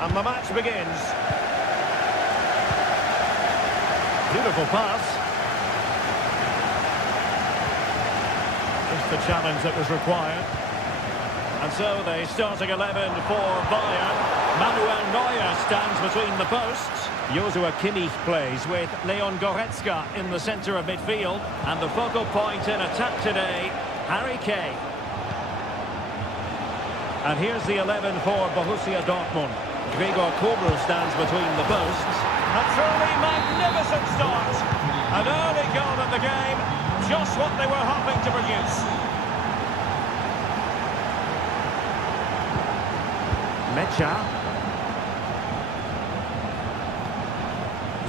And the match begins. Beautiful pass. Just the challenge that was required. And so the starting 11 for Bayern. Manuel Neuer stands between the posts. Joshua Kimmich plays with Leon Goretzka in the centre of midfield. And the focal point in attack today, Harry Kane. And here's the 11 for Borussia Dortmund. Gregor Kobel stands between the posts. A truly magnificent start. An early goal in the game. Just what they were hoping to produce. Mecha.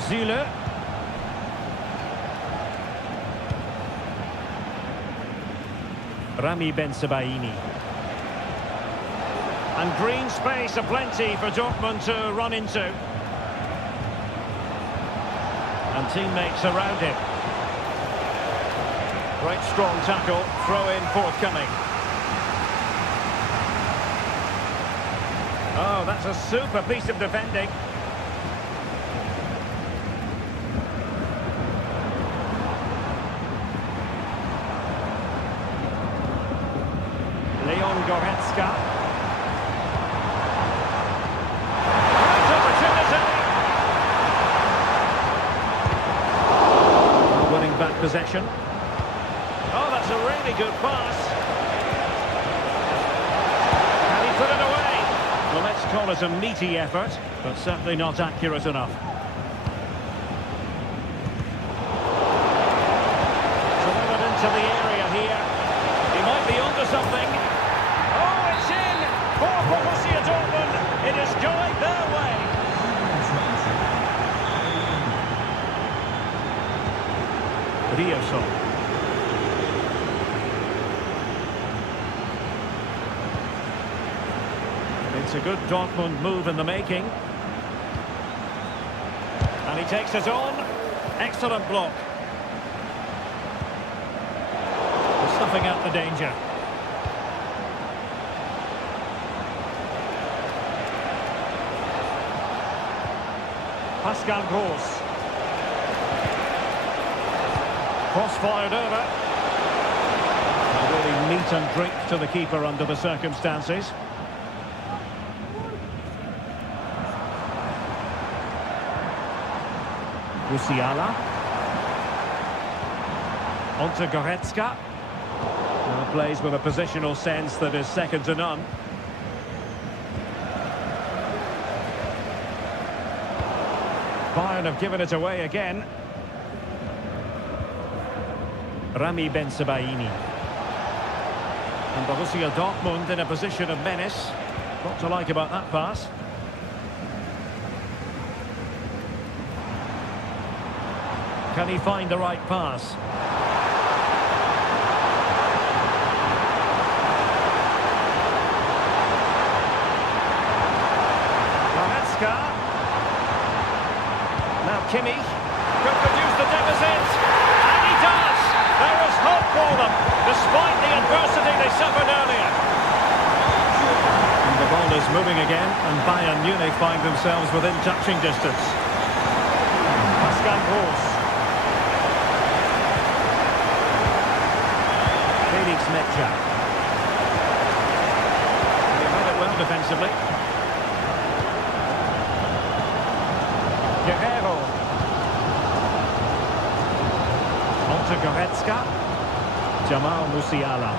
Zule. Rami Bensebaini. And green space aplenty for Dortmund to run into. And teammates around him. Great strong tackle, throw in forthcoming. Oh, that's a super piece of defending. Leon Goretzka. Back possession. Oh, that's a really good pass. Can he put it away? Well, let's call it a meaty effort, but certainly not accurate enough. Delivered into the area here. He might be onto something. Oh, it's in for Borussia Dortmund. It is going their way. Rioson. It's a good Dortmund move in the making. And he takes it on. Excellent block. Snuffing out the danger. Pascal Gross. Cross fired over. Really meat and drink to the keeper under the circumstances. Musiala. On to Goretzka. Now plays with a positional sense that is second to none. Bayern have given it away again. Rami Bensebaini. And Borussia Dortmund in a position of menace. What to like about that pass? Can he find the right pass? Goretzka. Now Kimmich could reduce the deficit. And he does! There is hope for them, despite the adversity they suffered earlier. And the ball is moving again, and Bayern Munich find themselves within touching distance. Pascal Gross. Felix Mecha. He read it well defensively. Guerrero. On to Goretzka. Jamal Musiala.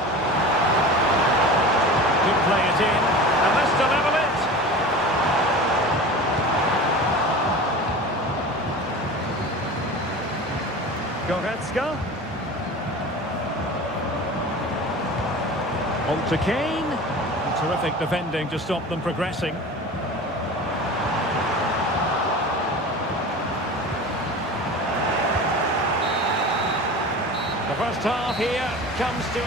Could play it in. And this to level it. Goretzka. On to Kane. Terrific defending to stop them progressing. The first half here comes to...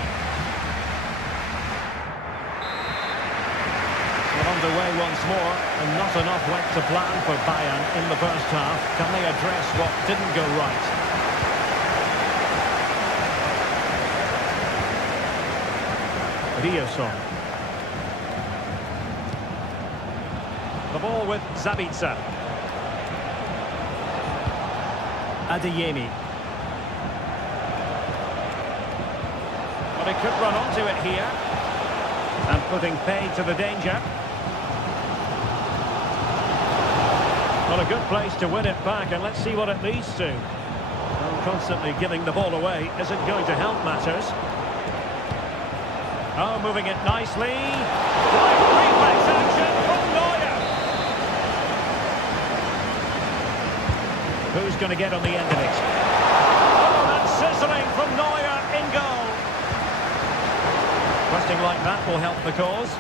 Well, underway once more, and not enough left to plan for Bayern in the first half. Can they address what didn't go right? Rioson. The ball with Zabitzer. Adeyemi. But he could run onto it here. And putting paid to the danger. Well, a good place to win it back, and let's see what it leads to. Well, constantly giving the ball away isn't going to help matters. Oh, moving it nicely. Reflex action from Neuer. Who's going to get on the end of it? Oh, that's sizzling from Neuer in goal. Questing like that will help the cause.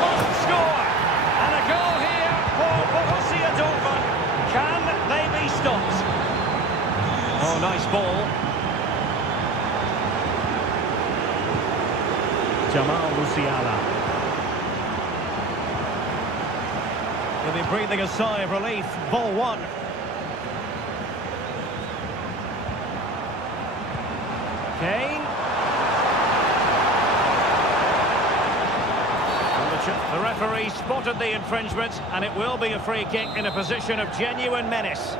Must score! And a goal here for Borussia Dortmund. Can they be stopped? Oh, nice ball. Jamal Musiala. He'll be breathing a sigh of relief. Ball one. Kane. The referee spotted the infringement, and it will be a free kick in a position of genuine menace.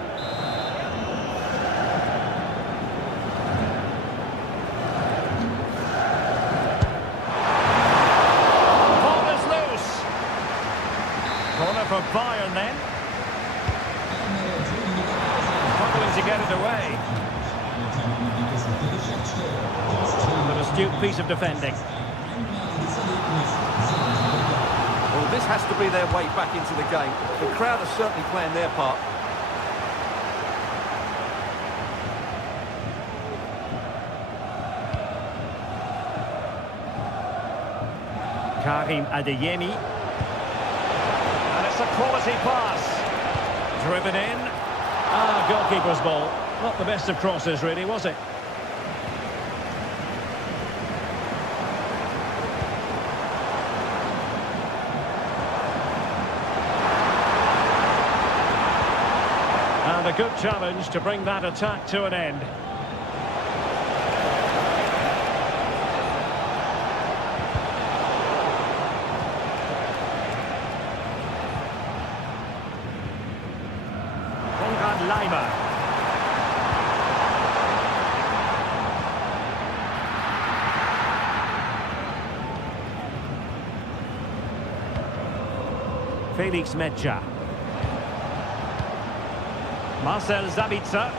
Ball is loose. Corner for Bayern then. Struggling to get it away. An astute piece of defending. Well, this has to be their way back into the game. The crowd are certainly playing their part. Karim Adeyemi. And it's a quality pass. Driven in. Goalkeeper's ball. Not the best of crosses, really, was it? And a good challenge to bring that attack to an end. Konrad Leimer. Felix Metscher. Marcel Zabitzer.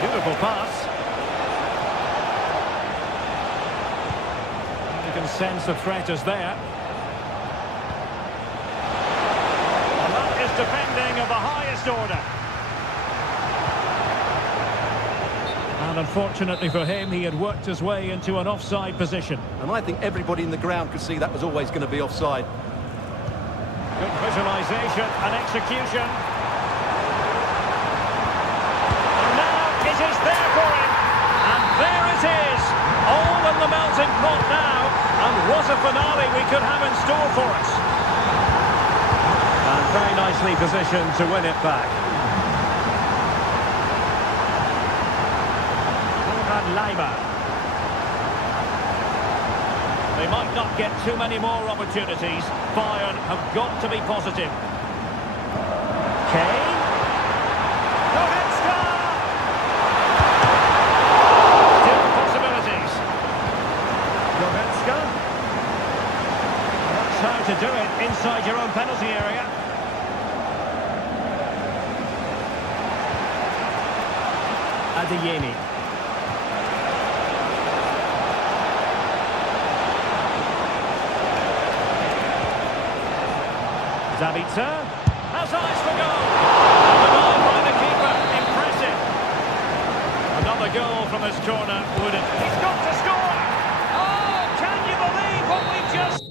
Beautiful pass. You can sense the threat is there. And that is defending of the highest order. And unfortunately for him, he had worked his way into an offside position. And I think everybody in the ground could see that was always going to be offside. Good visualisation and execution. It is there for him, and there it is, all in the melting pot now, and what a finale we could have in store for us. And very nicely positioned to win it back. Konrad Leimer. They might not get too many more opportunities. Bayern have got to be positive. Kane. To do it inside your own penalty area. Adeyemi. Zabitzer has eyes for goal. And the goal by the keeper, impressive. Another goal from his corner, would it? He's got to score. Oh, can you believe what we just...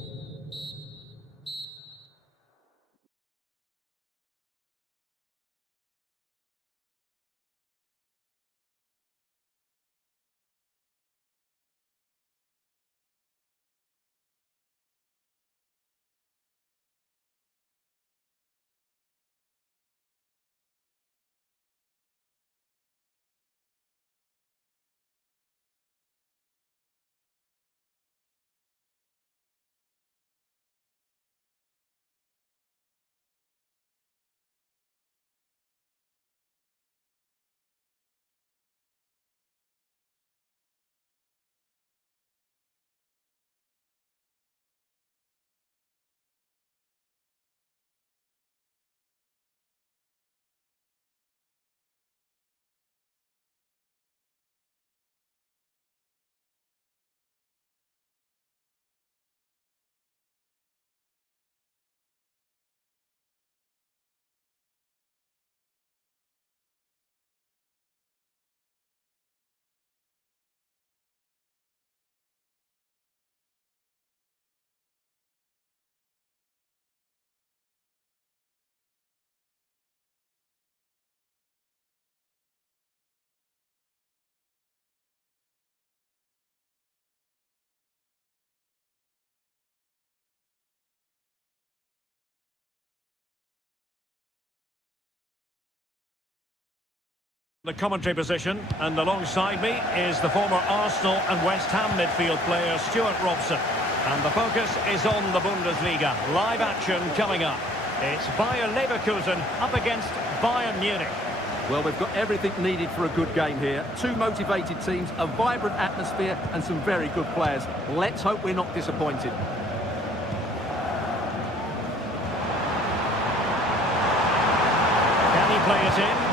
The commentary position, and alongside me is the former Arsenal and West Ham midfield player Stuart Robson. And the focus is on the Bundesliga. Live action coming up. It's Bayer Leverkusen up against Bayern Munich. Well, we've got everything needed for a good game here. Two motivated teams, a vibrant atmosphere and some very good players. Let's hope we're not disappointed. Can he play it in?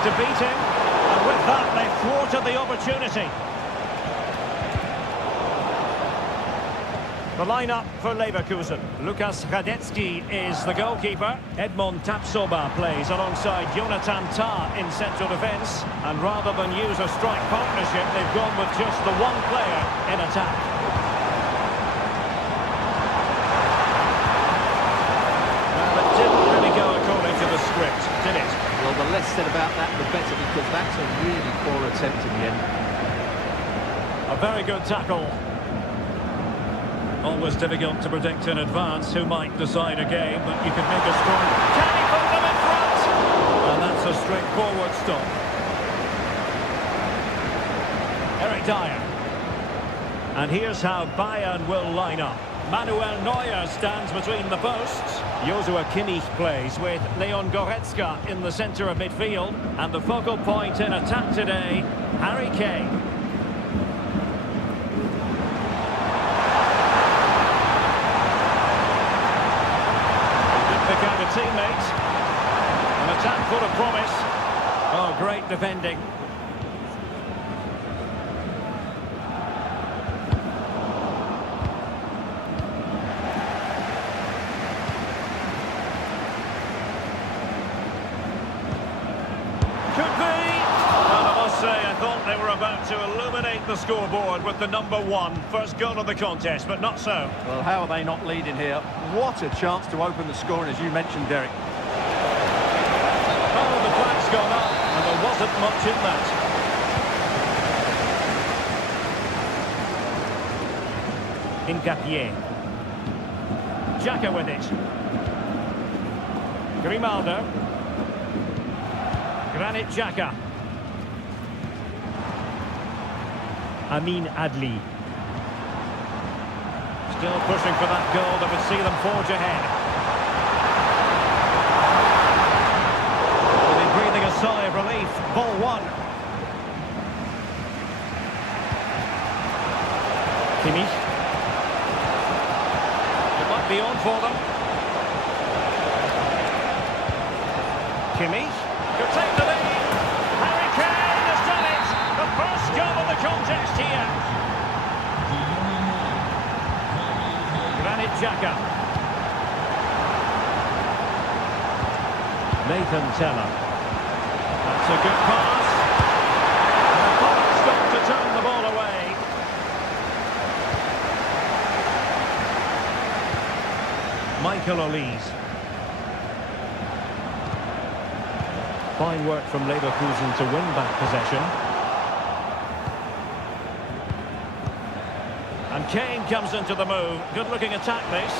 To beat him, and with that they thwarted the opportunity. The lineup for Leverkusen. Lukas Radetzky is the goalkeeper. Edmond Tapsoba plays alongside Jonathan Tah in central defence. And rather than use a strike partnership, they've gone with just the one player in attack. Well, it didn't really go according to the script, did it? Well, the less said about that, the better, because that's a really poor attempt in the end. A very good tackle. Always difficult to predict in advance who might decide a game, but you can make a strong... Can he put them in front? And that's a straightforward stop. Eric Dyer. And here's how Bayern will line up. Manuel Neuer stands between the posts. Joshua Kimmich plays with Leon Goretzka in the centre of midfield. And the focal point in attack today, Harry Kane. Didn't pick out a teammate. An attack full of promise. Oh, great defending. They were about to illuminate the scoreboard with the #1 first goal of the contest, but not so. Well, how are they not leading here? What a chance to open the scoring, as you mentioned, Derek. Oh, the flag's gone up, and there wasn't much in that. Incapié. Xhaka with it. Grimaldo. Granit Xhaka. Amin Adli. Still pushing for that goal that would see them forge ahead. Will be breathing a sigh of relief. Ball one. Kimmich. It might be on for them. Kimmich could take the lead. Harry Kane has done it. The first goal of the contest here. Granit Xhaka. Nathan Teller. That's a good pass. And the ball stopped to turn the ball away. Michael Olise. Fine work from Leverkusen to win back possession. And Kane comes into the move. Good-looking attack, this.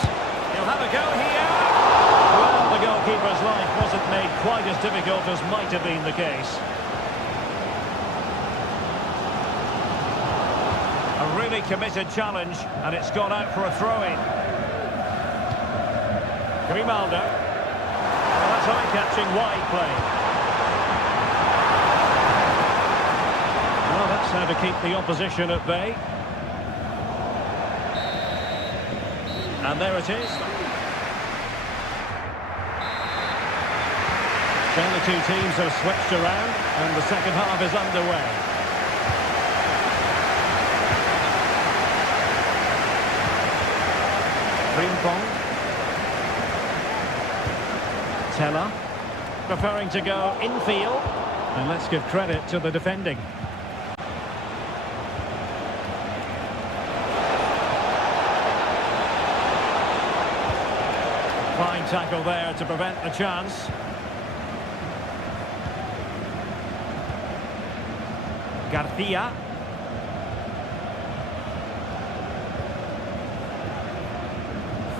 He'll have a go here. Well, the goalkeeper's life wasn't made quite as difficult as might have been the case. A really committed challenge, and it's gone out for a throw-in. Grimaldo. Well, that's eye-catching wide play. Well, that's how to keep the opposition at bay. And there it is. So the two teams have switched around, and the second half is underway. Frimpong. Teller. Preferring to go infield. And let's give credit to the defending. Fine tackle there to prevent the chance. Garcia.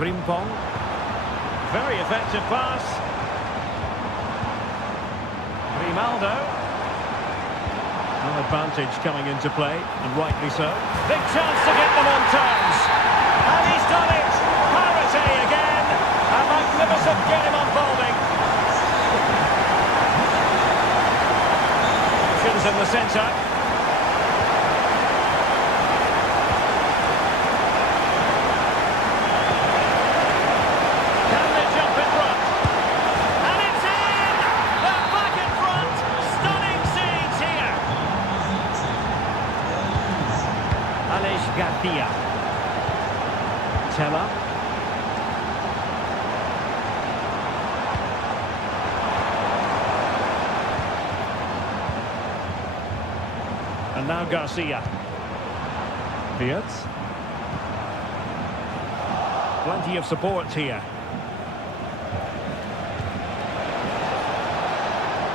Frimpong. Very effective pass. Grimaldo. No advantage coming into play, and rightly so. Big chance to get them on terms. And he's done it! Parity again! A magnificent game unfolding. Options in the centre. Can they jump in front? And it's in! They're back in front! Stunning scenes here! Aleix Garcia. Teller. And now Garcia. Fiat. Plenty of support here.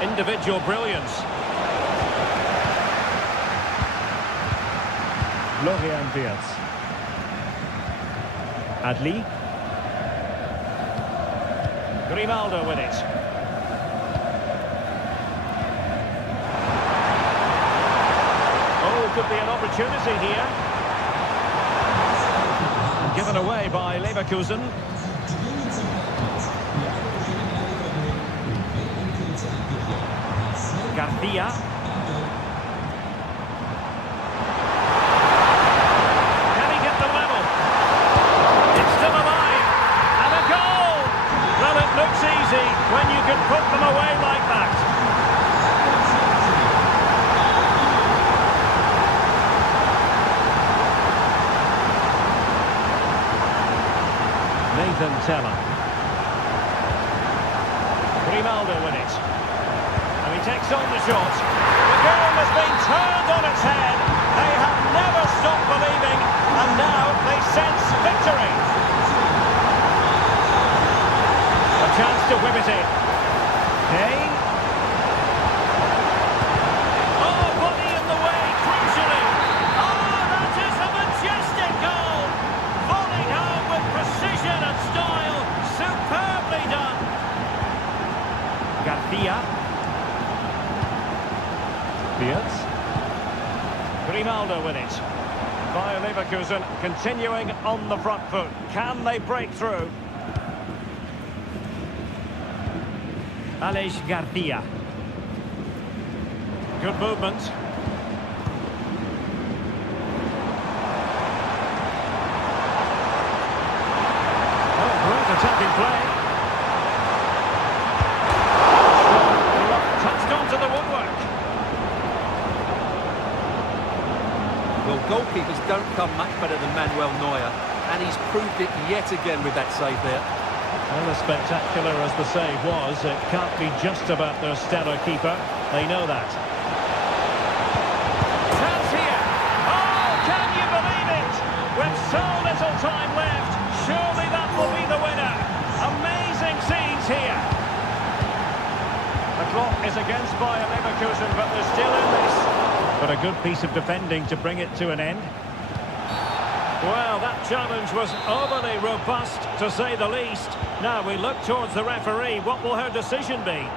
Individual brilliance. Florian Wirtz. Adli. Grimaldo with it. Oh, could be an opportunity here. Given away by Leverkusen. Garcia. Can he get the level? It's still alive. And a goal! Well, it looks easy when you can put them away like that. Nathan Teller. Grimaldo with it. And he takes on the shot. The game has been turned on its head. They have never stopped believing, and now they sense victory. A chance to whip it in. Kane. Oh, body in the way, crucially. Oh, that is a majestic goal. Volleyed home with precision and style. Superbly done. Garcia. Wirtz. Grimaldo with it. Bayer Leverkusen continuing on the front foot. Can they break through? Aleix Garcia. Good movement. Oh, great attacking play. Touched onto the woodwork. Well, goalkeepers don't come much better than Manuel Neuer, and he's proved it yet again with that save there. Well, as spectacular as the save was, it can't be just about their stellar keeper. They know that. Chance here. Oh, can you believe it? With so little time left, surely that will be the winner. Amazing scenes here. The clock is against Bayer Leverkusen, but they're still in this. But a good piece of defending to bring it to an end. Well, that challenge was overly robust, to say the least. Now we look towards the referee. What will her decision be?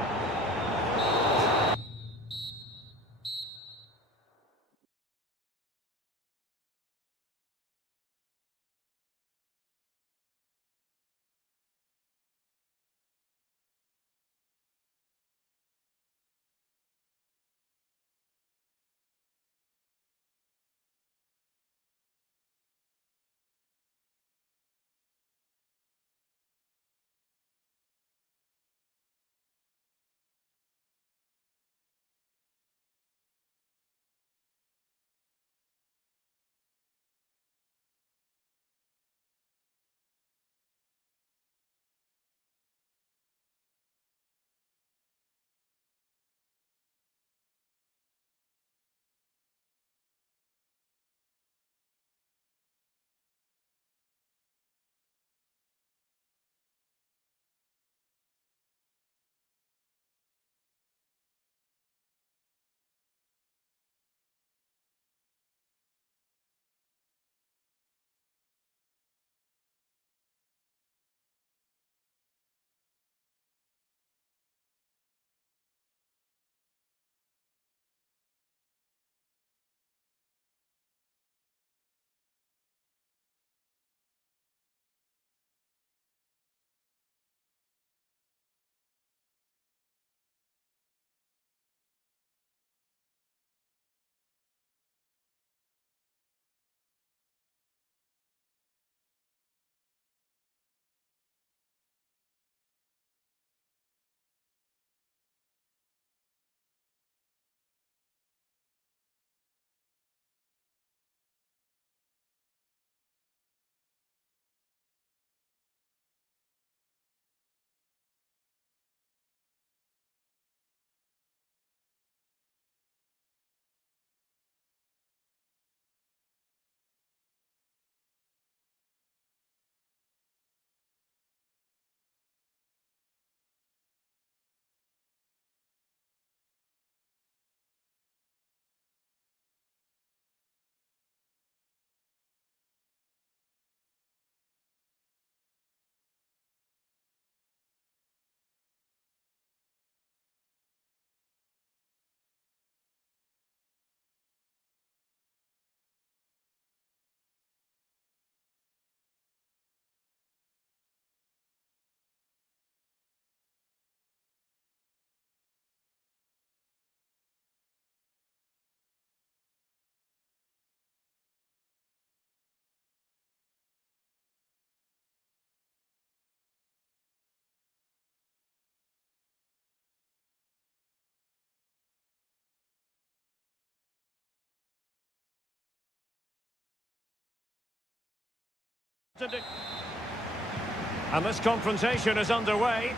And this confrontation is underway.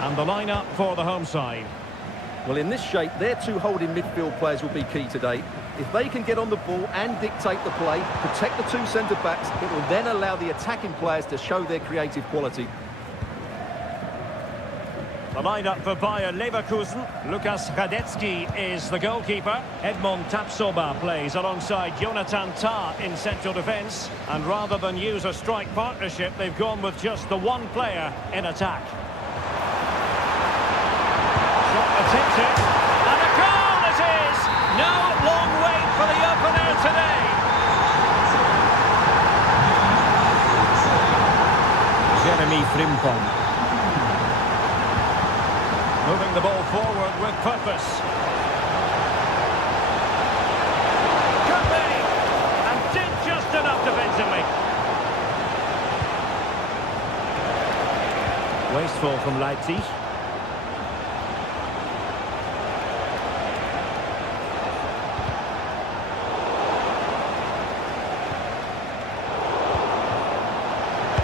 And the lineup for the home side. Well, in this shape, their two holding midfield players will be key today. If they can get on the ball and dictate the play, protect the two centre-backs, it will then allow the attacking players to show their creative quality. The lineup for Bayer Leverkusen. Lukas Radetzky is the goalkeeper. Edmond Tapsoba plays alongside Jonathan Tah in central defence. And rather than use a strike partnership, they've gone with just the one player in attack. Shot attempted. And a goal it is! No long wait for the opener today. Jeremy Frimpong. Moving the ball forward with purpose. Could be! And did just enough defensively. Wasteful from Leipzig.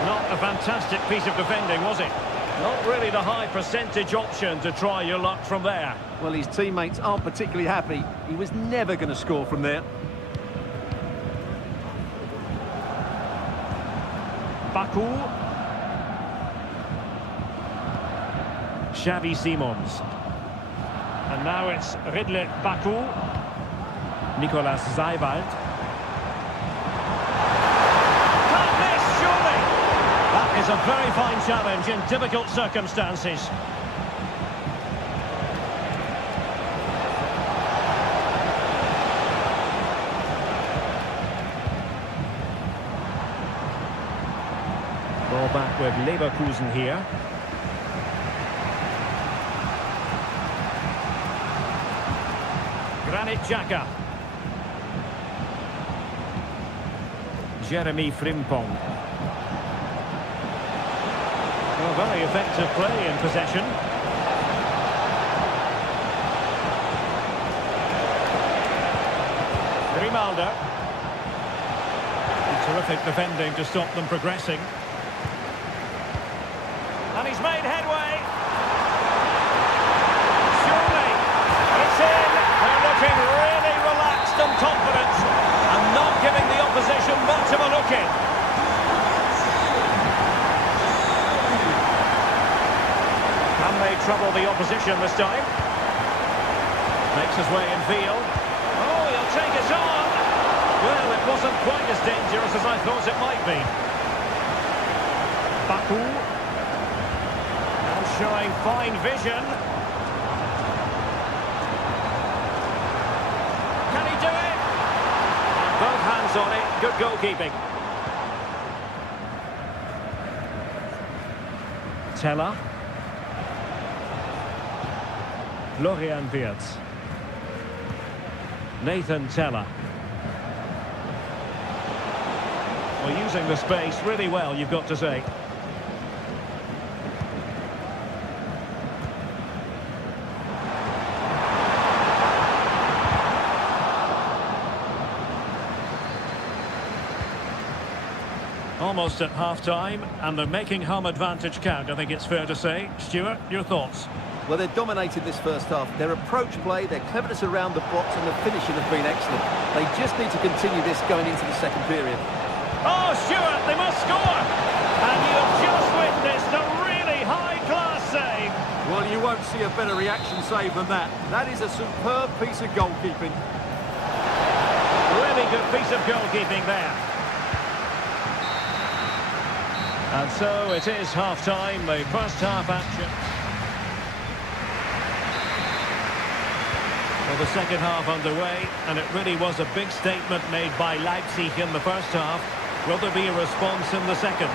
Not a fantastic piece of defending, was it? Not really the high percentage option to try your luck from there. Well, his teammates aren't particularly happy. He was never going to score from there. Baku. Xavi Simons. And now it's Ridley Baku. Nicolas Seiwald. That is a very fine challenge in difficult circumstances. Ball back with Leverkusen here. Granit Xhaka. Jeremy Frimpong. Well, very effective play in possession. Grimaldo. Terrific defending to stop them progressing. And he's made headway. Surely, it's in. They're looking really relaxed and confident and not giving the opposition much of a look in. May trouble the opposition this time. Makes his way in field. Oh, he'll take it on. Well, it wasn't quite as dangerous as I thought it might be. Baku. Now showing fine vision. Can he do it? Both hands on it. Good goalkeeping. Teller. Florian Wirtz. Nathan Teller. Well, using the space really well, you've got to say. Almost at half-time, and they're making home advantage count, I think it's fair to say. Stuart, your thoughts? Well, they've dominated this first half. Their approach play, their cleverness around the box and the finishing have been excellent. They just need to continue this going into the second period. Oh, Stuart, they must score! And you have just witnessed a really high-class save. Well, you won't see a better reaction save than that. That is a superb piece of goalkeeping. Really good piece of goalkeeping there. And so it is half-time, the first half action. Well, the second half underway, and it really was a big statement made by Leipzig in the first half. Will there be a response in the second?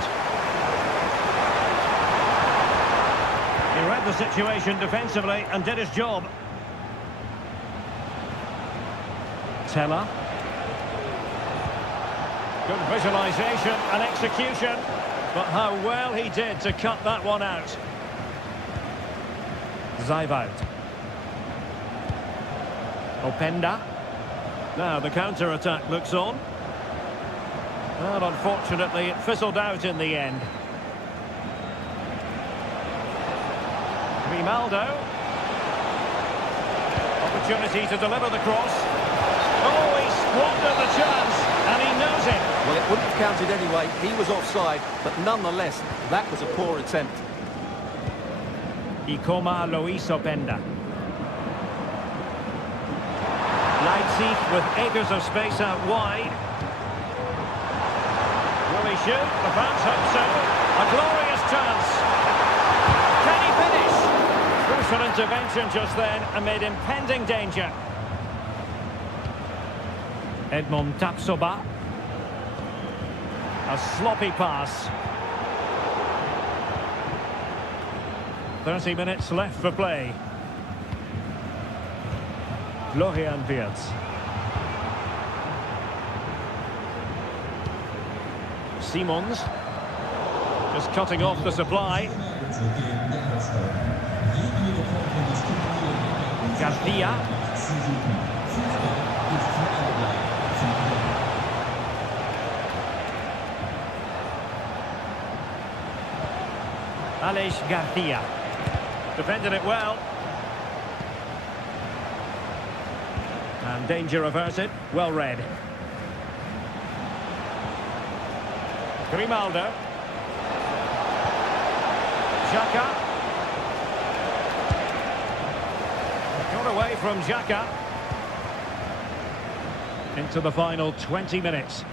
He read the situation defensively and did his job. Teller. Good visualisation and execution, but how well he did to cut that one out. Seiwald. Openda. Now the counter-attack looks on. Well, unfortunately, it fizzled out in the end. Grimaldo. Opportunity to deliver the cross. Oh, he squandered the chance, and he knows it. Well, it wouldn't have counted anyway. He was offside, but nonetheless, that was a poor attempt. Ikoma Luis Openda. Leipzig with acres of space out wide. Will he shoot? The fans hope so. A glorious chance. Can he finish? Crucial intervention just then amid impending danger. Edmond Tapsoba. A sloppy pass. 30 minutes left for play. Florian Wirtz. Simons. Just cutting off the supply. Garcia. Aleix Garcia. Defended it well. And danger averted. Well read. Grimaldo. Xhaka. Got away from Xhaka. Into the final 20 minutes.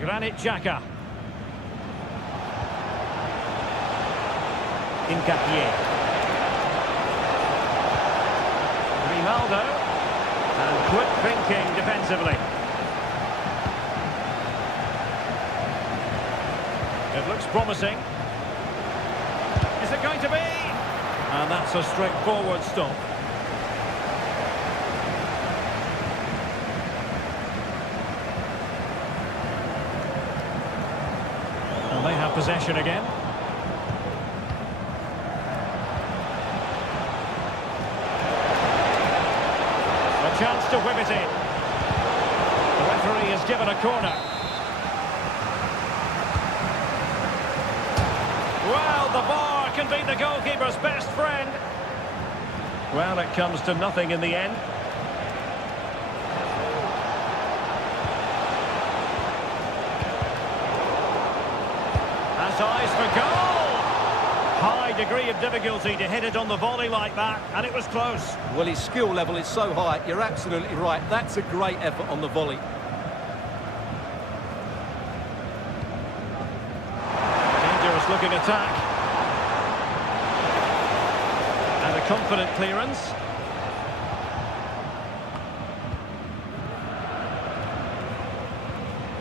Granit Xhaka. Encapié. Grimaldo. And quick thinking defensively. It looks promising. Is it going to be? And that's a straightforward stop. And they have possession again. A chance to whip it in. The referee has given a corner. Well, the bar can be the goalkeeper's best friend. Well, it comes to nothing in the end. Has eyes for goal. High degree of difficulty to hit it on the volley like that, and it was close. Well, his skill level is so high, you're absolutely right. That's a great effort on the volley. Dangerous looking attack. And a confident clearance.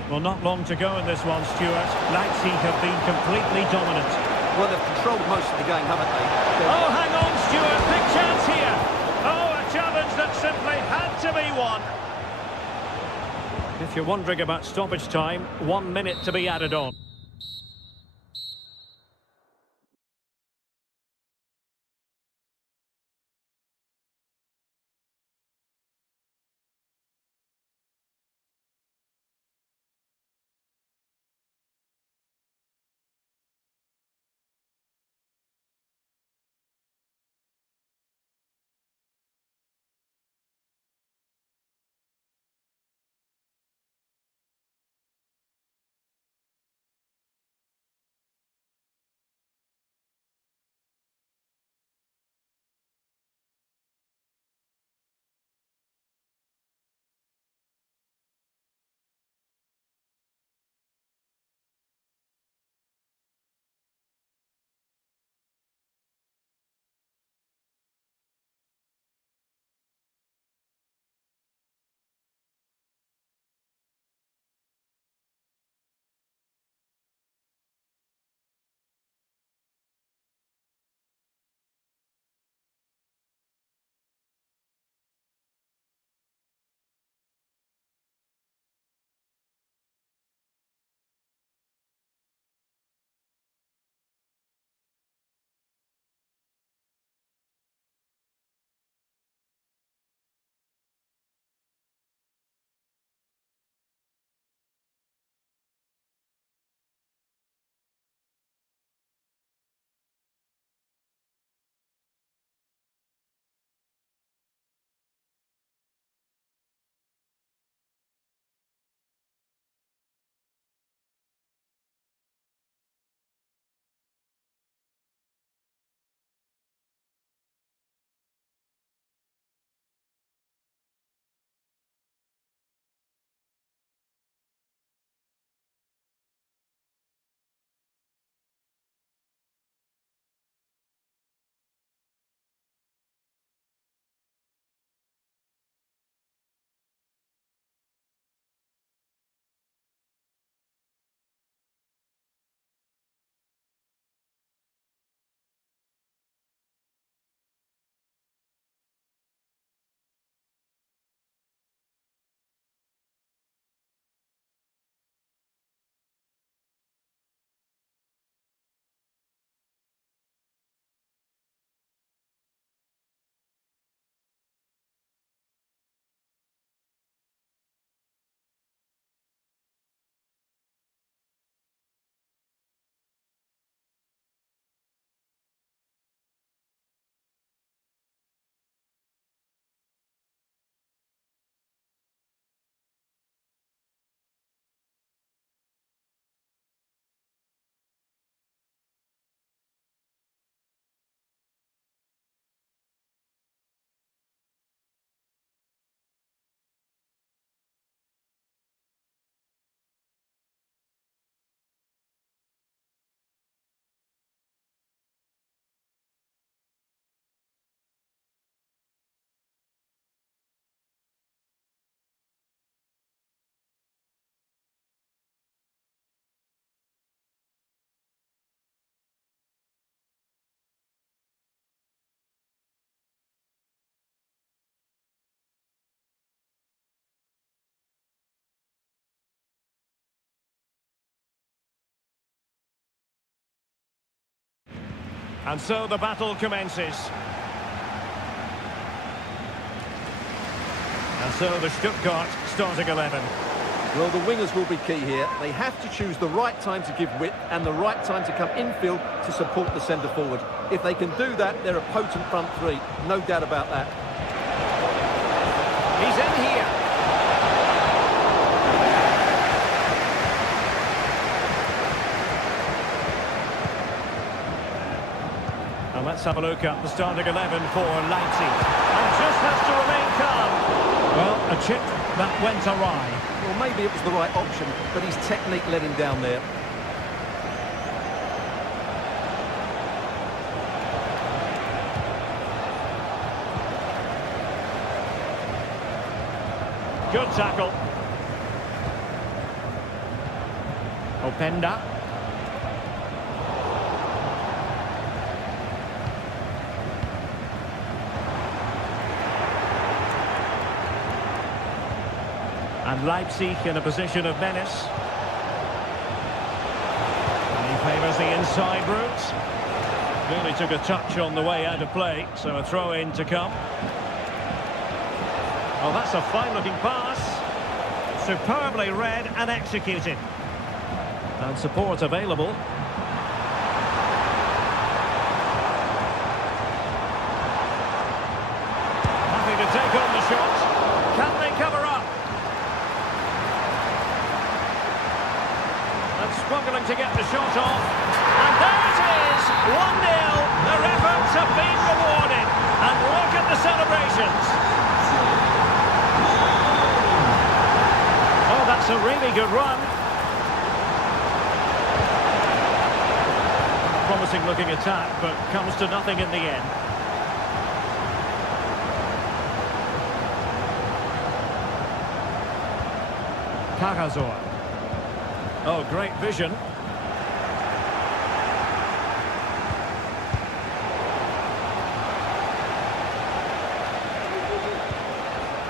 Well, not long to go in this one, Stuart. Leipzig have been completely dominant. Well, they've controlled most of the game, haven't they? Oh, hang on, Stuart. Big chance here. Oh, a challenge that simply had to be won. If you're wondering about stoppage time, 1 minute to be added on. And so the battle commences. And so the Stuttgart starting 11. Well, the wingers will be key here. They have to choose the right time to give width and the right time to come infield to support the centre forward. If they can do that, they're a potent front three. No doubt about that. He's in here. And let's have a look at the starting 11 for Leipzig. And just has to remain calm. Well, a chip that went awry. Well, maybe it was the right option, but his technique let him down there. Good tackle. Openda. And Leipzig in a position of menace. And he favours the inside route. Really took a touch on the way out of play, so a throw-in to come. Oh, that's a fine-looking pass. Superbly read and executed. And support available. Happy to take on the shot. Can they cover up? And struggling to get the shot off. And there it is! 1-0. Their efforts have been rewarded. And look at the celebrations. That's a really good run. Promising looking attack, but comes to nothing in the end. Karazor. Oh, great vision.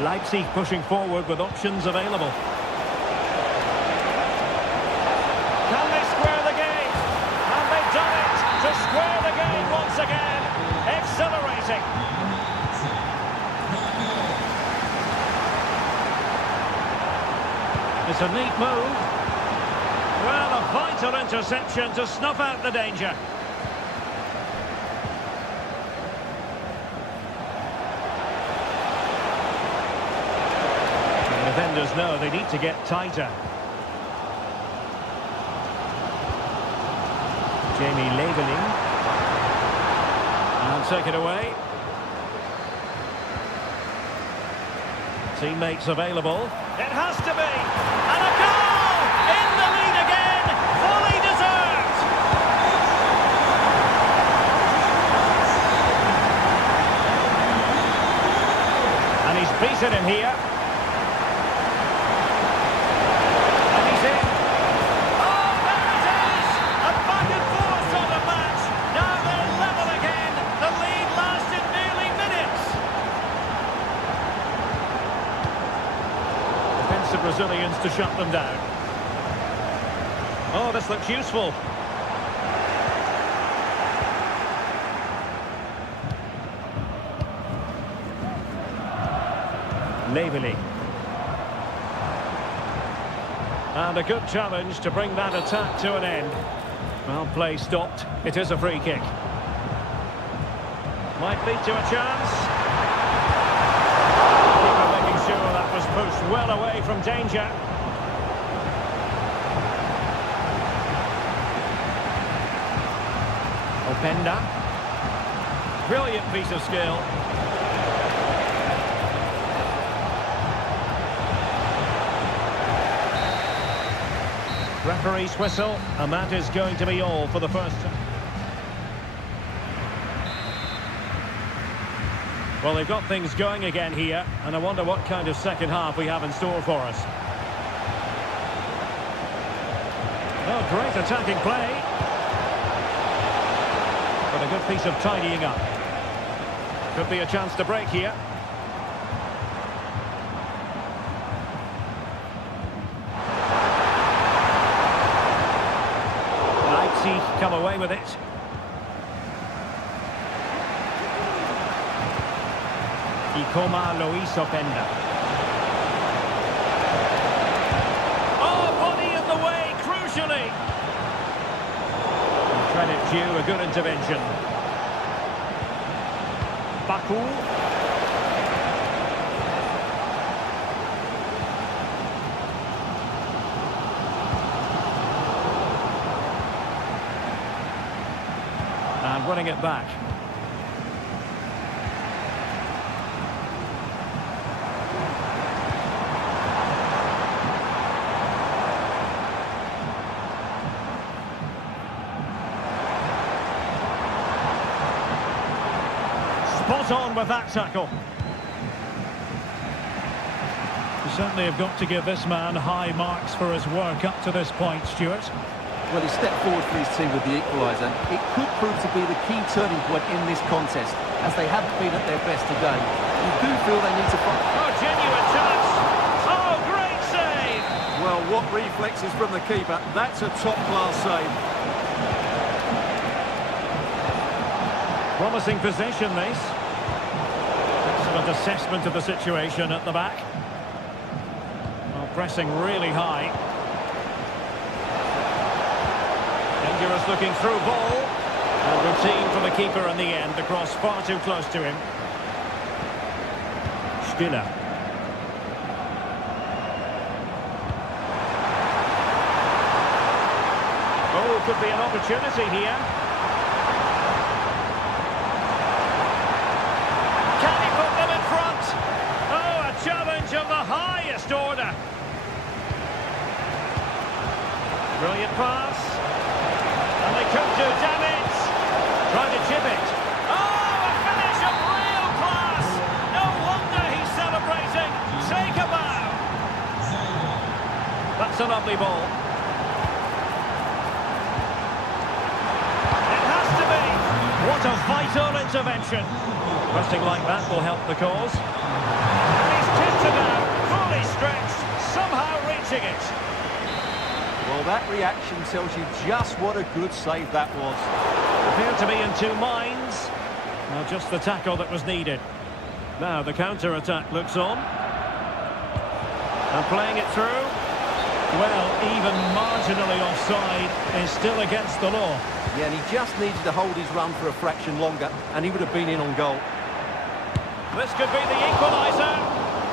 Leipzig pushing forward with options available. To square the game once again, exhilarating. It's a neat move. Well, a vital interception to snuff out the danger. The defenders know they need to get tighter. Jamie Leveling. And take it away. Teammates available. It has to be. And a goal! In the lead again! Fully deserved! And he's beaten him here. And he's in. Brazilians to shut them down. Oh, this looks useful. Leveling. And a good challenge to bring that attack to an end. Well, play stopped. It is a free kick. Might lead to a chance. Sure, that was pushed well away from danger. Openda. Brilliant piece of skill. Referee's whistle, and that is going to be all for the first time. Well, they've got things going again here, and I wonder what kind of second half we have in store for us. Oh, great attacking play. But a good piece of tidying up. Could be a chance to break here. Leipzig come away with it. Oh, body in the way, crucially. Credit due, a good intervention. Baku. And running it back. Spot on with that tackle. You certainly have got to give this man high marks for his work up to this point, Stuart. Well, he stepped forward for his team with the equaliser. It could prove to be the key turning point in this contest, as they haven't been at their best today. You do feel they need to fight. Oh, genuine chance. Oh, great save. Well, what reflexes from the keeper. That's a top-class save. Promising possession, this. Excellent assessment of the situation at the back. Well, pressing really high. Dangerous looking through ball. And routine for the keeper in the end. The cross far too close to him. Stiller. Oh, could be an opportunity here. Can he put them in front? Oh, a challenge of the highest order. Brilliant pass. And they could do damage. Trying to chip it. Oh, a finish of real class. No wonder he's celebrating. Take a bow. That's a lovely ball. It has to be. What a vital intervention. Pressing like that will help the cause. And he's tipped it out, fully stretched, somehow reaching it. Well, that reaction tells you just what a good save that was. Appeared to be in two minds. Well, just the tackle that was needed. Now the counter-attack looks on. And playing it through. Well, even marginally offside is still against the law. Yeah, and he just needed to hold his run for a fraction longer, and he would have been in on goal. This could be the equaliser.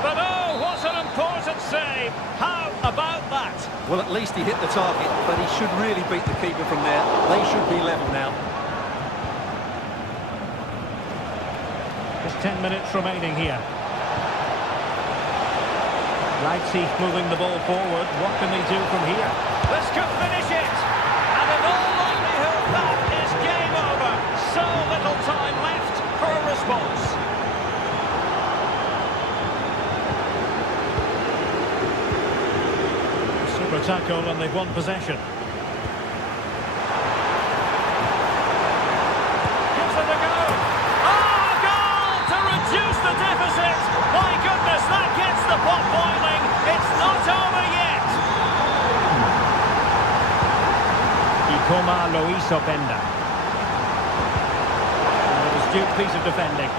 But oh, what an important save. How about that? Well, at least he hit the target, but he should really beat the keeper from there. They should be level now. Just 10 minutes remaining here. Leipzig moving the ball forward. What can they do from here? This could finish it. And in all likelihood, that is game over. So little time left for a response. Super tackle, and they've won possession. Gives it a go. Oh, goal to reduce the deficit. My goodness, that gets the pot boiling. It's not over yet. An astute piece of defending.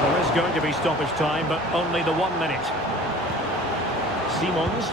There is going to be stoppage time, but only the 1 minute. Simons.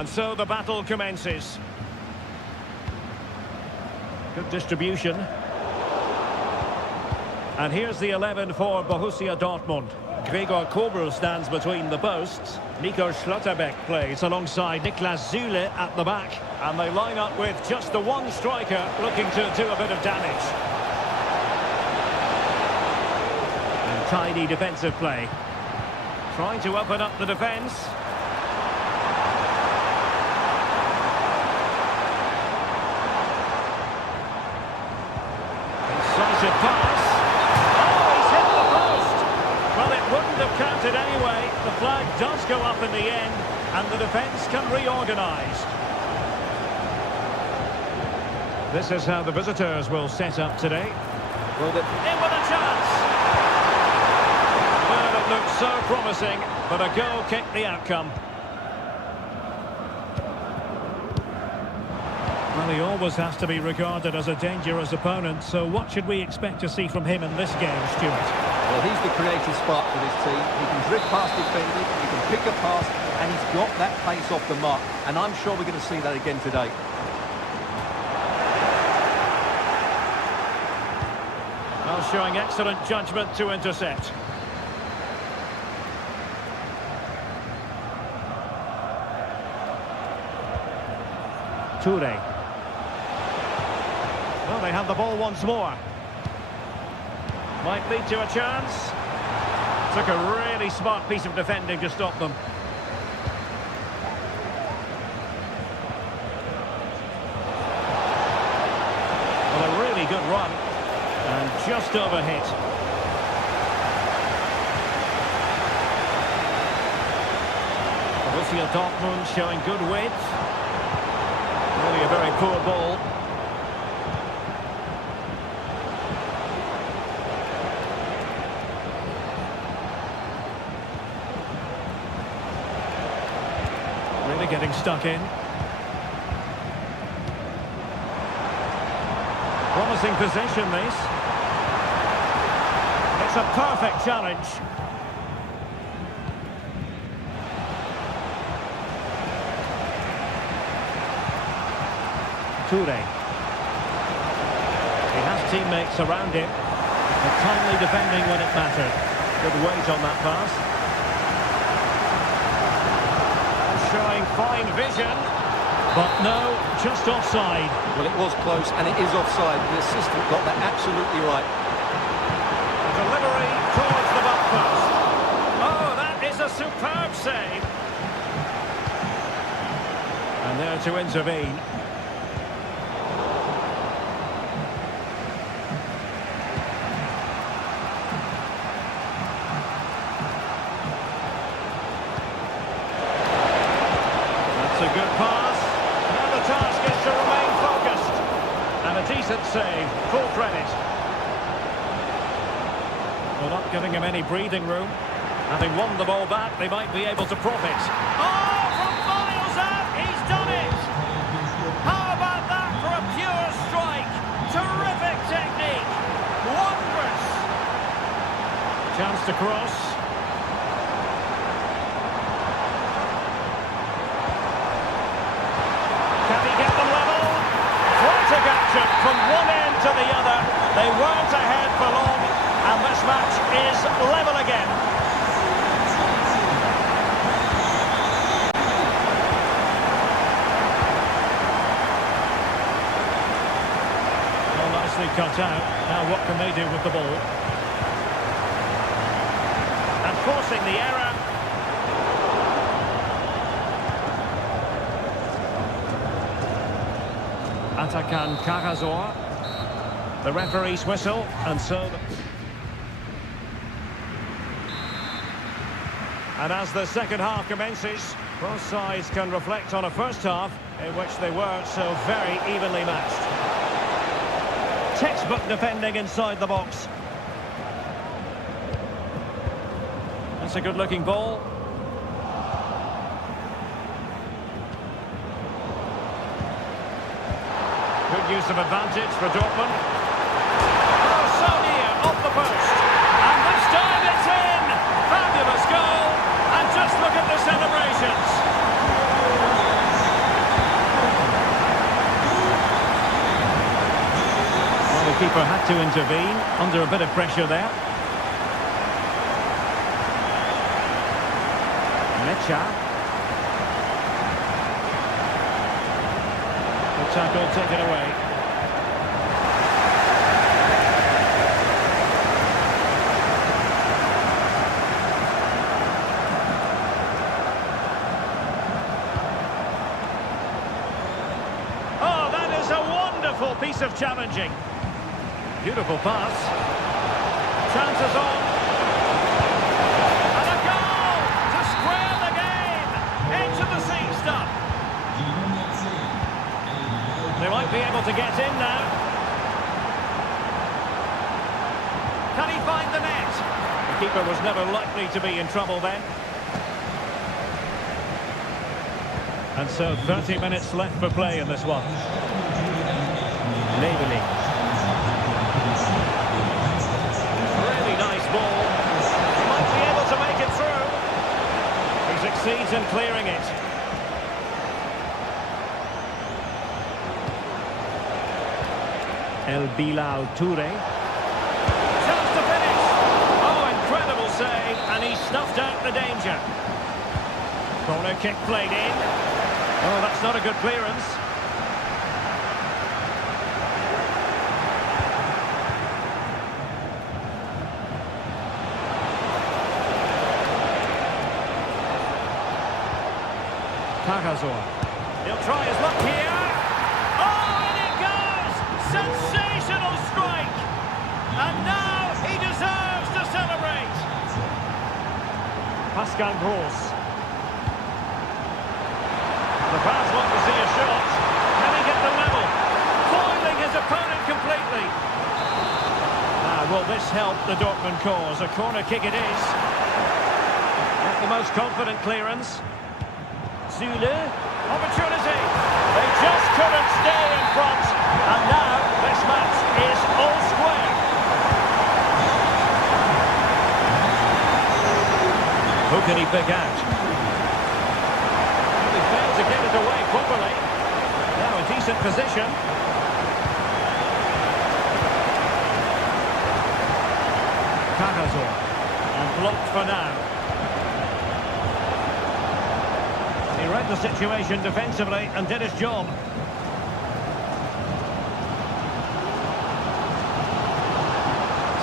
And so the battle commences. Good distribution. And here's the 11 for Borussia Dortmund. Gregor Kobel stands between the posts. Nico Schlotterbeck plays alongside Niklas Süle at the back. And they line up with just the one striker looking to do a bit of damage. And tidy defensive play. Trying to open up the defence. Incisive pass. Oh, he's hit the post. Well, it wouldn't have counted anyway. The flag does go up in the end, and the defence can reorganise. This is how the visitors will set up today. Well, in with a chance. Well, it looked so promising, but a goal kicked the outcome. Well, he always has to be regarded as a dangerous opponent, so what should we expect to see from him in this game, Stuart? Well, he's the creative spark for this team. He can drift past defenders, he can pick a pass, and he's got that pace off the mark. And I'm sure we're going to see that again today. Well, showing excellent judgment to intercept. Toure. Well, they have the ball once more. Might lead to a chance. Took a really smart piece of defending to stop them. Well, a really good run. And just overhit. Borussia Dortmund showing good width. Really a very poor ball. Really getting stuck in. Promising possession, this. It's a perfect challenge. Toure. He has teammates around him, but timely defending when it mattered. Good weight on that pass. Showing fine vision, but no, just offside. Well, it was close, and it is offside. The assistant got that absolutely right. Delivery towards the back post. Oh, that is a superb save. And there to intervene. That's a good pass. Now the task is to remain focused. And a decent save. Full credit. Well, not giving him any breathing room. Having won the ball back, they might be able to profit. Oh, from miles out, he's done it! How about that for a pure strike? Terrific technique! Wondrous! Chance to cross. Can he get them level? Frantic action from one end to the other. They weren't ahead for long. And this match is level again. Well, nicely cut out. Now what can they do with the ball? And forcing the error. Atakan Karazor. The referee's whistle, and so... And as the second half commences, both sides can reflect on a first half in which they were so very evenly matched. Textbook defending inside the box. That's a good-looking ball. Good use of advantage for Dortmund. Oh, so near, off the post. And this time it's in! Fabulous goal! And just look at the celebrations. to intervene under a bit of pressure there. Mecha. The tackle taken away. Oh, that is a wonderful piece of challenging. Beautiful pass. Chances on. And a goal to square the game. Into the seat stuff. They might be able to get in now. Can he find the net? The keeper was never likely to be in trouble then. And so 30 minutes left for play in this one. Labeling. Really nice ball. He might be able to make it through. He succeeds in clearing it. El Bilal Toure. Chance to finish. Oh, incredible save. And he snuffed out the danger. Corner kick played in. Oh, that's not a good clearance. Cagazor. He'll try his luck here. Oh, in it goes! Sensational strike! And now he deserves to celebrate. Pascal Gross. The fans want to see a shot. Can he get the level? Foiling his opponent completely. Will this help the Dortmund cause? A corner kick it is. Not the most confident clearance. Zule. Opportunity. They just couldn't stay in front. And now this match is all square. Who can he pick out? He failed to get it away properly. Now a decent position. Cagazor. And blocked for now. He read the situation defensively and did his job.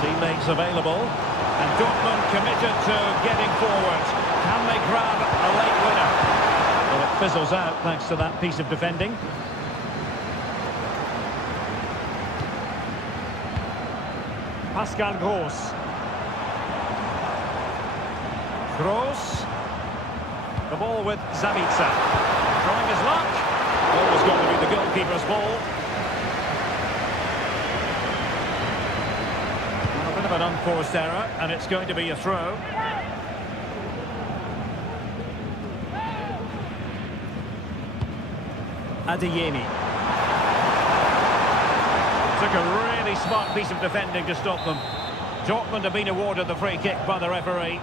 Teammates available. And Dortmund committed to getting forward. Can they grab a late winner? Well, it fizzles out thanks to that piece of defending. Pascal Gross. Gross. The ball with Zabitsa. Trying his luck. Always going to be the goalkeeper's ball. A bit of an unforced error, and it's going to be a throw. Adeyemi. Took a really smart piece of defending to stop them. Dortmund have been awarded the free kick by the referee.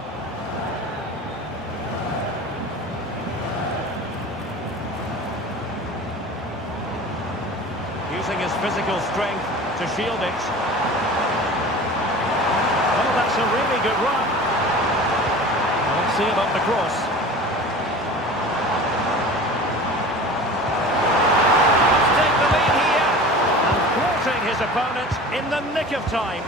Using his physical strength to shield it. Oh, that's a really good run. Well, let's see about the cross. Let's take the lead here. And thwarting his opponent in the nick of time.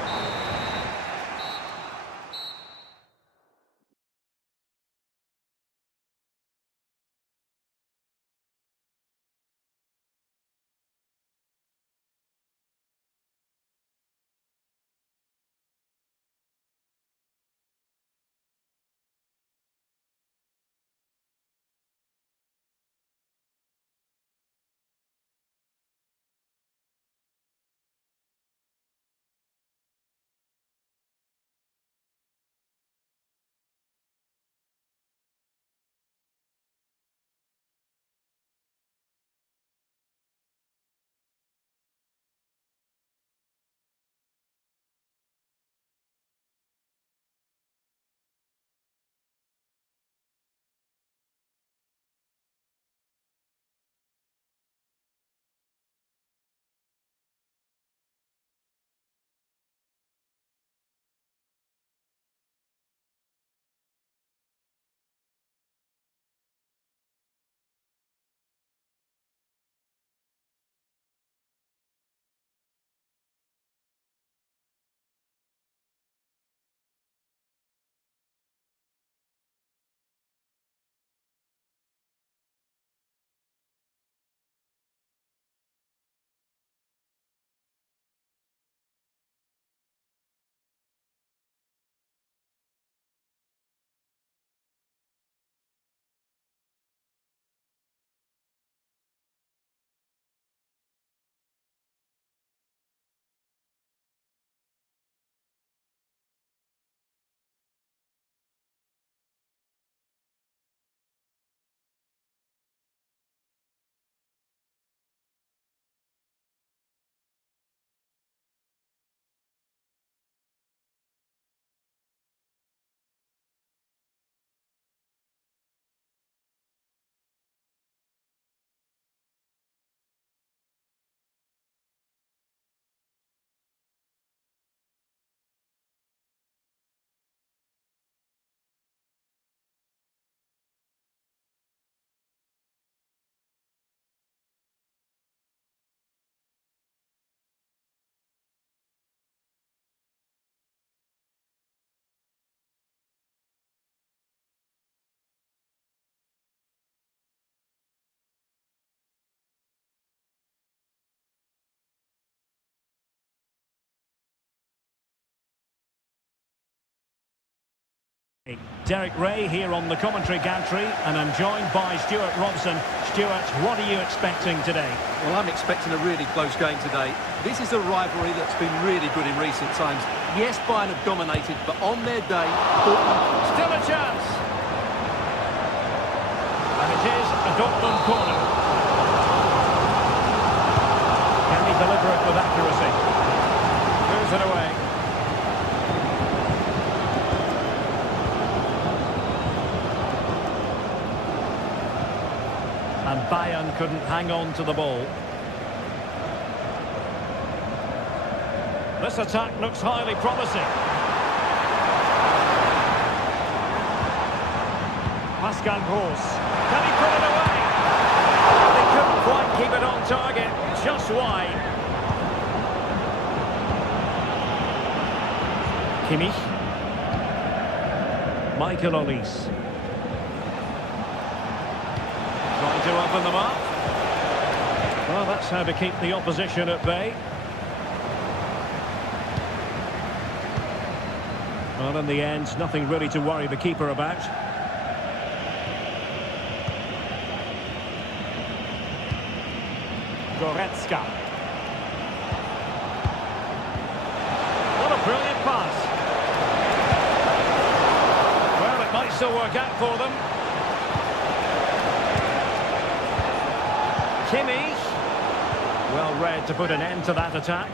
Derek Ray here on the commentary gantry, and I'm joined by Stuart Robson. Stuart, what are you expecting today? Well, I'm expecting a really close game today. This is a rivalry that's been really good in recent times. Yes, Bayern have dominated, but on their day, Dortmund... Still a chance! And it is a Dortmund corner. Can he deliver it with accuracy? Moves it away. And Bayern couldn't hang on to the ball. This attack looks highly promising. Pascal Gross. Can he put it away? They couldn't quite keep it on target. Just wide. Kimmich. Michael Olise. Trying to open them up. Well, that's how to keep the opposition at bay. Well, in the end, nothing really to worry the keeper about. Goretzka. What a brilliant pass. Well, it might still work out for them. Kimmich. Well read to put an end to that attack.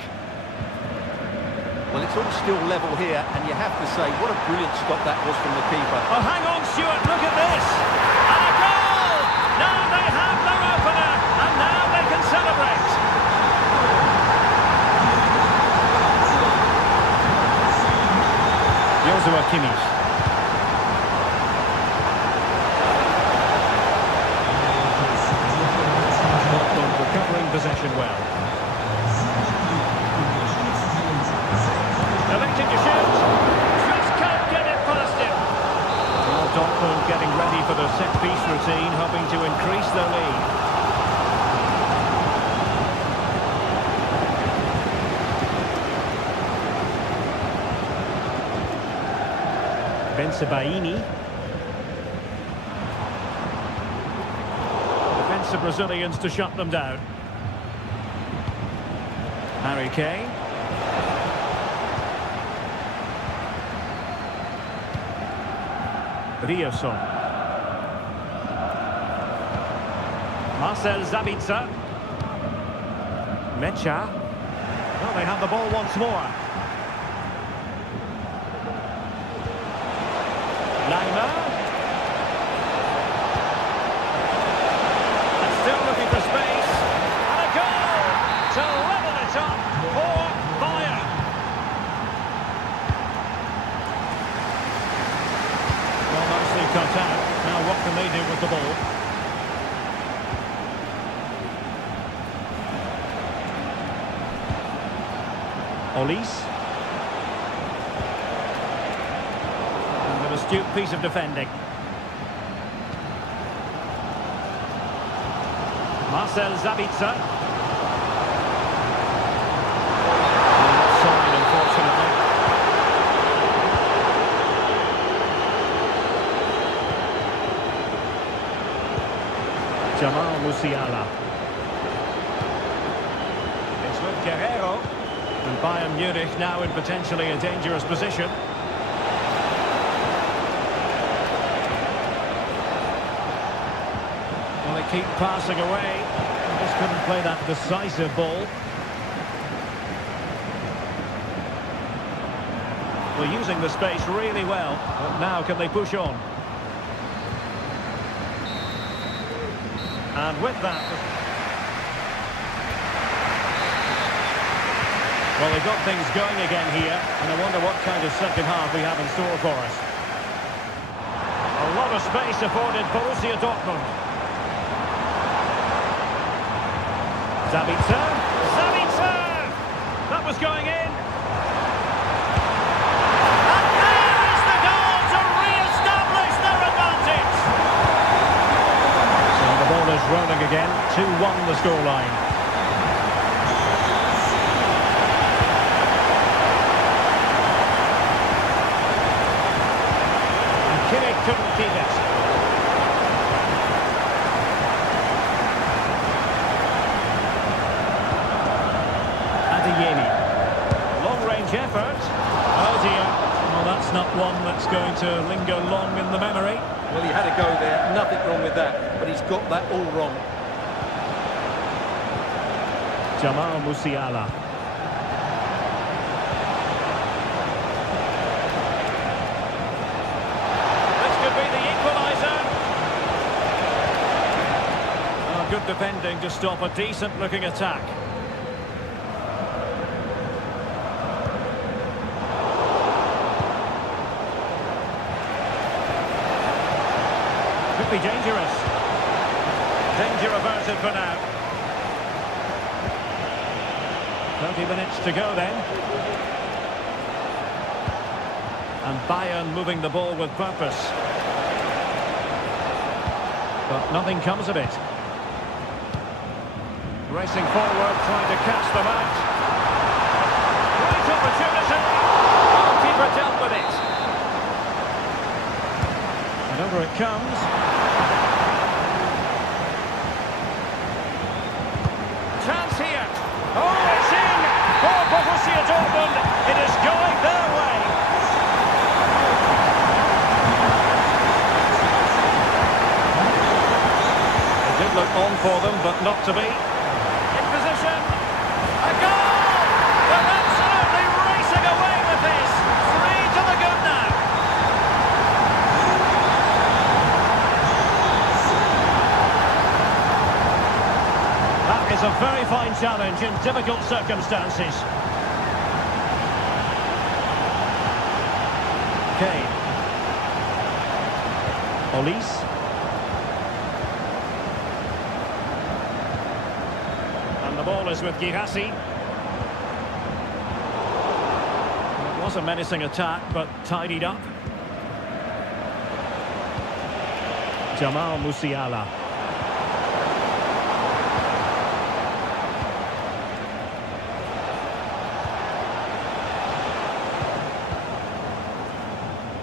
Well, it's all still level here, and you have to say, what a brilliant stop that was from the keeper. Oh, hang on, Stuart, look at this! And a goal! Now they have their opener, and now they can celebrate! Joshua Kimmich. Recovering possession well. Electing to shoot. Just can't get it past him. Well, Dortmund getting ready for the set-piece routine, hoping to increase their lead. Bensebaini. Defensive Brazilians to shut them down. Harry Kane. Rioson. Marcel Sabitzer. Mecha. Well, they have the ball once more. Lima. And still looking for space. And a goal to level it up for Bayern. Well, nicely cut out. Now what can they do with the ball? Olise. And an astute piece of defending. Marcel Sabitzer. Offside, unfortunately. Jamal Musiala. It's with Guerrero. And Bayern Munich now in potentially a dangerous position. Well, they keep passing away. Just couldn't play that decisive ball. Well, using the space really well. But now can they push on? And with that... Well, they've got things going again here, and I wonder what kind of second half we have in store for us. A lot of space afforded Borussia Dortmund. Sabitzer! Sabitzer! That was going in. And there is the goal to re-establish their advantage. So the ball is rolling again. 2-1 the scoreline. couldn't keep it. Adeyemi. Long-range effort. Oh dear. Well, that's not one that's going to linger long in the memory. Well, he had a go there. Nothing wrong with that. But he's got that all wrong. Jamal Musiala. This could be the equaliser. Oh, good defending to stop a decent-looking attack. Could be dangerous. Danger averted for now. 30 minutes to go then. And Bayern moving the ball with purpose. But nothing comes of it. Racing forward, trying to catch them out. Great opportunity. Goalkeeper dealt with it. And over it comes. Chance here. Oh, it's in! For Borussia Dortmund, it is going their way. It did look on for them, but not to be. In position. A goal! They're absolutely racing away with this. 3 to the good now. That is a very fine challenge in difficult circumstances. Kane. Olise. And the ball is with Girassi. It was a menacing attack, but tidied up. Jamal Musiala.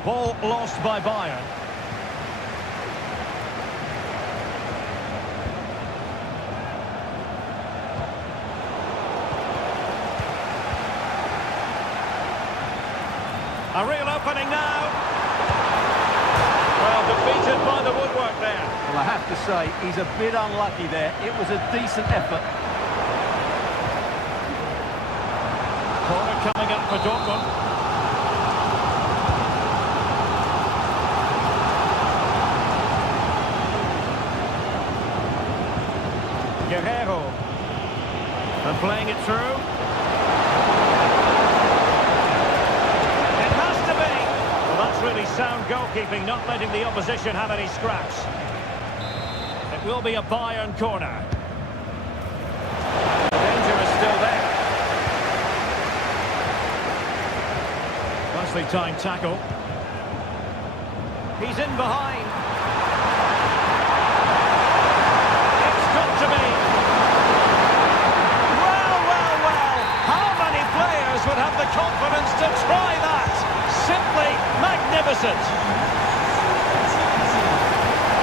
Ball lost by Bayern. A real opening now. Well, defeated by the woodwork there. Well, I have to say, he's a bit unlucky there. It was a decent effort. Corner coming up for Dortmund. Guerrero. And playing it through. It has to be. Well, that's really sound goalkeeping, not letting the opposition have any scraps. It will be a Bayern corner. The danger is still there. Nicely timed tackle. He's in behind. It's got to be. Would have the confidence to try that. Simply magnificent.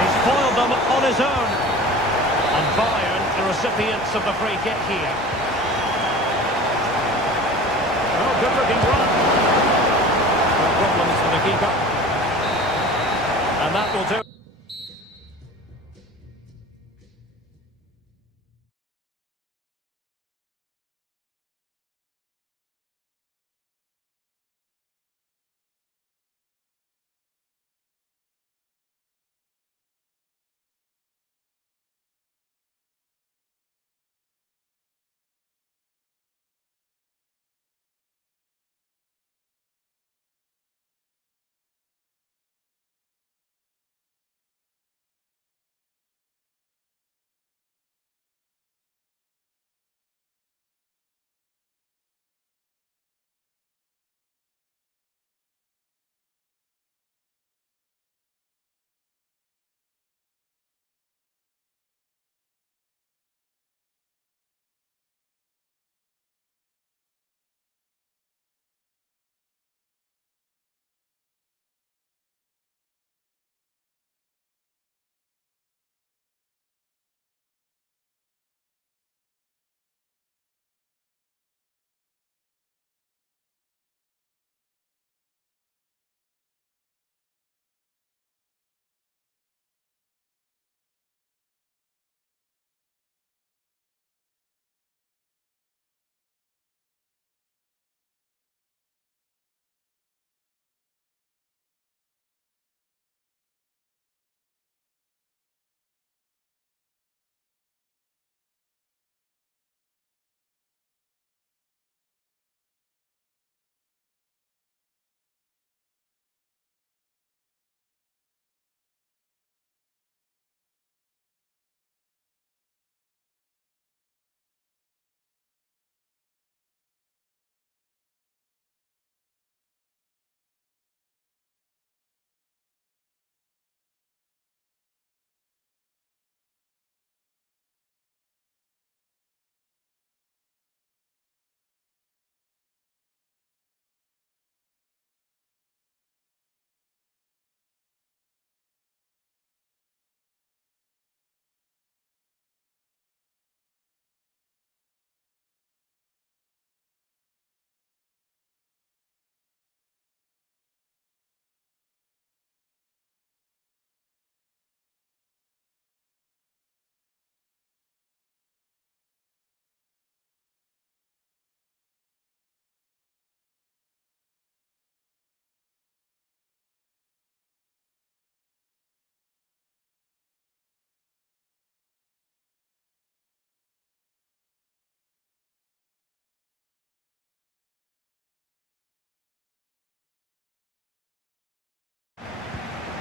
He's foiled them on his own. And Bayern, the recipients of the free kick here. Oh, good looking run. No problems for the keeper. And that will do.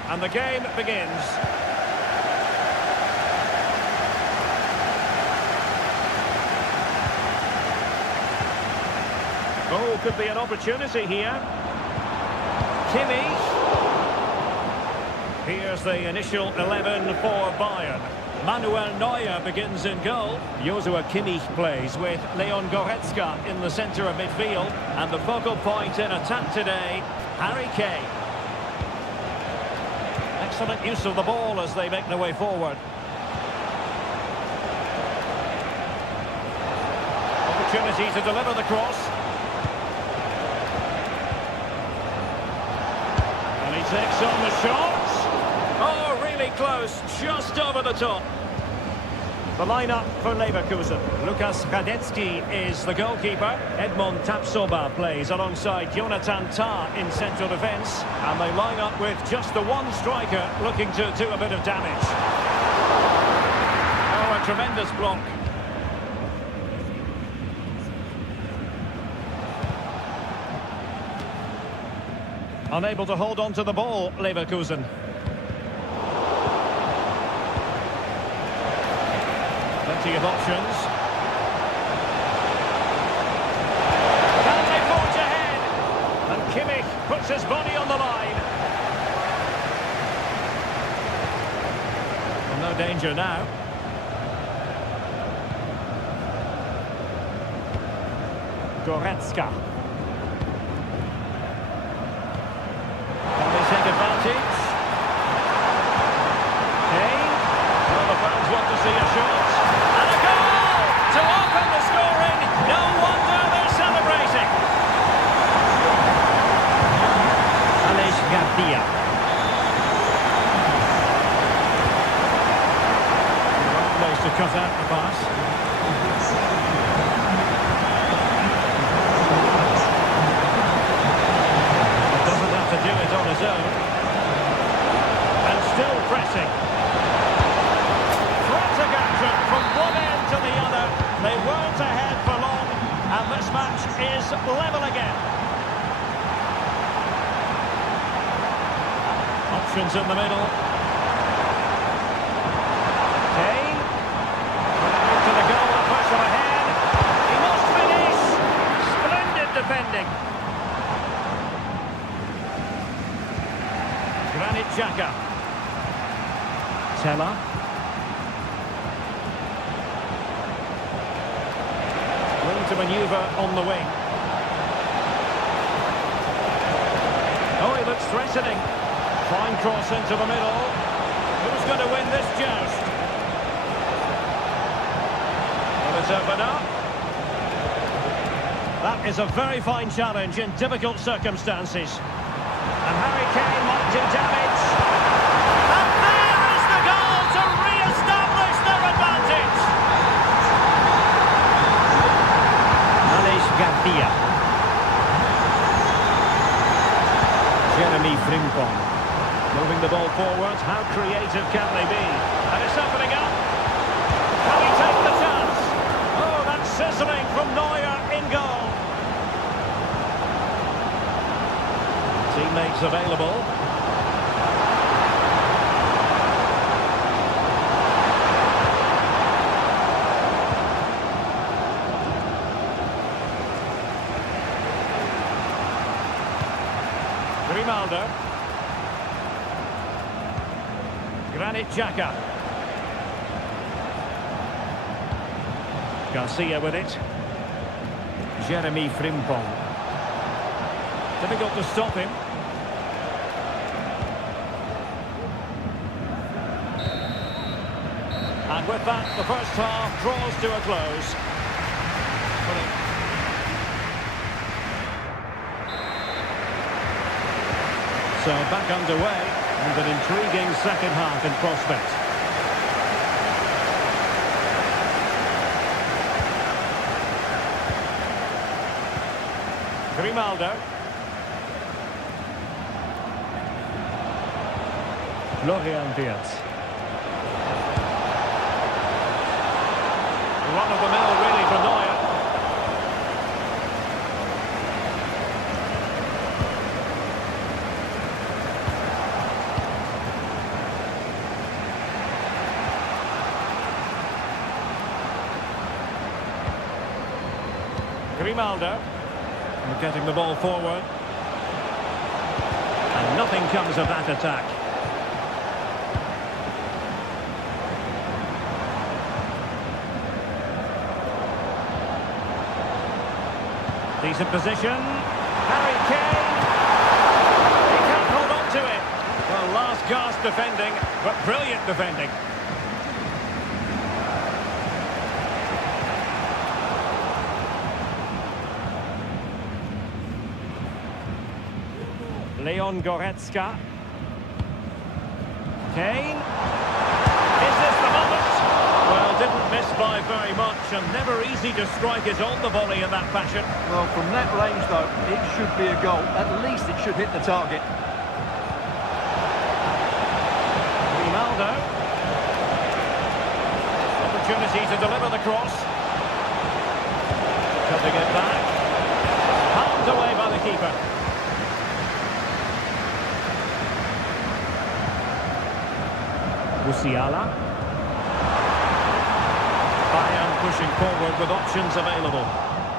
and the game begins. Oh, could be an opportunity here. Kimmich. Here's the initial 11 for Bayern. Manuel Neuer begins in goal. Joshua Kimmich plays with Leon Goretzka in the centre of midfield. And the focal point in attack today, Harry Kane. Excellent use of the ball as they make their way forward. Opportunity to deliver the cross. And he takes on the shot. Oh, really close, just over the top. The lineup for Leverkusen. Lukas Radetzky is the goalkeeper. Edmond Tapsoba plays alongside Jonathan Tah in central defence. And they line up with just the one striker looking to do a bit of damage. Oh, a tremendous block. Unable to hold on to the ball, Leverkusen. Plenty of options. Can they forge ahead? And Kimmich puts his body on the line. Well, no danger now. Goretzka. Can they take advantage? Kane. Well, the fans want to see a shot. And a goal to open the scoring. No wonder they're celebrating. Alex Garcia. Right place to cut out the pass. Doesn't have to do it on his own. And still pressing. Frantic action from one end to the other. They weren't ahead for long, and this match is level again. Options in the middle. Kane. To the goal, the pressure ahead. He must finish. Splendid defending. Granit Xhaka. Teller. Room to manoeuvre on the wing. Oh, he looks threatening. Fine cross into the middle. Who's going to win this joust? Well, it's opened up. That is a very fine challenge in difficult circumstances. And Harry Kane might do damage. And there is the goal to re-establish their advantage. Alex Garcia. Jeremy Frimpong. Moving the ball forward. How creative can they be? And it's opening up. Can he take the chance? Oh, that's sizzling from Neuer in goal. Teammates available. Grimaldo. Granit Xhaka. Garcia with it. Jeremy Frimpong. Difficult to stop him. And with that, the first half draws to a close. So back underway, and an intriguing second half in prospect. Grimaldo. Florian Wirtz. Run of the mill really for Neuer. Grimaldo. Getting the ball forward. And nothing comes of that attack. Decent position. Harry Kane. He can't hold on to it. Well, last gasp defending, but brilliant defending. Leon Goretzka. Kane. Is this the moment? Well, didn't miss by very much and never easy to strike it on the volley in that fashion. Well, from that range, though, it should be a goal. At least it should hit the target. Ronaldo. Opportunity to deliver the cross. Cutting it back. Palmed away by the keeper. Musiala. Bayern pushing forward with options available.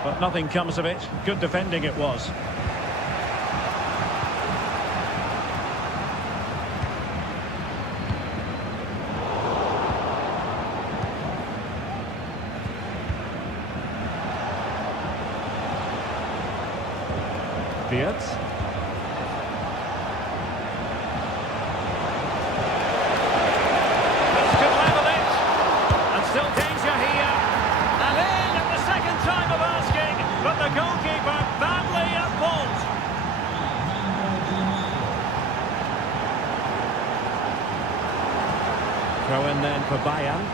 But nothing comes of it. Good defending it was. Wirtz. Still danger here. And in at the second time of asking, but the goalkeeper badly at fault. Throw in then for Bayern.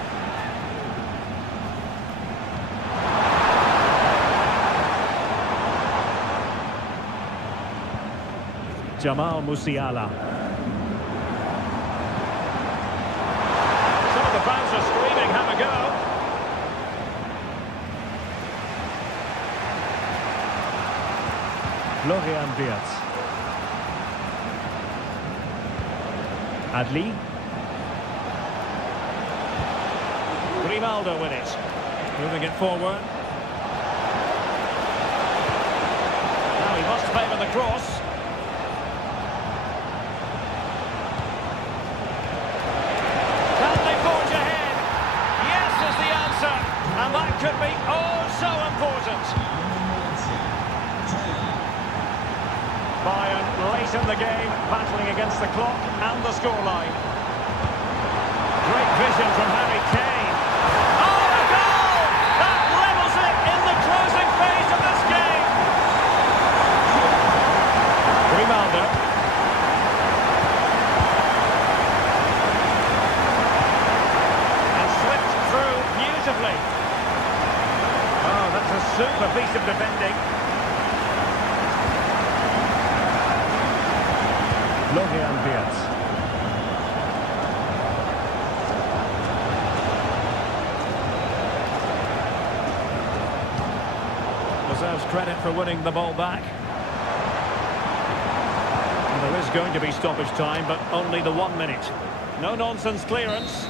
Jamal Musiala. Some of the fans are screaming, have a go. Florian Wirtz. Adli. Grimaldo with it. Moving it forward. Now he must favour the cross. Can they forge ahead? Yes is the answer. And that could be oh so important. Bayern late in the game, battling against the clock and the scoreline. Great vision from Harry Kane. Oh, a goal! That levels it in the closing phase of this game. Grimaldo. And slipped through beautifully. Oh, that's a super piece of defending. Florian Wirtz. Deserves credit for winning the ball back. And there is going to be stoppage time, but only the 1 minute. No nonsense clearance.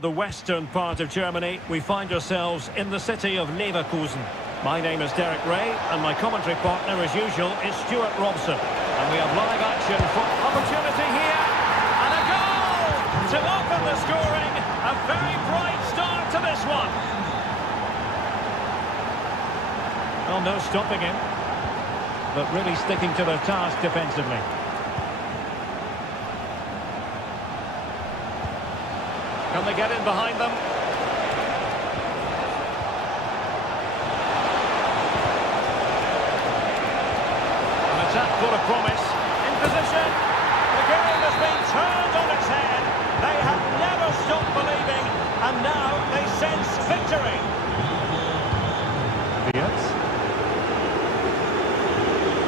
The western part of Germany, we find ourselves in the city of Leverkusen. My name is Derek Ray, and my commentary partner, as usual, is Stuart Robson. And we have live action for opportunity here, and a goal to open the scoring. A very bright start to this one. Well, no stopping him, but really sticking to their task defensively. Can they get in behind them? An attack full of promise. In position. The game has been turned on its head. They have never stopped believing, and now they sense victory. Yes.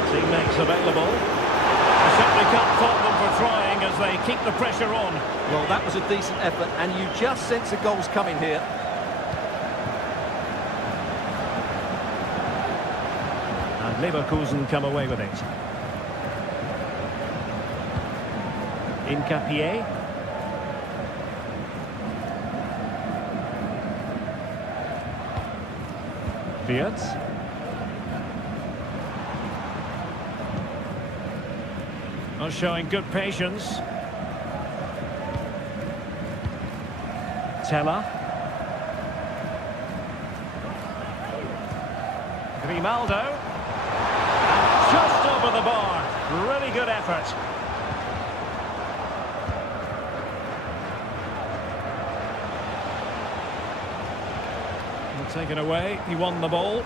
Teammates available. They simply can't fault them for trying as they keep the pressure on. Well, that was a decent effort, and you just sense the goals coming here. And Leverkusen come away with it. Incapié. Wirtz. Not showing good patience. Teller. Grimaldo. And just over the bar. Really good effort. Taken away. He won the ball.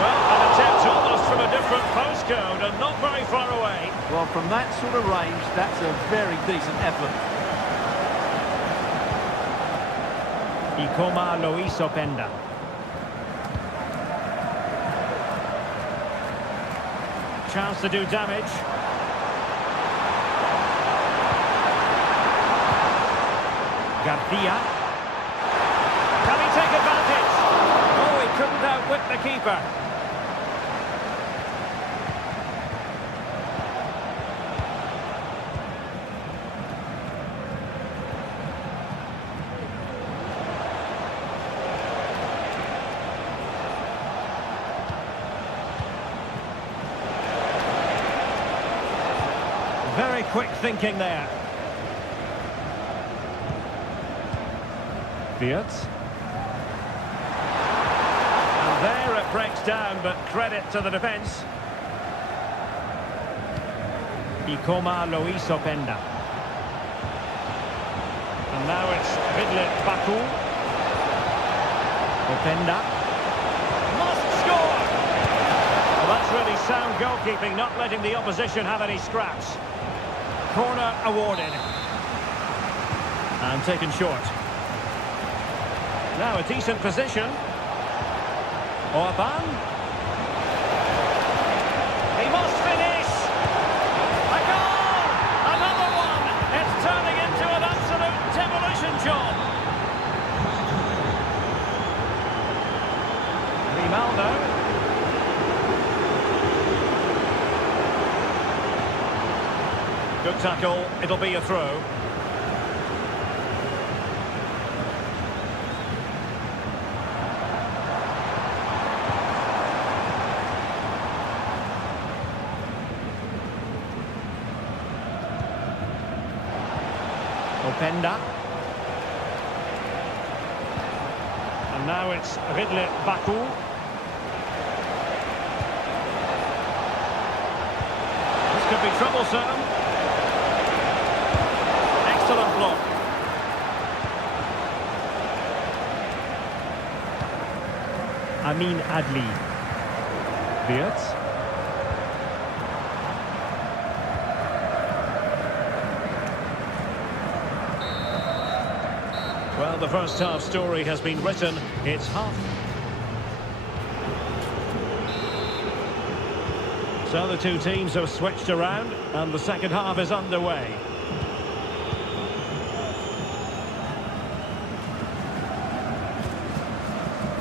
Well, an attempt almost from a different postcode and not very far away. Well, from that sort of range, that's a very decent effort. Ikoma Loiso Penda. Chance to do damage. Garcia. Can he take advantage? Oh, he couldn't outwit the keeper. Very quick thinking there. Wirtz. And there it breaks down, but credit to the defence. Ikoma Loiso Penda. And now it's Vidlit Baku. Openda. Must score! Well, that's really sound goalkeeping, not letting the opposition have any scraps. Corner awarded. And taken short. Now a decent position. Orban. He must finish. A goal! Another one! It's turning into an absolute demolition job. Grimaldo. Good tackle. It'll be a throw. Openda. And now it's Vidlit Baku. This could be troublesome. Excellent block. Amin Adli. Wirtz. Well, the first half story has been written. It's half. So the two teams have switched around, and the second half is underway.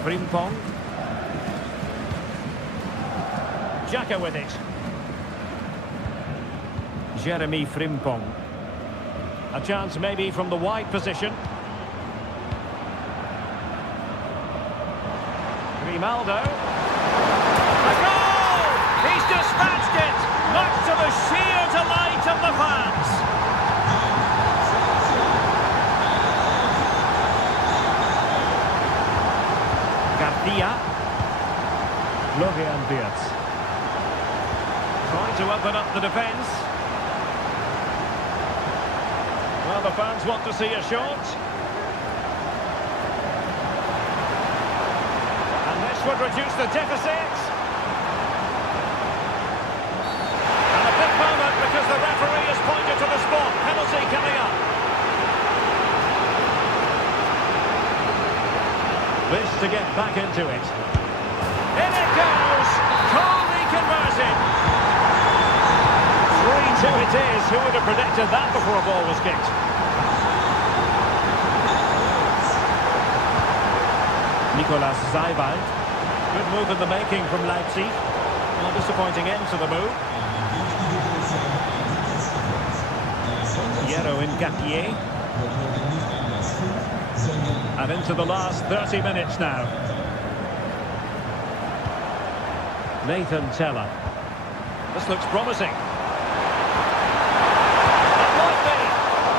Frimpong. Xhaka with it. Jeremy Frimpong. A chance maybe from the wide position. Grimaldo. A goal! He's dispatched it! Much to the sheer delight of the fans. Garcia. Florian Wirtz. Trying to open up the defence. Well, the fans want to see a shot. And this would reduce the deficit. And a big moment because the referee has pointed to the spot. Penalty coming up. This to get back into it. In it goes! Coldly converted! 3-2 it is. Who would have predicted that before a ball was kicked? Nicolas Zaiwald. Good move in the making from Leipzig. Well, disappointing end to the move. Piero Ngapié. And into the last 30 minutes now. Nathan Teller. This looks promising. That might be.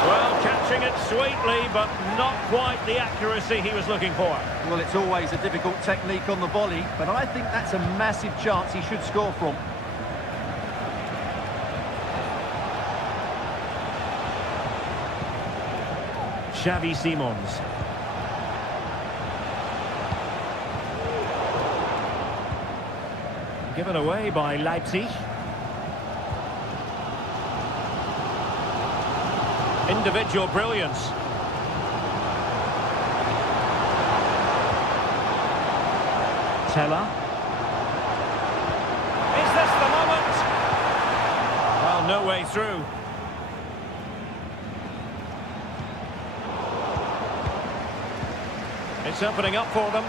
Well, catching it sweetly, but not quite the accuracy he was looking for. Well, it's always a difficult technique on the volley, but I think that's a massive chance he should score from. Xavi Simons. Given away by Leipzig. Individual brilliance. Teller. Is this the moment? Well, no way through. It's opening up for them.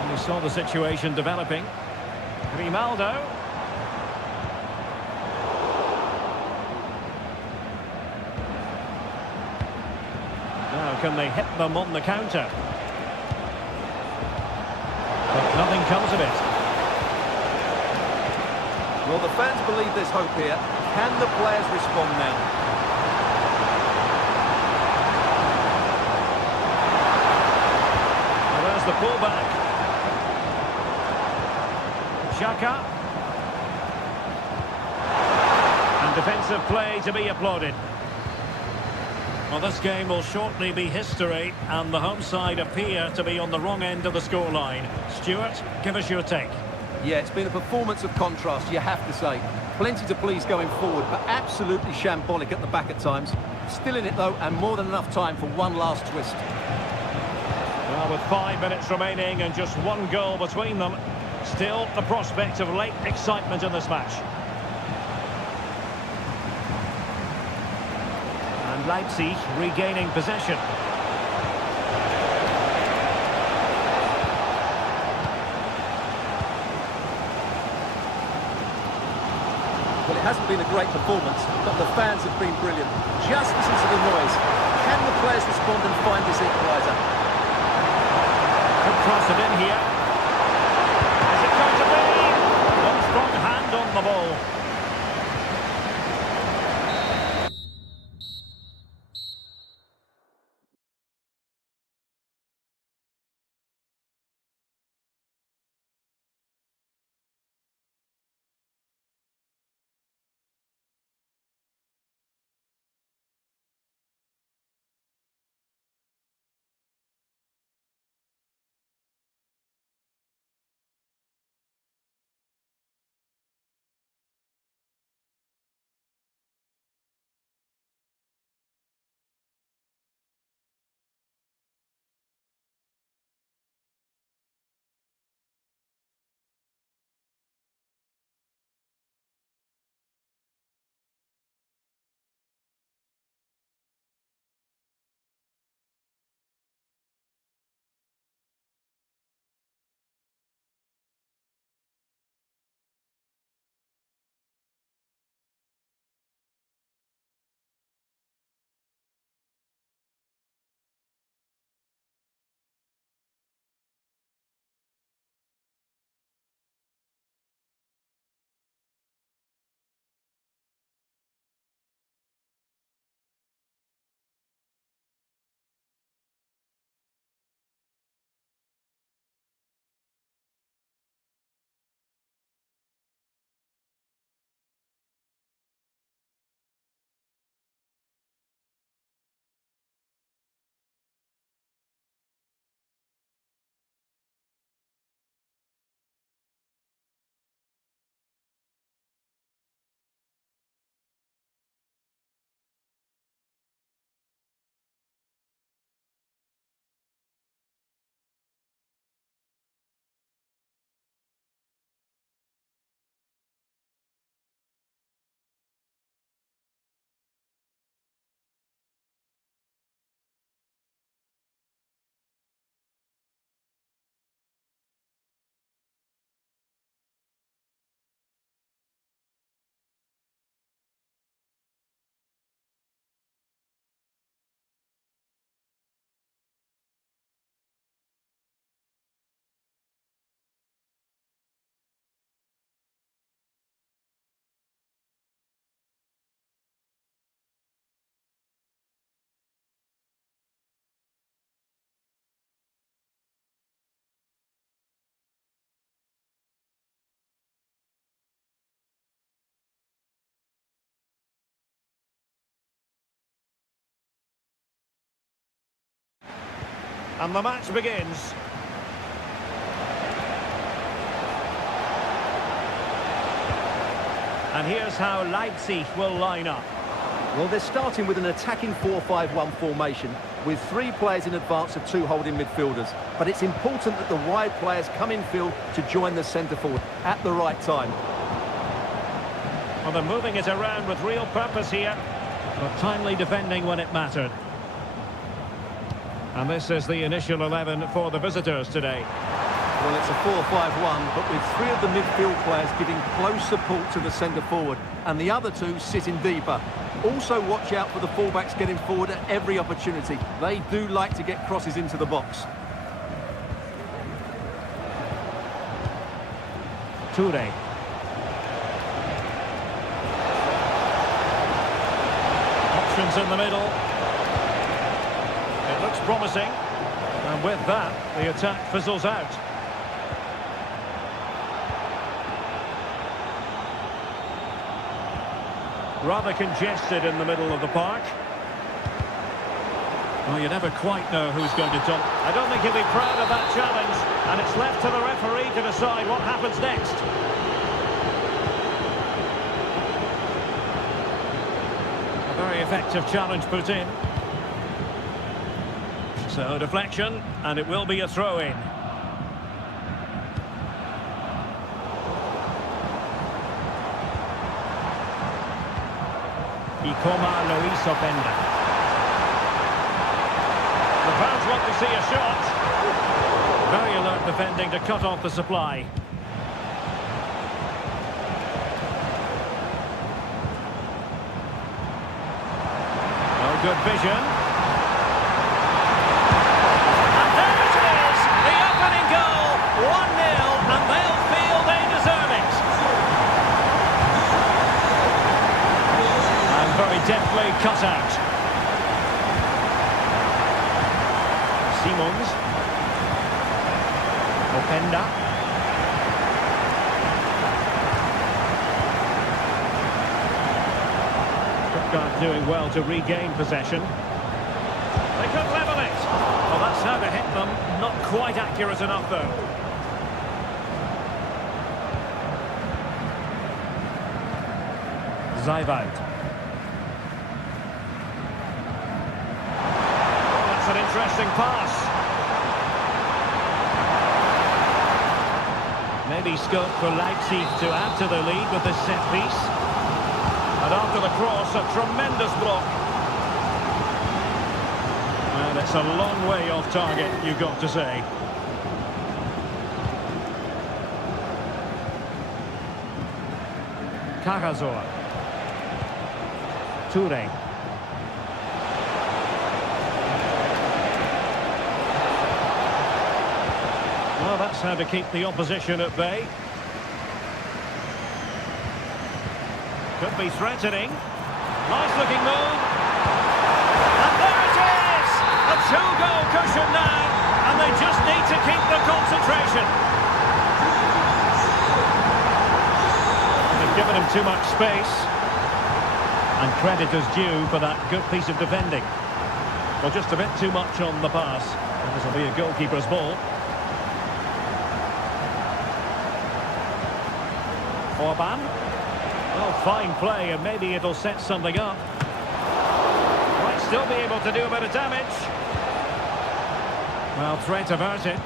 And we saw the situation developing. Grimaldo. Now can they hit them on the counter? But nothing comes of it. Well, the fans believe there's hope here. Can the players respond now? Well, there's the pullback. Xhaka. And defensive play to be applauded. Well, this game will shortly be history, and the home side appear to be on the wrong end of the scoreline. Stuart, give us your take. Yeah, it's been a performance of contrast, you have to say. Plenty to please going forward, but absolutely shambolic at the back at times. Still in it, though, and more than enough time for one last twist. Well, with 5 minutes remaining and just one goal between them, still the prospect of late excitement in this match. And Leipzig regaining possession. Well, it hasn't been a great performance, but the fans have been brilliant. Just listen to the noise. Can the players respond and find this equaliser? Could cross it in here. Is it going to be? One strong hand on the ball. And the match begins. And here's how Leipzig will line up. Well, they're starting with an attacking 4-5-1 formation with 3 players in advance of 2 holding midfielders. But it's important that the wide players come in field to join the centre forward at the right time. Well, they're moving it around with real purpose here, but timely defending when it mattered. And this is the initial 11 for the visitors today. Well, it's a 4-5-1, but with 3 of the midfield players giving close support to the centre forward, and the other 2 sitting deeper. Also watch out for the fullbacks getting forward at every opportunity. They do like to get crosses into the box. Toure. Options in the middle. It looks promising. And with that, the attack fizzles out. Rather congested in the middle of the park. Well, you never quite know who's going to top. I don't think he'll be proud of that challenge, and it's left to the referee to decide what happens next. A very effective challenge put in. So, deflection, and it will be a throw-in. The fans want to see a shot. Very alert defending to cut off the supply. Oh, good vision. And there it is, the opening goal. 1-0, and they'll feel they deserve it. And very deftly cut out. Simons. Openda. Stuttgart doing well to regain possession. They could level it. Well, that's how to hit them. Not quite accurate enough, though. Zijvoud. An interesting pass. Maybe scope for Leipzig to add to the lead with this set piece. And after the cross, a tremendous block. And it's a long way off target, you've got to say. Karazor. Toure. Well, that's how to keep the opposition at bay. Could be threatening. Nice looking move. And there it is! A 2-goal cushion now, and they just need to keep the concentration. They've given him too much space. And credit is due for that good piece of defending. Well, just a bit too much on the pass. And this will be a goalkeeper's ball. Orban. Well, fine play, and maybe it'll set something up. Might still be able to do a bit of damage. Well, threat averted.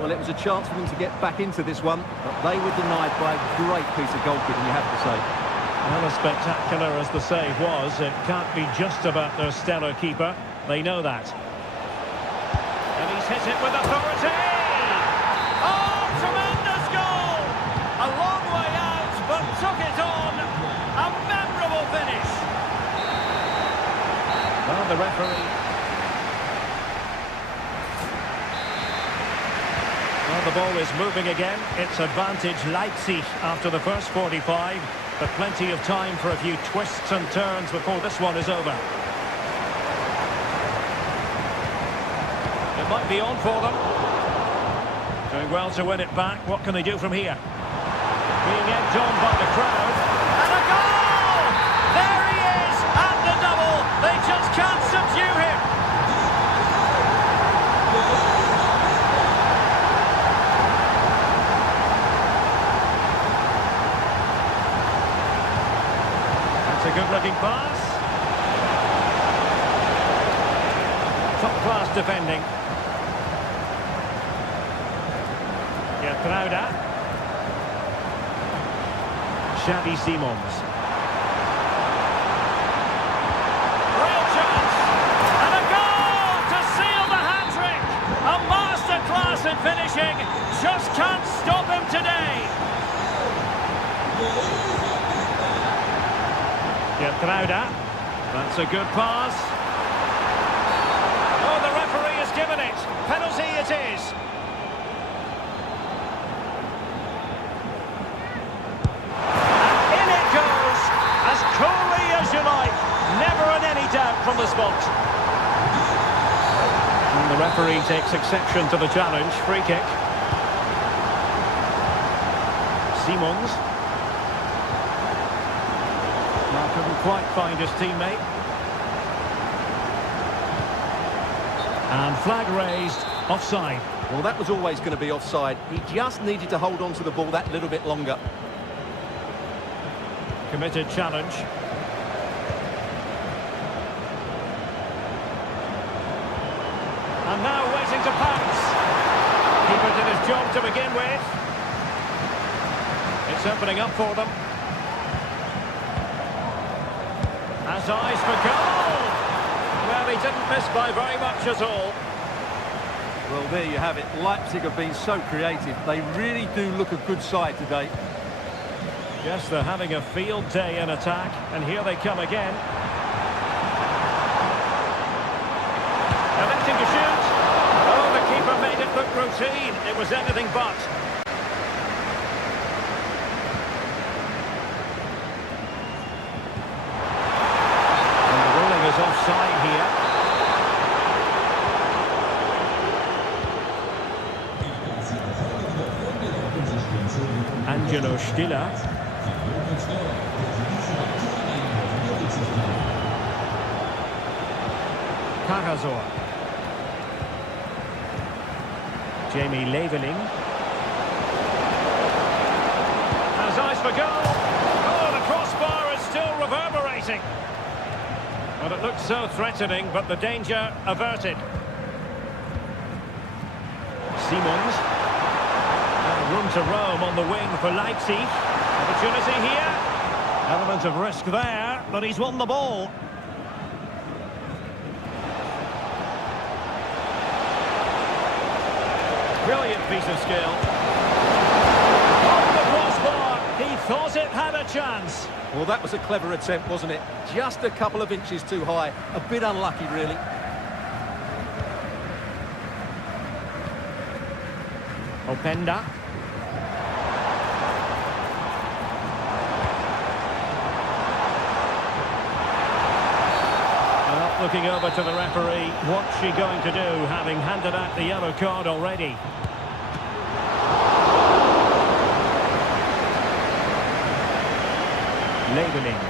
Well, it was a chance for them to get back into this one, but they were denied by a great piece of goalkeeping, you have to say. Well, as spectacular as the save was, it can't be just about their stellar keeper. They know that. And he's hit it with authority! Oh, tremendous goal! A long way out, but took it on. A memorable finish. Well, the referee... Well, the ball is moving again. It's advantage Leipzig after the first 45. But plenty of time for a few twists and turns before this one is over. It might be on for them. Doing well to win it back. What can they do from here? Being egged on by the crowd. And a goal! There he is! And the double! They just can't subdue him! a good-looking pass. Top-class defending. Gertruida. Xavi Simons. Real chance. And a goal to seal the hat-trick. A masterclass in finishing. Just can't stop him today. Gertruida. That's a good pass. Oh, the referee has given it. Penalty it is. And in it goes. As coolly as you like. Never in any doubt from the spot. And the referee takes exception to the challenge. Free kick. Simons. Well, couldn't quite find his teammate. And flag raised, offside. Well, that was always going to be offside. He just needed to hold on to the ball that little bit longer. Committed challenge. And now waiting to pounce. Keeper did his job to begin with. It's opening up for them. Has eyes for goal! Well, he didn't miss by very much at all. Well, there you have it. Leipzig have been so creative. They really do look a good side today. Yes, they're having a field day in attack, and here they come again. Electing to shoot. Oh, the keeper made it look routine. It was anything but. And the ruling is offside here. Angelo Stiller. Karasor. Jamie Leveling. Has eyes for goal. Oh, the crossbar is still reverberating. Well, it looked so threatening, but the danger averted. Simons. Room to roam on the wing for Leipzig. Opportunity here. Element of risk there, but he's won the ball. Brilliant piece of skill. On the crossbar, he thought it had a chance. Well, that was a clever attempt, wasn't it? Just a couple of inches too high. A bit unlucky, really. Openda. Well, looking over to the referee, what's she going to do, having handed out the yellow card already? Leveling.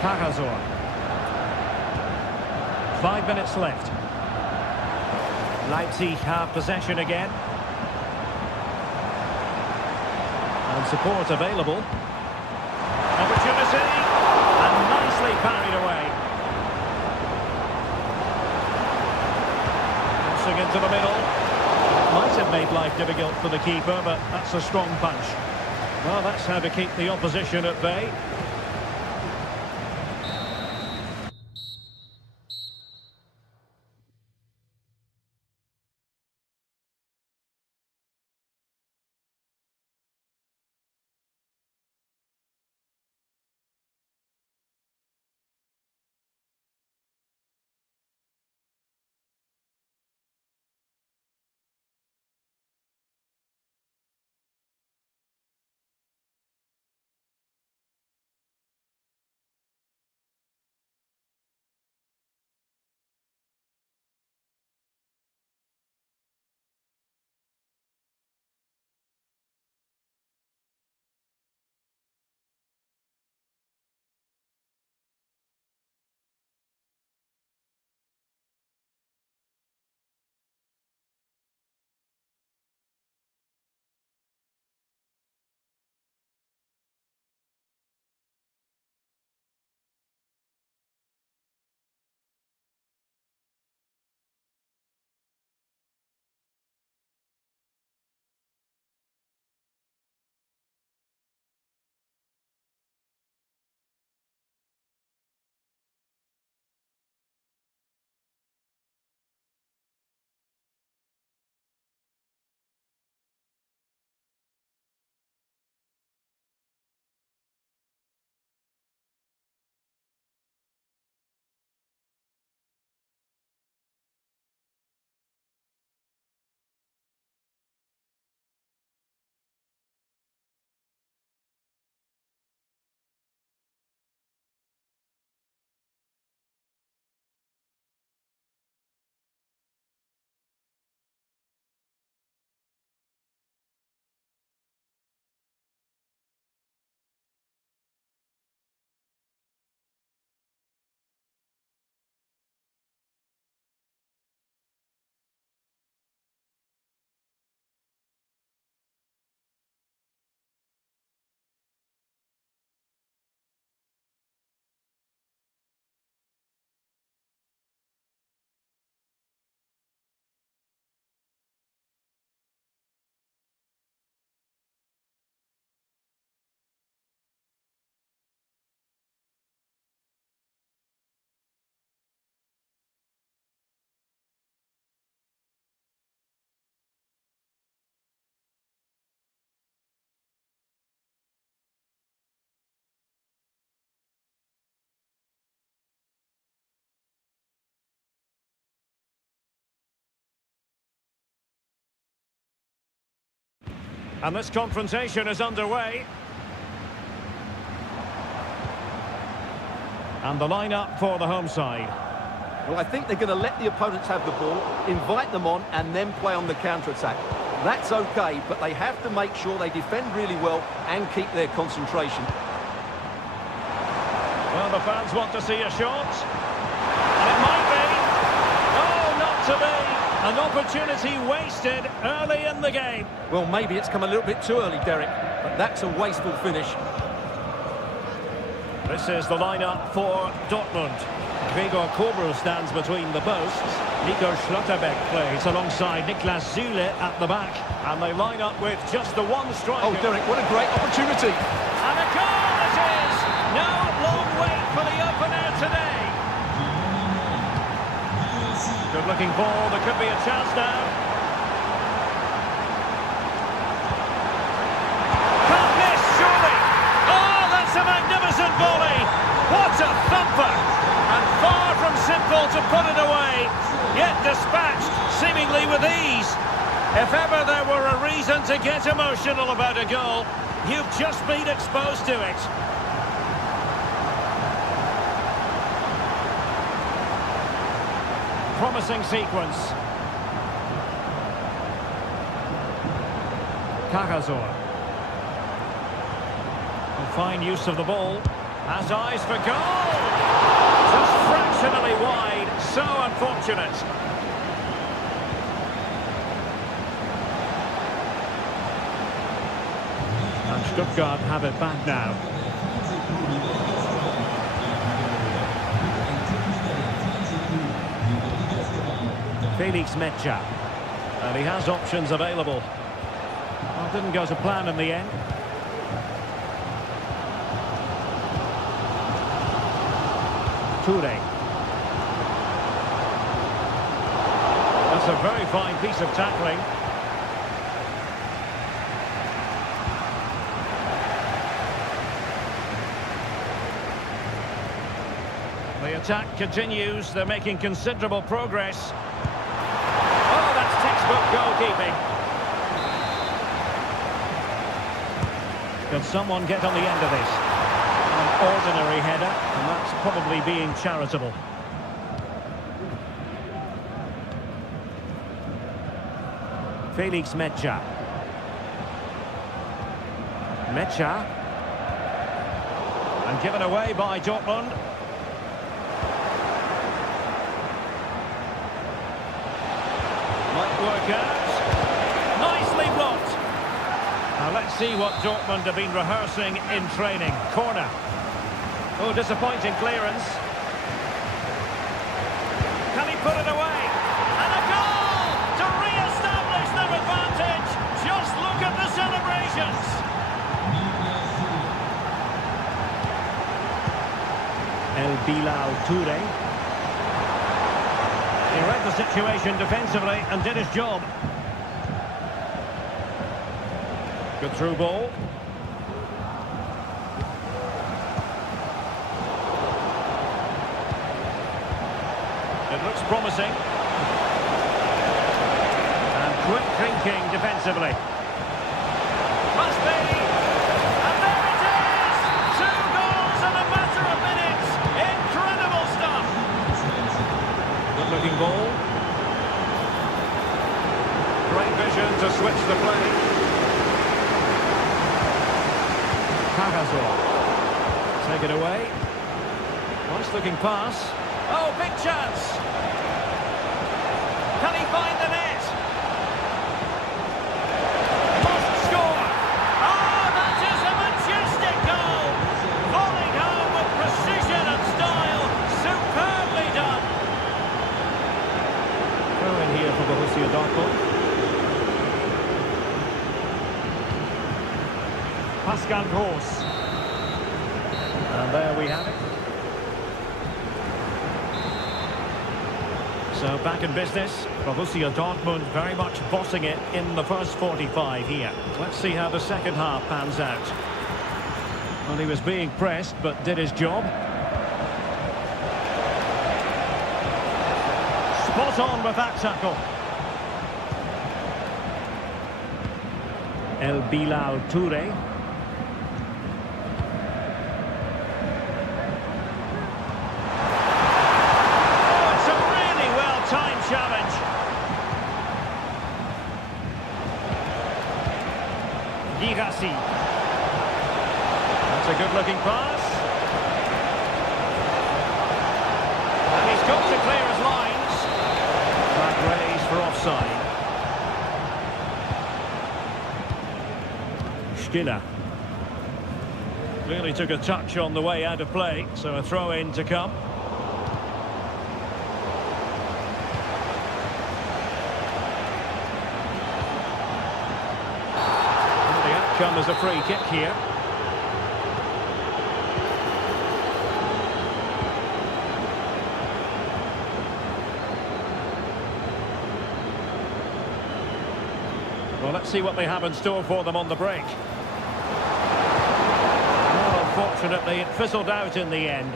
Karasor. 5 minutes left. Leipzig have possession again. And support available. Opportunity. And nicely parried away. Crossing into the middle. Might have made life difficult for the keeper, but that's a strong punch. Well, that's how to keep the opposition at bay. And this confrontation is underway. And the lineup for the home side. Well, I think they're going to let the opponents have the ball, invite them on, and then play on the counter-attack. That's okay, but they have to make sure they defend really well and keep their concentration. Well, the fans want to see a shot. And it might be. Oh, not to be. An opportunity wasted early in the game. Well, maybe it's come a little bit too early, Derek, but that's a wasteful finish. This is the lineup for Dortmund. Gregor Kobel stands between the posts. Nico Schlotterbeck plays alongside Niklas Süle at the back. And they line up with just the one striker. Oh, Derek, what a great opportunity. And a goal it is! No long wait for the opener today. Good looking ball, there could be a chance now. Can't miss, surely! Oh, that's a magnificent volley! What a thumper! And far from simple to put it away, yet dispatched seemingly with ease. If ever there were a reason to get emotional about a goal, you've just been exposed to it. Promising sequence. Kagazor. Fine use of the ball. Has eyes for goal! Just fractionally wide. So unfortunate. And Stuttgart have it back now. Felix Metsä. And he has options available. Well, didn't go to plan in the end. Toure. That's a very fine piece of tackling. The attack continues. They're making considerable progress. Oh, that's textbook goalkeeping. Can someone get on the end of this? An ordinary header, and that's probably being charitable. Felix Metsä. Metsä. And given away by Dortmund. Might work out. Nicely blocked. Now let's see what Dortmund have been rehearsing in training. Corner. Oh, disappointing clearance. Can he put it away? And a goal to re-establish their advantage. Just look at the celebrations. El Bilal Toure. He read the situation defensively and did his job. Good through ball. It looks promising. And quick thinking defensively. Must be. And there it is! 2 goals in a matter of minutes. Incredible stuff. Good looking ball. Great vision to switch the play. Kagazor. Take it away. Nice looking pass. Oh, big chance. Can he find the net? Must score. Oh, that is a majestic goal. Falling home with precision and style. Superbly done. Throw in here for Borussia Dortmund. Pascal Gross. And there we have it. So back in business, Borussia Dortmund very much bossing it in the first 45 here. Let's see how the second half pans out. Well, he was being pressed, but did his job. Spot on with that tackle. El Bilal Toure. Oh, it's a really well-timed challenge. Girassi. That's a good-looking pass. And he's got to clear his lines. Flag raised for offside. Skinner. Clearly took a touch on the way out of play, so a throw-in to come. And the outcome is a free kick here. Well, let's see what they have in store for them on the break. Well, unfortunately, it fizzled out in the end.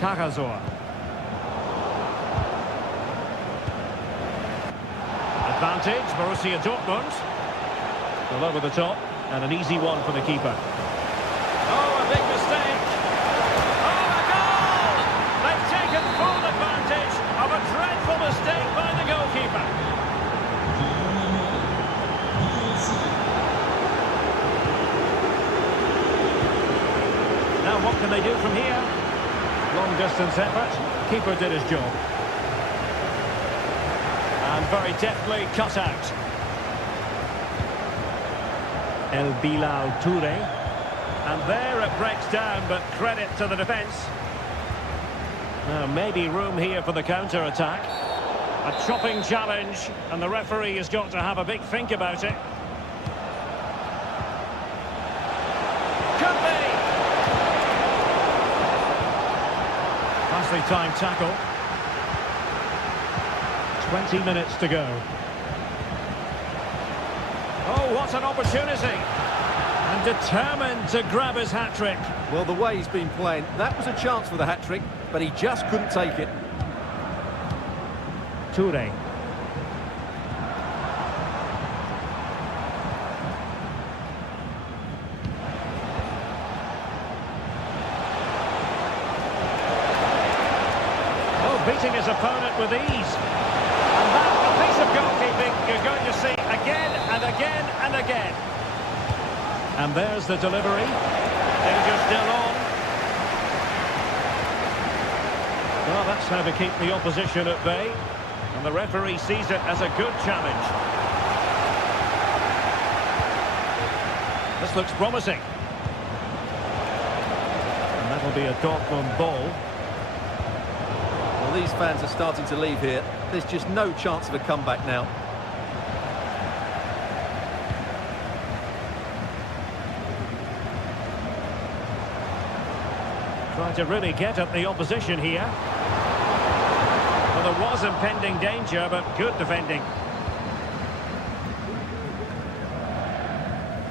Karazor. Advantage, Borussia Dortmund. Well, over the top, and an easy one for the keeper. Oh, a big mistake. Oh, a goal! They've taken full advantage of a dreadful mistake by the goalkeeper. Now what can they do from here? Long distance effort. Keeper did his job. And very deftly cut out. El Bilal Toure. And there it breaks down, but credit to the defence. Now maybe room here for the counter-attack. A chopping challenge, and the referee has got to have a big think about it. Could be! Nicely timed tackle. 20 minutes to go. Oh, what an opportunity! And determined to grab his hat-trick. Well, the way he's been playing, that was a chance for the hat-trick, but he just couldn't take it. Toure. Oh, beating his opponent with ease. And that's a piece of goalkeeping you're going to see again and again and again. And there's the delivery. Danger still on. Well, that's how to keep the opposition at bay. And the referee sees it as a good challenge. This looks promising. And that'll be a Dortmund ball. Well, these fans are starting to leave here. There's just no chance of a comeback now. Trying to really get at the opposition here. Well, there was impending danger, but good defending.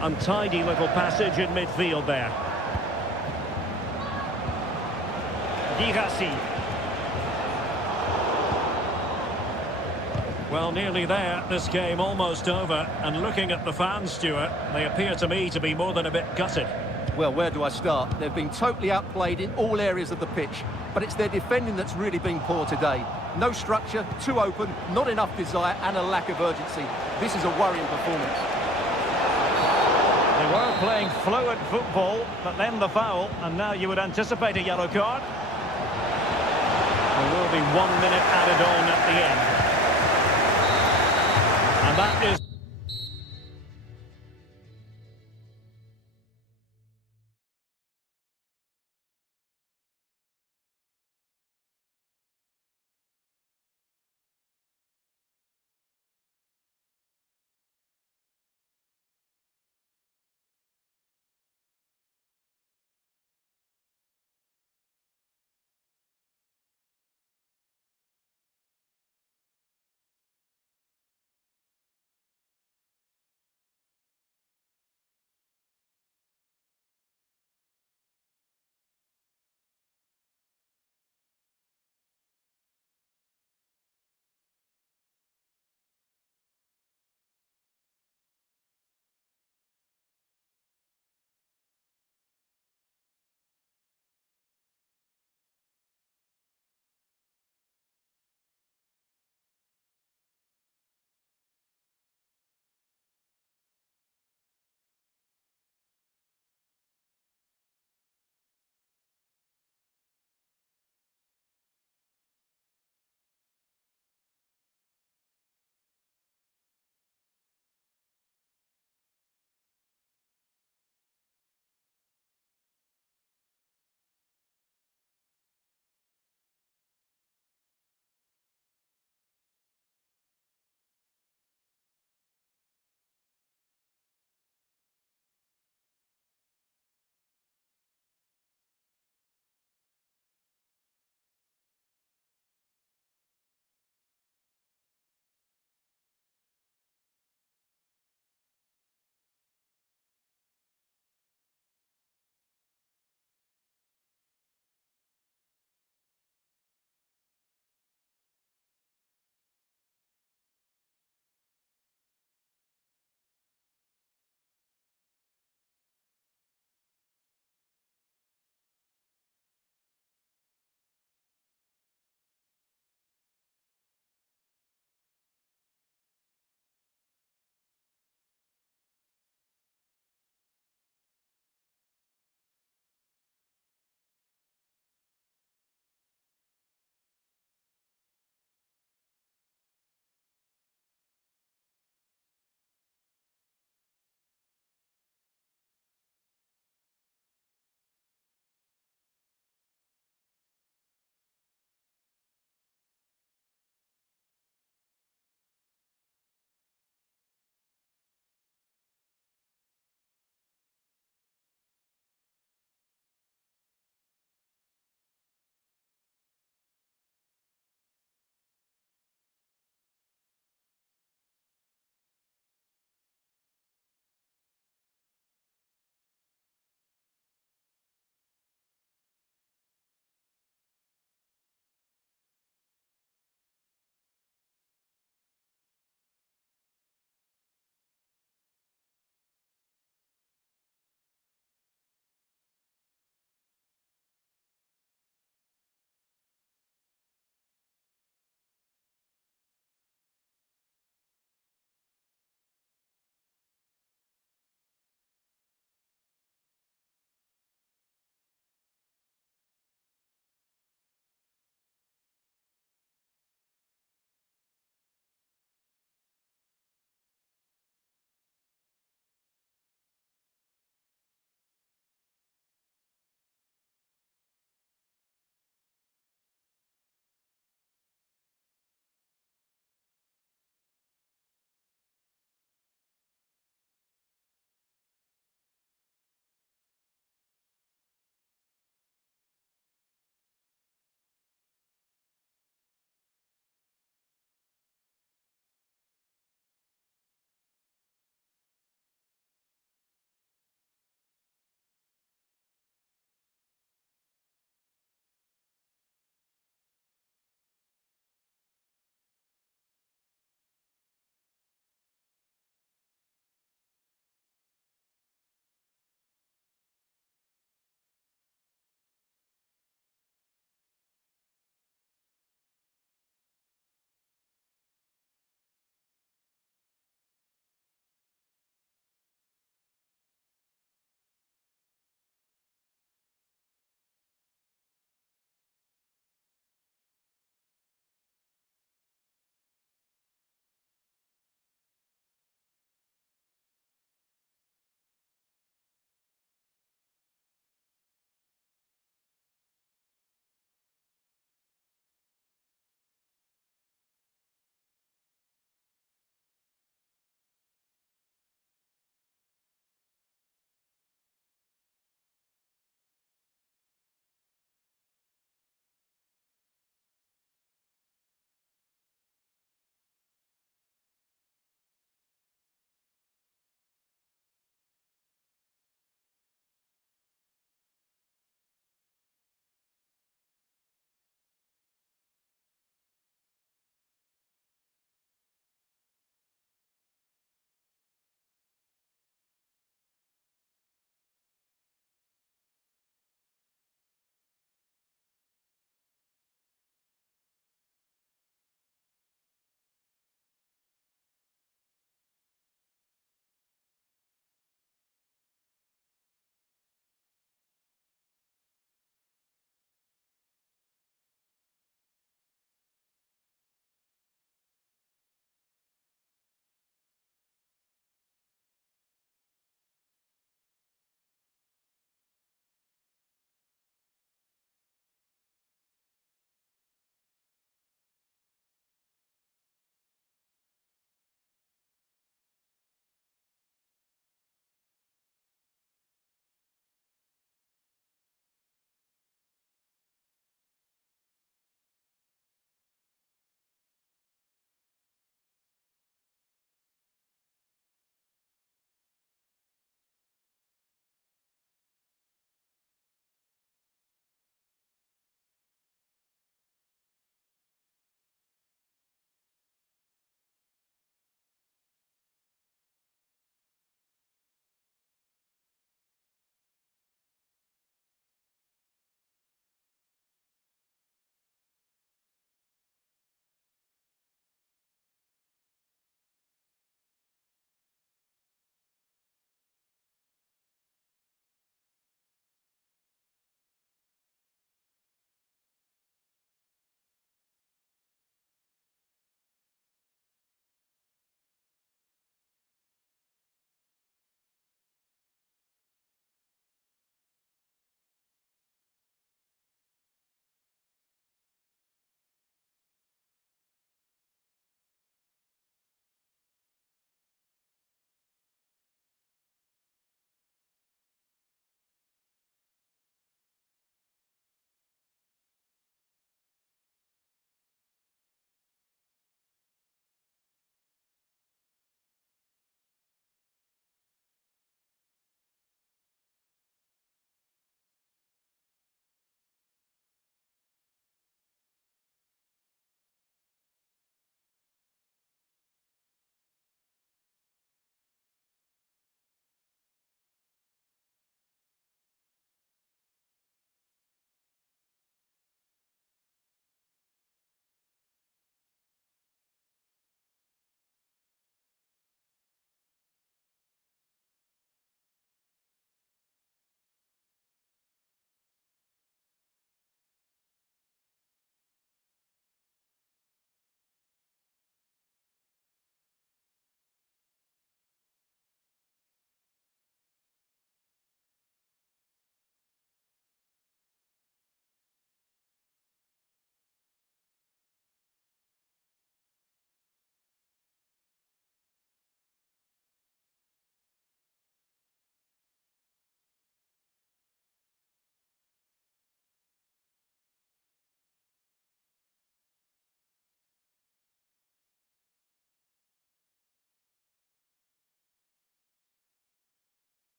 Untidy little passage in midfield there. Girassi. Well, nearly there. This game almost over. And looking at the fans, Stuart, they appear to me to be more than a bit gutted. Well, where do I start? They've been totally outplayed in all areas of the pitch, but it's their defending that's really been poor today. No structure, too open, not enough desire, and a lack of urgency. This is a worrying performance. They were playing fluid football, but then the foul, and now you would anticipate a yellow card. There will be 1 minute added on at the end. And that is...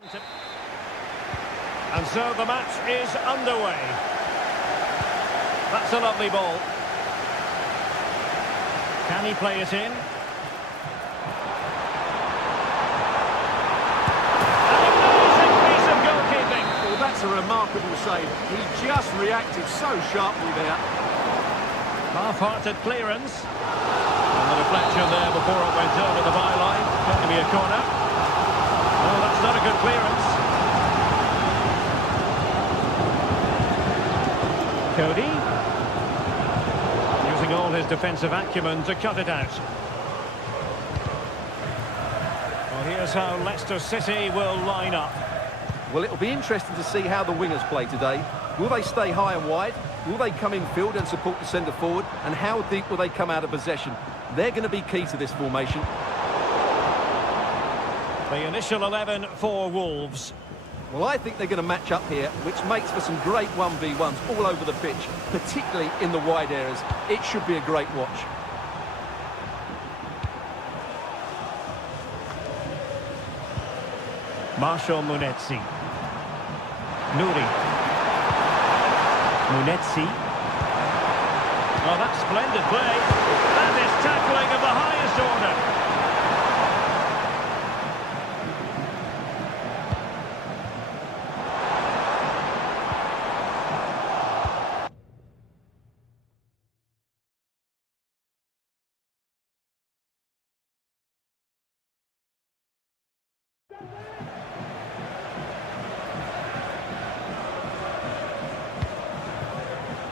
And so the match is underway. That's a lovely ball. Can he play it in? An amazing piece of goalkeeping. Well, that's a remarkable save. He just reacted so sharply there. Half-hearted clearance. And the deflection there before it went over the byline. Going to be a corner. Oh, that's not a good clearance. Cody. Using all his defensive acumen to cut it out. Well, here's how Leicester City will line up. Well, it'll be interesting to see how the wingers play today. Will they stay high and wide? Will they come in field and support the centre forward? And how deep will they come out of possession? They're going to be key to this formation. The initial 11 for Wolves. Well, I think they're going to match up here, which makes for some great 1v1s all over the pitch, particularly in the wide areas. It should be a great watch. Marshall Munetsi. Nuri. Munetsi. Oh, that's splendid play. That is tackling of the highest order.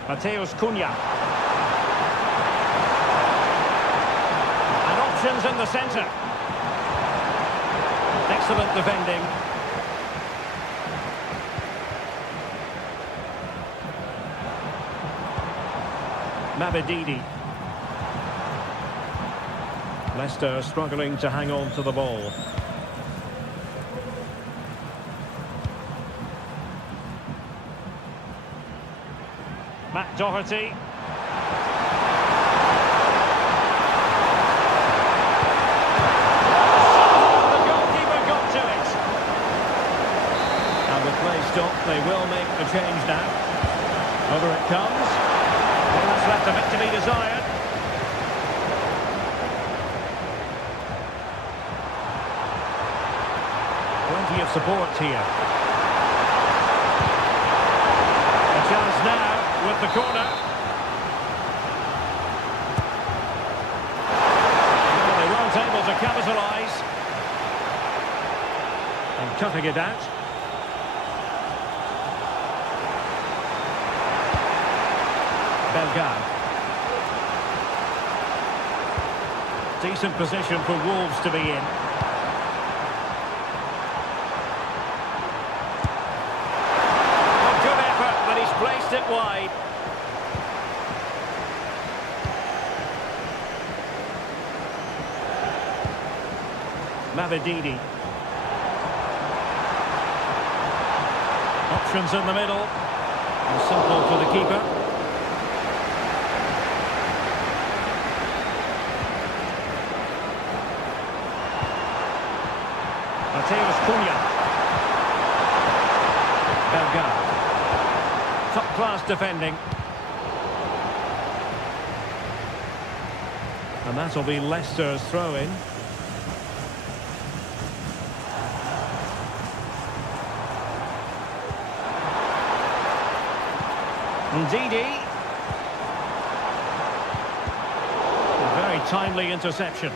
Mateus Cunha. And options in the centre. Excellent defending. Mabedidi. Leicester struggling to hang on to the ball. Matt Doherty. Somehow the goalkeeper got to it. And the play stopped. They will make a change now. Over it comes. Well, that's left a bit to be desired. Plenty of support here. A chance now with the corner. Well, they weren't able to capitalise. And cutting it out. Bellegarde. Decent position for Wolves to be in. Placed it wide. Mabedidi. Options in the middle. And simple for the keeper. Mateus Cunha. Bellegarde. Top-class defending. And that'll be Leicester's throw-in. Ndidi. A very timely interception.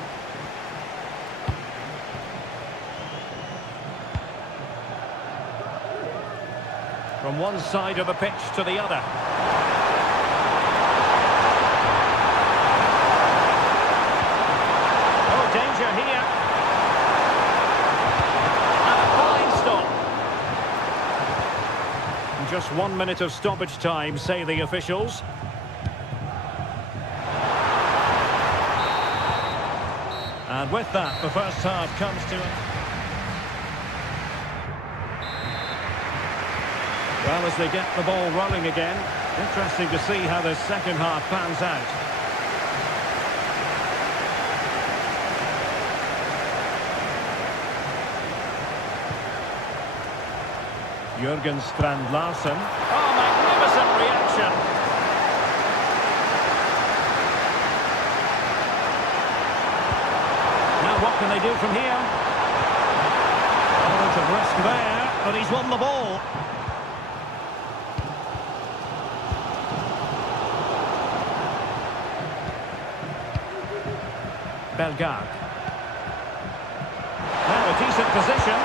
From one side of the pitch to the other. Oh, danger here. And a fine stop. Just 1 minute of stoppage time, say the officials. And with that, the first half comes to an... Well, as they get the ball rolling again, interesting to see how the second half pans out. Jurgen Strand Larsen. Oh, magnificent reaction. Now what can they do from here? Element of risk there, but he's won the ball. Bellegarde. Now a decent position.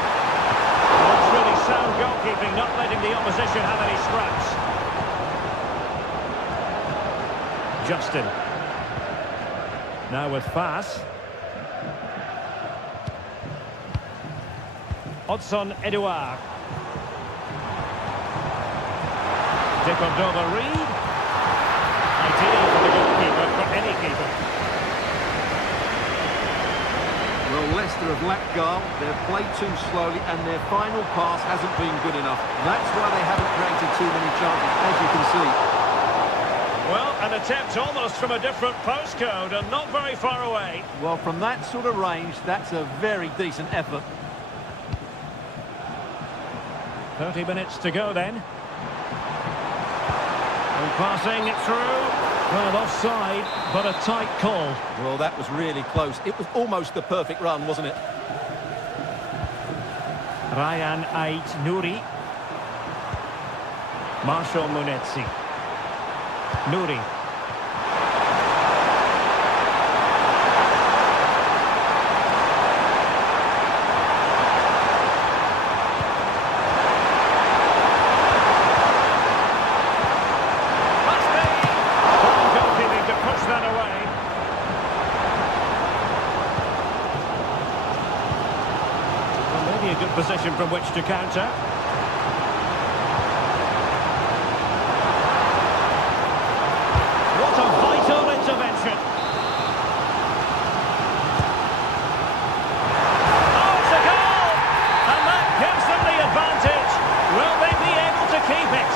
That's really sound goalkeeping, not letting the opposition have any scraps. Justin. Now with Fass. Odson Edouard. De Cordova-Reid. Ideal for the goalkeeper, for any keeper. Well, Leicester have lacked guile, they've played too slowly, and their final pass hasn't been good enough. That's why they haven't created too many chances, as you can see. Well, an attempt almost from a different postcode and not very far away. Well, from that sort of range, that's a very decent effort. 30 minutes to go then. And passing it through. Well, offside, but a tight call. Well, that was really close. It was almost the perfect run, wasn't it? Ryan Ait Nouri. Marshall Munetsi. Nouri. A good position from which to counter. What a vital intervention. Oh, it's a goal! And that gives them the advantage. Will they be able to keep it?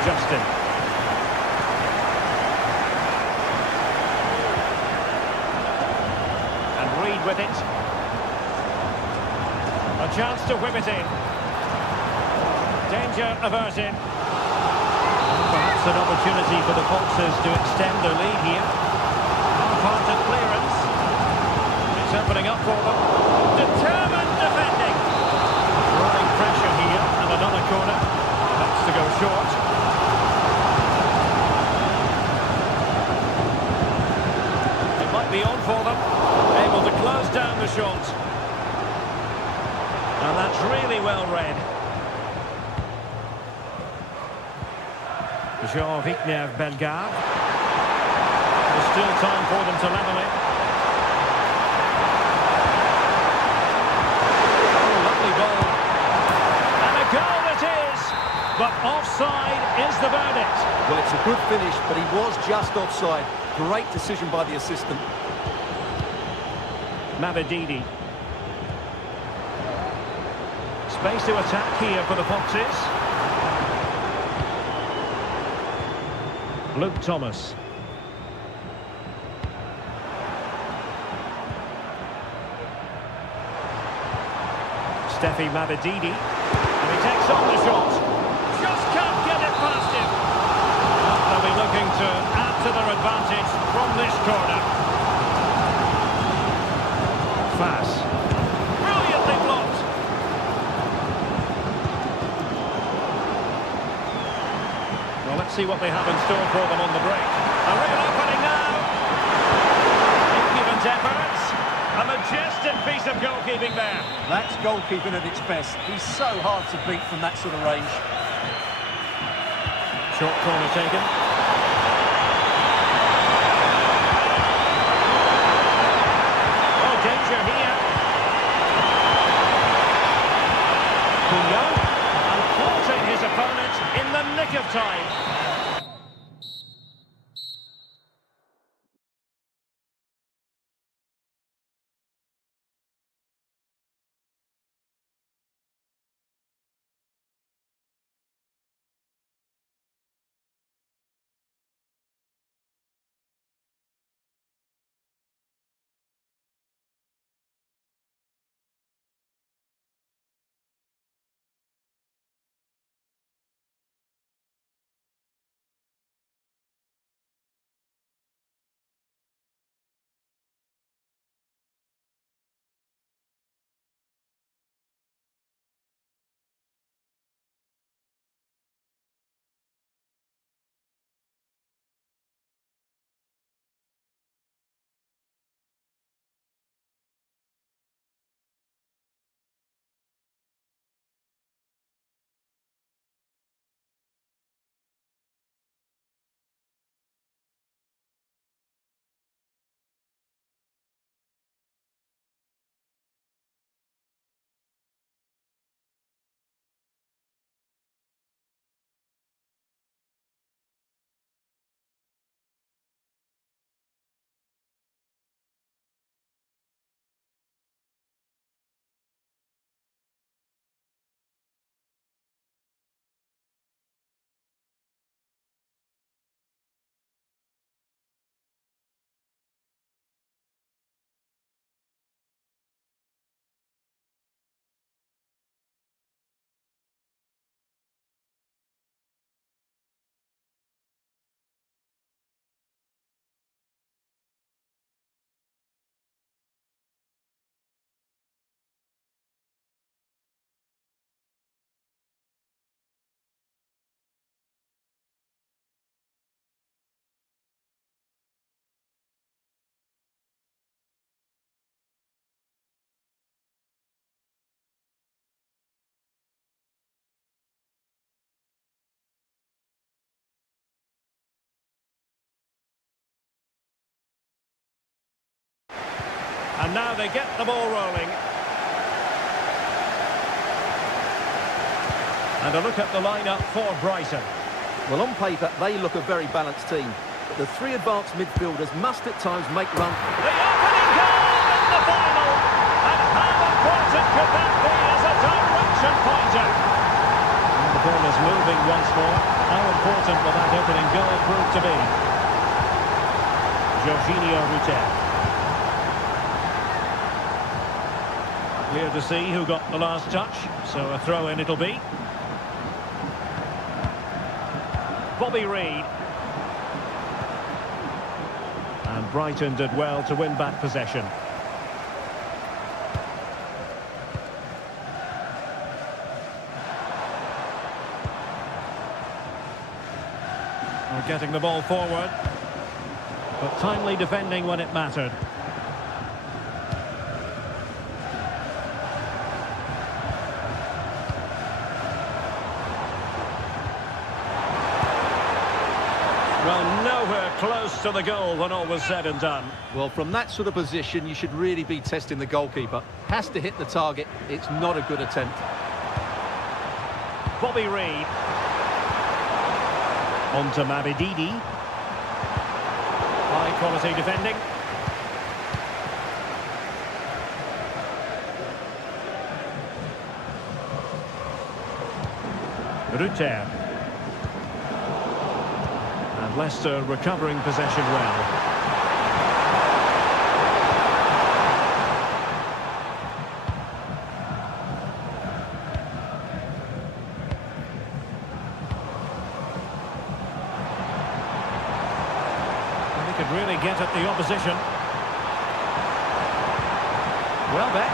Justin. And Reid with it. A chance to whip it in. Danger averted. Perhaps an opportunity for the Foxes to extend their lead here. Half-hearted clearance. It's opening up for them. Determined defending. Growing pressure here, and another corner. That's to go short. Be on for them, able to close down the shot. And that's really well read. Jean-Victor Bellegarde. There's still time for them to level it. Oh, lovely ball. And a goal it is! But offside is the verdict. Well, it's a good finish, but he was just offside. Great decision by the assistant. Mavididi. Space to attack here for the Foxes. Luke Thomas. Steffi Mavididi. And he takes on the shot. Just can't get it past him. They'll be looking to add to their advantage from this corner. Fass. Brilliantly blocked. Well, let's see what they have in store for them on the break. A real opening now. Impudent efforts. A majestic piece of goalkeeping there. That's goalkeeping at its best. He's so hard to beat from that sort of range. Short corner taken. Danger here. Young, and thwarting his opponent in the nick of time. And now they get the ball rolling. And a look at the lineup for Brighton. Well, on paper, they look a very balanced team. But the three advanced midfielders must at times make run. The opening goal in the final! And how important could that be as a direction pointer? And the ball is moving once more. How important will that opening goal prove to be? Jorginho Rutter. Clear to see who got the last touch, so a throw-in it'll be. Bobby Reid. And Brighton did well to win back possession. We're getting the ball forward, but timely defending when it mattered. Well, nowhere close to the goal when all was said and done. Well, from that sort of position, you should really be testing the goalkeeper. Has to hit the target. It's not a good attempt. Bobby Reid. On to Mabididi. High quality defending. Rutter. And Leicester recovering possession well. Could really get at the opposition. Well back.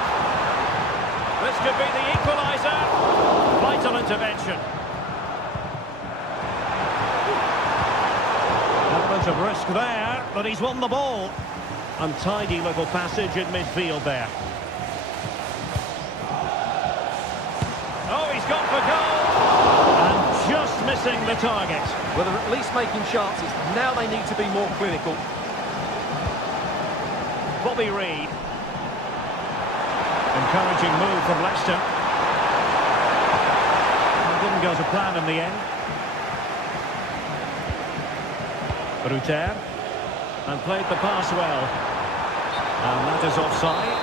This could be the equaliser. Vital intervention. Element of risk there, but he's won the ball. Untidy little passage in midfield there. Oh, he's gone for goal. And just missing the target. Well, they're at least making chances. Now they need to be more clinical. Bobby Reid. Encouraging move from Leicester. It didn't go to plan in the end. Rutter. And played the pass well. And that is offside.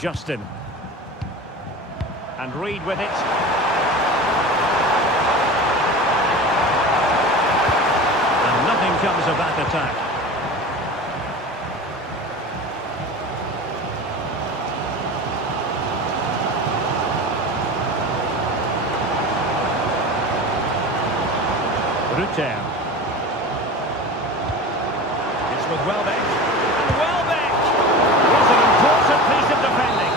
Justin. And Reid with it. And nothing comes of that attack. Rutter. It's with Welbeck. And Welbeck was an important piece of defending.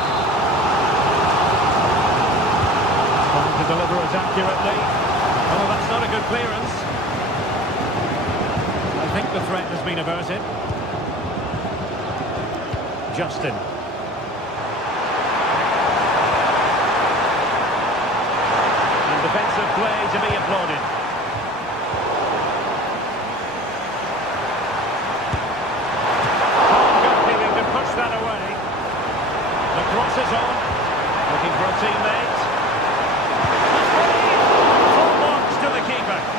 To deliver it accurately. Oh, that's not a good clearance. I think the threat has been averted. Justin. And defensive play to be applauded. Good feeling to push that away. The cross is on. Looking for a teammate.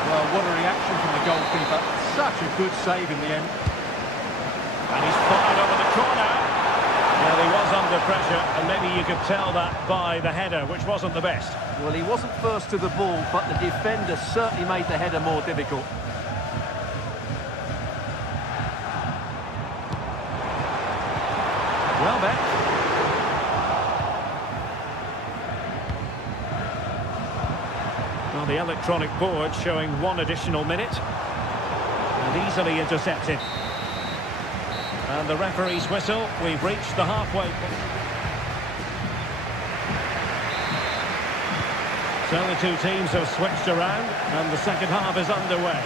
Well, what a reaction from the goalkeeper. Such a good save in the end. And he's fired over the corner. Well, he was under pressure, and maybe you could tell that by the header, which wasn't the best. Well, he wasn't first to the ball, but the defender certainly made the header more difficult. Well back. Well, the electronic board showing one additional minute. And easily intercepted. And the referee's whistle, we've reached the halfway point. So the two teams have switched around, and the second half is underway.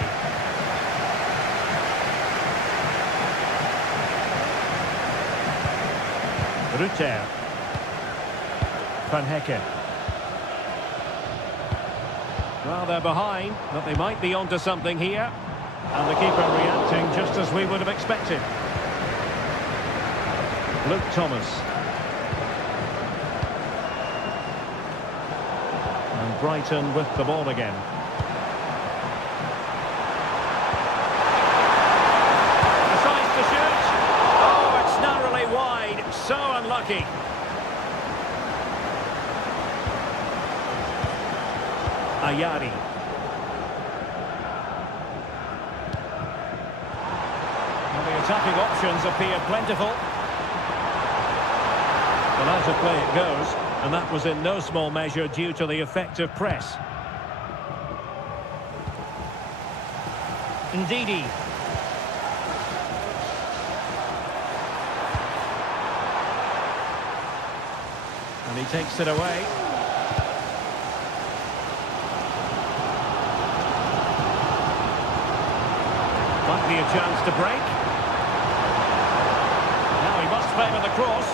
Rutter. Van Hekken. Well, they're behind, but they might be onto something here. And the keeper reacting just as we would have expected. Luke Thomas. And Brighton with the ball again. Decides to shoot. Oh, it's narrowly wide. So unlucky. Ayari. Well, the attacking options appear plentiful. Well, out of play it goes, and that was in no small measure due to the effective press. Ndidi. And he takes it away. Might be a chance to break. Now he must favour the cross.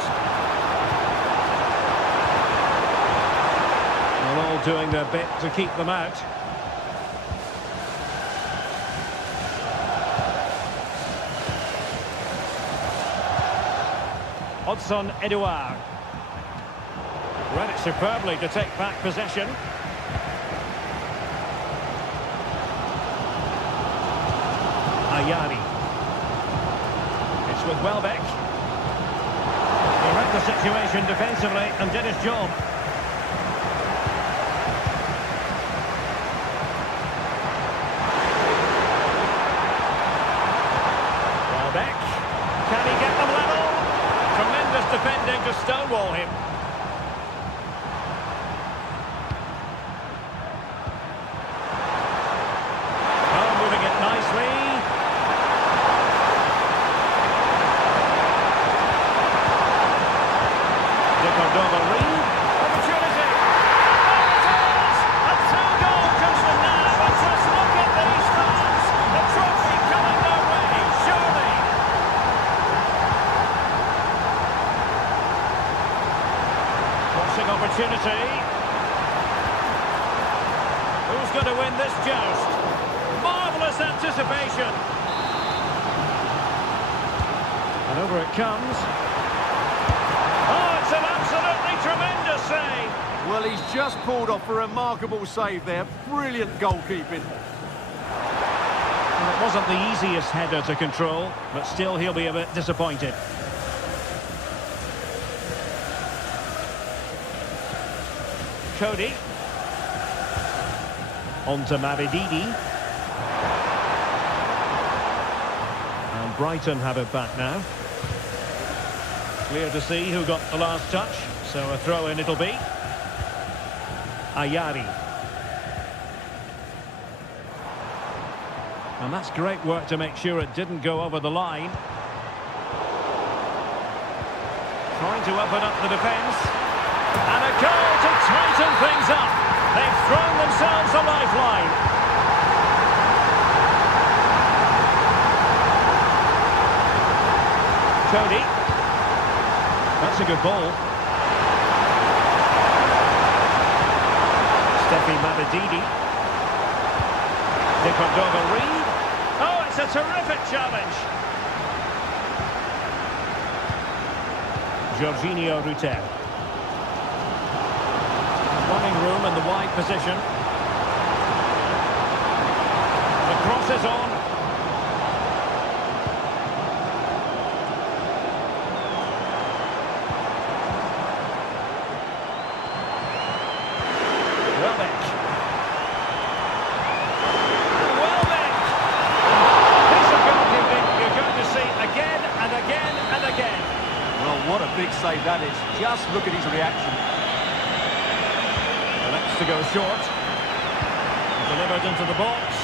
They're all doing their bit to keep them out. Odson Edouard. Read it superbly to take back possession. Ayari. It's with Welbeck. He read the situation defensively and did his job. Welbeck. Can he get them level? Tremendous defending to stonewall him. Opportunity. Who's going to win this joust? Marvellous anticipation. And over it comes. Oh, it's an absolutely tremendous save. Well, he's just pulled off a remarkable save there. Brilliant goalkeeping. Well, it wasn't the easiest header to control, but still he'll be a bit disappointed. Cody. On to Mavididi. And Brighton have it back now. Clear to see who got the last touch, so a throw-in it'll be. Ayari. And that's great work to make sure it didn't go over the line. Trying to open up the defence. And a goal to tighten things up. They've thrown themselves a lifeline. Cody. That's a good ball. Steffi Mavididi. De Cordova-Reid. Oh, it's a terrific challenge. Jorginho Rutter. Running room in the wide position. The cross is on. Welbeck. Welbeck! Piece of goalkeeping you're going to see again and again and again. Well, what a big save that is. Just look at his reaction. To go short. Delivered into the box.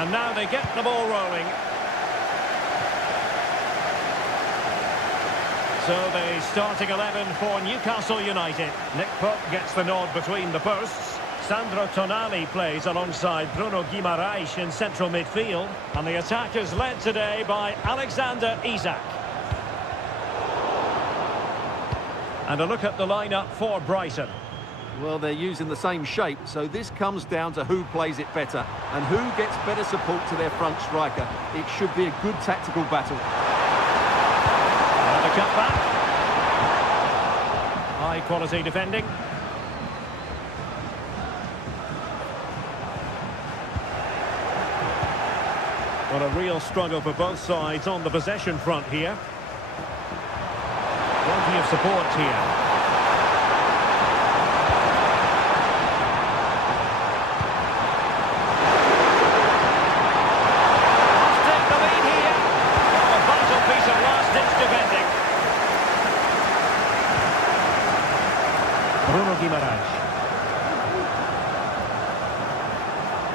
And now they get the ball rolling. So the starting 11 for Newcastle United. Nick Pope gets the nod between the posts. Sandro Tonali plays alongside Bruno Guimaraes in central midfield. And the attack is led today by Alexander Isak. And a look at the lineup for Brighton. Well, they're using the same shape, so this comes down to who plays it better and who gets better support to their front striker. It should be a good tactical battle. And a cut back. High quality defending. Well, a real struggle for both sides on the possession front here. Plenty of support here. Bruno Guimaraes.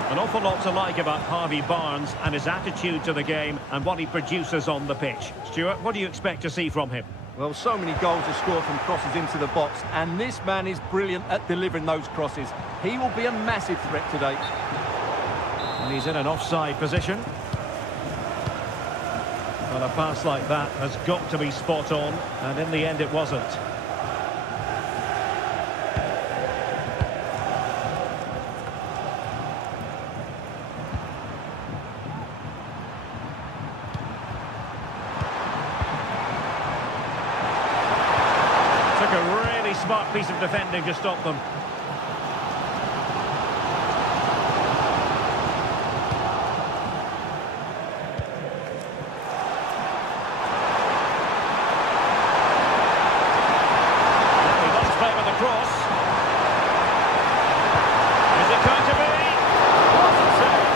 An awful lot to like about Harvey Barnes and his attitude to the game and what he produces on the pitch. Stuart, what do you expect to see from him? Well, so many goals are scored from crosses into the box, and this man is brilliant at delivering those crosses. He will be a massive threat today. And he's in an offside position. Well, a pass like that has got to be spot on, and in the end it wasn't. Took a really smart piece of defending to stop them. He does play with the cross. Is it going to be? What a save!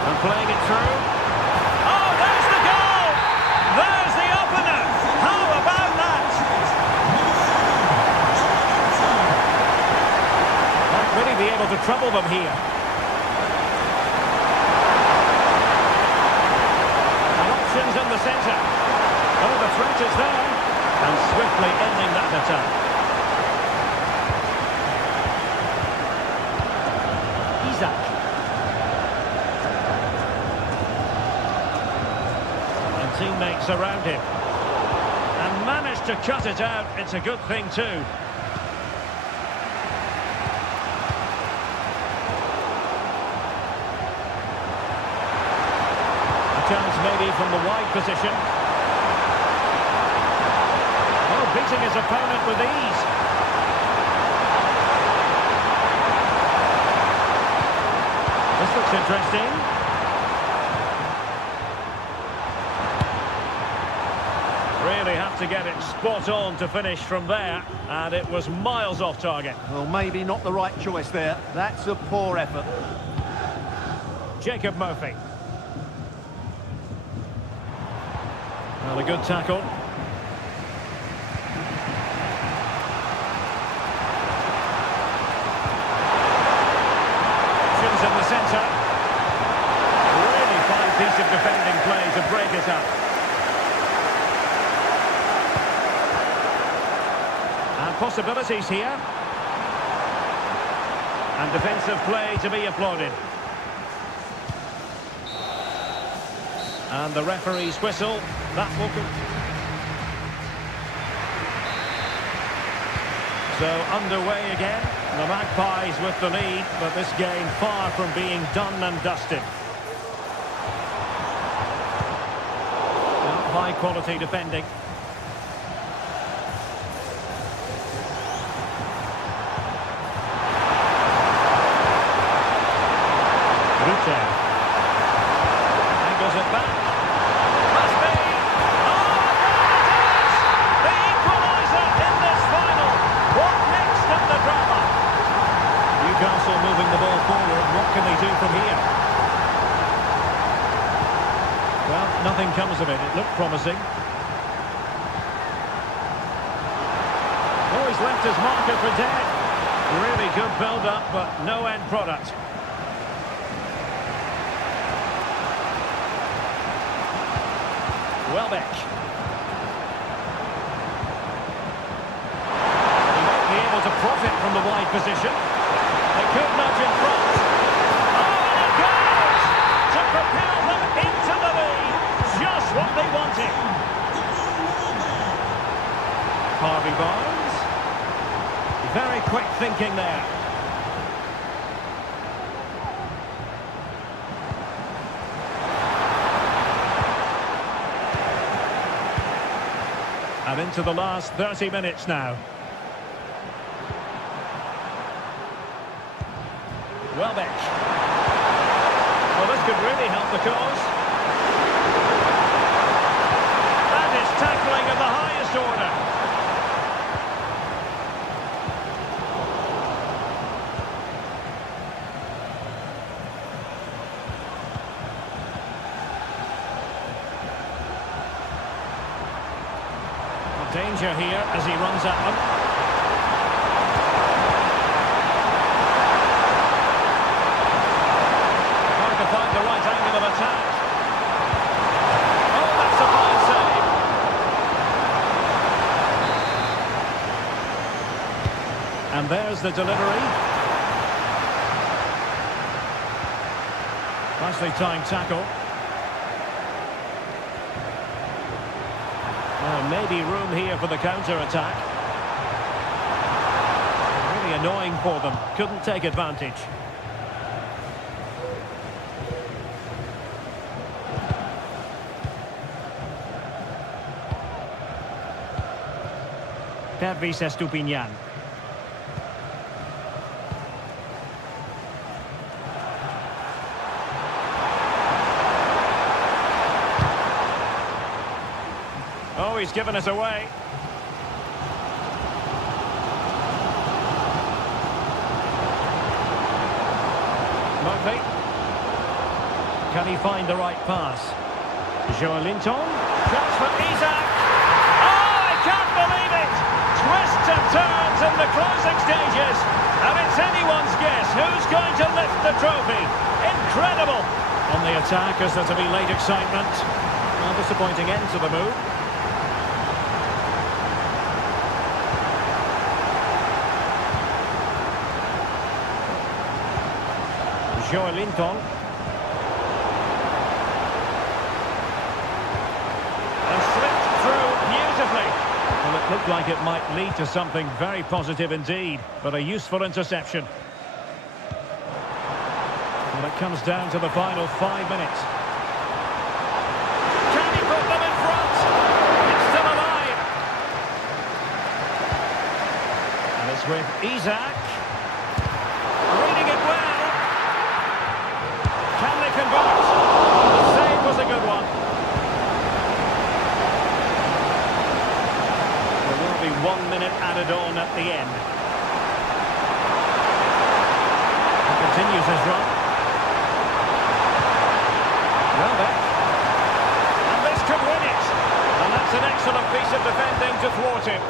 And playing it through. Oh, there's the goal! There's the opener! How about that? Might really be able to trouble them here. And options in the centre. Oh, the threat is there. And swiftly ending that attack. Isak. Teammates around him and managed to cut it out. It's a good thing too. A chance maybe from the wide position. Oh, beating his opponent with ease. This looks interesting. Really have to get it spot on to finish from there, and it was miles off target. Well, maybe not the right choice there. That's a poor effort. Jacob Murphy. Well, a good tackle. Options in the centre. Really fine piece of defending play to break it up. Possibilities here. And defensive play to be applauded. And the referee's whistle. That will... So underway again. The Magpies with the lead, but this game far from being done and dusted. Well, high quality defending. Angles it back. Must be. Oh, there it is! The equaliser in this final. What next in the drama? Newcastle moving the ball forward. What can they do from here? Well, nothing comes of it. It looked promising. left his marker for dead. Really good build-up, but no end product. Welbeck. He might be able to profit from the wide position. They could nudge in front. Oh, and it goes! To propel them into the lead. Just what they wanted. Harvey Barnes. Very quick thinking there. And into the last 30 minutes now. Welbeck. Well, this could really help the cause. That is tackling of the highest order. Danger here as he runs at them. Trying to find the right angle of attack. Oh, that's a fine save. And there's the delivery. Nicely timed tackle. Maybe room here for the counter-attack. Really annoying for them. Couldn't take advantage. Pervis Estupinian. Oh, he's given us away. Murphy. Can he find the right pass? Joelinton. Chance for Isak. Oh, I can't believe it! Twists and turns in the closing stages. And it's anyone's guess who's going to lift the trophy. Incredible! On the attack, is there to be late excitement? Well, disappointing end to the move. Joelinton. And slipped through beautifully. Well, it looked like it might lead to something very positive indeed, but a useful interception. Well, it comes down to the final 5 minutes. Can he put them in front? It's still alive. And it's with Isak. Reading it well. Can they convert? The save was a good one. There will be 1 minute added on at the end. He continues his run. Welbeck. And this could win it. And that's an excellent piece of defending to thwart him.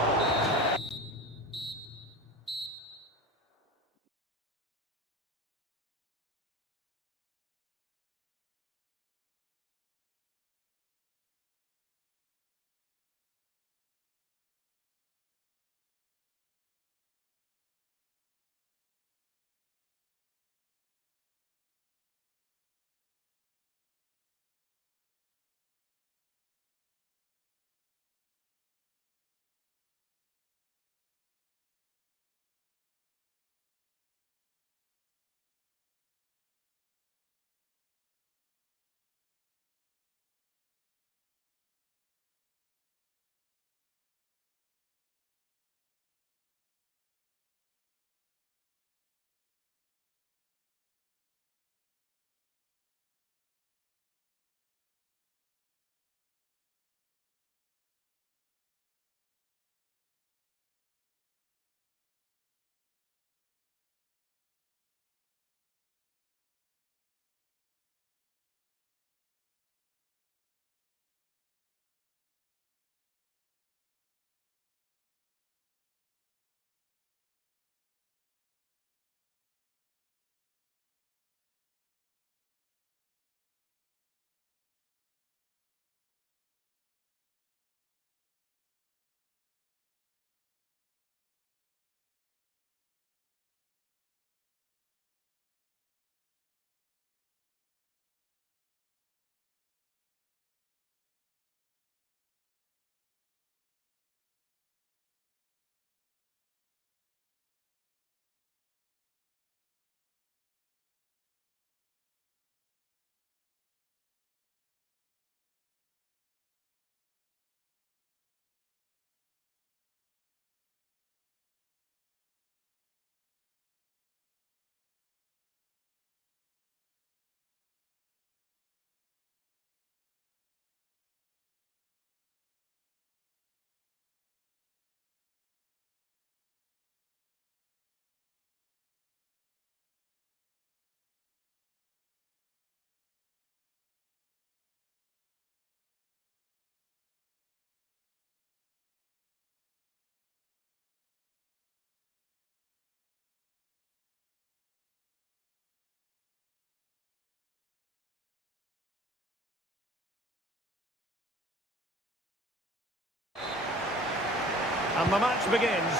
And the match begins.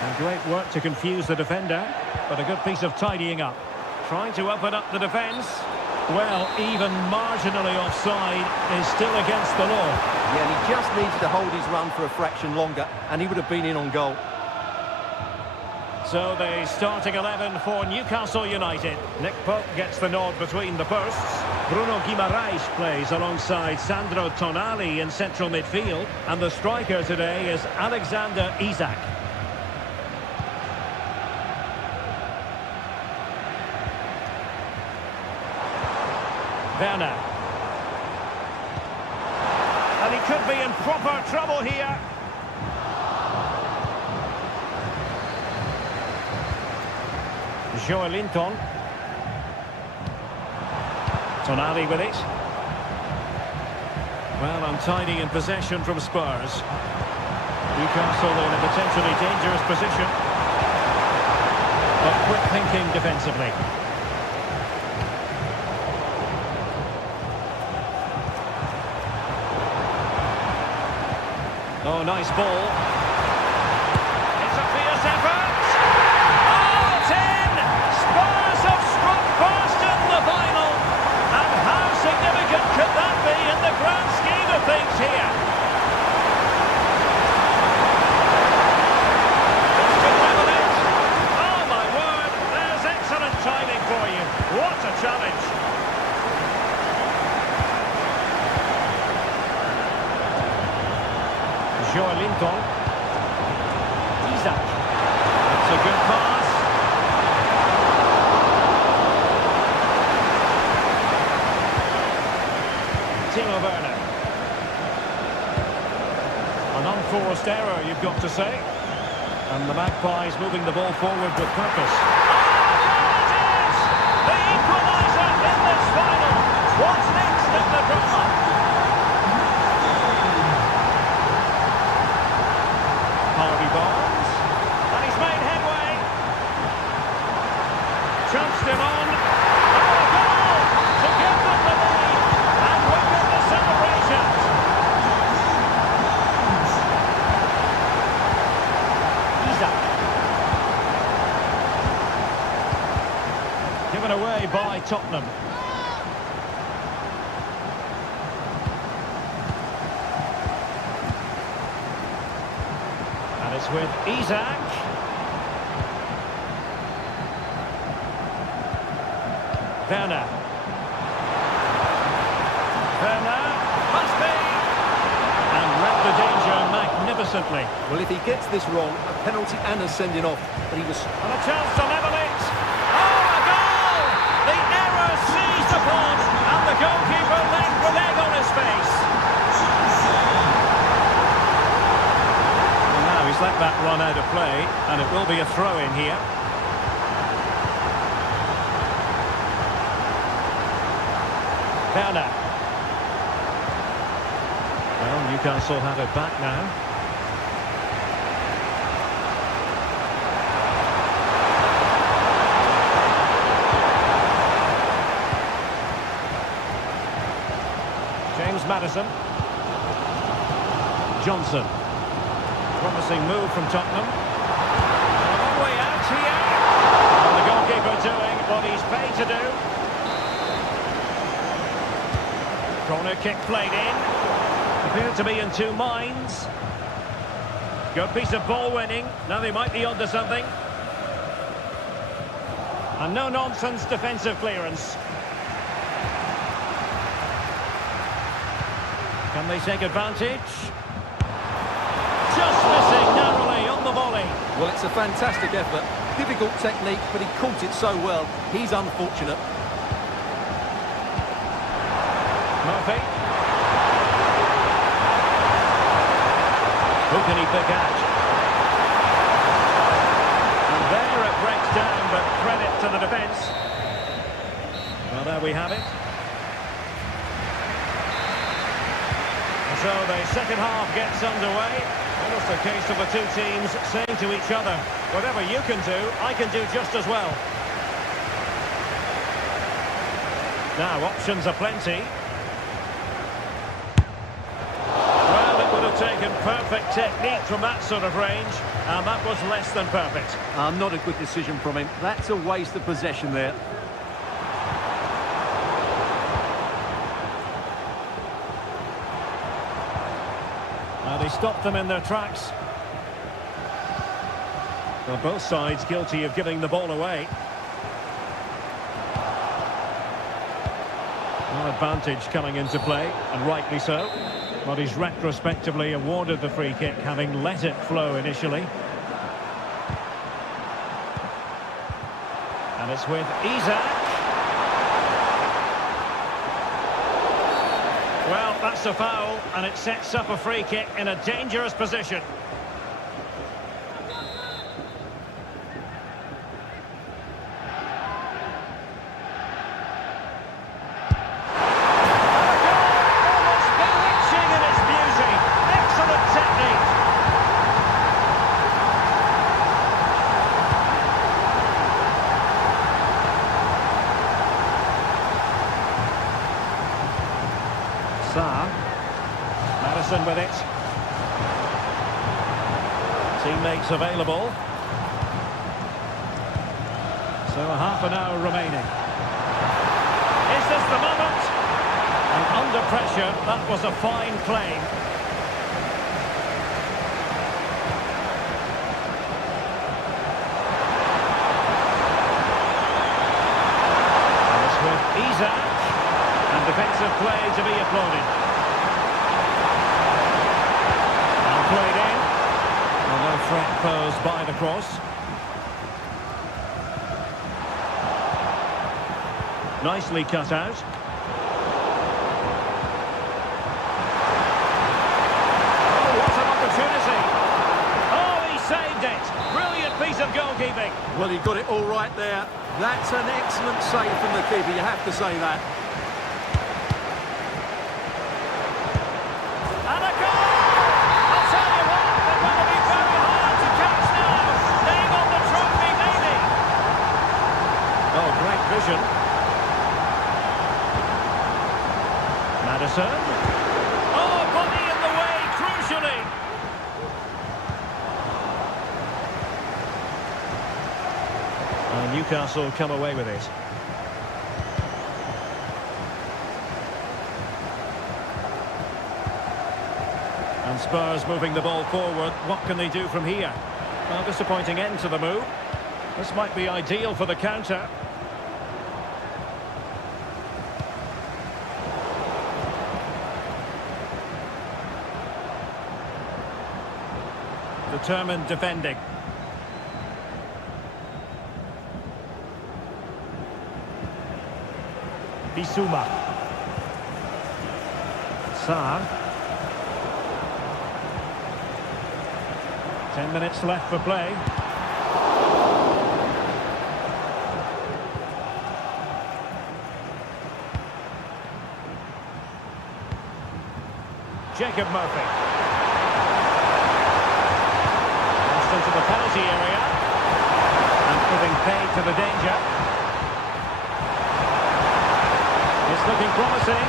And great work to confuse the defender, but a good piece of tidying up. Trying to open up the defence. Well, even marginally offside is still against the law. Yeah, and he just needed to hold his run for a fraction longer, and he would have been in on goal. So the starting 11 for Newcastle United. Nick Pope gets the nod between the posts. Bruno Guimaraes plays alongside Sandro Tonali in central midfield. And the striker today is Alexander Isak. Werner. And he could be in proper trouble here. Joelinton. Tonali with it. Well, untidy in possession from Spurs. Newcastle in a potentially dangerous position. But quick thinking defensively. Oh, nice ball. It's a fierce effort. Oh, it's in! Spurs have struck past in the final. And how significant could that be in the grand scheme of things here? This could level it. Oh, my word. There's excellent timing for you. What a challenge. Joelinton. Isak. That's a good pass. Timo Werner. An unforced error, you've got to say. And the Magpies moving the ball forward with purpose. Oh, it is! The equaliser in this final. What's next in the drama? And he's made headway. Chunched it on. Oh, a goal to give them the lead. And look at the celebrations. Isak. Given away by Tottenham. With Isak. Werner. Werner must be. And read the danger magnificently. Well, if he gets this wrong, a penalty and a sending off. But he was... And a chance to level it. Oh, a goal! The error seized upon. And the goalkeeper left with egg on his face. He's let that run out of play, and it will be a throw-in here. Werner. Well, Newcastle have it back now. James Maddison. Johnson. Promising move from Tottenham. A long way out here. And the goalkeeper doing what he's paid to do. Corner kick played in. Appeared to be in two minds. Good piece of ball winning. Now they might be onto something. And no-nonsense defensive clearance. Can they take advantage? Just missing narrowly on the volley. Well, it's a fantastic effort. Difficult technique, but he caught it so well. He's unfortunate. Murphy. Who can he pick out? And there it breaks down, but credit to the defence. Well, there we have it. And so the second half gets underway. Almost a case of the two teams saying to each other, whatever you can do, I can do just as well. Now, options are plenty. taken perfect technique from that sort of range, and that was less than perfect. Not a good decision from him. That's a waste of possession there. They stopped them in their tracks. Well, both sides guilty of giving the ball away. No advantage coming into play, and rightly so. But he's retrospectively awarded the free kick, having let it flow initially. And it's with Isak. Well, that's a foul, and it sets up a free kick in a dangerous position. Madison with it. Teammates available. So a half an hour remaining. Is this the moment? And under pressure, that was a fine claim. And it's with Isak. And defensive play to be applauded. Played in. Well, no threat posed by the cross. Nicely cut out. Oh, what an opportunity. Oh, he saved it. Brilliant piece of goalkeeping. Well, he got it all right there. That's an excellent save from the keeper, you have to say that. Madison. Oh, body in the way, crucially. And Newcastle come away with it. And Spurs moving the ball forward. What can they do from here? Well, disappointing end to the move. This might be ideal for the counter. Determined defending. Bissouma. Sarr. 10 minutes left for play. Jacob Murphy. Into the penalty area and putting paid to the danger. It's looking promising.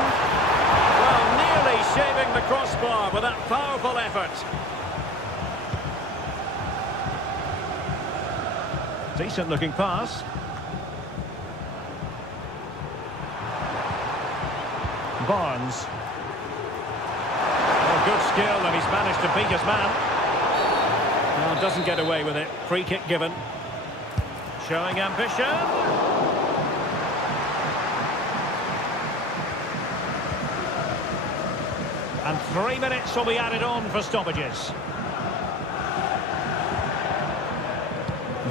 Well, nearly shaving the crossbar with that powerful effort. Decent looking pass. Barnes. Oh, good skill, and he's managed to beat his man. Well, doesn't get away with it. Free kick given. Showing ambition. And 3 minutes will be added on for stoppages.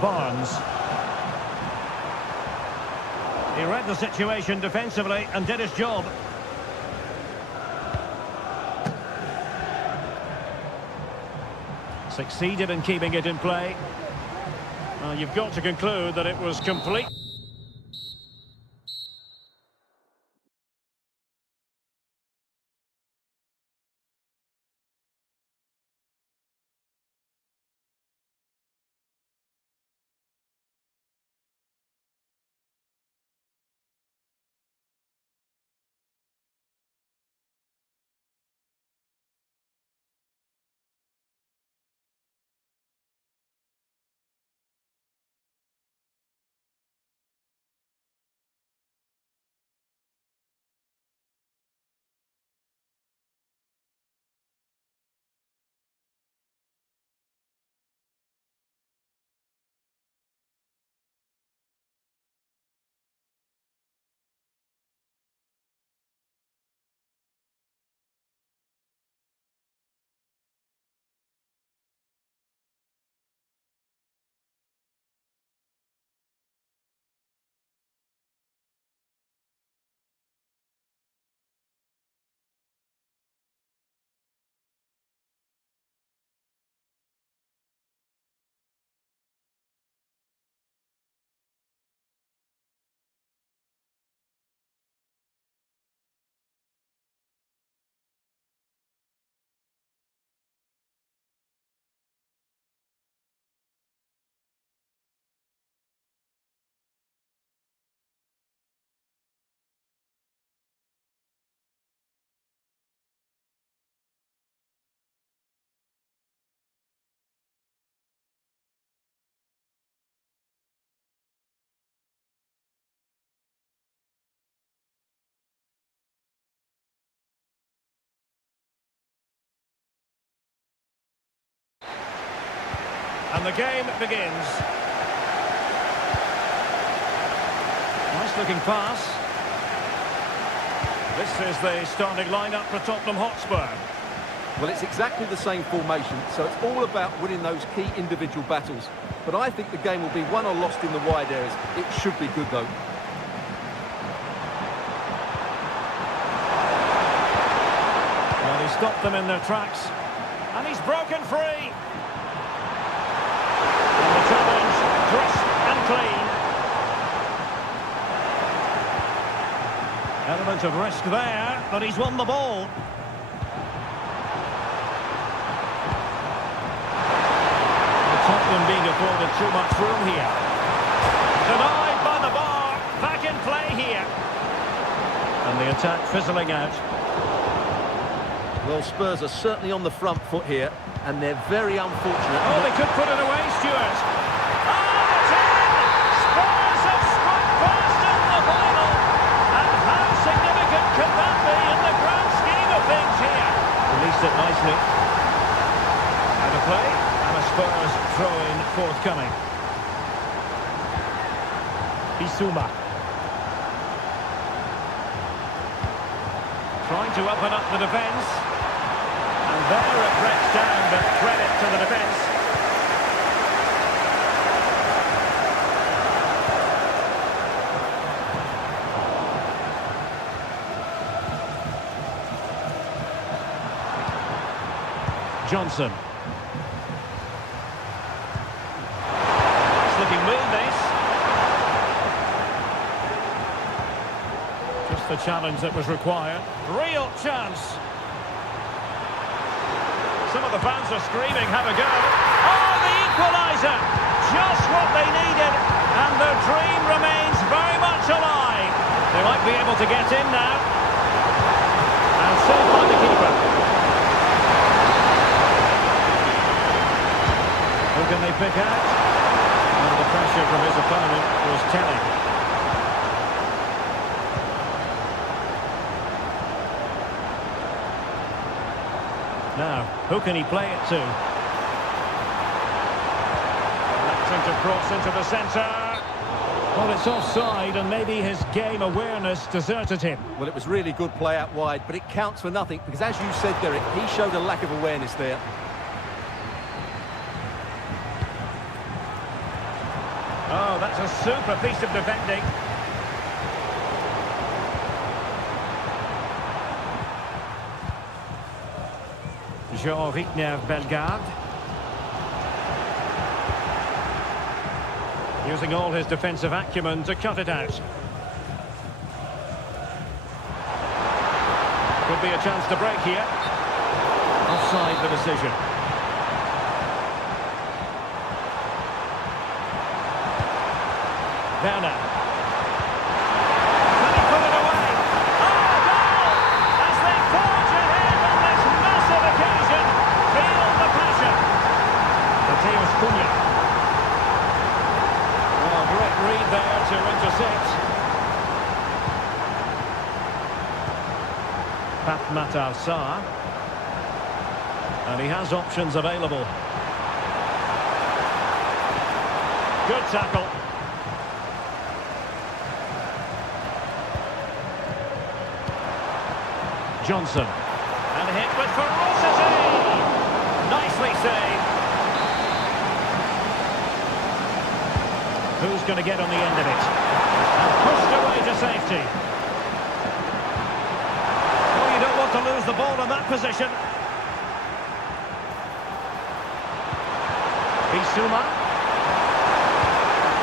Barnes. He read the situation defensively and did his job. Succeeded in keeping it in play. Well, you've got to conclude that it was complete. And the game begins. Nice looking pass. This is the starting lineup for Tottenham Hotspur. Well, it's exactly the same formation, so it's all about winning those key individual battles. But I think the game will be won or lost in the wide areas. It should be good, though. Well, he stopped them in their tracks. And he's broken free. And the challenge, crisp and clean. Element of risk there, but he's won the ball. Tottenham being afforded too much room here. Denied by the bar. Back in play here. And the attack fizzling out. Well, Spurs are certainly on the front foot here, and they're very unfortunate. Oh, they could put it away, Stuart. Oh, it's in! Spurs have struck first in the final. And how significant could that be in the grand scheme of things here? Released it nicely. Out of play. And a Spurs throw-in forthcoming. Bissouma. Trying to open up the defence. And there it breaks down, but credit to the defence. Johnson. Looking move, this. Just the challenge that was required. Real chance. Some of the fans are screaming, have a go. Oh, the equaliser! Just what they needed. And their dream remains very much alive. They might be able to get in now. And saved by the keeper. Who can they pick out? Well, the pressure from his opponent was telling. Now, who can he play it to? Electing to cross into the centre. Well, it's offside, and maybe his game awareness deserted him. Well, it was really good play out wide, but it counts for nothing, because as you said, Derek, he showed a lack of awareness there. Oh, that's a super piece of defending. Jean-Rickner Bellegarde. Using all his defensive acumen to cut it out. Could be a chance to break here. Offside the decision. Werner. Can he put it away? Oh, goal! As they forge ahead on this massive occasion. Feel the passion. Matheus Cunha. Oh, great read there to intercept. Pape Matar Sarr. And he has options available. Good tackle. Johnson. And hit with ferocity. Nicely saved. Who's going to get on the end of it? And pushed away to safety. Oh, you don't want to lose the ball in that position. Bissouma.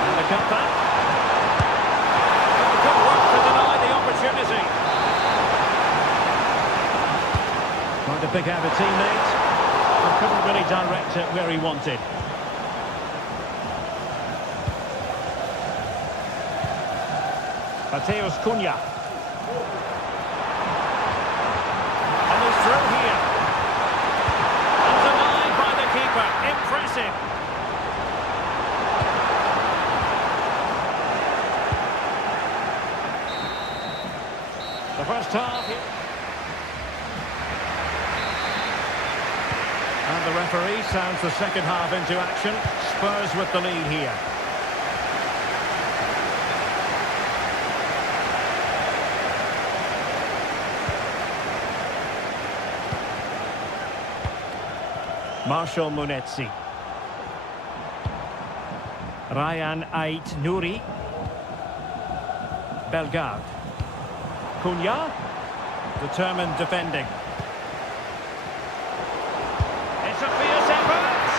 And the cutback. Good work to deny the opportunity. Trying to pick out a teammate, but couldn't really direct it where he wanted. Matheus Cunha. And he's through here. And denied by the keeper. Impressive. The first half here. And And the referee sounds the second half into action. Spurs with the lead here. Marshall Munetsi. Ryan Ait Nouri. Bellegarde. Cunha. Determined defending. It's a fierce effort.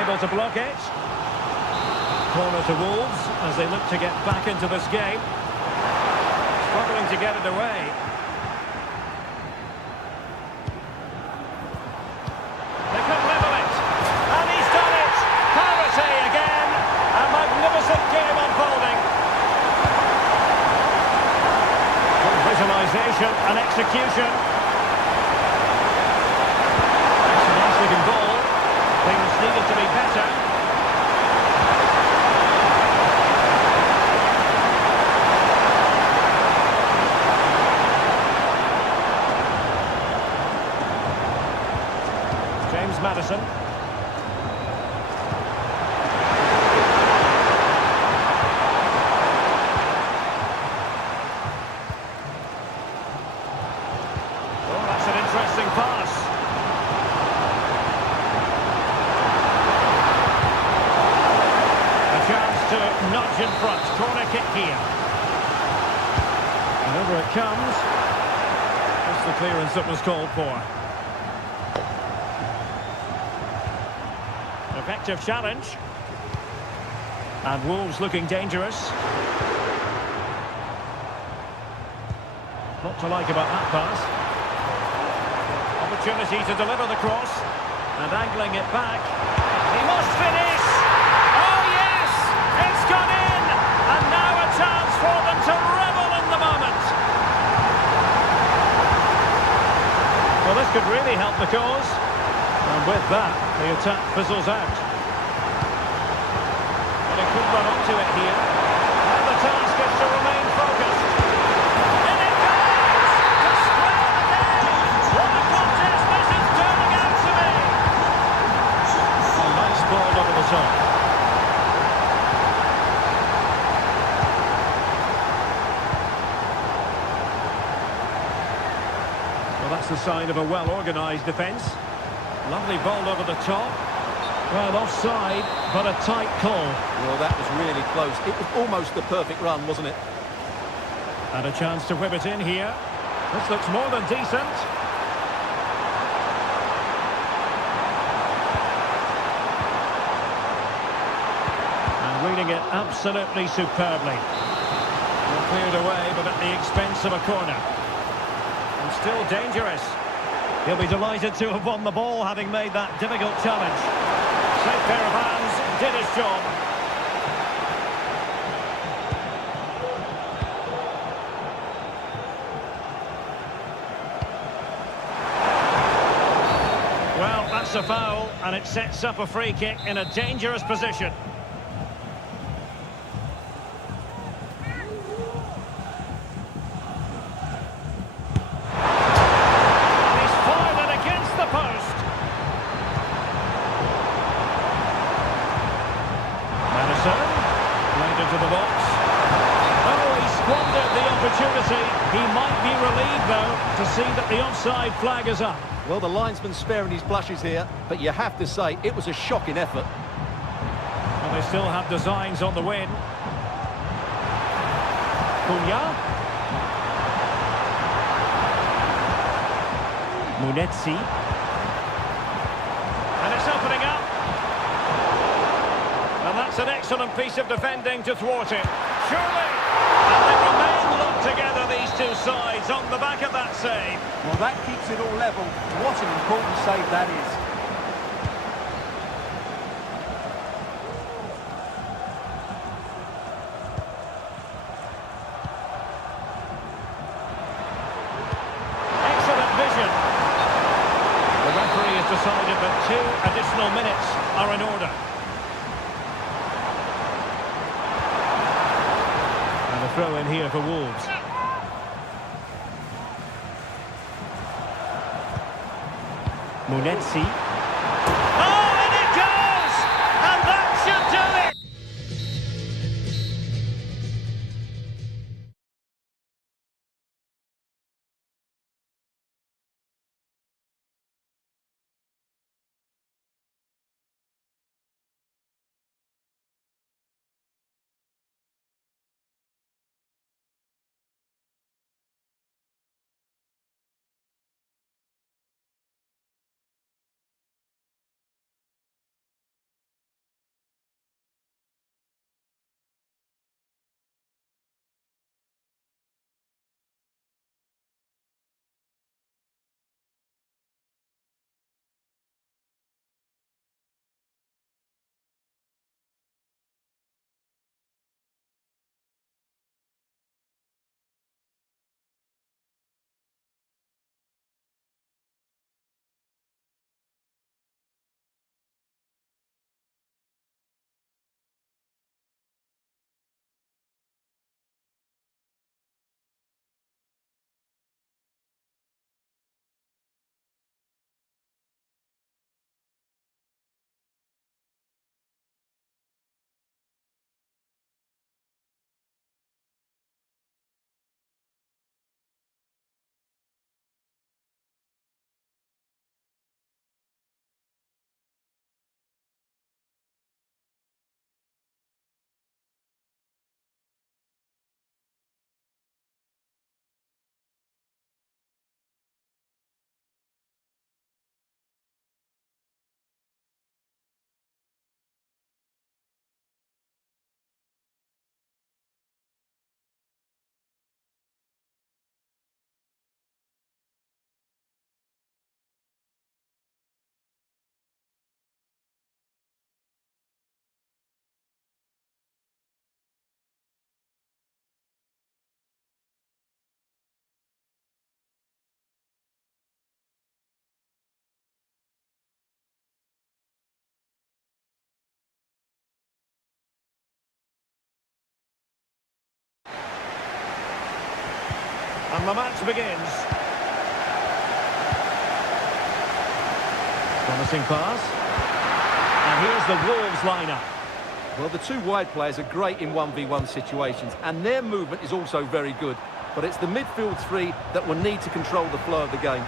Able to block it. Corner to Wolves as they look to get back into this game. Struggling to get it away. They could level it. And he's done it. Parity again. A magnificent game unfolding. Good visualization and execution. That's a nice looking goal. Things needed to be better. James Maddison. Oh, that's an interesting pass. A chance to nudge in front. Corner kick here. And over it comes. That's the clearance that was called for. Effective challenge. And Wolves looking dangerous. Not to like about that pass. Opportunity to deliver the cross. And angling it back. He must finish! Oh yes! It's gone in! And now a chance for them to revel in the moment. Well, this could really help the cause. And with that, the attack fizzles out. But it could run onto it here. And the task is to remain focused. In it goes! To square the game! What a contest this is turning out to be! A nice ball over the top. Well, that's the sign of a well-organised defence. Lovely ball over the top. Well, offside, but a tight call. Well, that was really close. It was almost the perfect run, wasn't it? And a chance to whip it in here. This looks more than decent. And reading it absolutely superbly. Well, cleared away, but at the expense of a corner. And still dangerous. He'll be delighted to have won the ball, having made that difficult challenge. Safe pair of hands, did his job. Well, that's a foul, and it sets up a free kick in a dangerous position. Into the box. Oh, he squandered the opportunity. He might be relieved, though, to see that the offside flag is up. Well, the linesman's sparing his blushes here, but you have to say it was a shocking effort. And they still have designs on the win. Cunha. Munetsi. And it's opening up. And that's an excellent piece of defending to thwart it. Surely! And they remain locked together, these two sides, on the back of that save. Well, that keeps it all level. What an important save that is. Excellent vision. The referee has decided that 2 additional minutes are in order. Throw in here for Wolves. Munetsi. And the match begins. Promising pass. And here's the Wolves lineup. Well, the two wide players are great in 1v1 situations, and their movement is also very good. But it's the midfield three that will need to control the flow of the game.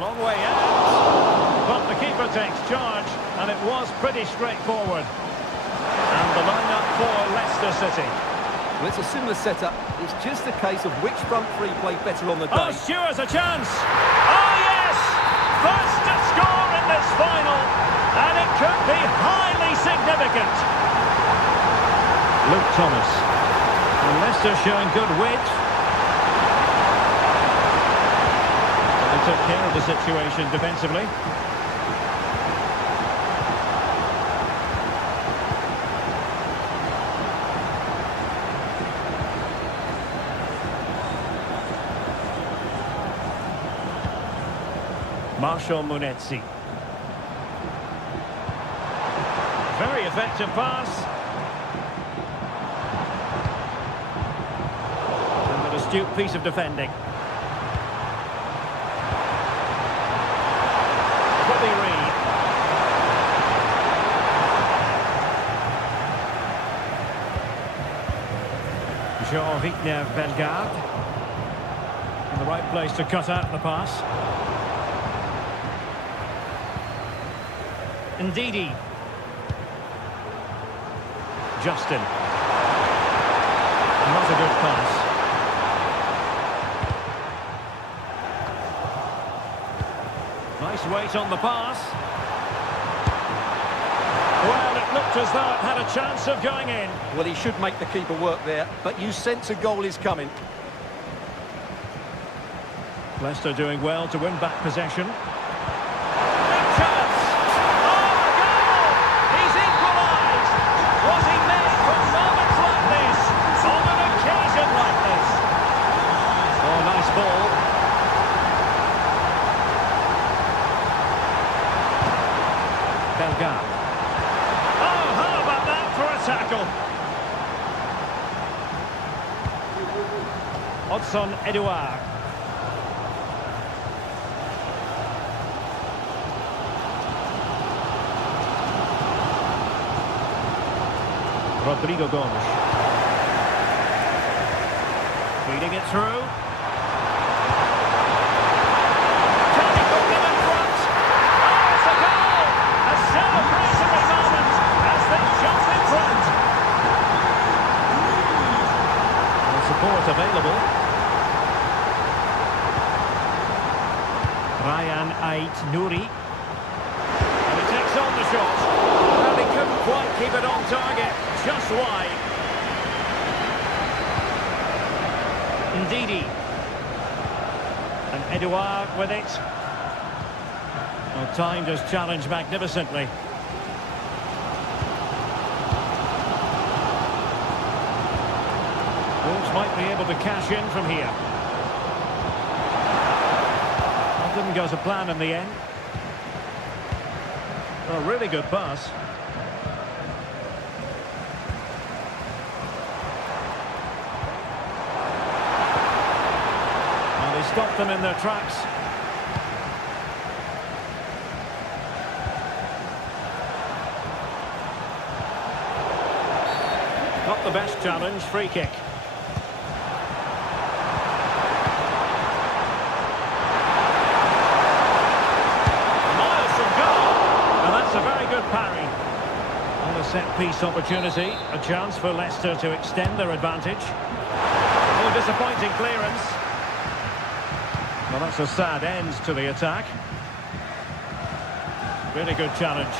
Long way out. But the keeper takes charge, and it was pretty straightforward. And the lineup for Leicester City. Well, it's a similar setup. It's just a case of which front three play better on the day. Oh, Stewart's a chance. Oh, yes! First to score in this final. And it could be highly significant. Luke Thomas. And Leicester showing good wit. But they took care of the situation defensively. Marshall Munetsi. Very effective pass. And an astute piece of defending. Bobby Reed. Jean-Victor Bellegarde. In the right place to cut out the pass. Ndidi. Justin. Not a good pass. Nice weight on the pass. Well, it looked as though it had a chance of going in. Well, he should make the keeper work there, but you sense a goal is coming. Leicester doing well to win back possession. Oh, how about that for a tackle? Odson Edouard. Rodrigo Gomes. Feeding it through. Available. Ryan Ait-Nouri. And he takes on the shot. Well, he couldn't quite keep it on target. Just wide. Ndidi. And Edouard with it. Well, timed his challenge magnificently. Wolves might be able to cash in from here. That didn't go to plan in the end. A really good pass. And they stopped them in their tracks. Not the best challenge, free kick. Parry. On a set-piece opportunity, a chance for Leicester to extend their advantage. Oh, disappointing clearance. Well, that's a sad end to the attack. Really good challenge.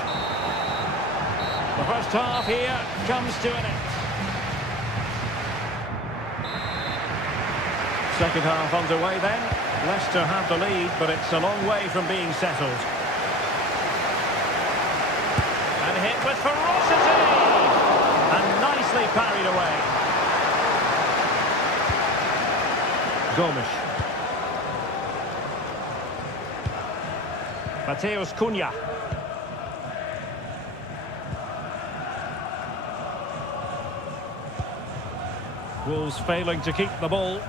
The first half here comes to an end. Second half underway then. Leicester have the lead, but it's a long way from being settled. And hit with ferocity! And nicely parried away. Gomes. Mateus Cunha. Wolves failing to keep the ball.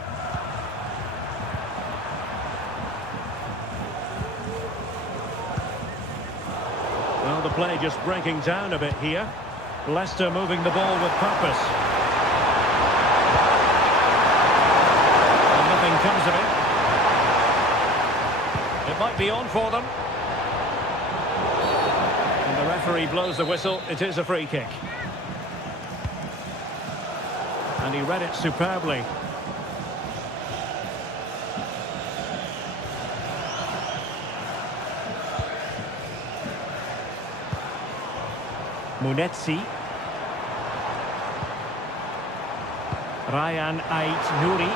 play just breaking down a bit here. Leicester moving the ball with purpose. And nothing comes of it. It might be on for them. And the referee blows the whistle. It is a free kick. And he read it superbly. Munetsi. Ryan Ait-Nouri.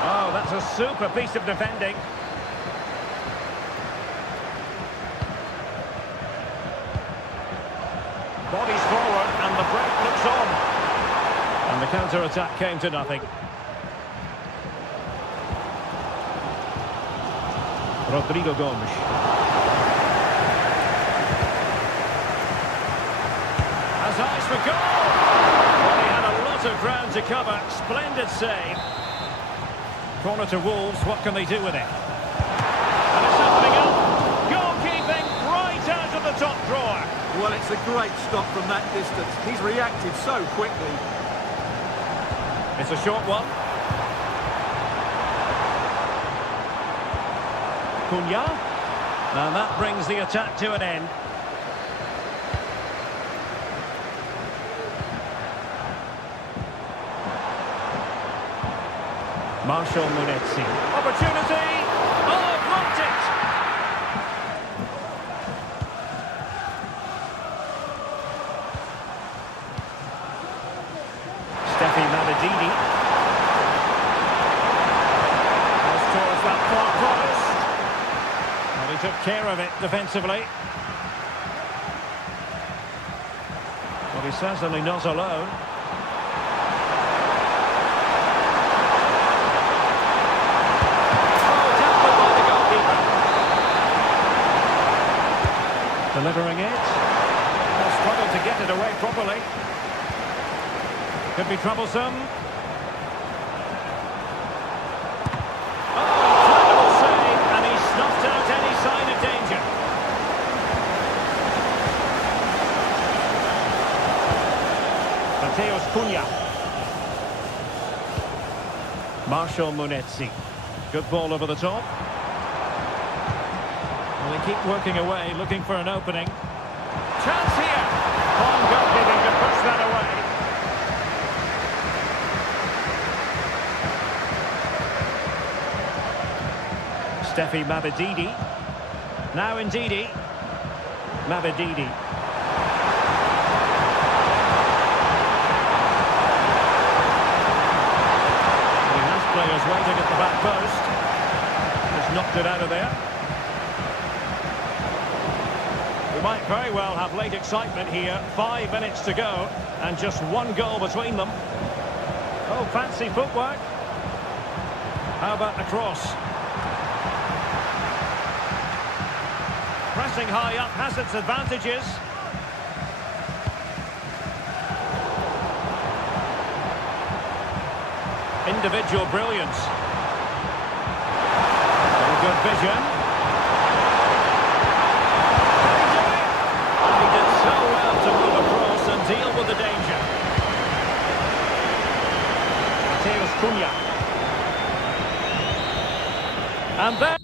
Oh, that's a super piece of defending. Bodies forward and the break looks on. And the counter-attack came to nothing. Rodrigo Gomes. Has eyes for goal! Well, he had a lot of ground to cover. Splendid save. Corner to Wolves. What can they do with it? And it's opening up. Goalkeeping right out of the top drawer. Well, it's a great stop from that distance. He's reacted so quickly. It's a short one. Cunha. And that brings the attack to an end. Marshall Munetsi. Opportunity! Oh, blocked it! Steffi Mabadini. Goes towards that far post. And he took care of it defensively. Well, he's certainly not alone. Delivering it. Well, struggled to get it away properly. Could be troublesome. Oh, incredible save, and he snuffed out any sign of danger. Mateus Cunha. Marshall Munetsi. Good ball over the top. They keep working away, looking for an opening. Chance here! On goalkeeping to push that away. Steffi Mabadini. Now Ndidi. Mabadini. He has players waiting at the back post. Just knocked it out of there. We might very well have late excitement here. 5 minutes to go, and just one goal between them. Oh, fancy footwork. How about the cross? Pressing high up has its advantages. Individual brilliance. Very good vision. Deal with the danger. Mateus Cunha. And then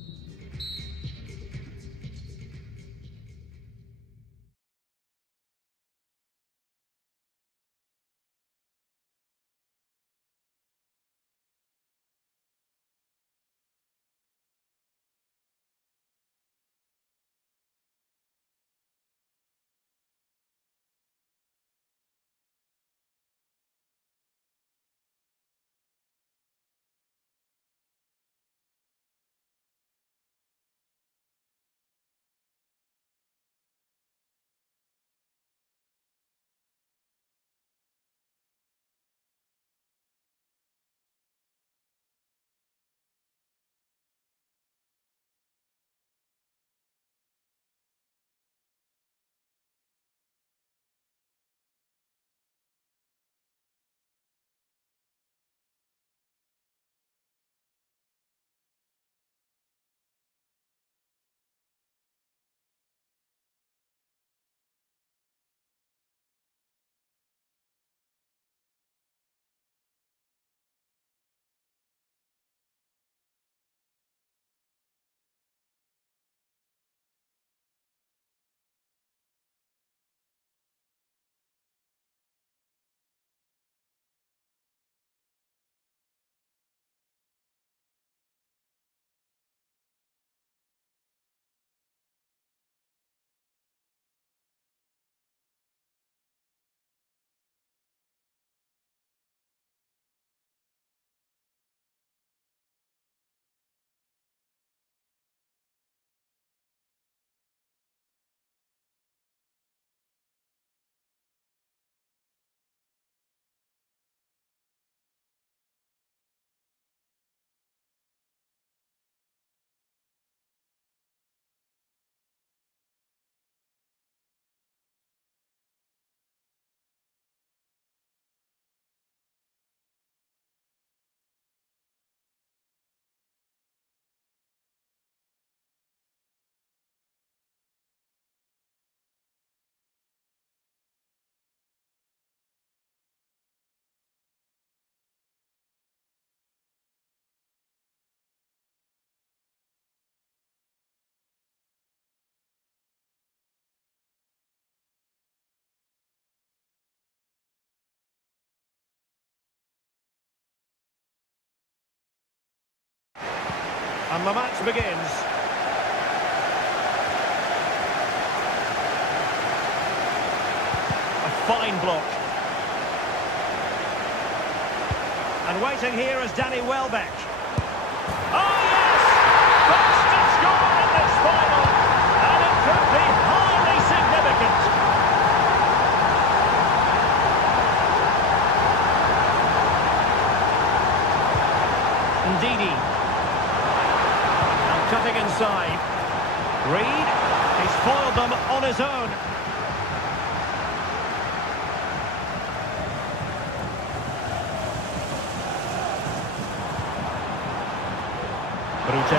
And the match begins. A fine block. And waiting here is Danny Welbeck. Oh yes! First to score in this final. And it could be highly significant. Ndidi. And cutting inside. Reed. He's foiled them on his own. Brute.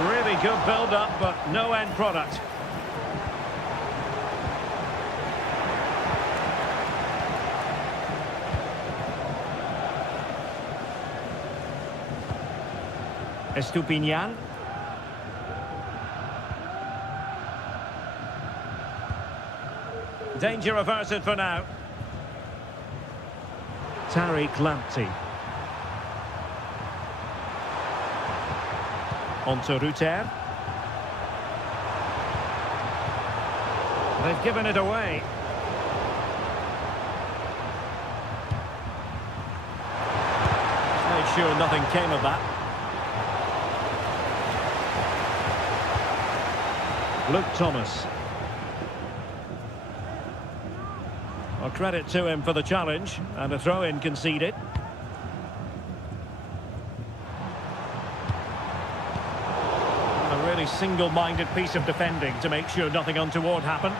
Really good build-up, but no end product. Estupinian. Danger averted for now. Tariq Lamptey. On to Ruter. They've given it away. Just made sure nothing came of that. Luke Thomas. Well, credit to him for the challenge, and a throw-in conceded. A really single-minded piece of defending to make sure nothing untoward happened.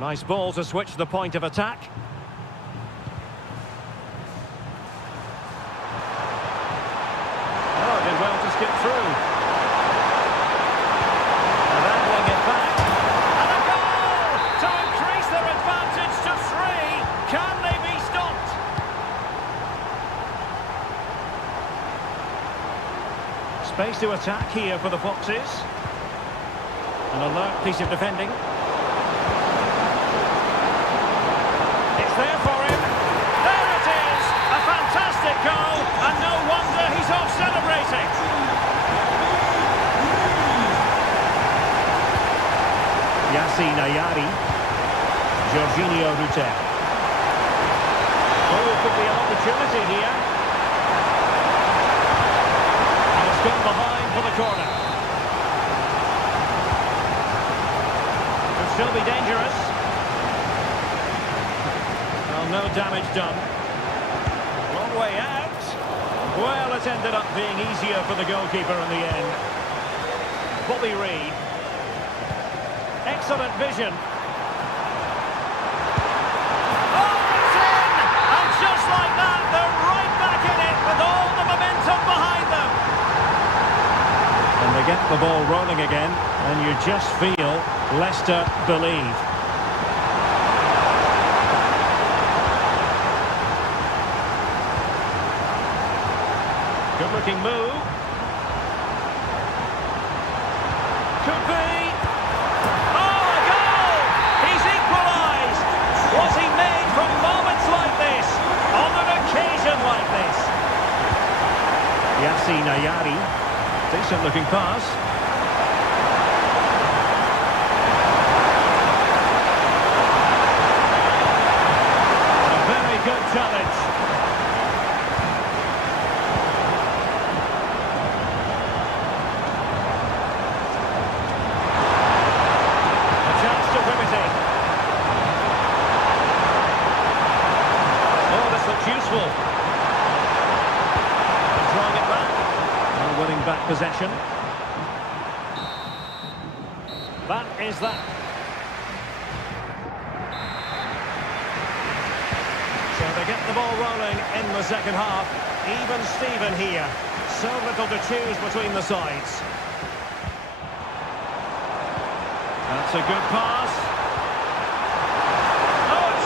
Nice ball to switch the point of attack. Oh, did well to skip through. Space to attack here for the Foxes. An alert piece of defending. It's there for him. There it is! A fantastic goal, and no wonder he's off celebrating. Yassine Ayari. Jorginho Ruter. Oh, could be an opportunity here. Got behind for the corner. Could still be dangerous. Well, no damage done. Long way out. Well, it ended up being easier for the goalkeeper in the end. Bobby Reed. Excellent vision. Oh, it's in! And just like that, they're right back in it with all the momentum behind them. And they get the ball rolling again, and you just feel Leicester believe. Good-looking move. Could be. Oh, a goal! He's equalised! Was he made from moments like this? On an occasion like this? Yassine Ayari. Decent looking pass. A very good challenge. A chance to whip it in. Oh, this looks useful. And drawing it back. Winning back possession. That is that. So they get the ball rolling in the second half. Even Steven here. So little to choose between the sides. That's a good pass. Oh, it's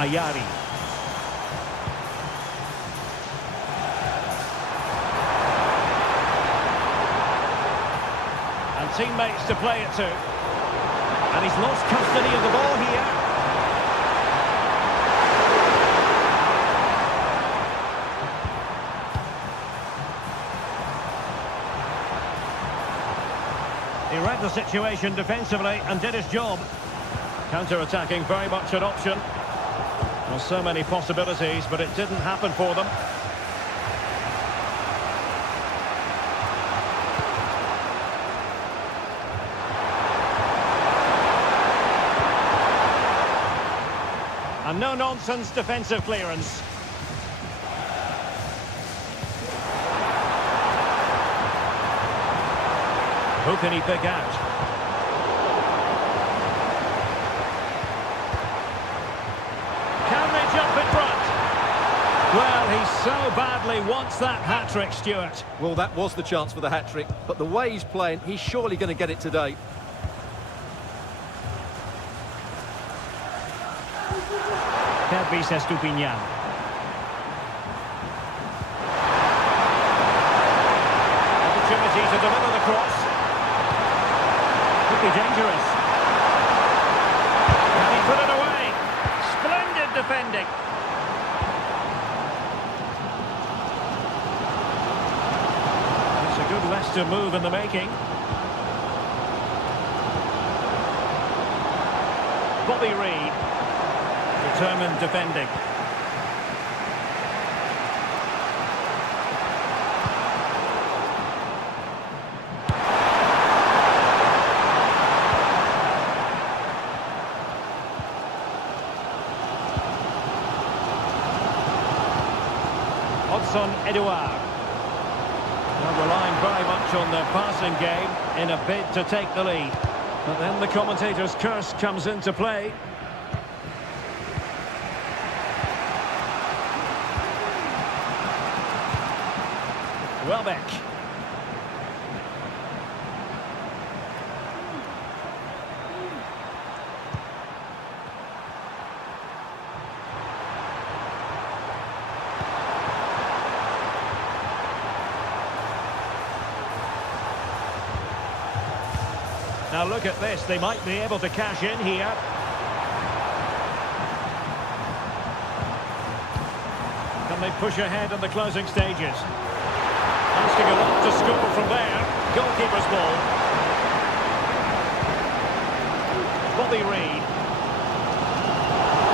Ayari. And teammates to play it to. And he's lost custody of the ball here. He read the situation defensively and did his job. Counter-attacking, very much an option. Well, so many possibilities, but it didn't happen for them. A no-nonsense defensive clearance. Who can he pick out? Can they jump in front? Well, he so badly wants that hat-trick, Stuart. Well, that was the chance for the hat-trick, but the way he's playing, he's surely going to get it today. Kervis Estupinian. Opportunity to deliver the cross. Could be dangerous. Can he put it away? Splendid defending. It's a good Leicester move in the making. Bobby Reed. Determined defending. Edouard. They're relying very much on their passing game in a bid to take the lead. But then the commentator's curse comes into play. Welbeck. Now look at this, they might be able to cash in here. Can they push ahead in the closing stages? Asking a lot to score from there. Goalkeeper's ball. Bobby Reed.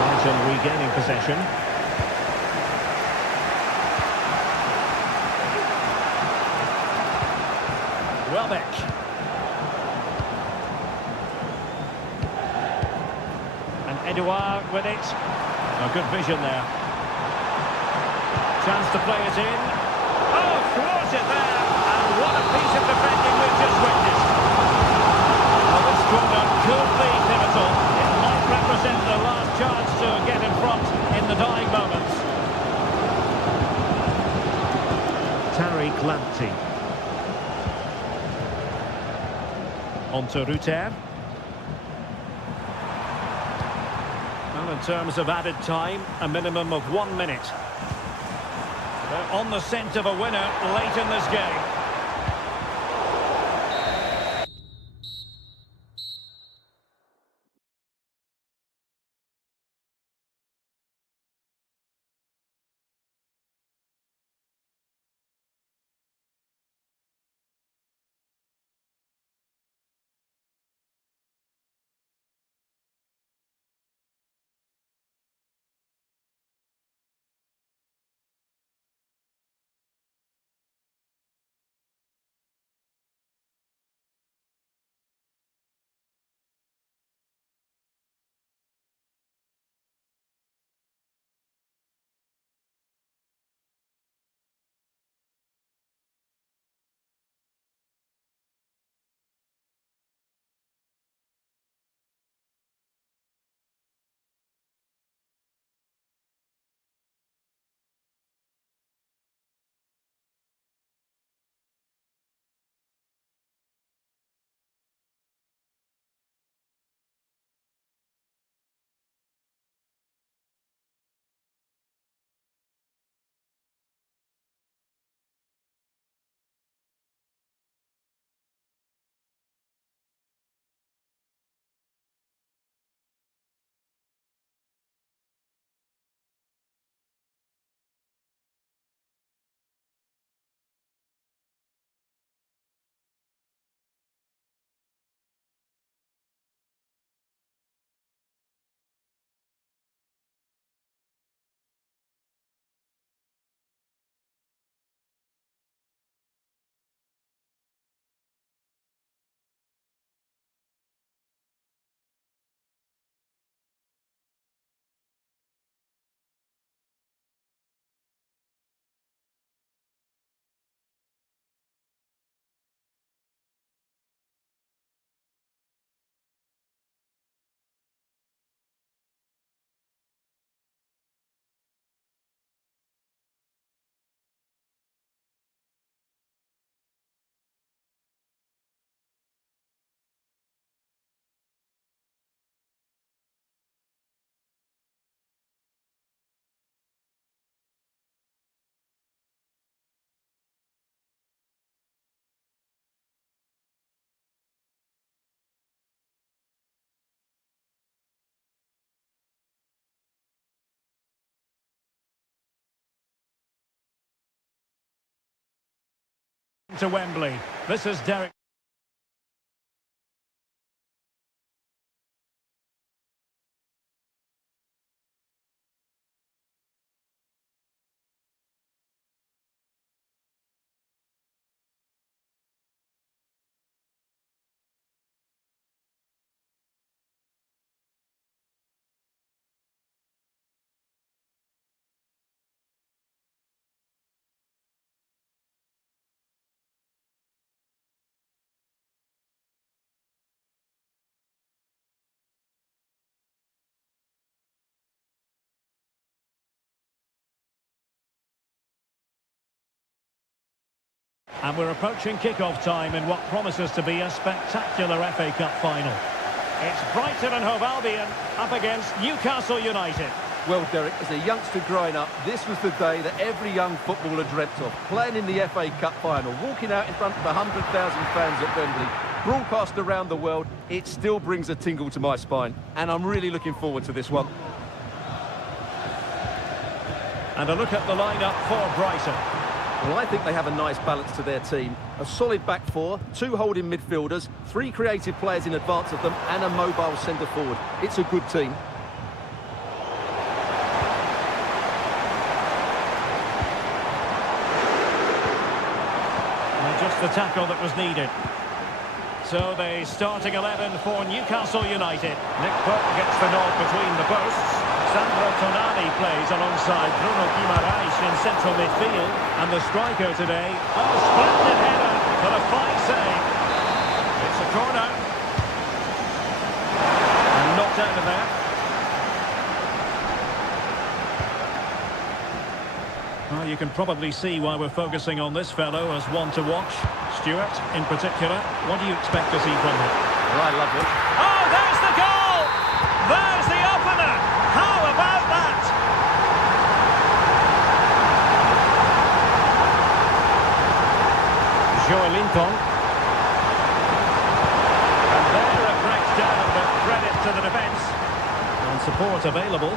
Brighton regaining possession. Welbeck. And Edouard with it. A good vision there. Chance to play it in. Oh, throws it there. And what a piece of defending we've just witnessed. Well, this corner could be pivotal. It might represent the last chance to get in front in the dying moments. Tariq Lamptey. On to Ruter. Well, in terms of added time, a minimum of 1 minute. They're on the scent of a winner late in this game. To Wembley. This is Derek. And we're approaching kick-off time in what promises to be a spectacular FA Cup final. It's Brighton and Hove Albion up against Newcastle United. Well, Derek, as a youngster growing up, this was the day that every young footballer dreamt of. Playing in the FA Cup final, walking out in front of 100,000 fans at Wembley, broadcast around the world, it still brings a tingle to my spine. And I'm really looking forward to this one. And a look at the lineup for Brighton. Well, I think they have a nice balance to their team. A solid back four, two holding midfielders, three creative players in advance of them, and a mobile centre-forward. It's a good team. And just the tackle that was needed. So the starting 11 for Newcastle United. Nick Pope gets the nod between the posts. Sandro Tonali plays alongside Bruno Guimaraes in central midfield. And the striker today, oh, splendid header, but a fine save. It's a corner. And knocked out of there. Well, you can probably see why we're focusing on this fellow as one to watch. Stuart, in particular, what do you expect to see from him? Well, I love it. Oh, there's the goal! There's the opener! How about that? Joelinton. And there it breaks down, but credit to the defence. And support available.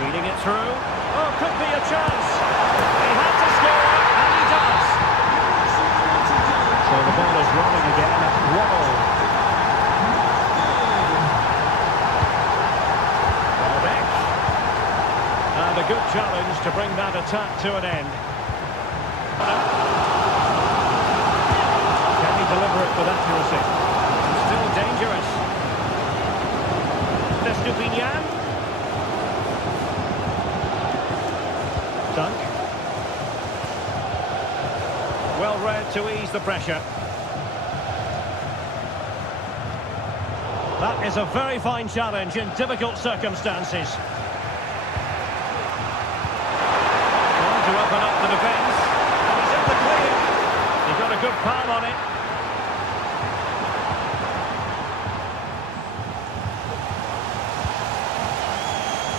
Feeding it through. Oh, could be a chance. He had to score, and he does. So the ball is rolling again at 1-0. And a good challenge to bring that attack to an end. Can he deliver it with accuracy? Still dangerous. Estupinian. Dunk. Well read to ease the pressure. That is a very fine challenge in difficult circumstances. Trying to open up the defence. And he's in the clear. He got a good palm on it.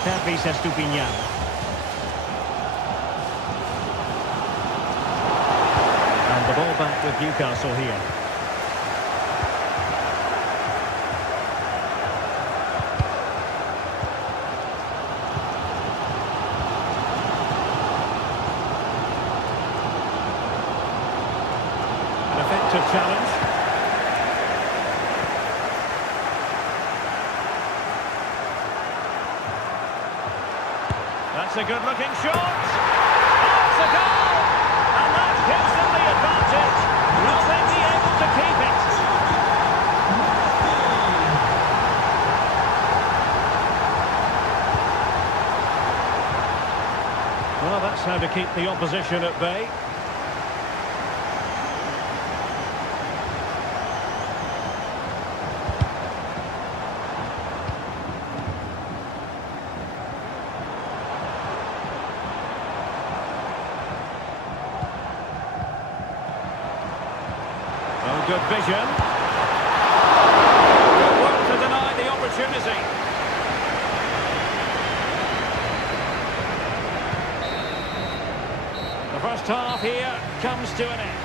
Servis Estupinian. The ball back with Newcastle here. An effective challenge. That's a good-looking shot. Oh, it's a goal! And that gives them the advantage. Will they be able to keep it? Well, that's how to keep the opposition at bay. Good vision. Good work to deny the opportunity. The first half here comes to an end.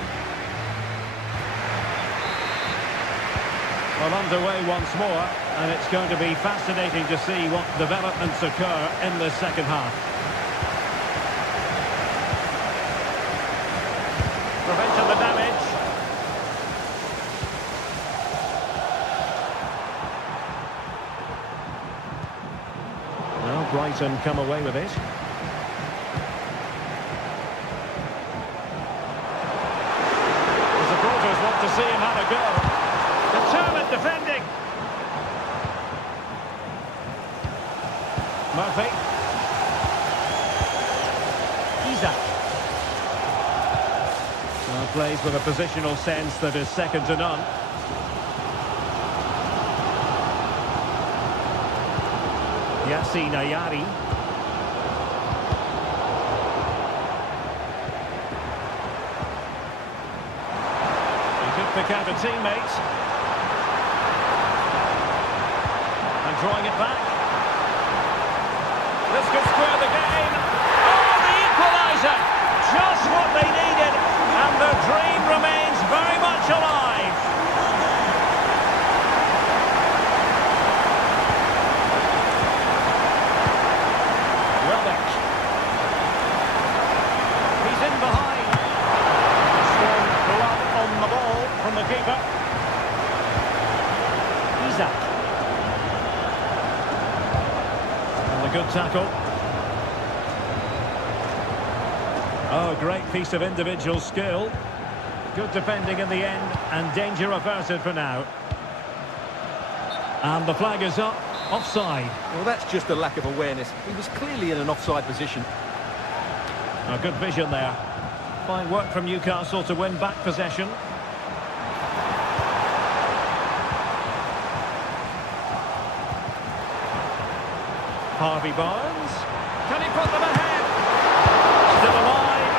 Well, underway once more, and it's going to be fascinating to see what developments occur in the second half. prevented the damage. Well, Brighton come away with it. The supporters want to see him have a go. Determined defending. Murphy. Isaac. Well, plays with a positional sense that is second to none. Yassine Ayari. He could pick out a teammate. And drawing it back. This could square the game. Oh, the equaliser! Just what they needed, and the dream remains very much alive. Welbeck. He's in behind. Strong glove on the ball from the keeper. Isaac. Good tackle. Oh, great piece of individual skill. Good defending in the end, and danger averted for now. And the flag is up, offside. Well, that's just a lack of awareness. He was clearly in an offside position. A good vision there. Fine work from Newcastle to win back possession. Harvey Barnes. Can he put them ahead? Still alive.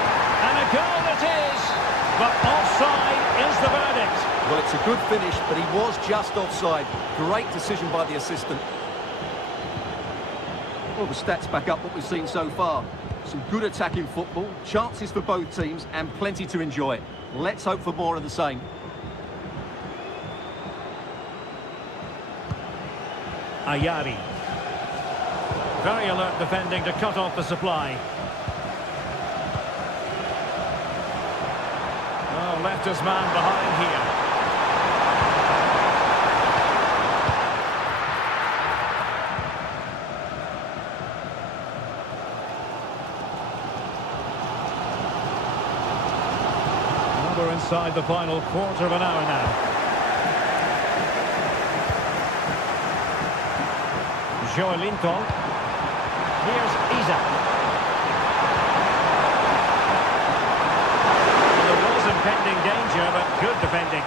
And a goal it is. But offside is the verdict. Well, it's a good finish, but he was just offside. Great decision by the assistant. Well, the stats back up what we've seen so far. Some good attacking football, chances for both teams, and plenty to enjoy. Let's hope for more of the same. Ayari. Very alert defending to cut off the supply. Oh, left his man behind here. Well, we're inside the final quarter of an hour now. Joelinton. Here's Isaac. There was impending danger, but good defending.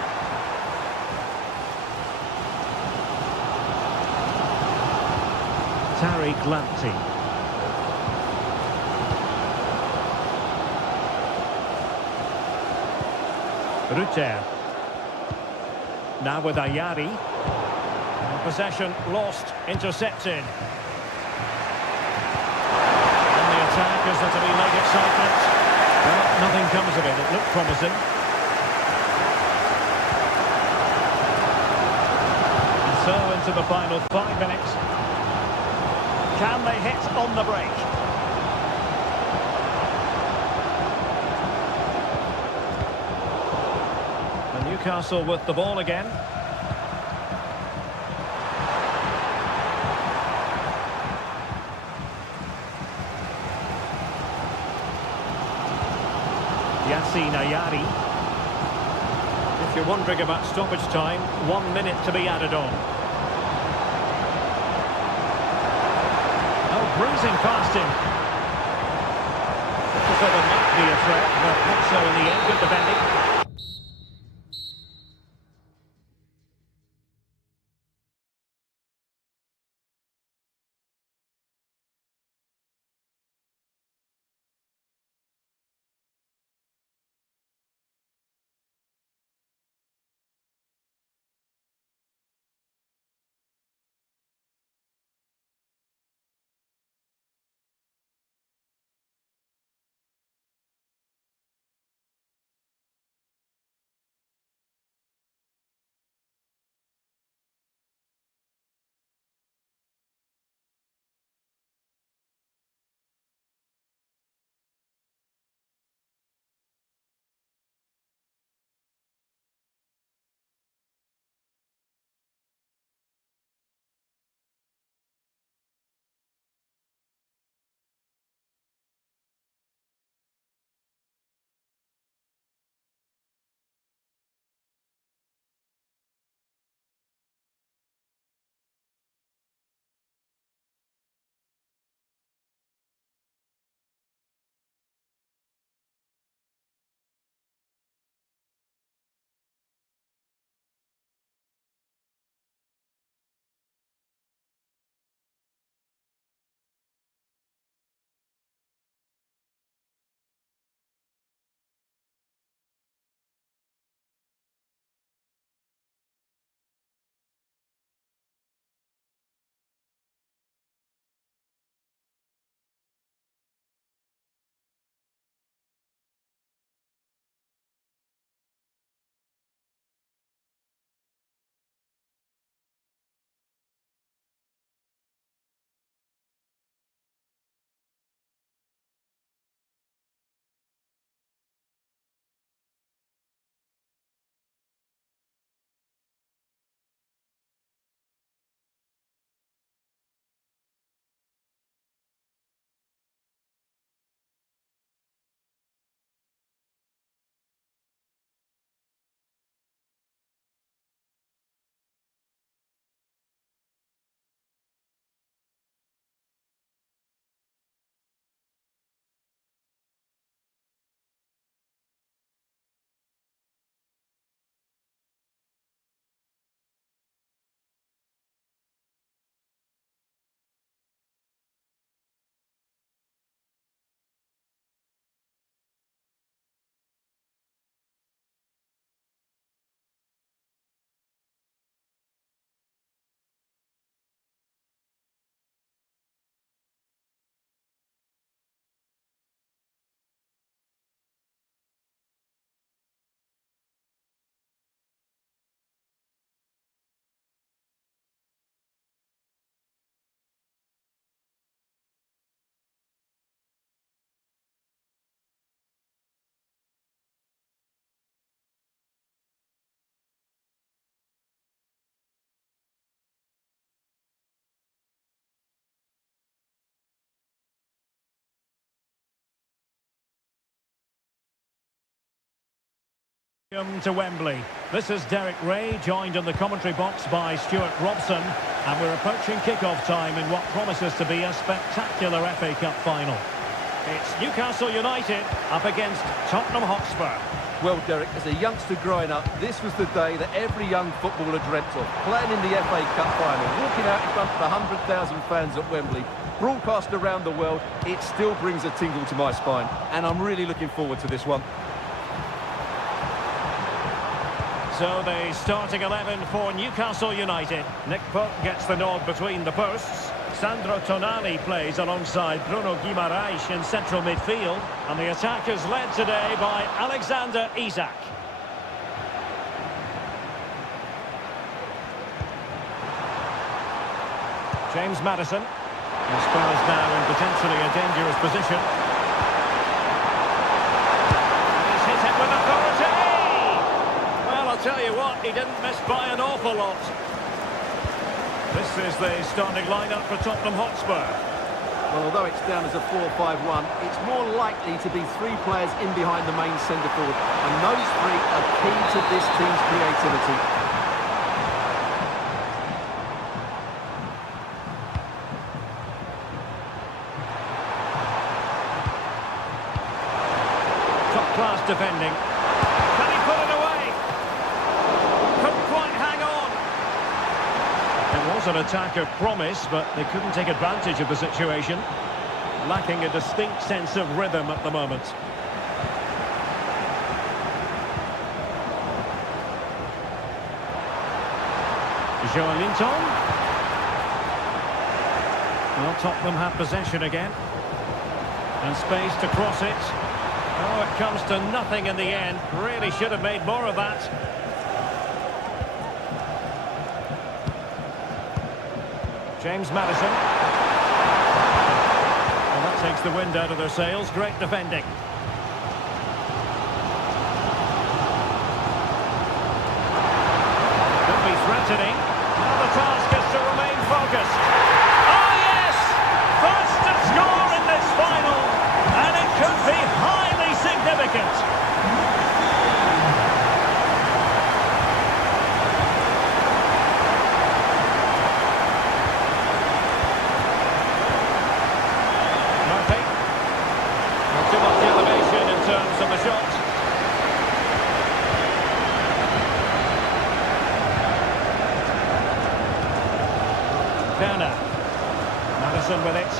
Tariq Lamptey. Rutter. Now with Ayari. Possession lost, intercepted. Attack, is there to be late excitement? Well, nothing comes of it. It looked promising. And so into the final 5 minutes. Can they hit on the break? And Newcastle with the ball again. Yassine Ayari. If you're wondering about stoppage time, 1 minute to be added on. Oh, bruising past him. So there might be a threat, but not so in the end. Good defending. Welcome to Wembley. This is Derek Ray, joined in the commentary box by Stuart Robson, and we're approaching kick-off time in what promises to be a spectacular FA Cup final. It's Newcastle United up against Tottenham Hotspur. Well, Derek, as a youngster growing up, this was the day that every young footballer dreamt of. Playing in the FA Cup final, walking out in front of 100,000 fans at Wembley, broadcast around the world, it still brings a tingle to my spine. And I'm really looking forward to this one. So the starting 11 for Newcastle United. Nick Pope gets the nod between the posts. Sandro Tonali plays alongside Bruno Guimaraes in central midfield. And the attack is led today by Alexander Isak. James Maddison. And Spurs now in potentially a dangerous position. He's hit it with authority! Well, I'll tell you what, he didn't miss by an awful lot. This is the starting lineup for Tottenham Hotspur. Well, although it's down as a 4-5-1, it's more likely to be three players in behind the main centre forward. And those three are key to this team's creativity. Top-class defending. Can he put it away? Couldn't quite hang on. It was an attack of promise, but they couldn't take advantage of the situation. Lacking a distinct sense of rhythm at the moment. Joelinton. Well, Tottenham have possession again. And space to cross it. Oh, it comes to nothing in the end. Really should have made more of that. James Maddison. Well, that takes the wind out of their sails. Great defending. Could be threatening. Now the task is to remain focused. Oh, yes! First to score in this final. And it could be highly significant. Murphy. Not too much elevation in terms of the shot. Werner. Maddison with it.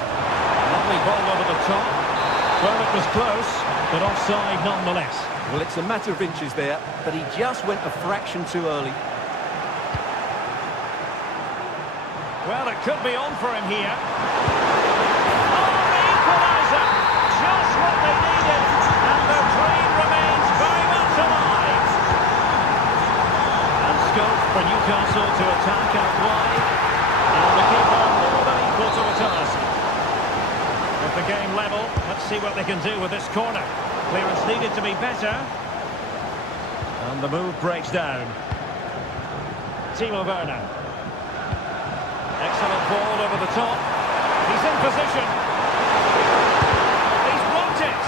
Lovely ball over the top. Well, it was close, but offside nonetheless. Well, it's a matter of inches there, but he just went a fraction too early. Well, it could be on for him here. Oh, the equaliser! Just what they needed, and their dream remains very much alive. And scope for Newcastle to attack out wide. And the keeper more than equal to the task. With the game level, let's see what they can do with this corner. Clearance needed to be better. And the move breaks down. Timo Werner. Excellent ball over the top. He's in position. He's blocked it.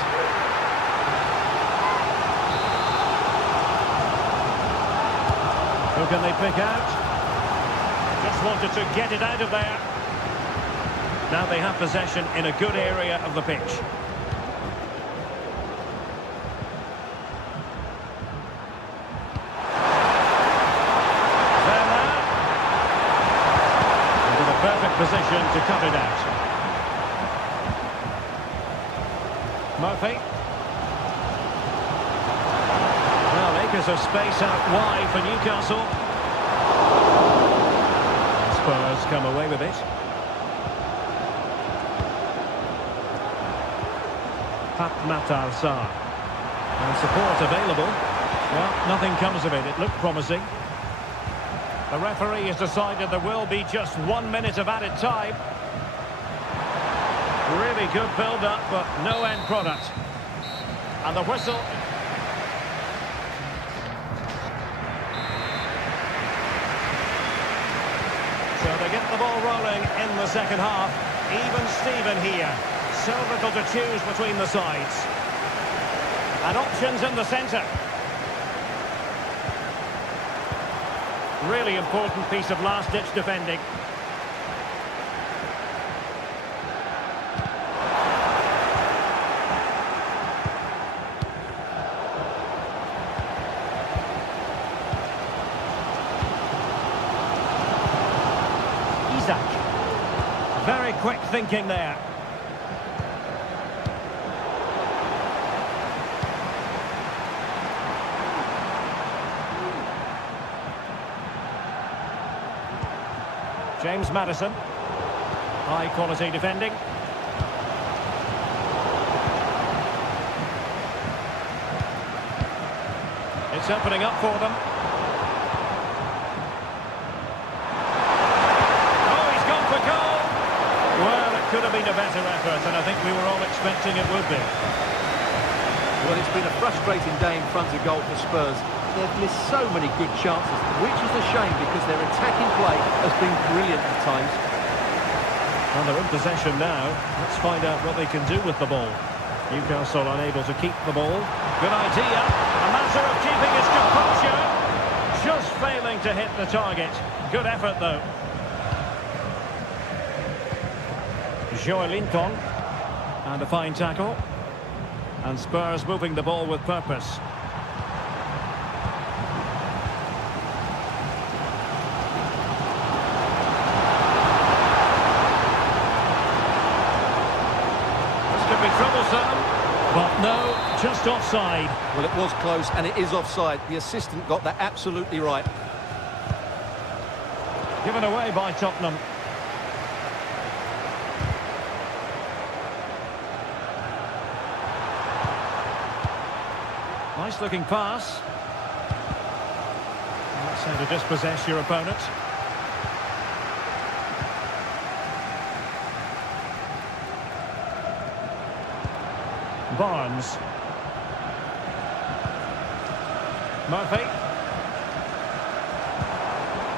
Who can they pick out? Just wanted to get it out of there. Now they have possession in a good area of the pitch. Werner. Into the perfect position to cut it out. Murphy. Well, acres of space out wide for Newcastle. Spurs come away with it. Pat Matar Sarr. And support available. Well, nothing comes of it. It looked promising. The referee has decided there will be just 1 minute of added time. Really good build-up, but no end product. And the whistle. So they get the ball rolling in the second half. Even Steven here. So little to choose between the sides. And options in the centre. Really important piece of last-ditch defending. Very quick thinking there. James Maddison. High quality defending. It's opening up for them. Well, it could have been a better effort, and I think we were all expecting it would be. Well, it's been a frustrating day in front of goal for Spurs. They've missed so many good chances, which is a shame because their attacking play has been brilliant at times. And they're in possession now. Let's find out what they can do with the ball. Newcastle unable to keep the ball. Good idea. A matter of keeping his composure. Just failing to hit the target. Good effort, though. Lincoln, and a fine tackle, and Spurs moving the ball with purpose. This could be troublesome, but no, just offside. Well, it was close, and it is offside. The assistant got that absolutely right. Given away by Tottenham. Nice looking pass. That's how to dispossess your opponent. Barnes. Murphy.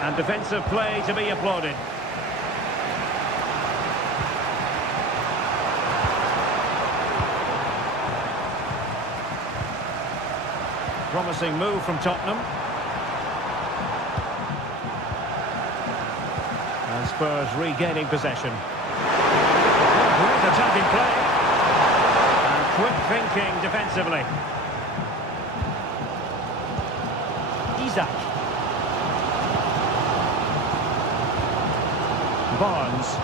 And defensive play to be applauded. Promising move from Tottenham. And Spurs regaining possession. Great attacking play. And quick thinking defensively. Isak. Barnes.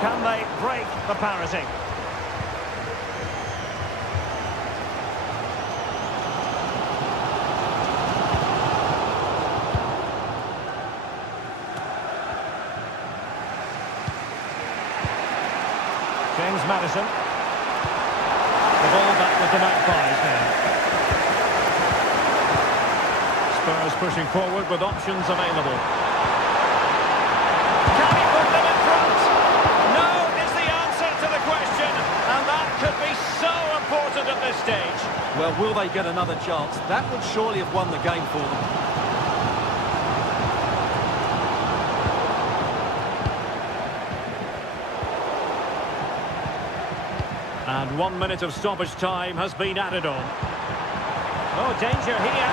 Can they break the parity? James Maddison. The ball back with the Magpies now. Spurs pushing forward with options available. At this stage. Well, will they get another chance? That would surely have won the game for them. And 1 minute of stoppage time has been added on. Oh, danger here.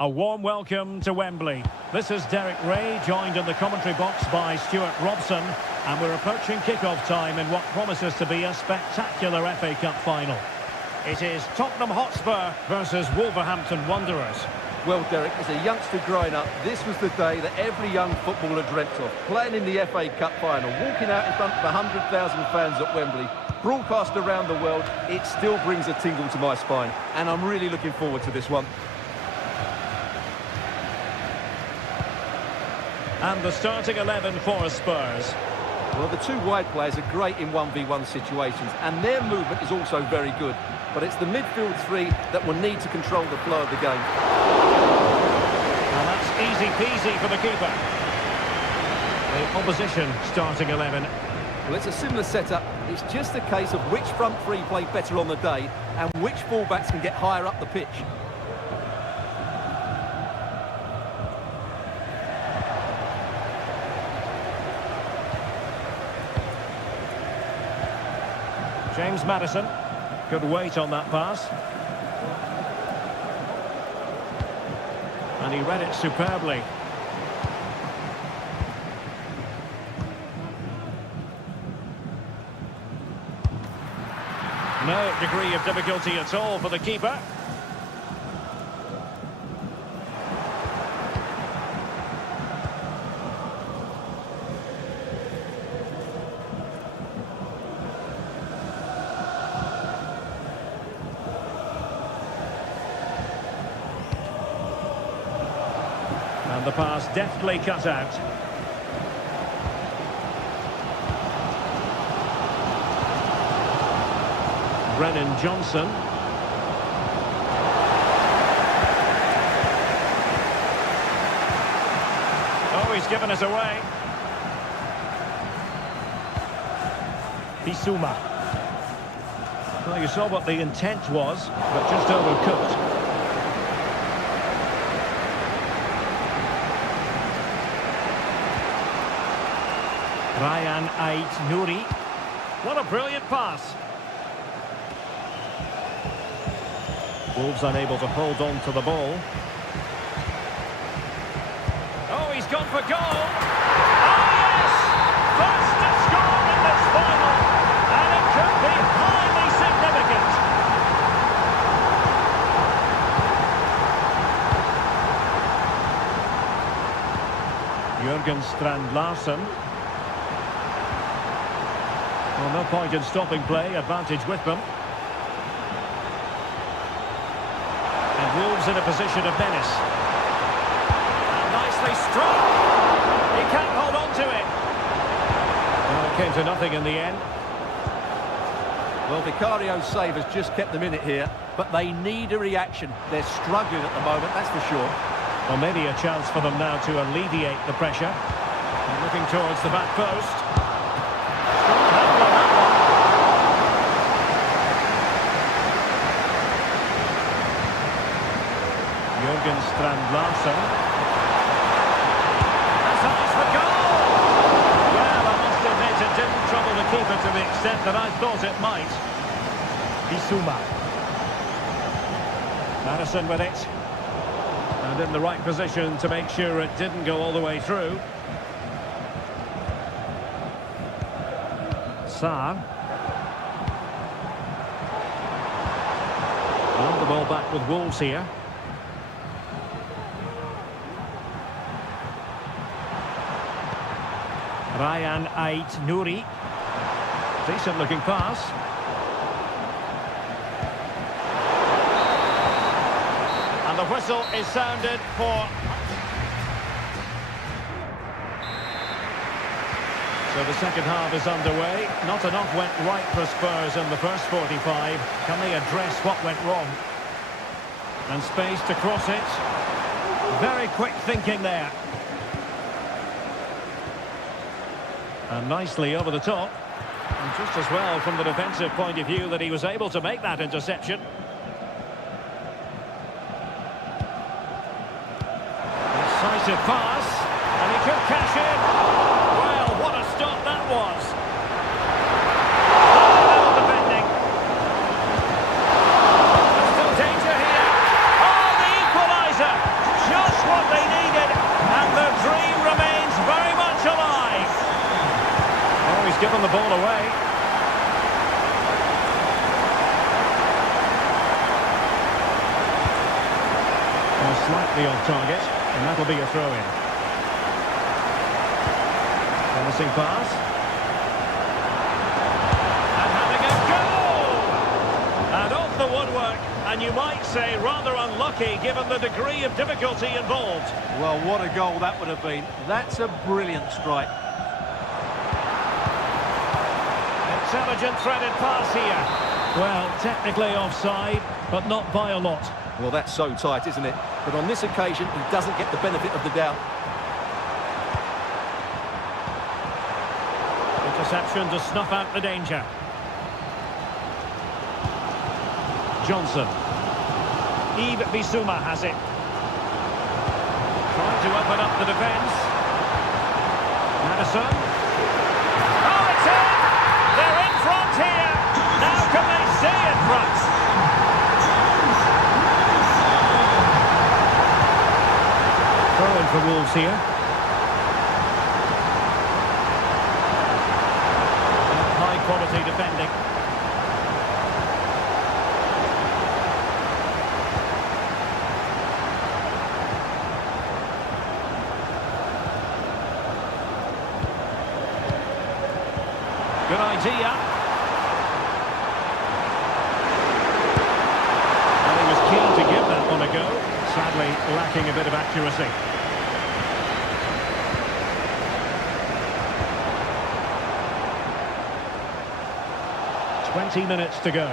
A warm welcome to Wembley. This is Derek Ray, joined in the commentary box by Stuart Robson, and we're approaching kick-off time in what promises to be a spectacular FA Cup final. It is Tottenham Hotspur versus Wolverhampton Wanderers. Well, Derek, as a youngster growing up, this was the day that every young footballer dreamt of. Playing in the FA Cup final, walking out in front of 100,000 fans at Wembley, broadcast around the world, it still brings a tingle to my spine. And I'm really looking forward to this one. And the starting 11 for Spurs. Well, the two wide players are great in 1v1 situations, and their movement is also very good. But it's the midfield three that will need to control the flow of the game. And that's easy peasy for the keeper. The opposition starting 11. Well, it's a similar setup. It's just a case of which front three play better on the day and which fullbacks can get higher up the pitch. James Maddison, good weight on that pass. And he read it superbly. No degree of difficulty at all for the keeper. And the pass deftly cut out. Brennan Johnson. Oh, he's given us away. Bissouma. Well, you saw what the intent was, but just overcooked. Ryan Ait-Nouri. What a brilliant pass. Wolves unable to hold on to the ball. Oh, he's gone for goal. Oh, yes! First to score in this final. And it could be highly significant. Jurgen Strand-Larsen. Well, no point in stopping play, advantage with them. And Wolves in a position of menace. And nicely struck. He can't hold on to it. Well, it came to nothing in the end. Well, Vicario's save has just kept them in it here, but they need a reaction. They're struggling at the moment, that's for sure. Well, maybe a chance for them now to alleviate the pressure. And looking towards the back post. Jurgen Strand-Larsen. That's eyes for goal! Well, I must admit it didn't trouble the keeper to the extent that I thought it might. Bissouma. Maddison with it. And in the right position to make sure it didn't go all the way through. Sarr. And the ball back with Wolves here. Ryan Ait-Nouri. Decent looking pass. And the whistle is sounded for... So the second half is underway. Not enough went right for Spurs in the first 45. Can they address what went wrong? And space to cross it. Very quick thinking there. And nicely over the top. And just as well from the defensive point of view that he was able to make that interception. Decisive pass. And he could cash in. Well, what a stop that was. Little defending. There's still danger here. Oh, the equaliser. slightly off target, and that'll be a throw-in. Promising pass. And having a go! And off the woodwork, and you might say rather unlucky given the degree of difficulty involved. Well, what a goal that would have been. That's a brilliant strike. Intelligent threaded pass here. Well, technically offside, but not by a lot. Well, that's so tight, isn't it? But on this occasion, he doesn't get the benefit of the doubt. Interception to snuff out the danger. Johnson. Yves Bissouma has it. Trying to open up the defence. Madison. Oh, it's in! They're in front here! Now can they stay in front? Throw-in for Wolves here. High-quality defending. Good idea. And he was keen to give that one a go. Sadly, lacking a bit of accuracy. "20 minutes to go."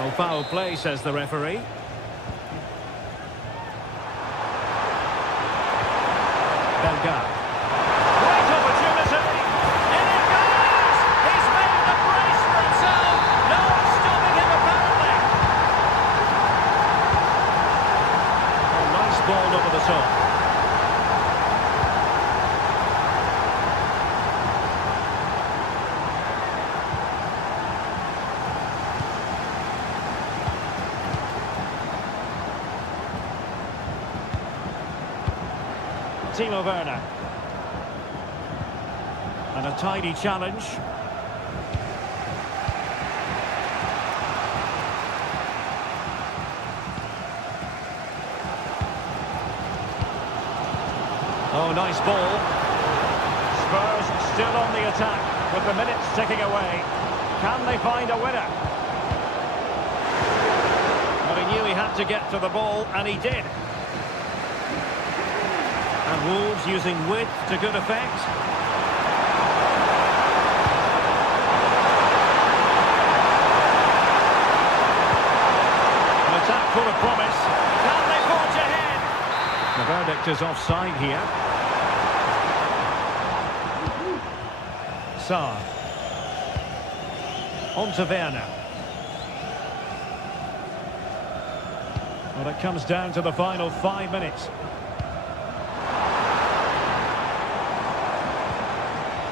Oh, foul play, says the referee. Belga. Great opportunity. In it goes! He's made the brace for himself. No stopping him, apparently. Oh, nice ball over the top. Timo Werner. And a tidy challenge. Oh, nice ball. Spurs still on the attack with the minutes ticking away. Can they find a winner? But he knew he had to get to the ball, and he did. And Wolves using width to good effect. An attack full of promise. Can they forge ahead? The verdict is offside here. Saar. On to Werner. Well, it comes down to the final 5 minutes.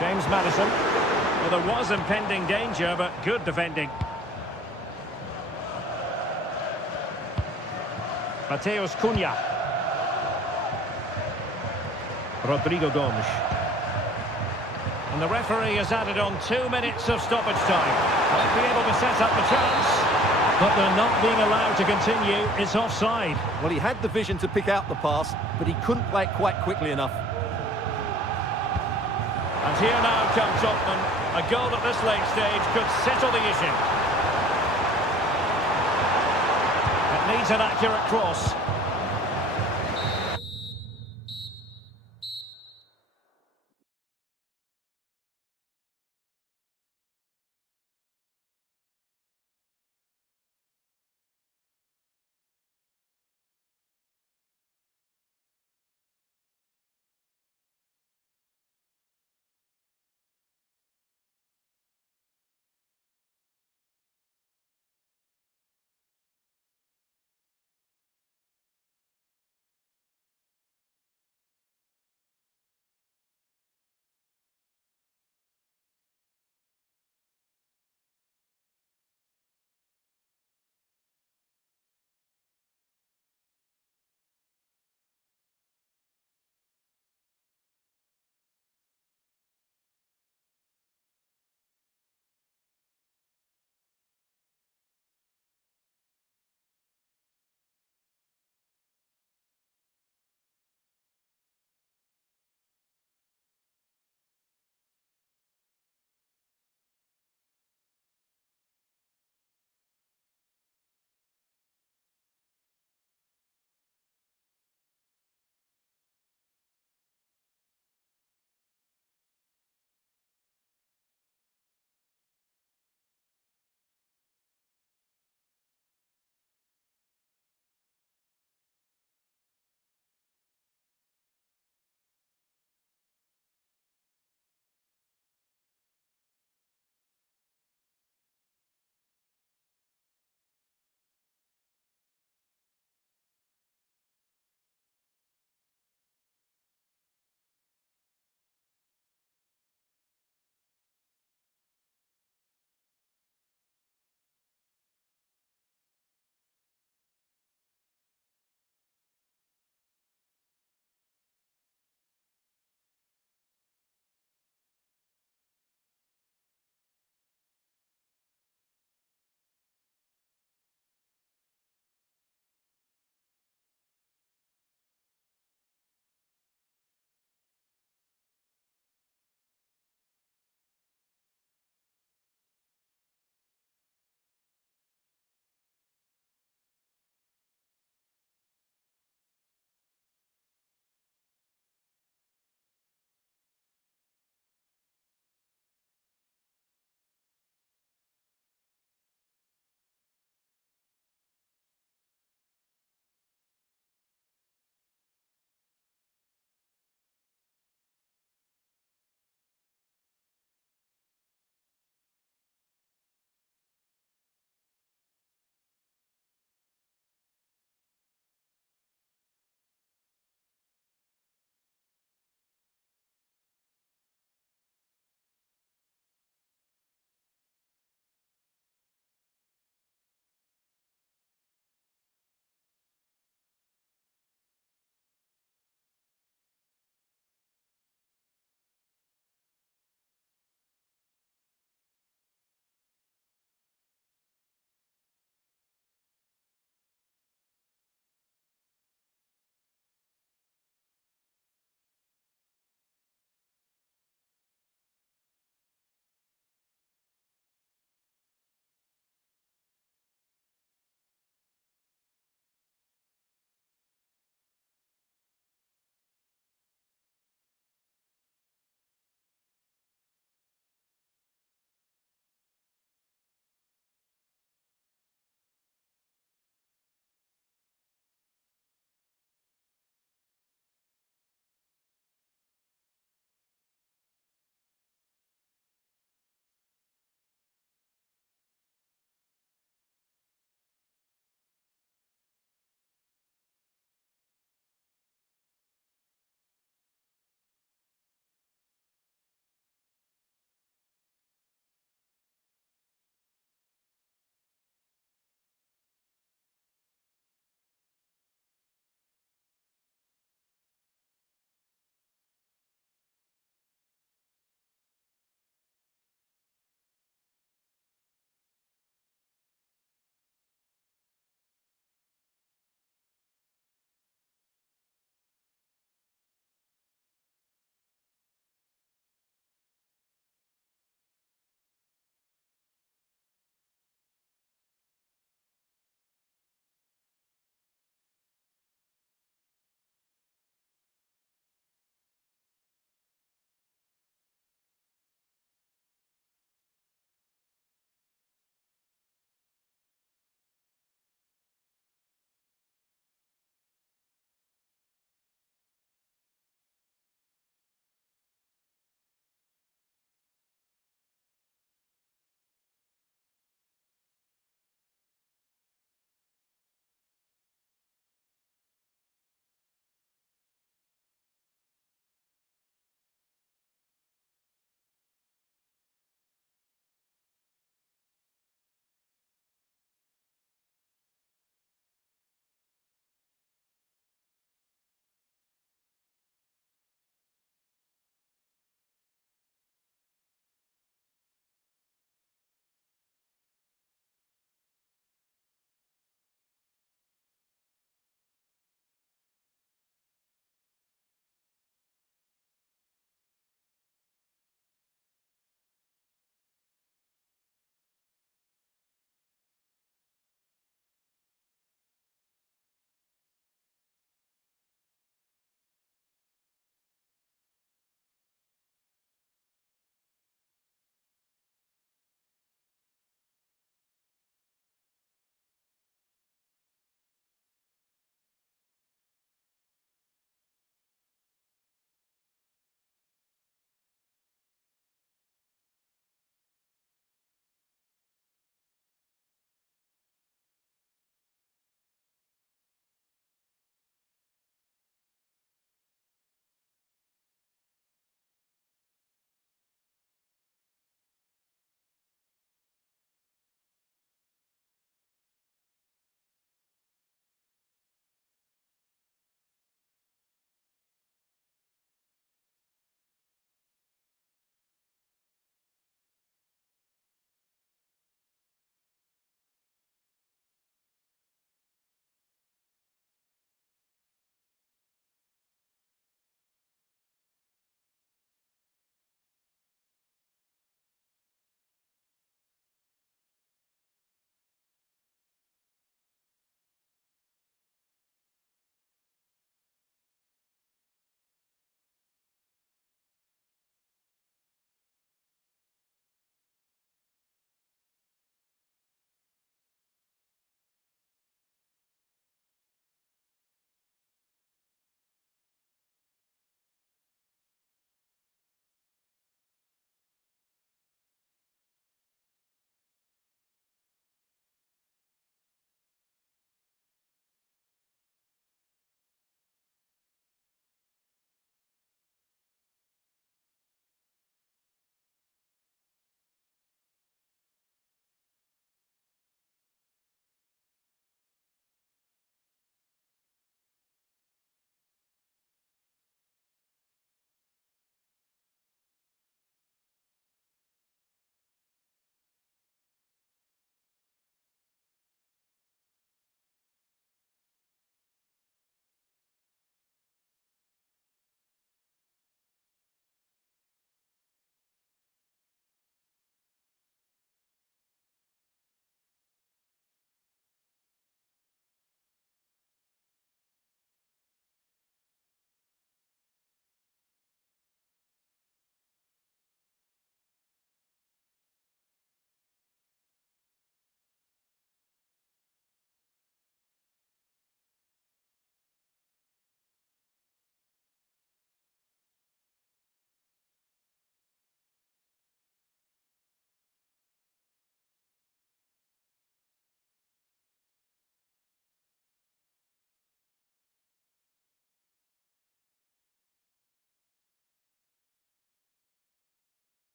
James Madison. Well, there was impending danger, but good defending. Mateus Cunha. Rodrigo Gomes. And the referee has added on 2 minutes of stoppage time. Might be able to set up the chance, but they're not being allowed to continue. It's offside. Well, he had the vision to pick out the pass, but he couldn't play it quite quickly enough. And here now comes Tottenham. A goal at this late stage could settle the issue. It needs an accurate cross.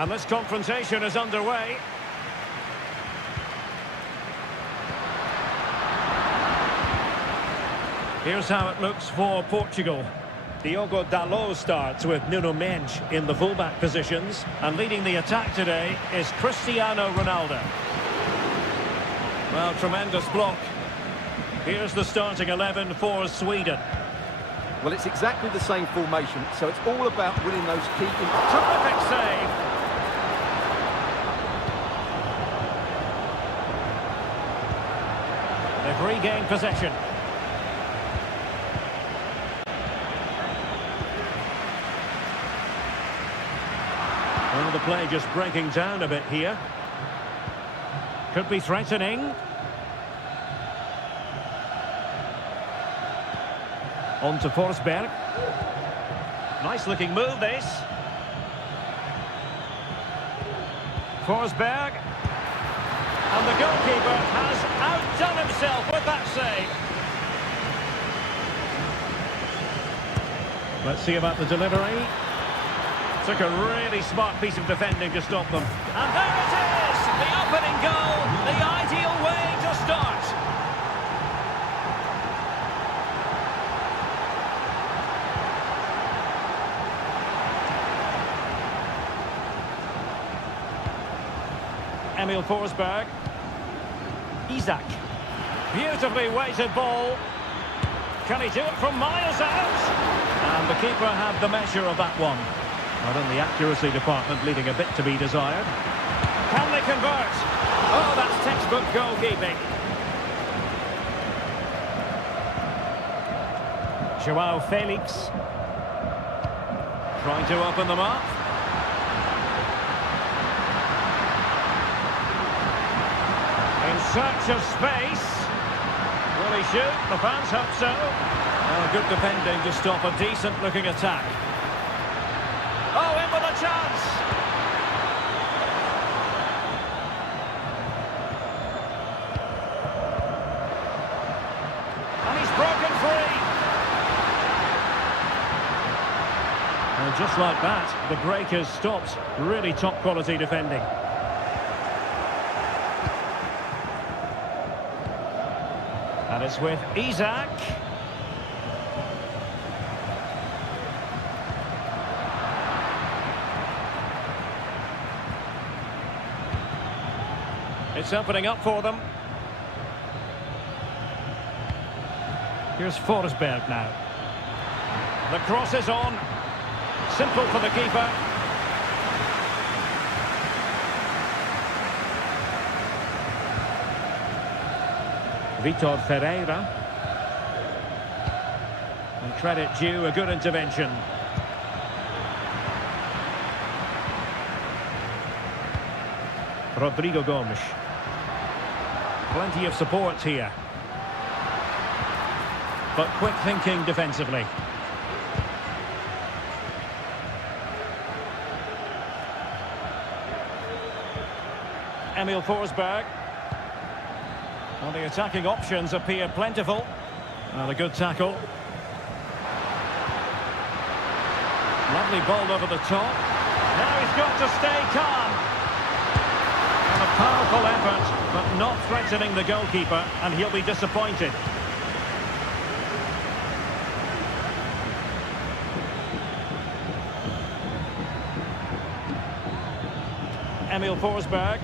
And this confrontation is underway. Here's how it looks for Portugal. Diogo Dalot starts with Nuno Mendes in the fullback positions. And leading the attack today is Cristiano Ronaldo. Well, tremendous block. Here's the starting 11 for Sweden. Well, it's exactly the same formation, so it's all about winning those key... Terrific save. They've regained possession. Well, the play just breaking down a bit here. Could be threatening. On to Forsberg. Nice looking move, this. Forsberg. And the goalkeeper has outdone himself with that save. Let's see about the delivery. Took a really smart piece of defending to stop them. And there it is! The opening goal, the ideal way to start. Emil Forsberg. Isak. Beautifully weighted ball. Can he do it from miles out? And the keeper had the measure of that one. Not in the accuracy department, leaving a bit to be desired. Can they convert? Oh, that's textbook goalkeeping. Joao Felix. Trying to open them up. In search of space. Will he shoot? The fans hope so. Good defending to stop a decent-looking attack. Oh, in with a chance! And he's broken free! And just like that, the break has stopped. Really top-quality defending. And it's with Isak. It's opening up for them. Here's Forsberg now. The cross is on. Simple for the keeper. Vitor Ferreira. And credit due, a good intervention. Rodrigo Gomes. Plenty of support here. But quick thinking defensively. Emil Forsberg. Well, the attacking options appear plentiful. And a good tackle. Lovely ball over the top. Now he's got to stay calm. And a powerful effort, but not threatening the goalkeeper, and he'll be disappointed. Emil Forsberg.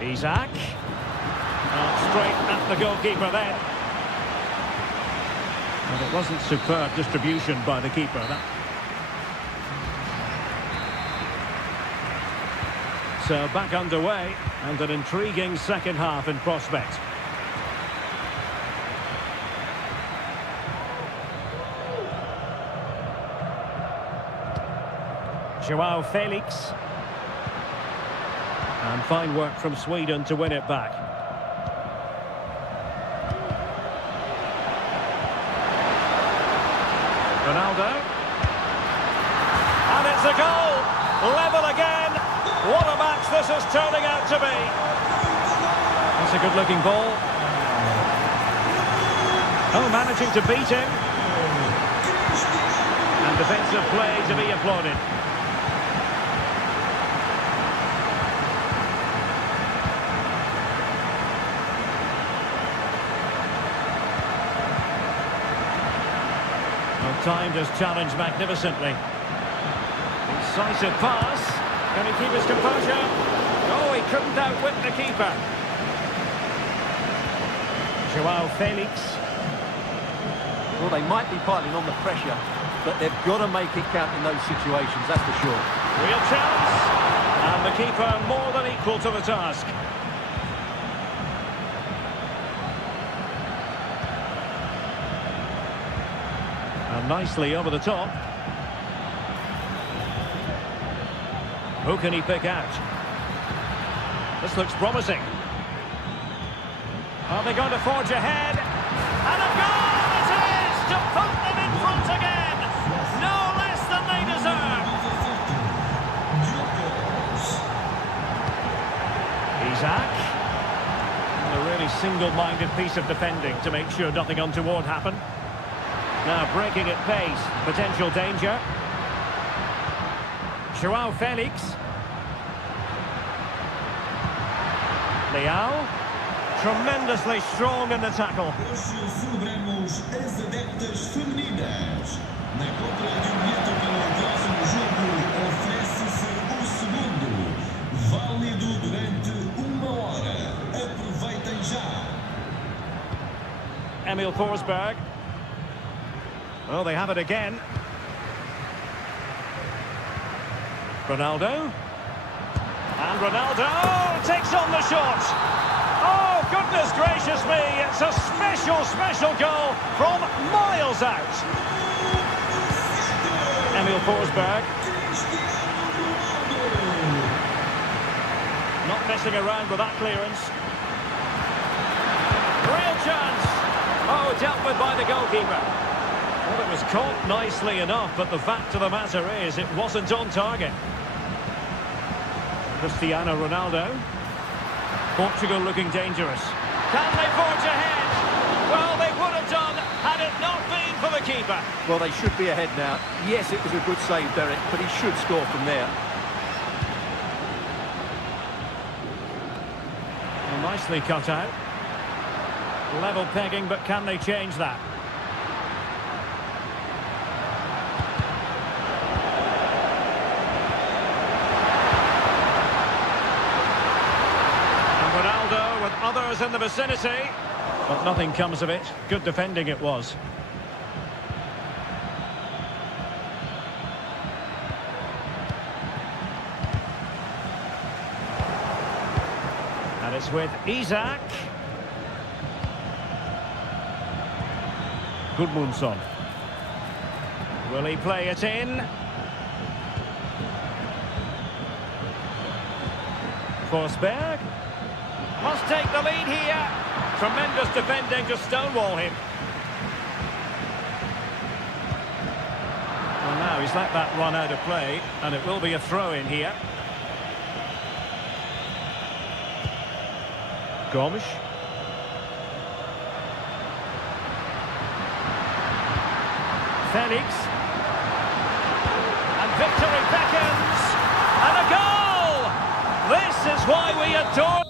Isak. Straight at the goalkeeper then. And it wasn't superb distribution by the keeper. So back underway, and an intriguing second half in prospect. Joao Felix. And fine work from Sweden to win it back. Ronaldo. And it's a goal! Level again! What a match this is turning out to be! That's a good-looking ball. Oh, managing to beat him. And defensive play to be applauded. Timed his challenge magnificently. Incisive pass. Can he keep his composure? Oh, he couldn't outwit the keeper. Joao Felix. Well, they might be piling on the pressure, but they've got to make it count in those situations, that's for sure. Real chance. And the keeper more than equal to the task. And nicely over the top. Who can he pick out? This looks promising. Are they going to forge ahead? And a goal it is to put them in front again! No less than they deserve! Isaac. And a really single-minded piece of defending to make sure nothing untoward happened. Now breaking at pace, potential danger. Joao Felix. Leao. Tremendously strong in the tackle. Hoje celebramos as adeptas femininas. Na compra de bilhete para o próximo jogo, oferece-se o segundo. Válido durante 1 hora. Aproveitem já. Emil Forsberg. Oh, they have it again. Ronaldo. And Ronaldo takes on the shot. Oh, goodness gracious me. It's a special goal from miles out. Emil Forsberg. Not messing around with that clearance. Real chance. Oh, dealt with by the goalkeeper. Well, it was caught nicely enough, but the fact of the matter is it wasn't on target. Cristiano Ronaldo. Portugal looking dangerous. Can they forge ahead? Well, they would have done had it not been for the keeper. Well, they should be ahead now. Yes, it was a good save, Derek, but he should score from there. Well, nicely cut out. Level pegging, but can they change that? With others in the vicinity, but nothing comes of it. Good defending it was. And it's with Isaac. Gudmundsson. Will he play it in? Forsberg. Must take the lead here. Tremendous defending to stonewall him. Well, now he's let that run out of play, and it will be a throw-in here. Gomes. Felix. And victory beckons. And a goal! This is why we adore...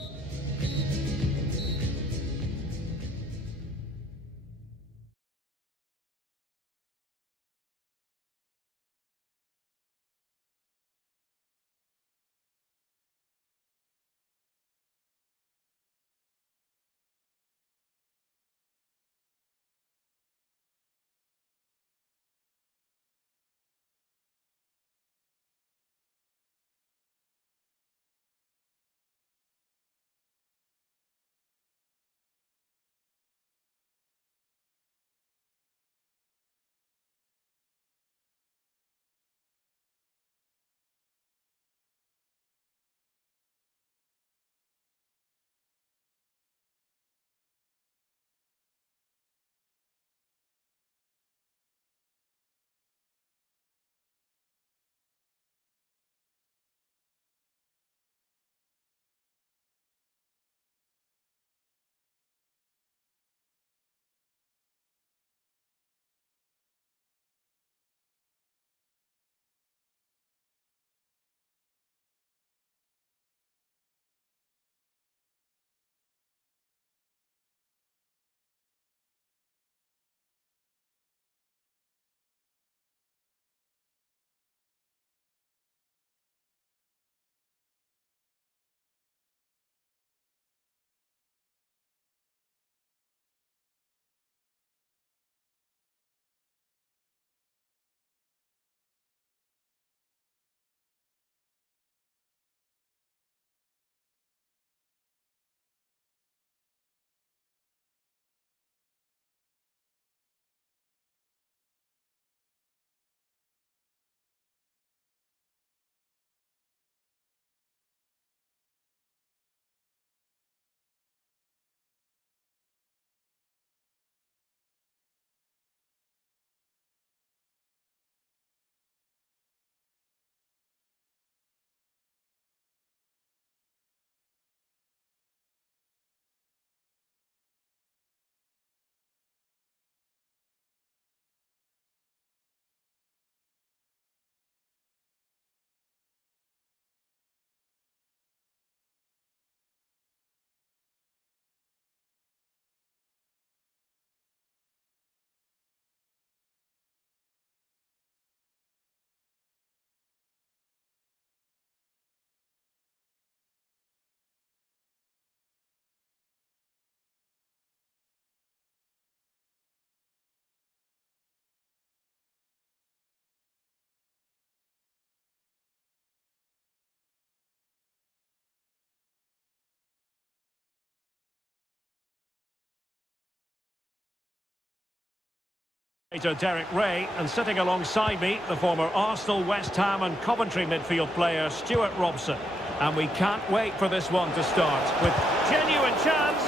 Derek Ray, and sitting alongside me, the former Arsenal, West Ham and Coventry midfield player Stuart Robson. And we can't wait for this one to start with genuine chance.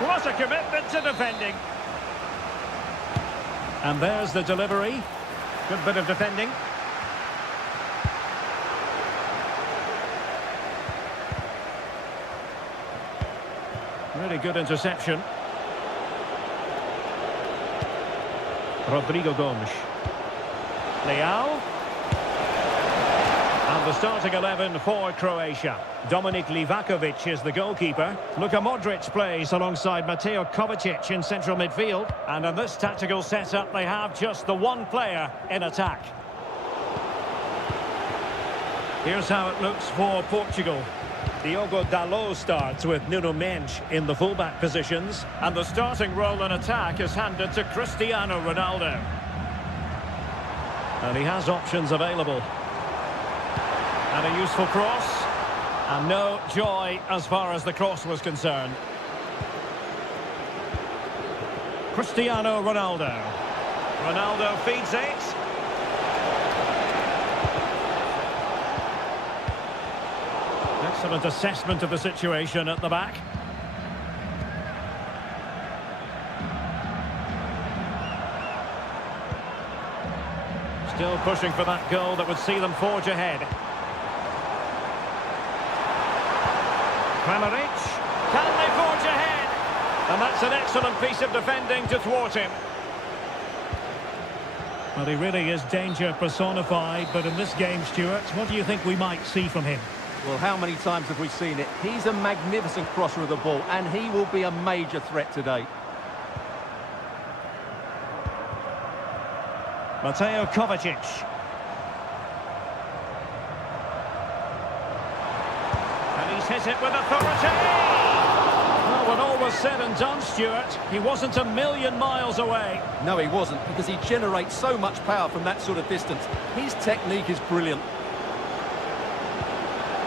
What a commitment to defending. And there's the delivery. Good bit of defending. Really good interception. Rodrigo Gomes. Leal. And the starting 11 for Croatia. Dominik Livakovic is the goalkeeper. Luka Modric plays alongside Mateo Kovacic in central midfield. And in this tactical setup, they have just the one player in attack. Here's how it looks for Portugal. Diogo Dalot starts with Nuno Mendes in the fullback positions. And the starting role in attack is handed to Cristiano Ronaldo. And he has options available. And a useful cross. And no joy as far as the cross was concerned. Cristiano Ronaldo. Ronaldo feeds it. Excellent assessment of the situation at the back. Still pushing for that goal that would see them forge ahead. Kramaric. Can they forge ahead? And that's an excellent piece of defending to thwart him. Well, he really is danger personified, but in this game, Stuart, what do you think we might see from him? Well, how many times have we seen it? He's a magnificent crosser of the ball, and he will be a major threat today. Mateo Kovacic. And he's hit it with authority! Well, when all was said and done, Stuart, he wasn't a million miles away. No, he wasn't, because he generates so much power from that sort of distance. His technique is brilliant.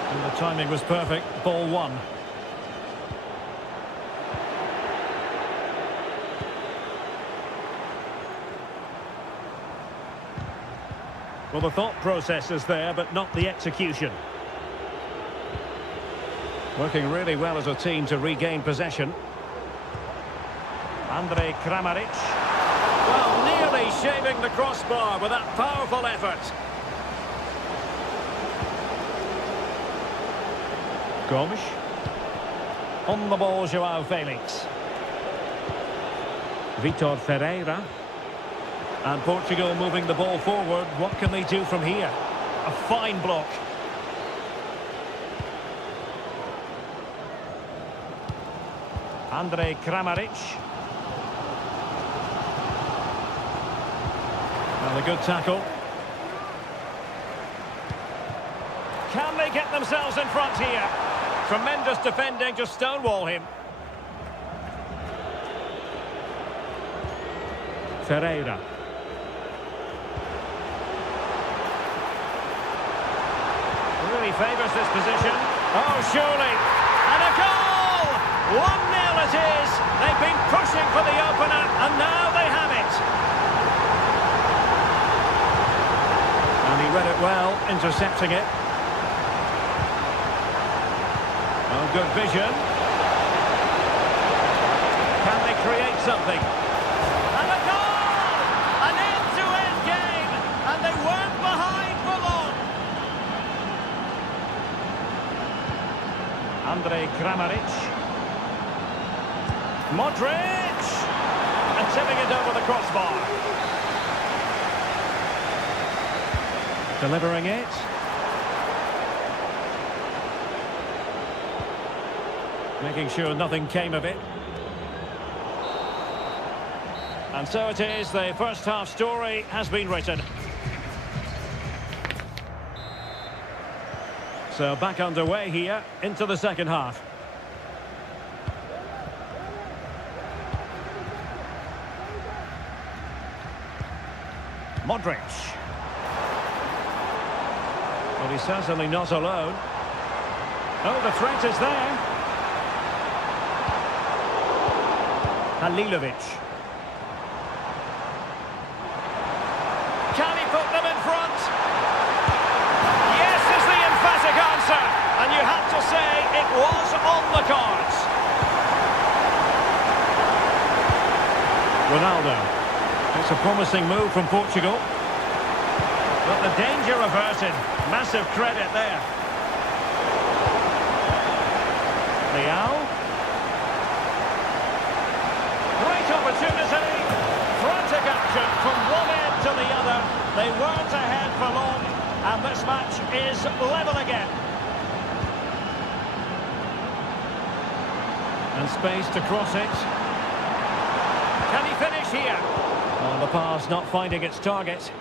And the timing was perfect. Ball one. Well, the thought process is there, but not the execution. Working really well as a team to regain possession. Andrej Kramaric. Well, nearly shaving the crossbar with that powerful effort. Gomes. On the ball, Joao Felix. Vitor Ferreira. And Portugal moving the ball forward. What can they do from here? A fine block. Andrej Kramaric. And a good tackle. Can they get themselves in front here? Tremendous defending to stonewall him. Ferreira. Really favours this position. Oh, surely. And a goal! 1-0 it is. They've been pushing for the opener, and now they have it. And he read it well, intercepting it. Oh, good vision. Can they create something? And a goal! An end-to-end game, and they weren't behind for long. Andrej Kramaric. Modric! And tipping it over the crossbar. Delivering it. Making sure nothing came of it. And so it is, the first half story has been written. So back underway here, into the second half. Modric. Well, he's certainly not alone. Oh, the threat is there. Halilovic. Can he put them in front? Yes is the emphatic answer. And you have to say it was on the cards. Ronaldo. It's a promising move from Portugal. But the danger averted. Massive credit there. Leao. Great opportunity. Frantic action from one end to the other. They weren't ahead for long. And this match is level again. And space to cross it. Can he finish here? Oh, the pass not finding its target.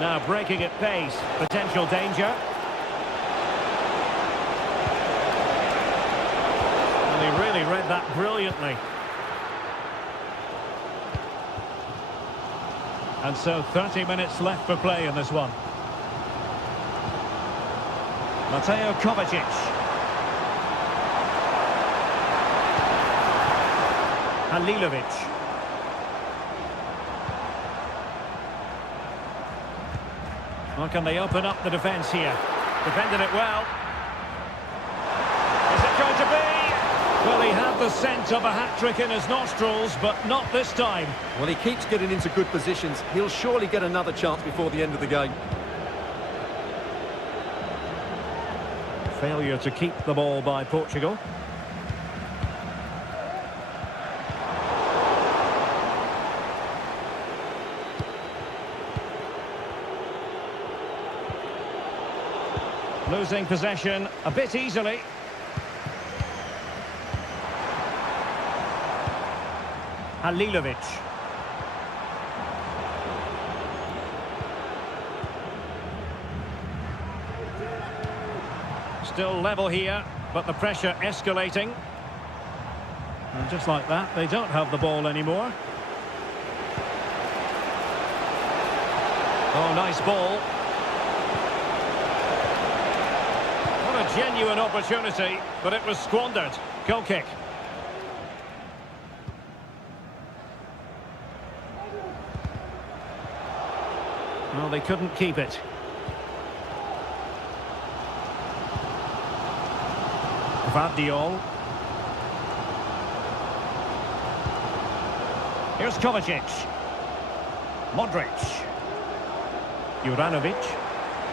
Now breaking at pace. Potential danger. And he really read that brilliantly. And so 30 minutes left for play in this one. Mateo Kovacic. Halilovic. Well, can they open up the defence here? Defended it well. Is it going to be? Well, he had the scent of a hat-trick in his nostrils, but not this time. Well, he keeps getting into good positions. He'll surely get another chance before the end of the game. Failure to keep the ball by Portugal. Losing possession a bit easily. Halilovic. Still level here, but the pressure escalating. And just like that, they don't have the ball anymore. Oh, nice ball. What a genuine opportunity, but it was squandered. Goal kick. Well, they couldn't keep it. Vardiol. Here's Kovacic. Modric. Juranovic.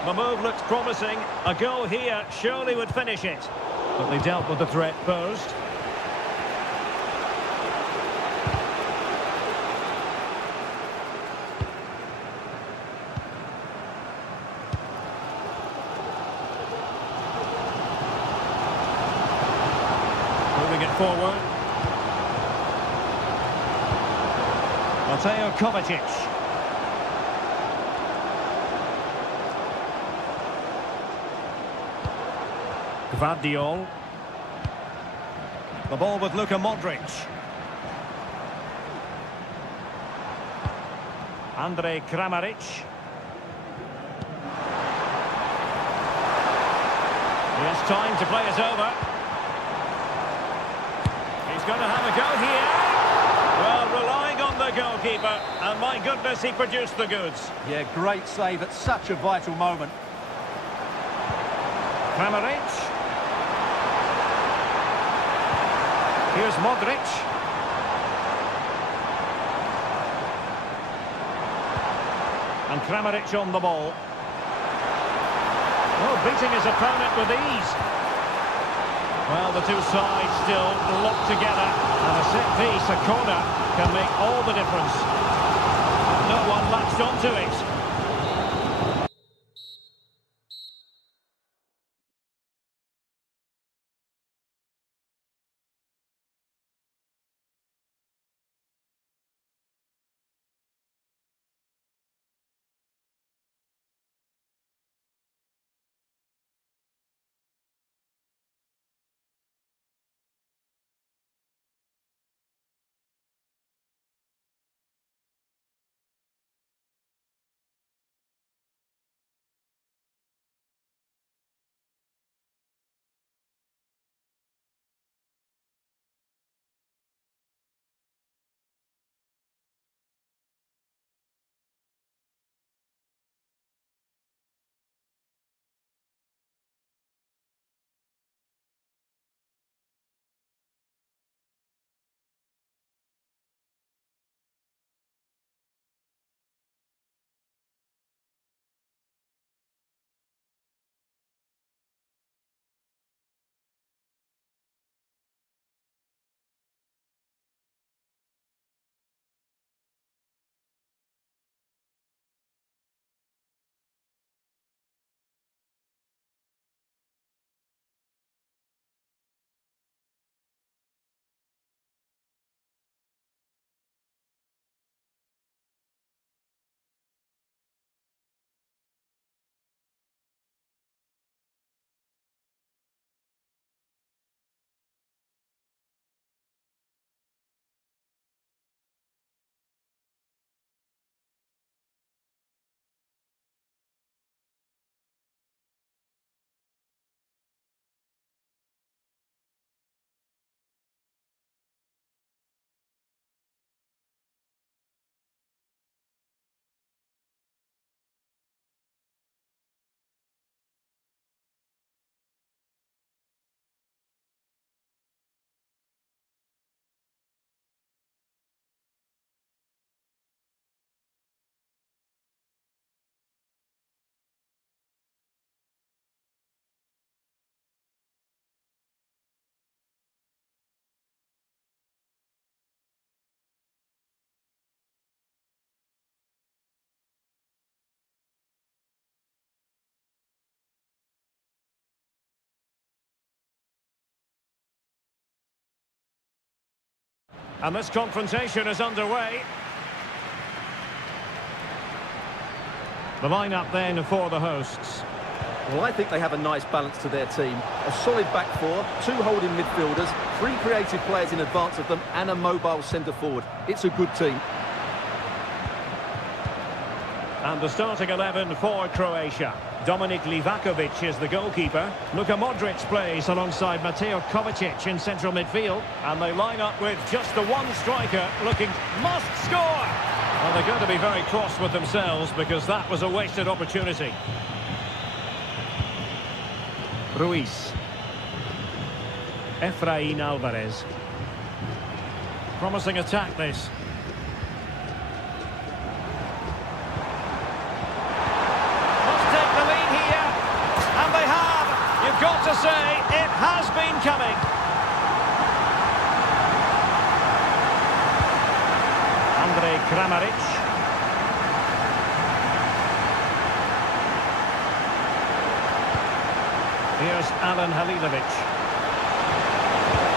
The move looks promising. A goal here surely would finish it. But they dealt with the threat posed. Moving it forward. Mateo Kovacic. Vardiol. The ball with Luka Modric. Andrej Kramaric. He has time to play it over. He's going to have a go here. Well, relying on the goalkeeper, and my goodness, he produced the goods. Yeah, great save at such a vital moment. Kramaric. Here's Modric. And Kramaric on the ball. Oh, beating his opponent with ease. Well, the two sides still locked together. And a set piece, a corner, can make all the difference. No one latched onto it. And this confrontation is underway. The lineup then for the hosts. Well, I think they have a nice balance to their team. A solid back four, 2 holding midfielders, 3 creative players in advance of them, and a mobile centre forward. It's a good team. And the starting 11 for Croatia. Dominik Livakovic is the goalkeeper. Luka Modric plays alongside Mateo Kovacic in central midfield. And they line up with just the one striker looking must score. Well, they're going to be very cross with themselves because that was a wasted opportunity. Ruiz. Efrain Alvarez. Promising attack this. Must take the lead here. And they have. You've got to say, it has been coming. Andrej Kramaric. Here's Alan Halilovic.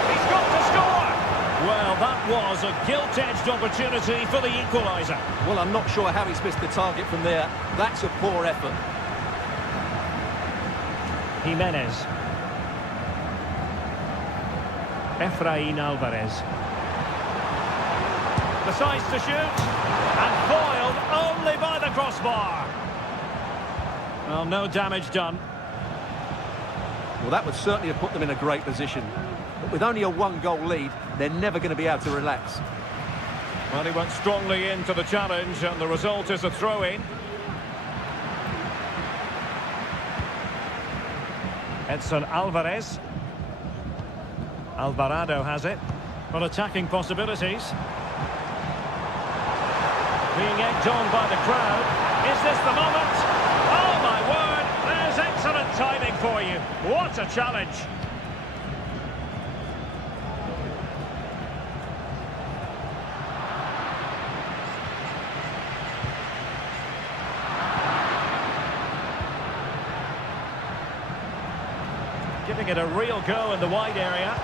He's got to score! Well, that was a gilt-edged opportunity for the equaliser. Well, I'm not sure how he's missed the target from there. That's a poor effort. Jimenez. Efrain Alvarez. Decides to shoot. And foiled only by the crossbar. Well, no damage done. Well, that would certainly have put them in a great position. But with only a 1-goal lead, they're never going to be able to relax. Well, he went strongly into the challenge, and the result is a throw-in. Edson Alvarez. Alvarado has it. Well, attacking possibilities. Being egged on by the crowd. Is this the moment? Oh, my word! There's excellent timing for you. What a challenge! Giving it a real go in the wide area.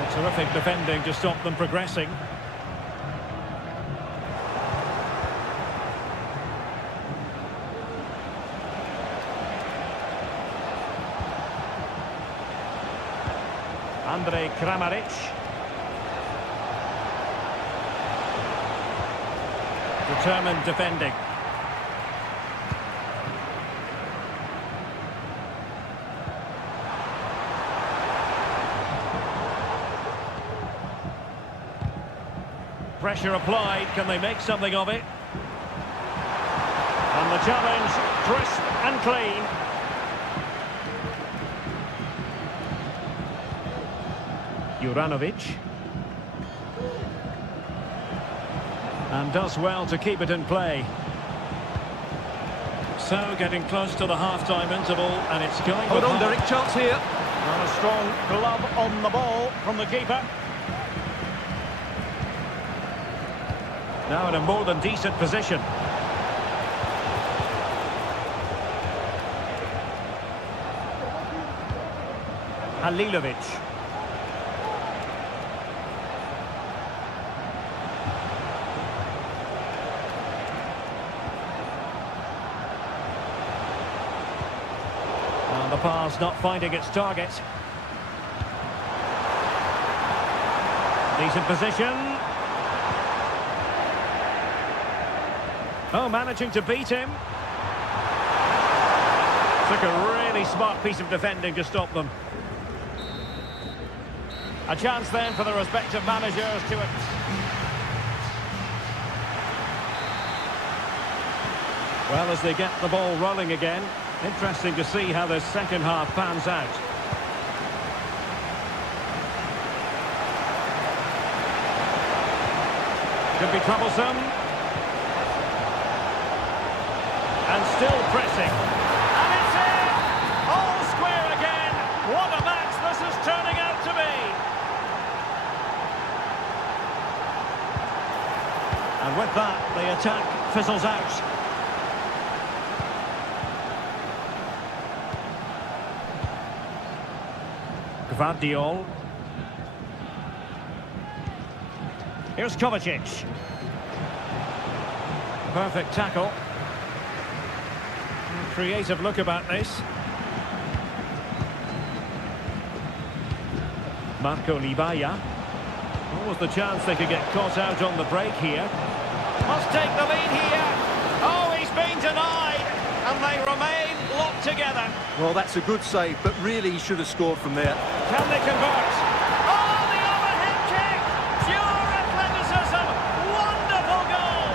A terrific defending to stop them progressing. Andrej Kramaric. Determined defending. Pressure applied. Can they make something of it? And the challenge, crisp and clean. Juranovic. And does well to keep it in play. So getting close to the half-time interval, and it's going. Hold on, Derek, chance here. And a strong glove on the ball from the keeper. Now in a more than decent position. Halilovic. And the pass not finding its target. Decent position. Oh, managing to beat him. Took a really smart piece of defending to stop them. A chance then for the respective managers to it. Well, as they get the ball rolling again, interesting to see how the second half pans out. Could be troublesome. And still pressing. And it's in! All square again! What a match this is turning out to be! And with that, the attack fizzles out. Gvardiol. Here's Kovacic. Perfect tackle. Creative look about this. Marco Libaya. What was the chance they could get caught out on the break here? Must take the lead here. Oh, he's been denied. And they remain locked together. Well, that's a good save, but really he should have scored from there. Can they convert? Oh, the overhead kick! Pure athleticism! Wonderful goal!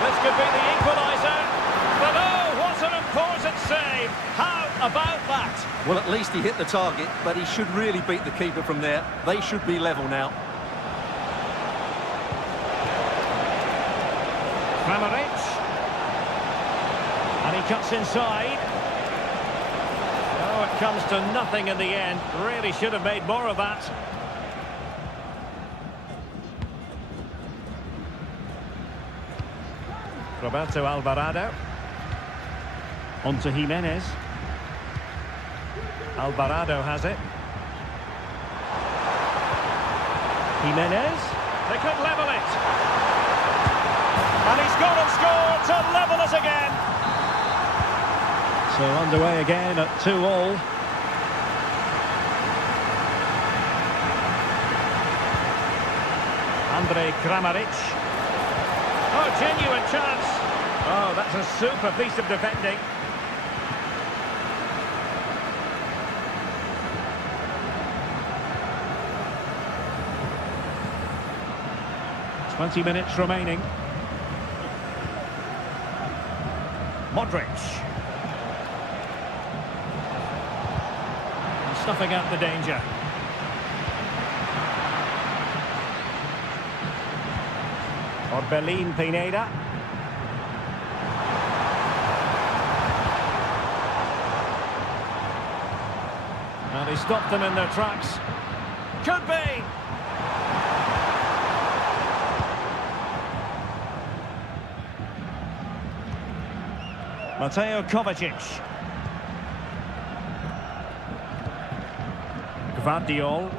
This could be the equaliser. But oh, what an important save! How about that? Well, at least he hit the target, but he should really beat the keeper from there. They should be level now. Kramaric. And he cuts inside. Oh, it comes to nothing in the end. Really should have made more of that. Roberto Alvarado. On to Jimenez. Alvarado has it. Jimenez. They could level it. And he's gone and scored to level us again. So underway again at 2-2. Andrej Kramaric. Oh, genuine chance. Oh, that's a super piece of defending. "20 minutes remaining. Modric. And snuffing out the danger. Orbelin Pineda. And he stopped them in their tracks. Could be! Mateo Kovacic. Gvardiol.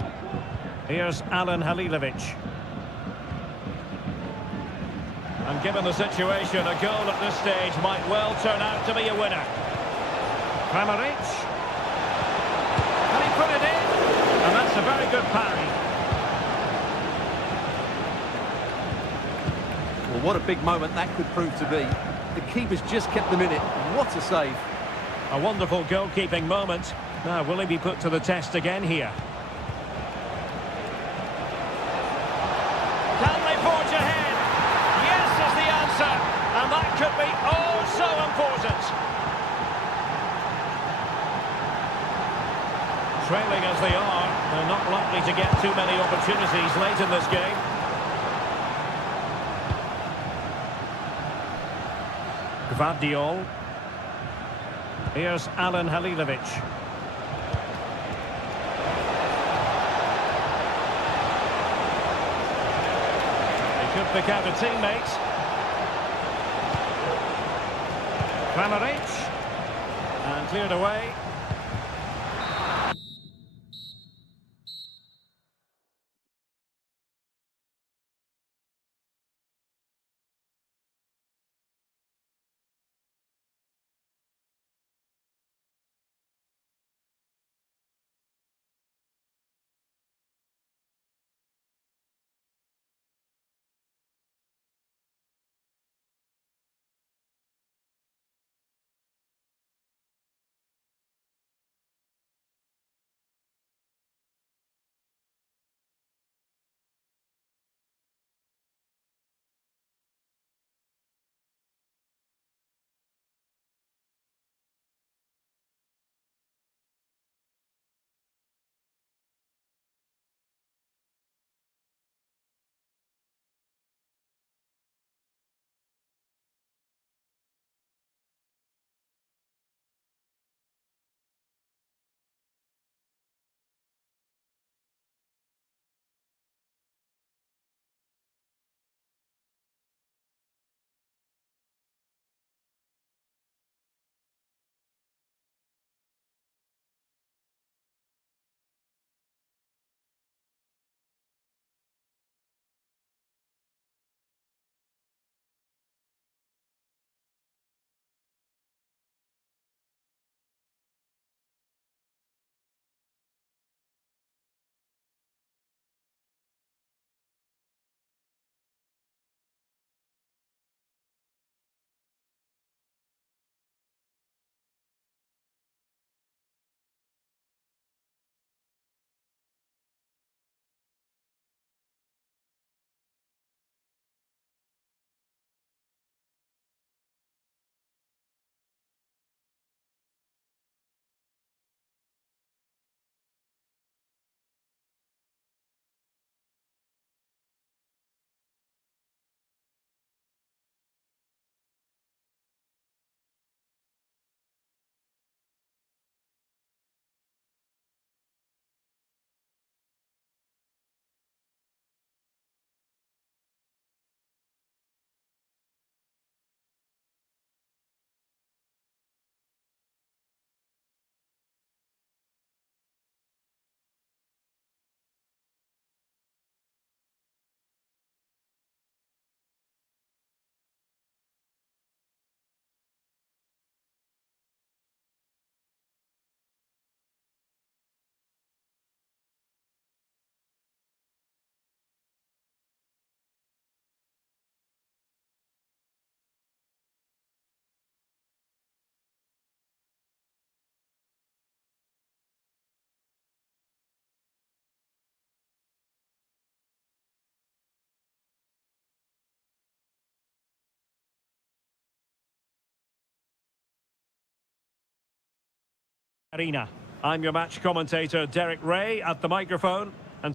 Here's Alen Halilovic. And given the situation, a goal at this stage might well turn out to be a winner. Kramaric. Can he put it in? And that's a very good parry. Well, what a big moment that could prove to be. The keeper's just kept them in it. What a save. A wonderful goalkeeping moment. Now, will he be put to the test again here? Can they forge ahead? Yes is the answer. And that could be oh so important. Trailing as they are, they're not likely to get too many opportunities late in this game. Gvardiol. Here's Alen Halilovic. He could pick out a teammate. Kramaric. And cleared away. Arena. I'm your match commentator, Derek Ray, at the microphone. And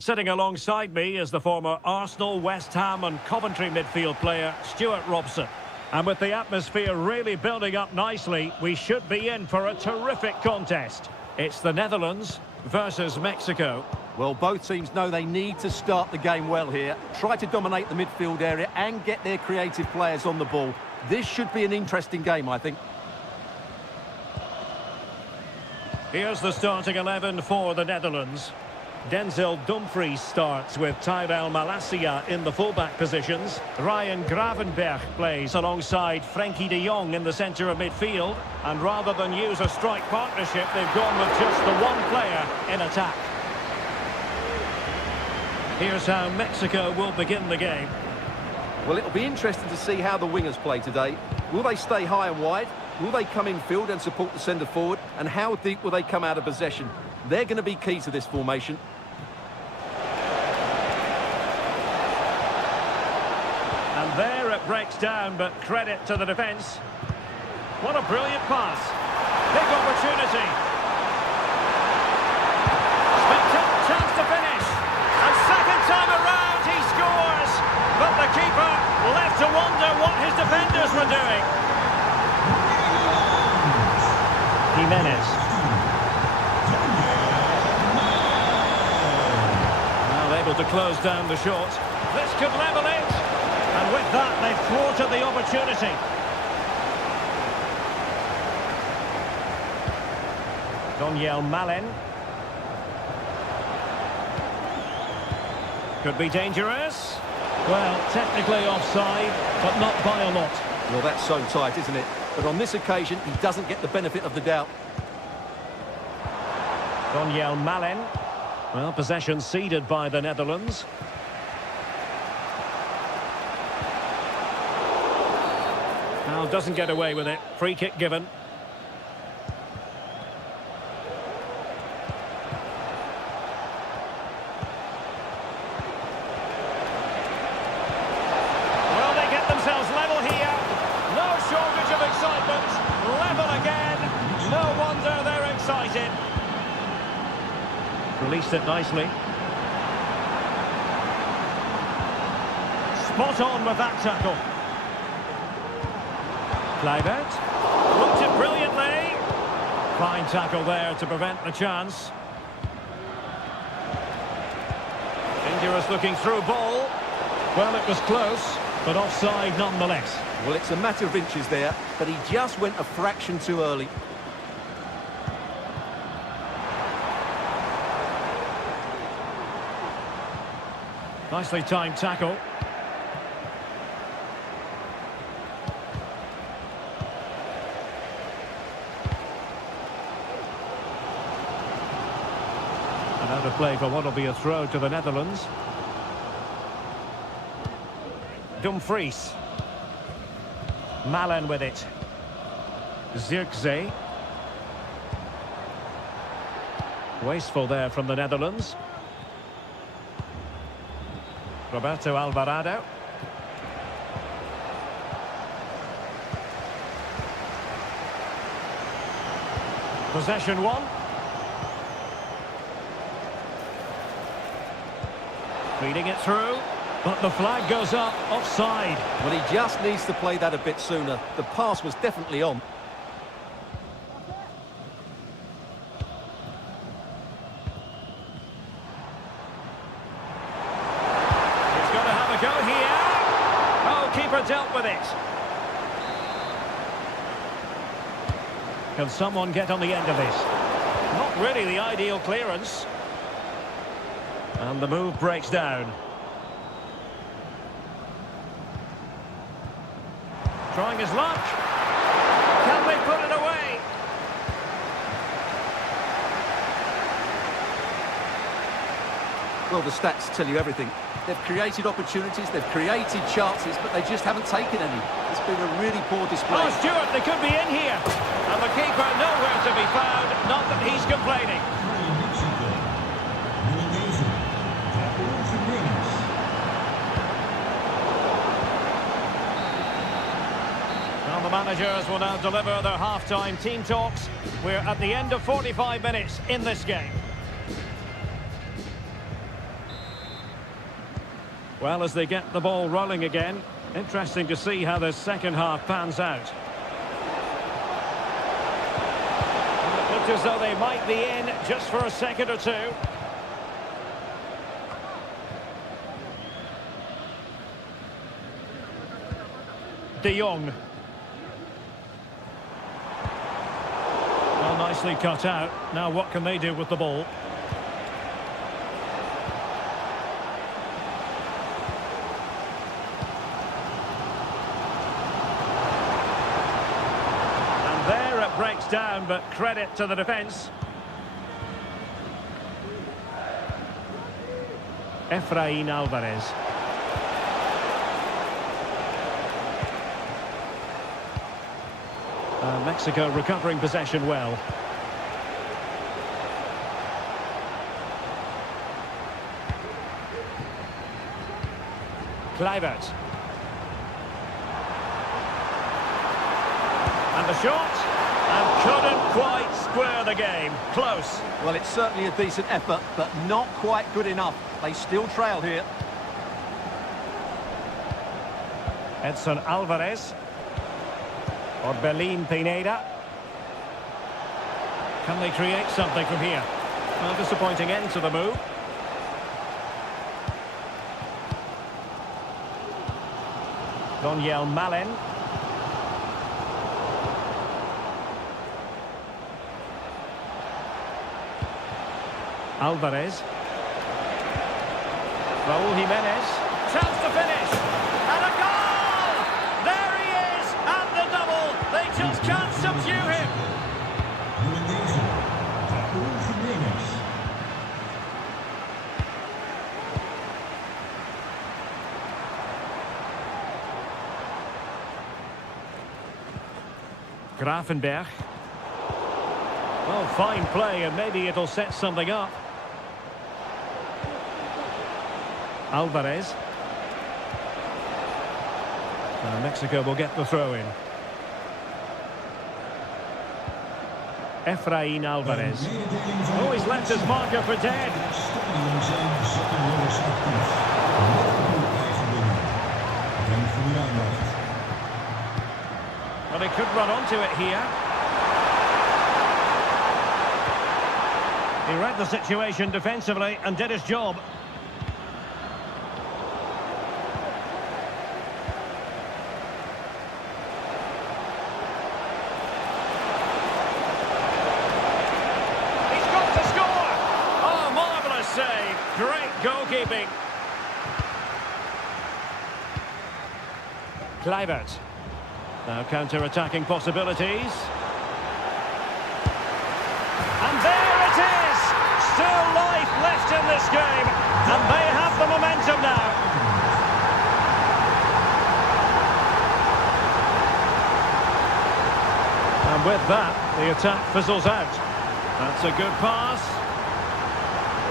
sitting alongside me is the former Arsenal, West Ham and Coventry midfield player, Stuart Robson. And with the atmosphere really building up nicely, we should be in for a terrific contest. It's the Netherlands versus Mexico. Well, both teams know they need to start the game well here. Try to dominate the midfield area and get their creative players on the ball. This should be an interesting game, I think. Here's the starting 11 for the Netherlands. Denzel Dumfries starts with Tyrell Malacia in the fullback positions. Ryan Gravenberch plays alongside Frenkie de Jong in the centre of midfield. And rather than use a strike partnership, they've gone with just the one player in attack. Here's how Mexico will begin the game. Well, it'll be interesting to see how the wingers play today. Will they stay high and wide? Will they come in field and support the centre forward? And how deep will they come out of possession? They're going to be key to this formation. And there it breaks down, but credit to the defence. What a brilliant pass. Big opportunity. Spectacular chance to finish. And second time around he scores. But the keeper left to wonder what his defenders were doing. Jimenez. Now able to close down the shot. This could level it. And with that, they've thwarted the opportunity. Daniel Malen. Could be dangerous. Well, technically offside, but not by a lot. Well, that's so tight, isn't it? But on this occasion, he doesn't get the benefit of the doubt. Daniel Malen. Well, possession ceded by the Netherlands. Now doesn't get away with it. Free kick given. Well, they get themselves level here. No shortage of excitement. Level again. No wonder they're excited. Released it nicely. Spot on with that tackle. Kluivert. Looked it brilliantly. Fine tackle there to prevent the chance. Dangerous looking through ball. Well, it was close, but offside nonetheless. Well, it's a matter of inches there, but he just went a fraction too early. Nicely timed tackle. And out of play for what will be a throw to the Netherlands. Dumfries. Malen with it. Zirkzee. Wasteful there from the Netherlands. Roberto Alvarado. Possession one. Feeding it through, but the flag goes up, offside. Well, he just needs to play that a bit sooner. The pass was definitely on. Go here. Oh, keeper dealt with it. Can someone get on the end of this? Not really the ideal clearance. And the move breaks down. Trying his luck. Can they put it away? Well, the stats tell you everything. They've created opportunities, they've created chances, but they just haven't taken any. It's been a really poor display. Oh, Stewart, they could be in here. And the keeper nowhere to be found. Not that he's complaining. Well, the managers will now deliver their half-time team talks. We're at the end of 45 minutes in this game. Well, as they get the ball rolling again, interesting to see how the second half pans out. It looks as though they might be in just for a second or two. De Jong. Well, nicely cut out. Now what can they do with the ball? Breaks down, but credit to the defence. Efrain Alvarez. Mexico recovering possession well. Kluivert. And the shot. And couldn't quite square the game. Close. Well, it's certainly a decent effort, but not quite good enough. They still trail here. Edson Alvarez. Orbelín Pineda. Can they create something from here? Well, disappointing end to the move. Doniel Malen. Alvarez. Raúl Jiménez. Chance to finish. And a goal! There he is! And the double! They just can't subdue him! Grafenberg. Well, fine play, and maybe it'll set something up. Alvarez. Mexico will get the throw in. Efrain Alvarez. Oh, he's left his marker for dead. Well, he could run onto it here. He read the situation defensively and did his job. Save. Great goalkeeping. Kluivert. Now counter-attacking possibilities. And there it is! Still life left in this game. And they have the momentum now. And with that, the attack fizzles out. That's a good pass.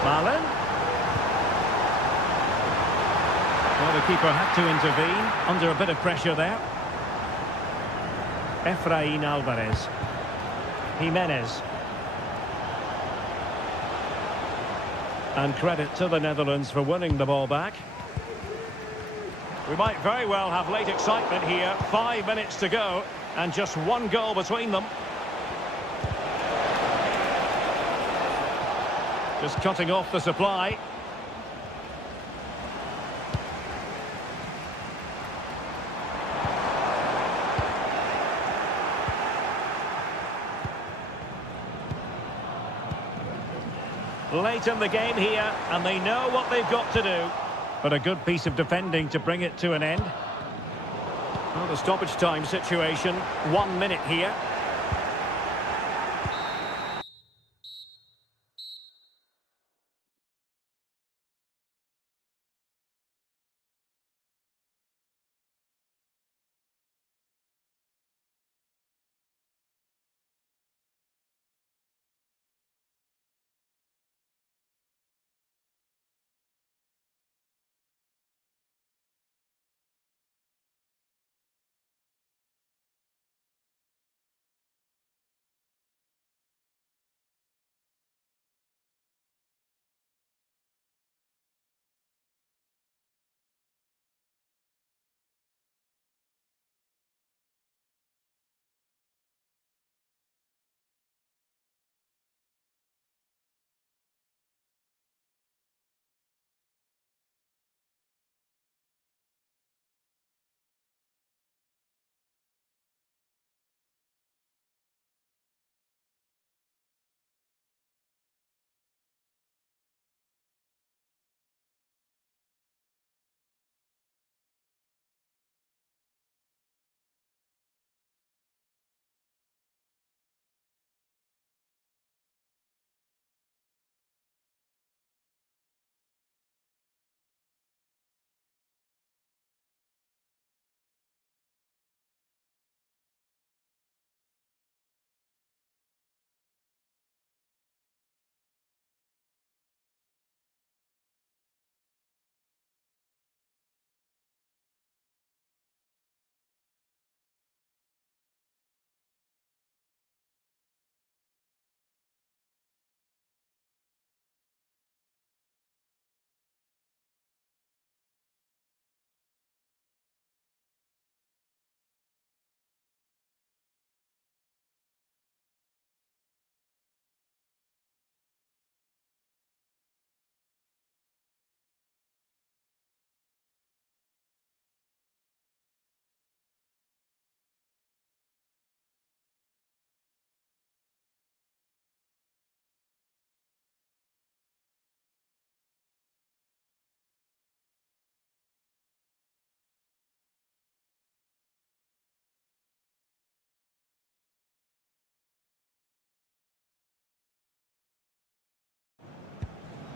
Malen. Well, the keeper had to intervene under a bit of pressure there. Efrain Alvarez. Jimenez. And credit to the Netherlands for winning the ball back. We might very well have late excitement here. 5 minutes to go and just one goal between them. Just cutting off the supply. Late in the game here, and they know what they've got to do. But a good piece of defending to bring it to an end. Well, the stoppage time situation, 1 minute here.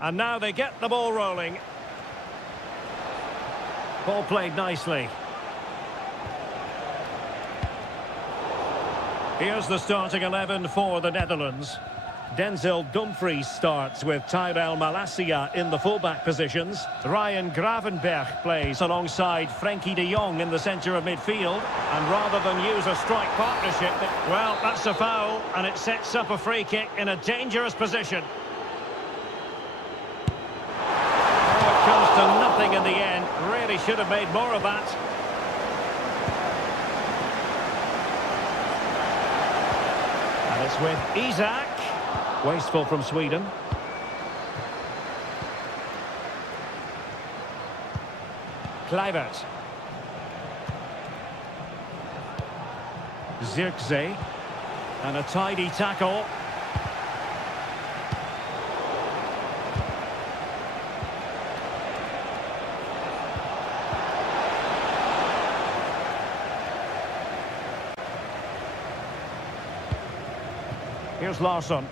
And now they get the ball rolling. Ball played nicely. Here's the starting 11 for the Netherlands. Denzel Dumfries starts with Tyrell Malacia in the fullback positions. Ryan Gravenberch plays alongside Frenkie de Jong in the centre of midfield. And rather than use a strike partnership, well, that's a foul, and it sets up a free kick in a dangerous position. Oh, it comes to nothing in the end. Really should have made more of that. And it's with Isak. Wasteful from Sweden. Kluivert. Zirkzee. And a tidy tackle. Here's Larsson.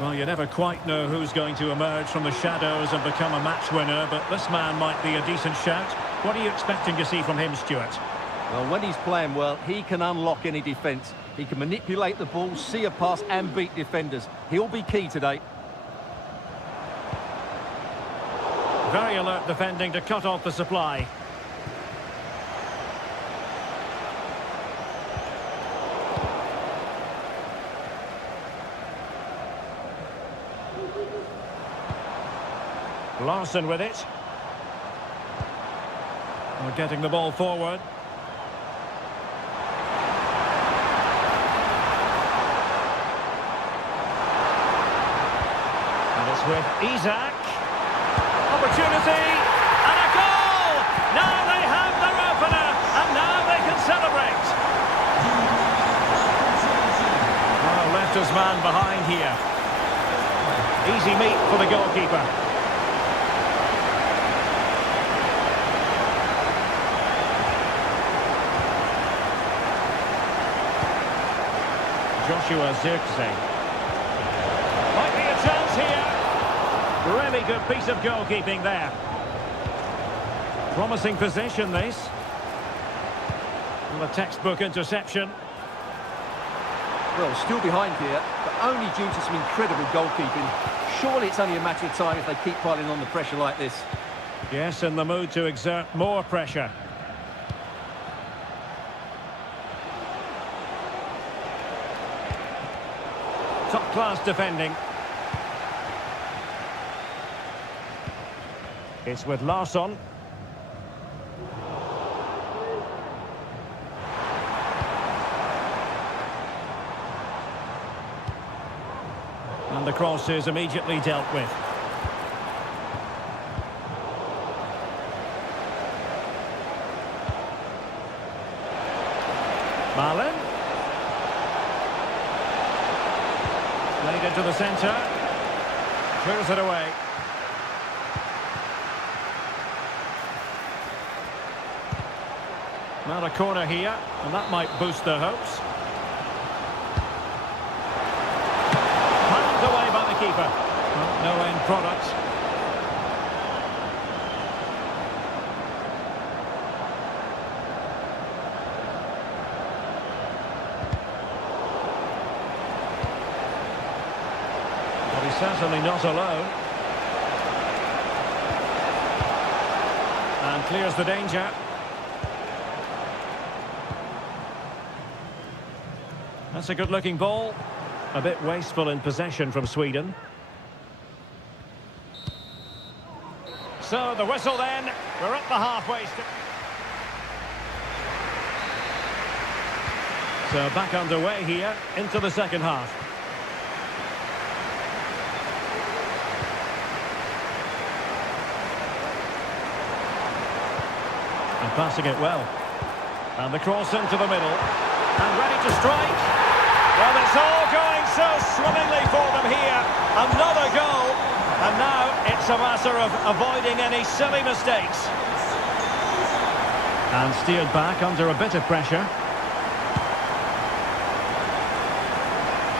Well, you never quite know who's going to emerge from the shadows and become a match winner, but this man might be a decent shout. What are you expecting to see from him, Stuart? Well, when he's playing well, he can unlock any defence. He can manipulate the ball, see a pass and beat defenders. He'll be key today. Very alert defending to cut off the supply. Larsson with it. We're getting the ball forward. And it's with Isak. Opportunity. And a goal! Now they have their opener. And now they can celebrate. Oh, left his man behind here. Easy meat for the goalkeeper. Joshua Zirkzee. Might be a chance here. Really good piece of goalkeeping there. Promising possession, this. And a textbook interception. Well, still behind here, but only due to some incredible goalkeeping. Surely it's only a matter of time if they keep piling on the pressure like this. Yes, in the mood to exert more pressure. Top-class defending. It's with Larsson. And the cross is immediately dealt with. Marlin. Played into the centre. Clears it away. Now a corner here, and that might boost their hopes. Pumped away by the keeper. Well, no end product. But he's certainly not alone. And clears the danger. That's a good-looking ball. A bit wasteful in possession from Sweden. So the whistle then. We're at the halfway stage. So back underway here into the second half. And passing it well. And the cross into the middle. And ready to strike. Well, it's all going so swimmingly for them here. Another goal. And now it's a matter of avoiding any silly mistakes. And steered back under a bit of pressure.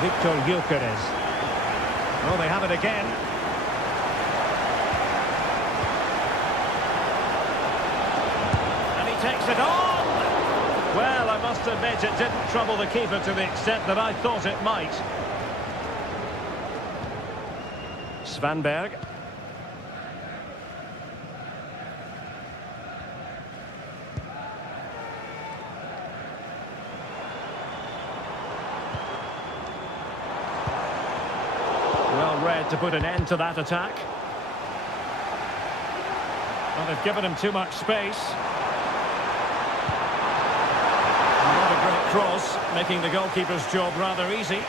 Victor Gyökeres. Oh, they have it again. And he takes it on! Well, I must admit it didn't trouble the keeper to the extent that I thought it might. Svanberg. Well read to put an end to that attack. Well, they've given him too much space. Not a great cross, making the goalkeeper's job rather easy.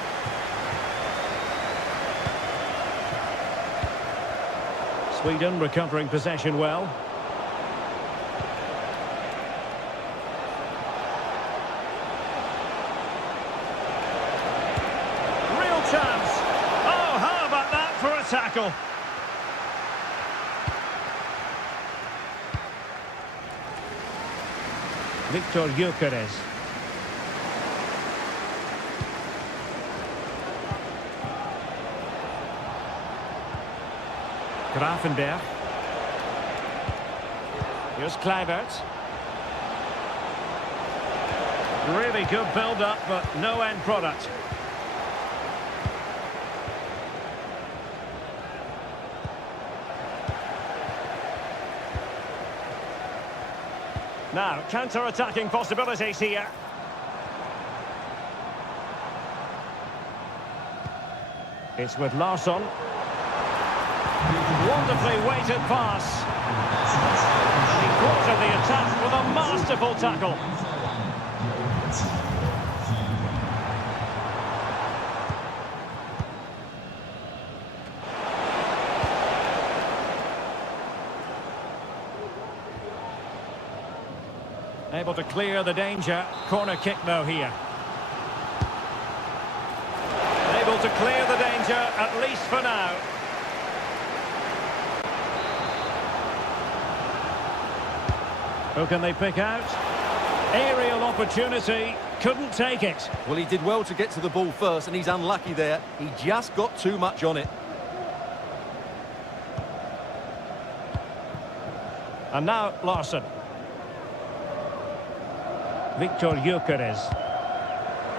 Sweden recovering possession well. Real chance. Oh, how about that for a tackle? Victor Gyökeres. Grafenberg. Here's Kluivert. Really good build-up, but no end product. Now, counter-attacking possibilities here. It's with Larsson. Wonderfully weighted pass. He quartered the attack with a masterful tackle. Able to clear the danger. Corner kick though here. Able to clear the danger, at least for now. Who can they pick out? Aerial opportunity, couldn't take it. Well, he did well to get to the ball first, and he's unlucky there. He just got too much on it. And now Larsson. Victor Gyökeres.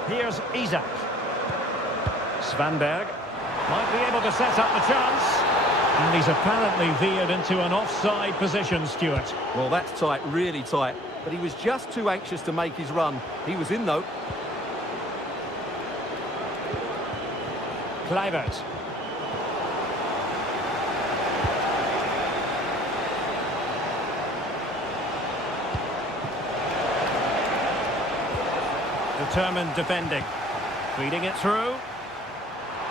Here's Isak. Svanberg might be able to set up the chance. And he's apparently veered into an offside position, Stuart. Well, that's tight, really tight. But he was just too anxious to make his run. He was in, though. Kluivert. Determined defending. Feeding it through.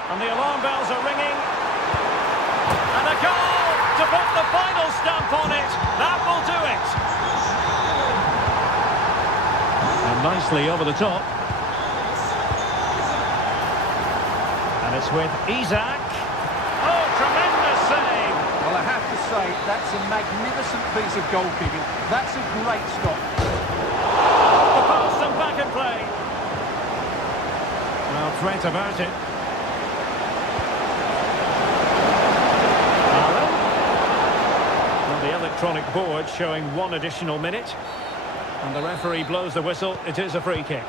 And the alarm bells are ringing. And a goal to put the final stamp on it. That will do it. And nicely over the top. And it's with Isak. Oh, tremendous save. Well, I have to say, that's a magnificent piece of goalkeeping. That's a great stop. The pass and back in play. Well, threat about it. The electronic board showing 1 additional minute. And the referee blows the whistle. It is a free kick.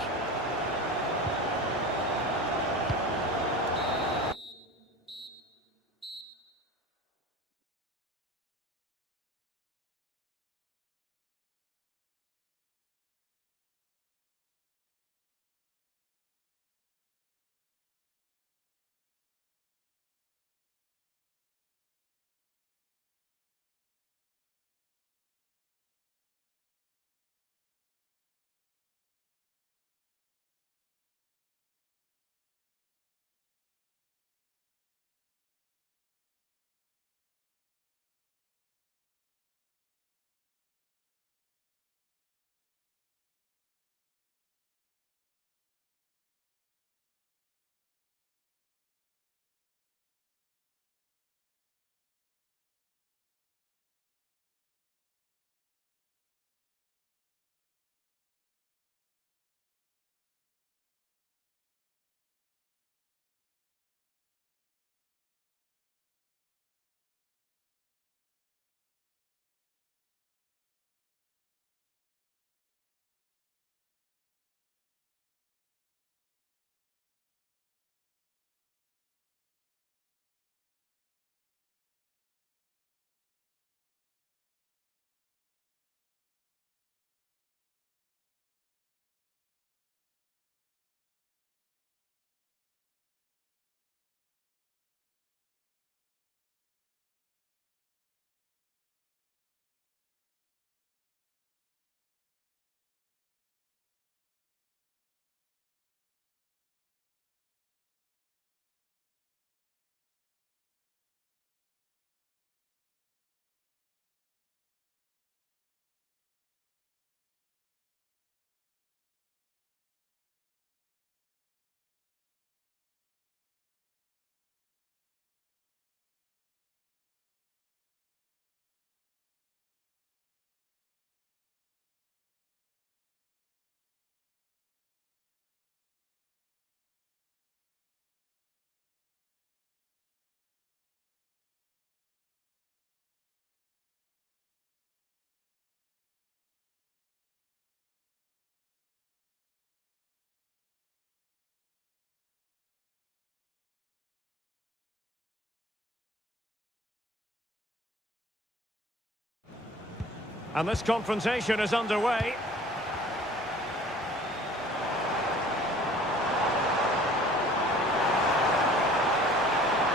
And this confrontation is underway.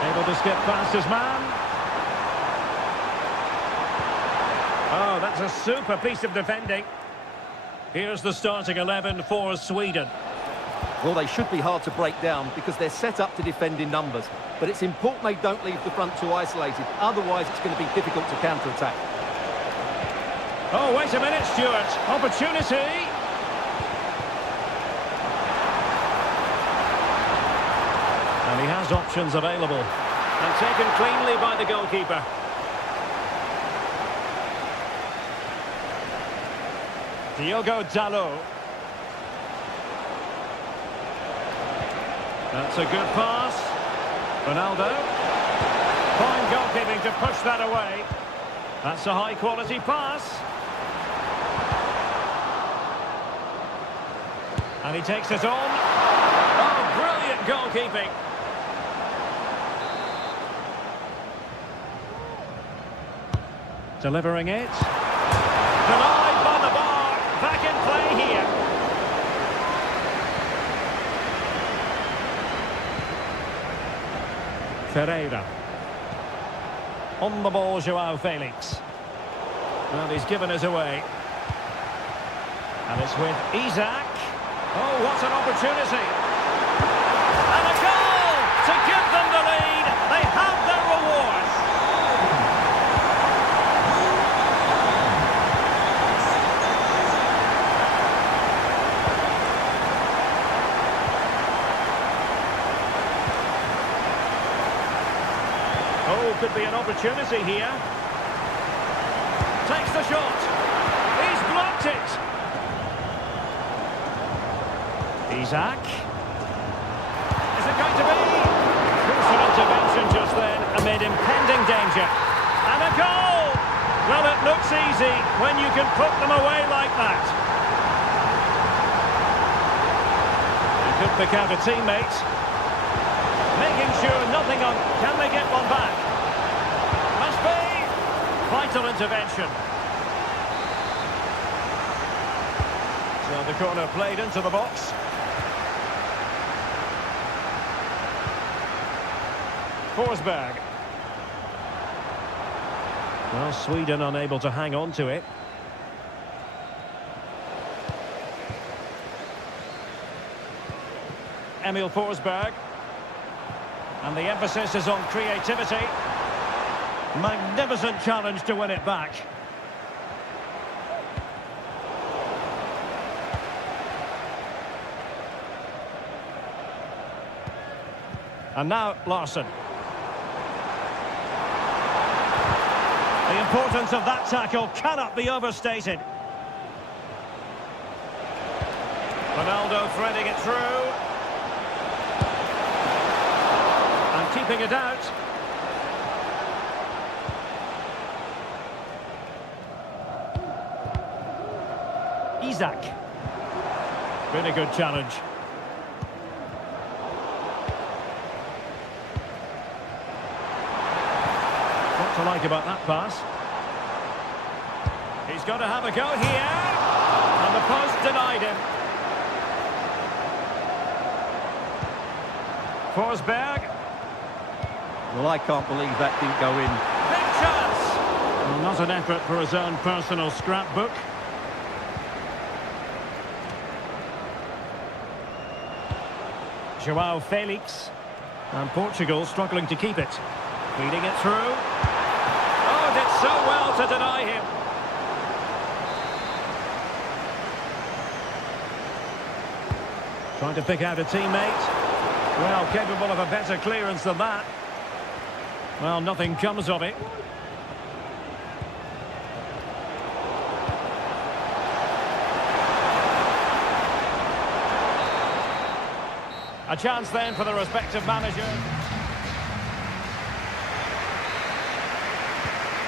Able to skip past his man. Oh, that's a super piece of defending. Here's the starting 11 for Sweden. Well, they should be hard to break down because they're set up to defend in numbers. But it's important they don't leave the front two isolated. Otherwise, it's going to be difficult to counter-attack. Oh, wait a minute, Stuart. Opportunity. And he has options available. And taken cleanly by the goalkeeper. Diogo Dalot. That's a good pass. Ronaldo. Fine goalkeeping to push that away. That's a high-quality pass. And he takes it on. Oh, brilliant goalkeeping. Delivering it. Denied by the bar. Back in play here. Ferreira. On the ball, Joao Felix. Well, he's given it away. And it's with Isak. Oh, what an opportunity. And a goal to give them the lead. They have their reward. Oh, could be an opportunity here. Takes the shot. He's blocked it. Isak. Is it going to be? Crucial intervention just then amid impending danger. And a goal! Well, it looks easy when you can put them away like that. He could pick out a teammate. Making sure nothing on. Can they get one back? Must be. Vital intervention. So the corner played into the box. Forsberg. Well, Sweden unable to hang on to it. Emil Forsberg. And the emphasis is on creativity. Magnificent challenge to win it back. And now Larsson. The importance of that tackle cannot be overstated. Ronaldo threading it through. And keeping it out. Isak. Really good challenge. What to like about that pass? He's got to have a go here. And the post denied him. Forsberg. Well, I can't believe that didn't go in. Big chance. Well, not an effort for his own personal scrapbook. Joao Felix. And Portugal struggling to keep it. Feeding it through. Oh, did so well to deny him. Trying to pick out a teammate. Well, capable of a better clearance than that. Well, nothing comes of it. A chance then for the respective manager.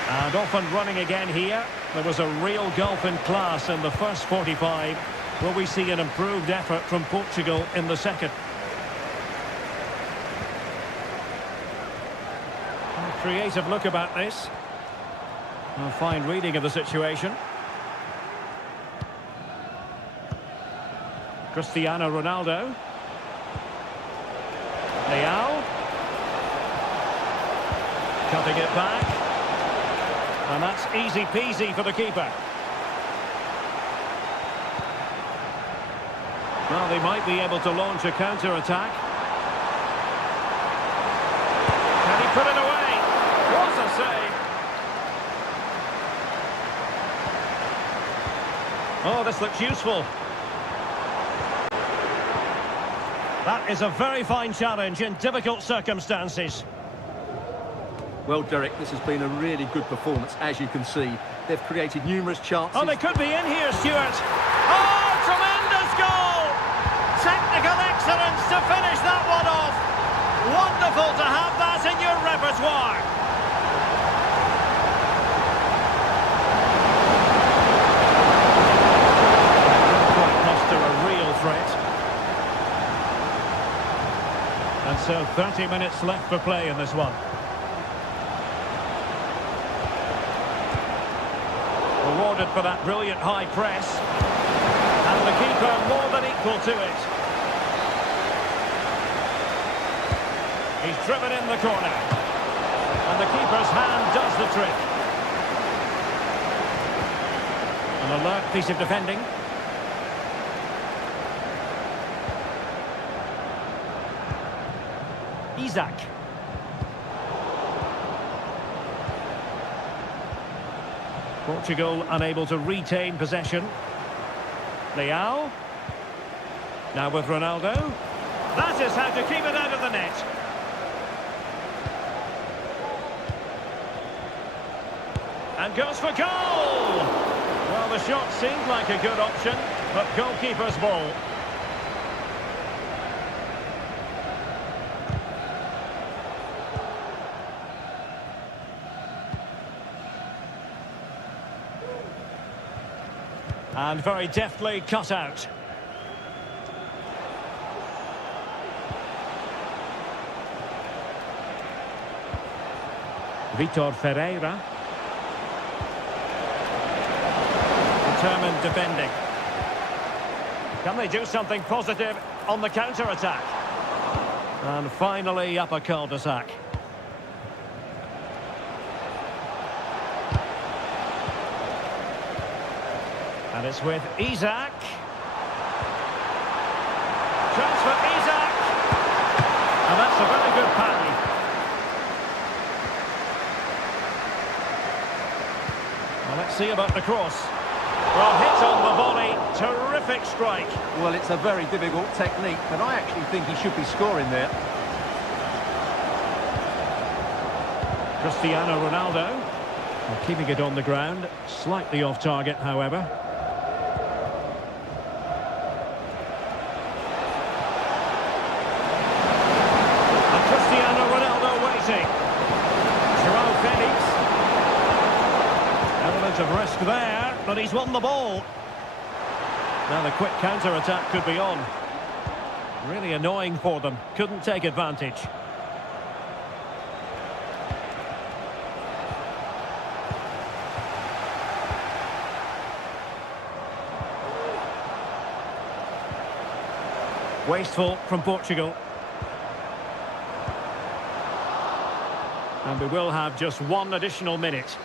And off and running again here. There was a real gulf in class in the first 45. Will we see an improved effort from Portugal in the second? A creative look about this. A fine reading of the situation. Cristiano Ronaldo. Leao. Cutting it back. And that's easy peasy for the keeper. Well, they might be able to launch a counter-attack. Can he put it away? What a save! Oh, this looks useful. That is a very fine challenge in difficult circumstances. Well, Derek, this has been a really good performance, as you can see. They've created numerous chances. Oh, they could be in here, Stuart. Oh, tremendous goal! Technical excellence to finish that one off. Wonderful to have that in your repertoire. Quite muster a real threat. And so 30 minutes left for play in this one. Rewarded for that brilliant high press. And the keeper more than equal to it. He's driven in the corner. And the keeper's hand does the trick. An alert piece of defending. Isaac. Portugal unable to retain possession. Leao. Now with Ronaldo. That is how to keep it out of the net. And goes for goal! Well, the shot seemed like a good option, but goalkeeper's ball. And very deftly cut out. Vitor Ferreira. Determined defending. Can they do something positive on the counter-attack? And finally up a cul-de-sac. And it's with Isaac. Chance for Isaac. And that's a very good parry. Well, let's see about the cross. Well, hit on the volley. Terrific strike. Well, it's a very difficult technique, and I actually think he should be scoring there. Cristiano Ronaldo. Well, keeping it on the ground. Slightly off target, however. Of risk there, but he's won the ball. Now the quick counter-attack could be on. Really annoying for them. Couldn't take advantage. Wasteful from Portugal. And we will have just one additional minute.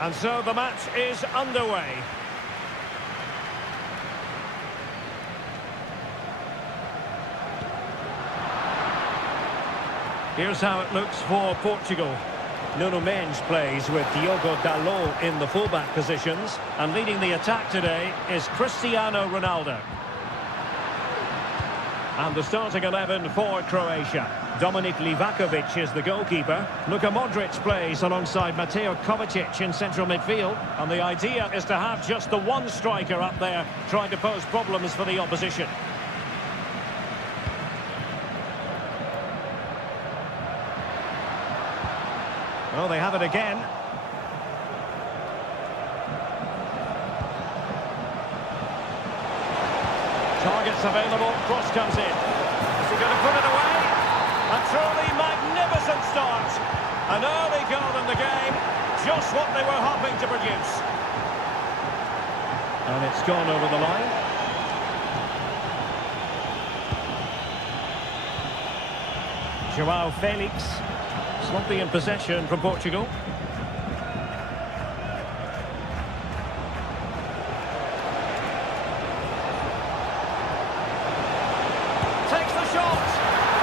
And so the match is underway. Here's how it looks for Portugal. Nuno Mendes plays with Diogo Dalot in the fullback positions. And leading the attack today is Cristiano Ronaldo. And the starting 11 for Croatia. Dominik Livakovic is the goalkeeper. Luka Modric plays alongside Mateo Kovacic in central midfield. And the idea is to have just the one striker up there trying to pose problems for the opposition. Oh, they have it again. Targets available, cross comes in. Is he going to put it away? A truly magnificent start. An early goal in the game, just what they were hoping to produce. And it's gone over the line. João Felix. Sloppy in possession from Portugal. Takes the shot.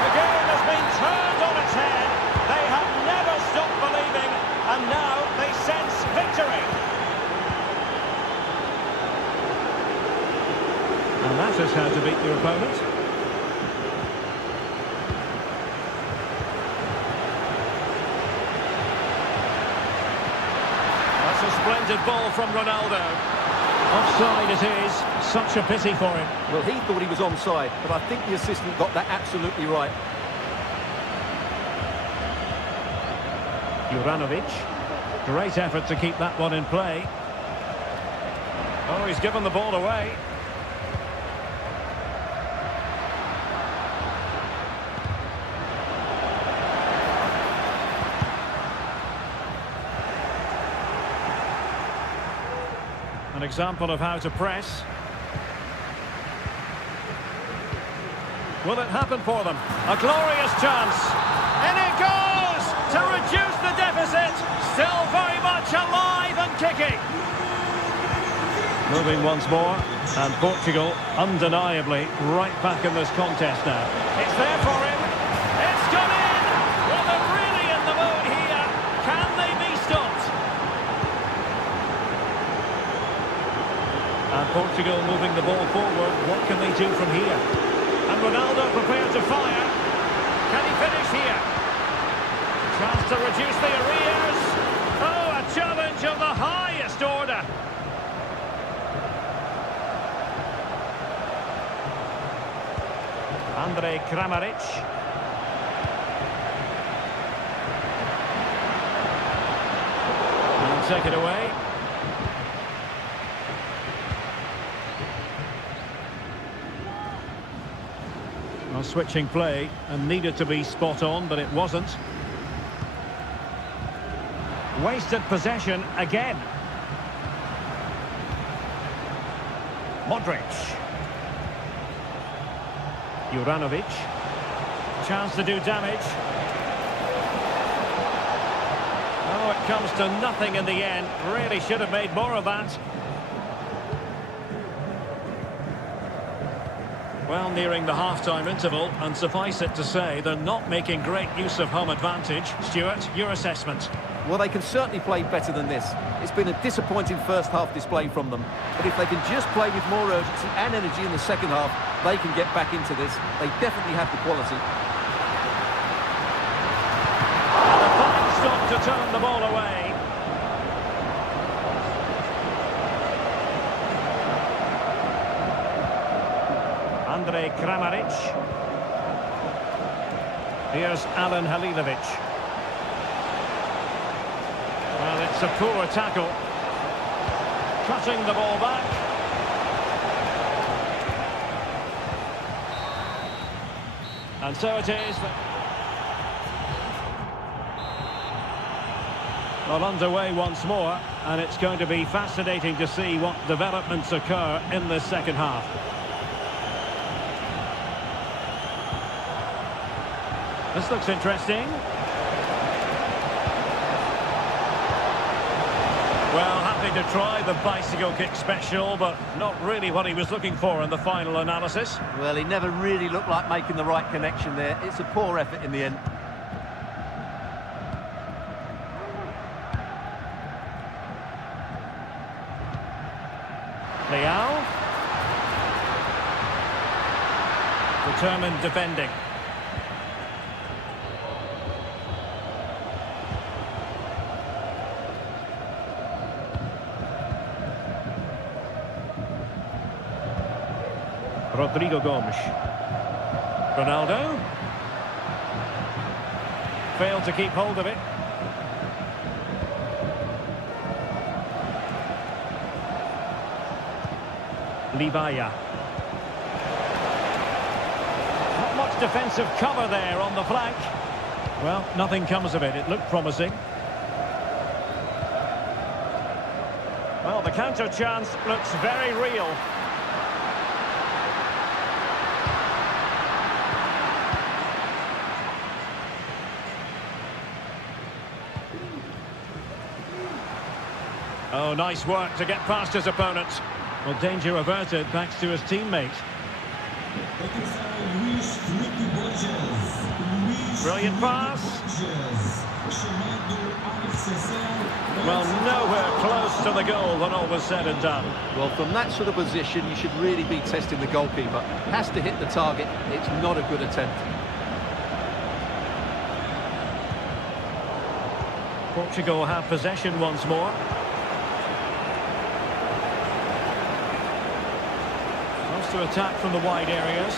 The game has been turned on its head. They have never stopped believing, and now they sense victory. And that is how to beat your opponent. A splendid ball from Ronaldo. Offside it is. Such a pity for him. Well, he thought he was onside, but I think the assistant got that absolutely right. Juranovic. Great effort to keep that one in play. Oh, he's given the ball away. An example of how to press. Will it happen for them? A glorious chance. And it goes to reduce the deficit. Still very much alive and kicking. Moving once more. And Portugal undeniably right back in this contest now. It's there for him. It's gone in. Well, they're really in the mood here. Can they be stopped? And Portugal moving the ball forward. What can they do from here? And Ronaldo prepared to fire. Can he finish here? Chance to reduce the arrears. Oh, a challenge of the highest order. Andrej Kramaric. And take it away. Well, switching play and needed to be spot on, but it wasn't. Wasted possession again. Modric. Juranovic. Chance to do damage. Oh, it comes to nothing in the end. Really should have made more of that. Well, nearing the half-time interval, and suffice it to say, they're not making great use of home advantage. Stuart, your assessment? Well, they can certainly play better than this. It's been a disappointing first half display from them. But if they can just play with more urgency and energy in the second half, they can get back into this. They definitely have the quality. And a fine stop to turn the ball away. Andrej Kramaric. Here's Alen Halilovic. Well, it's a poor tackle. Cutting the ball back. And so it is. Well, underway once more, and it's going to be fascinating to see what developments occur in this second half. This looks interesting. Well, happy to try the bicycle kick special, but not really what he was looking for in the final analysis. Well, he never really looked like making the right connection there. It's a poor effort in the end. Leal. Determined defending. Rodrigo Gomes. Ronaldo. Failed to keep hold of it. Libaya. Not much defensive cover there on the flank. Well, nothing comes of it. It looked promising. Well, the counter chance looks very real. Oh, nice work to get past his opponent. Well, danger averted thanks to his teammate. Brilliant pass. Well, nowhere close to the goal when all was said and done. Well, from that sort of position, you should really be testing the goalkeeper. Has to hit the target. It's not a good attempt. Portugal have possession once more. To attack from the wide areas.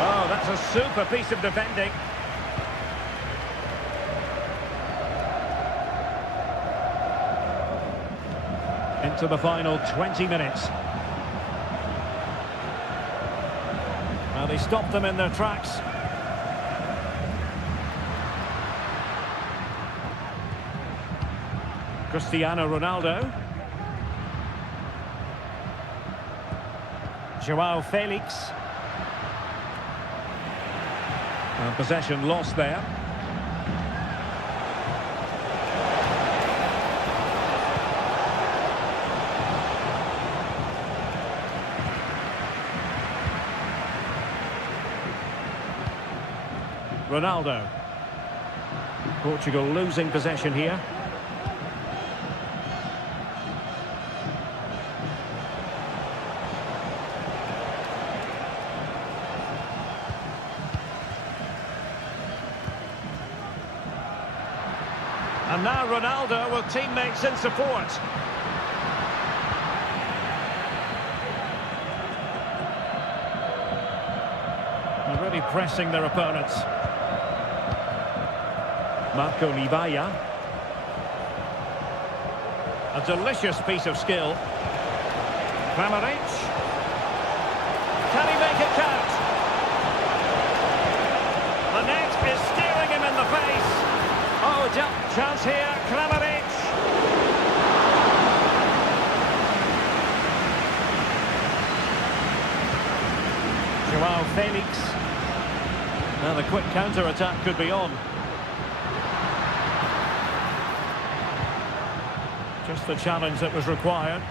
Oh, that's a super piece of defending. Into the final 20 minutes. Now they stopped them in their tracks. Cristiano Ronaldo. Joao Felix. And possession lost there. Ronaldo. Portugal losing possession here. And now Ronaldo with teammates in support. They're really pressing their opponents. Marco Libaya. A delicious piece of skill. Kramaric. Can he make it count? The net is staring him in the face. Oh, chance here, Kramaric. Joao Felix. Now the quick counter-attack could be on. Just the challenge that was required.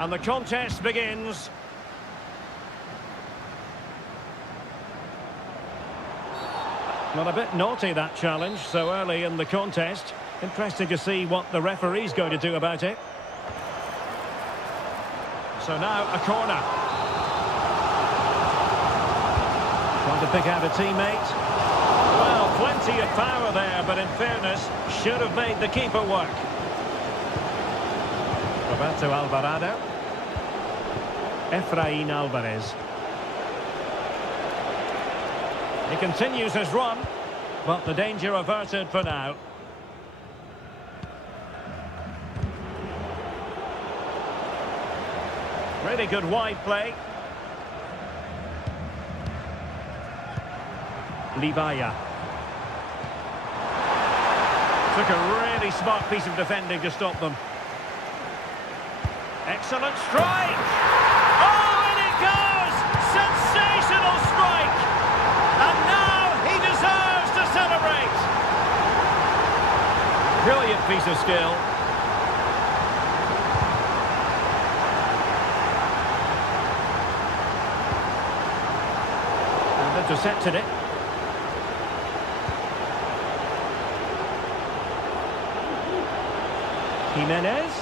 And the contest begins. Well, a bit naughty, that challenge, so early in the contest. Interesting to see what the referee's going to do about it. So now a corner. Trying to pick out a teammate. Well, plenty of power there, but in fairness, should have made the keeper work. Roberto Alvarado. Efrain Alvarez. He continues his run, but the danger averted for now. Really good wide play. Livaya. Took a really smart piece of defending to stop them. Excellent strike! Oh, and it goes! Sensational strike! And now he deserves to celebrate! Brilliant piece of skill. And intercepted it. Jimenez.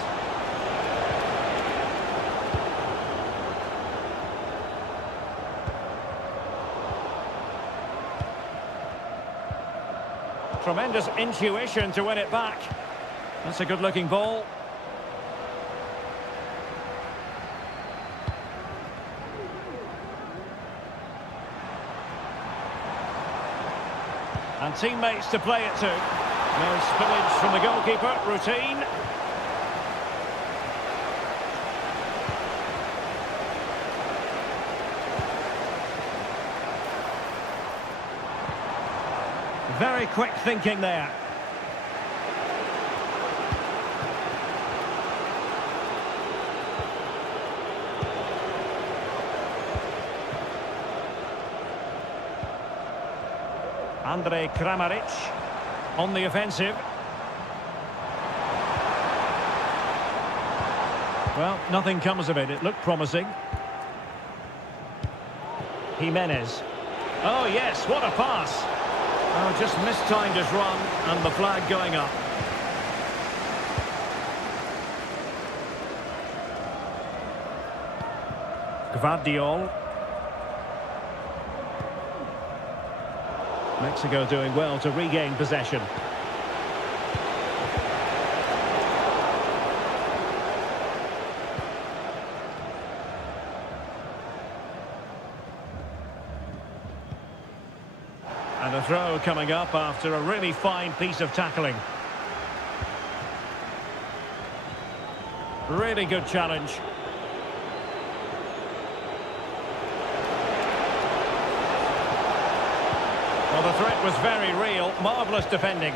Tremendous intuition to win it back. That's a good-looking ball. And teammates to play it to. No spillage from the goalkeeper. Routine. Very quick thinking there. Andrej Kramaric on the offensive. Well, nothing comes of it. It looked promising. Jimenez. Oh, yes, what a pass. Oh, just mistimed his run, and the flag going up. Gvardiol. Mexico doing well to regain possession. And a throw coming up after a really fine piece of tackling. Really good challenge. Well, the threat was very real. Marvellous defending.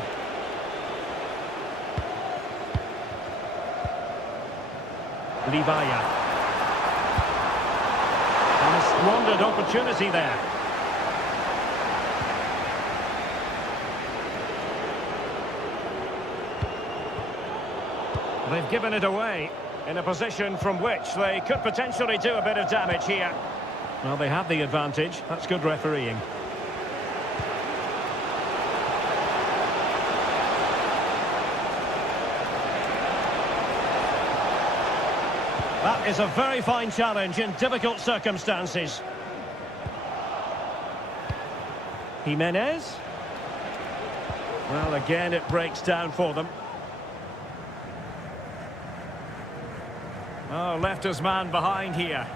Livaya. And a squandered opportunity there. They've given it away in a position from which they could potentially do a bit of damage here. Well, they have the advantage. That's good refereeing. That is a very fine challenge in difficult circumstances. Jimenez. Well, again, it breaks down for them. Oh, left his man behind here.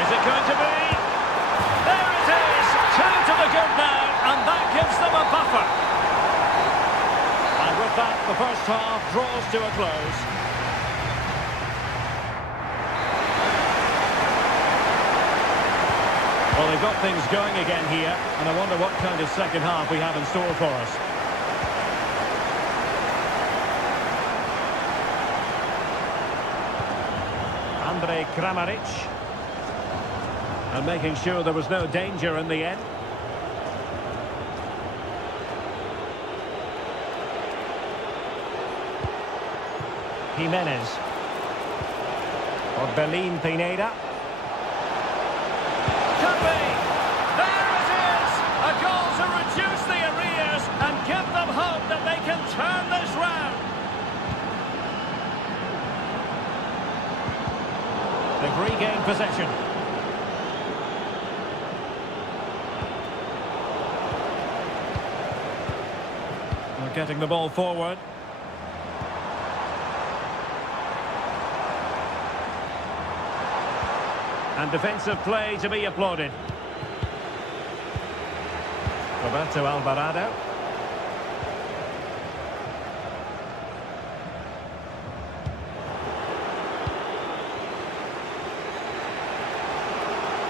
Is it going to be? There it is! 2 to the good now, and that gives them a buffer. And with that, the first half draws to a close. Well, they've got things going again here, and I wonder what kind of second half we have in store for us. Andrej Kramaric. And making sure there was no danger in the end. Jimenez. Or Berlin Pineda. Could be. There it is! A goal to reduce the arrears and give them hope that they can turn this round. They've regained possession. They're getting the ball forward. And defensive play to be applauded. Roberto Alvarado.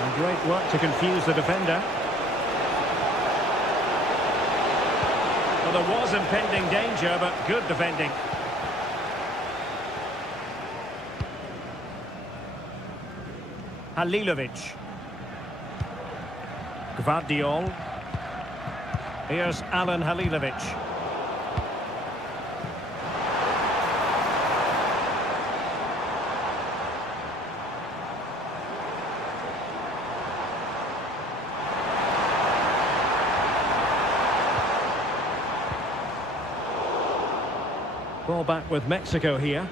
And great work to confuse the defender. Well, there was impending danger, but good defending. Halilovic. Gvardiol. Here's Alan Halilovic. Ball back with Mexico here.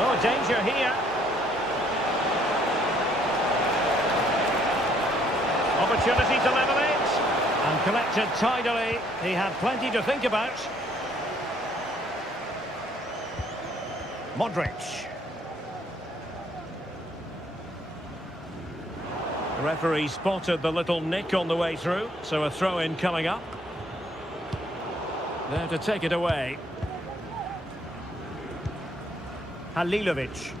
Oh, danger here. Opportunity to level it. And collected tidily. He had plenty to think about. Modric. The referee spotted the little nick on the way through, so a throw-in coming up. There to take it away. Halilovic.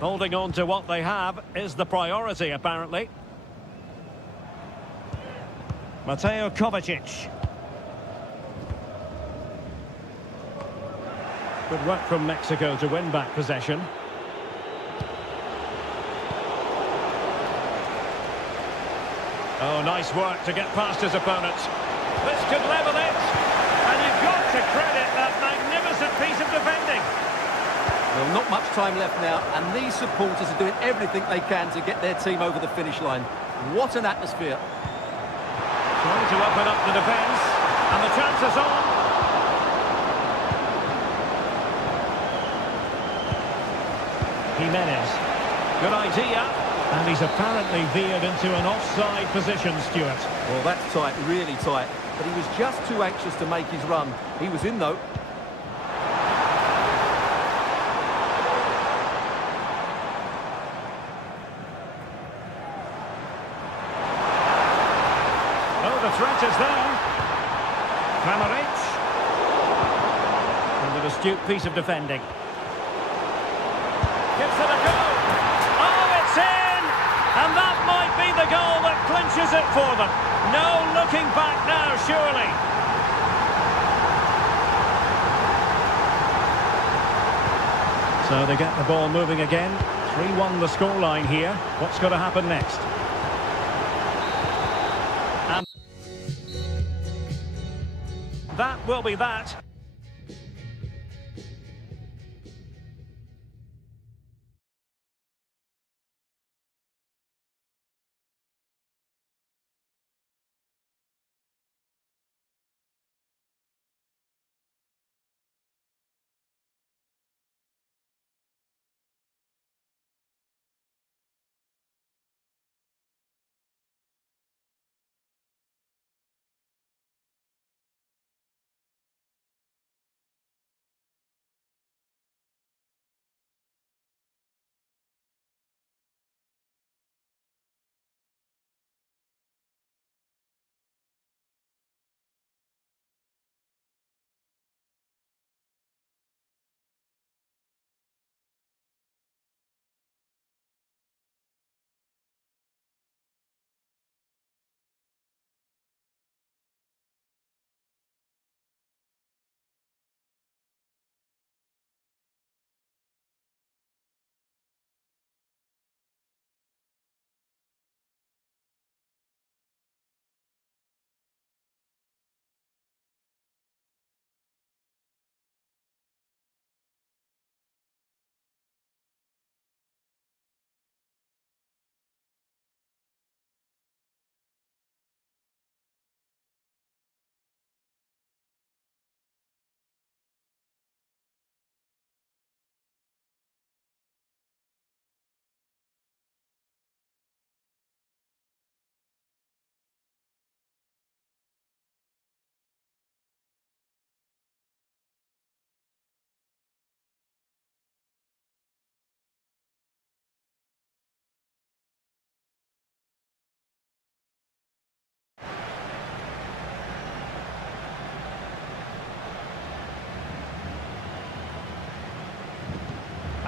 Holding on to what they have is the priority, apparently. Mateo Kovacic. Good work from Mexico to win back possession. Oh, nice work to get past his opponent. This could level it. And you've got to credit that magnificent piece of defending. Well, not much time left now, and these supporters are doing everything they can to get their team over the finish line. What an atmosphere. Trying to open up the defence, and the chance is on. Jimenez. Good idea. And he's apparently veered into an offside position, Stuart. Well, that's tight, really tight. But he was just too anxious to make his run. He was in, though. Oh, the threat is there. Kramaric. And an astute piece of defending. Gives it a go. Oh, it's in! And that might be the goal that clinches it for them. No looking back now, surely. So they get the ball moving again. 3-1 the scoreline here. What's going to happen next? And that will be that.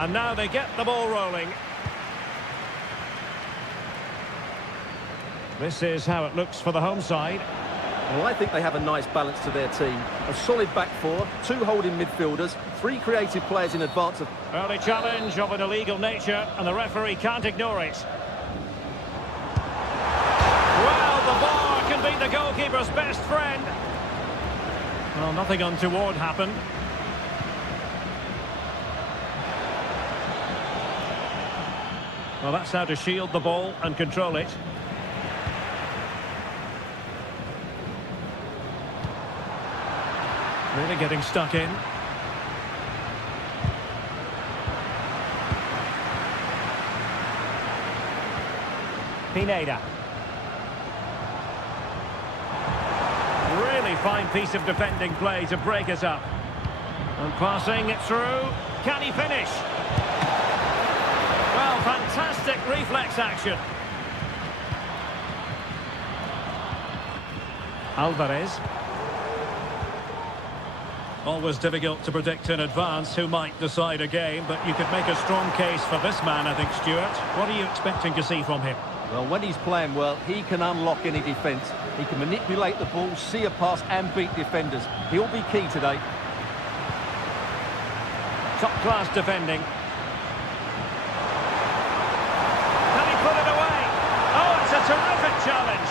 And now they get the ball rolling. This is how it looks for the home side. Well, I think they have a nice balance to their team. A solid back four, 2 holding midfielders, 3 creative players in advance of... Early challenge of an illegal nature, and the referee can't ignore it. Well, the bar can be the goalkeeper's best friend. Well, nothing untoward happened. Well, that's how to shield the ball and control it. Really getting stuck in. Pineda. Really fine piece of defending play to break us up. And passing it through. Can he finish? Well, fantastic reflex action. Alvarez. Always difficult to predict in advance who might decide a game, but you could make a strong case for this man, I think, Stuart. What are you expecting to see from him? Well, when he's playing well, he can unlock any defence. He can manipulate the ball, see a pass and beat defenders. He'll be key today. Top-class defending. Can he put it away? Oh, it's a terrific challenge.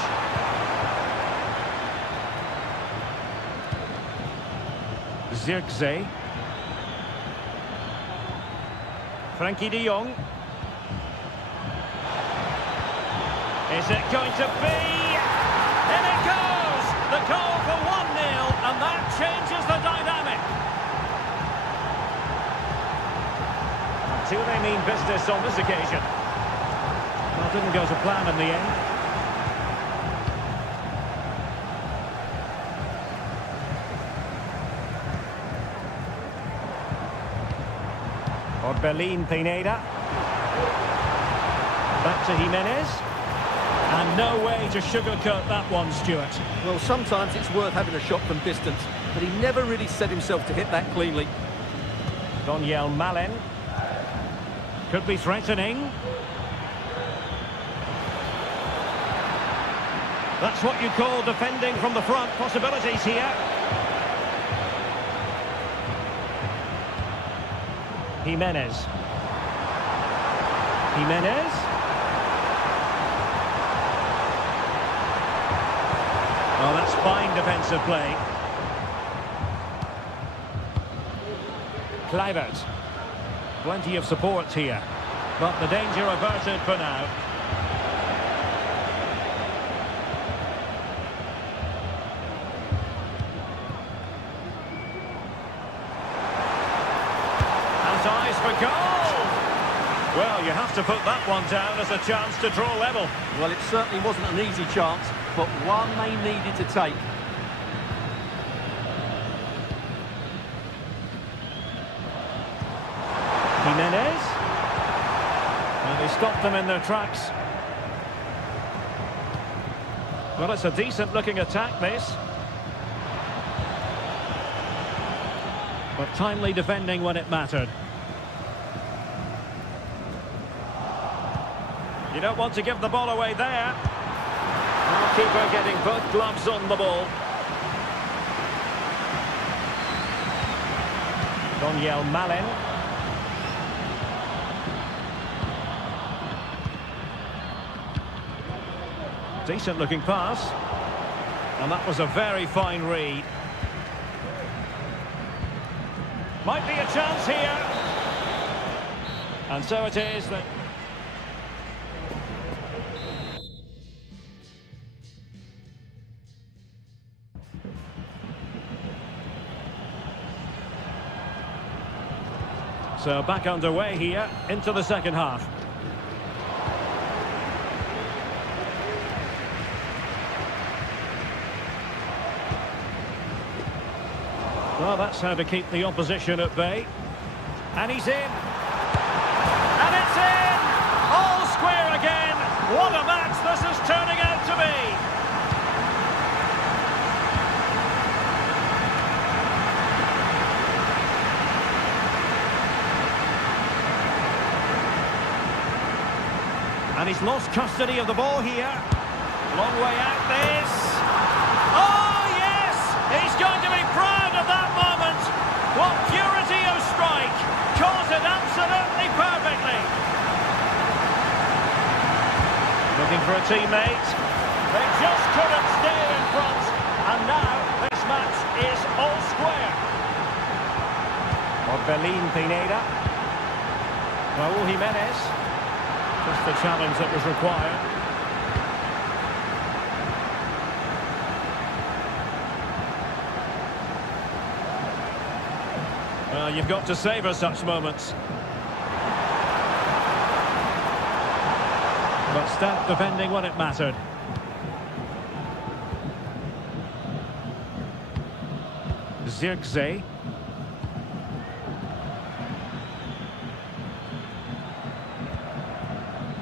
Zirkzee. Frankie de Jong. Is it going to be? In it goes! The goal for 1-0, and that changes the dynamic. Do they mean business on this occasion? Well, didn't go to plan in the end. Orbelín Pineda. Back to Jimenez. And no way to sugarcoat that one, Stuart. Well, sometimes it's worth having a shot from distance, but he never really set himself to hit that cleanly. Donyell Malen. Could be threatening. That's what you call defending from the front. Possibilities here. Jimenez. Jimenez. Oh, that's fine defensive play. Kluivert. Plenty of support here. But the danger averted for now. Eyes for goal! Well, you have to put that one down as a chance to draw level. Well, it certainly wasn't an easy chance, but one they needed to take. Jimenez. And they stopped them in their tracks. Well, it's a decent-looking attack, this. But timely defending when it mattered. You don't want to give the ball away there. Keeper getting both gloves on the ball. Donyell Malen. Decent looking pass. And that was a very fine read. Might be a chance here. And so it is that... So back underway here into the second half. Well, that's how to keep the opposition at bay. And he's in. And it's in! All square again. What a match this is turning out to be. And he's lost custody of the ball here. Long way out this. Oh, yes! He's going to be proud of that moment. What purity of strike. Caught it absolutely perfectly. Looking for a teammate. They just couldn't stay in front. And now this match is all square. Orbelín Pineda. Raúl Jiménez. Just the challenge that was required. Well, you've got to savour such moments. But stout defending when it mattered. Zirkzee.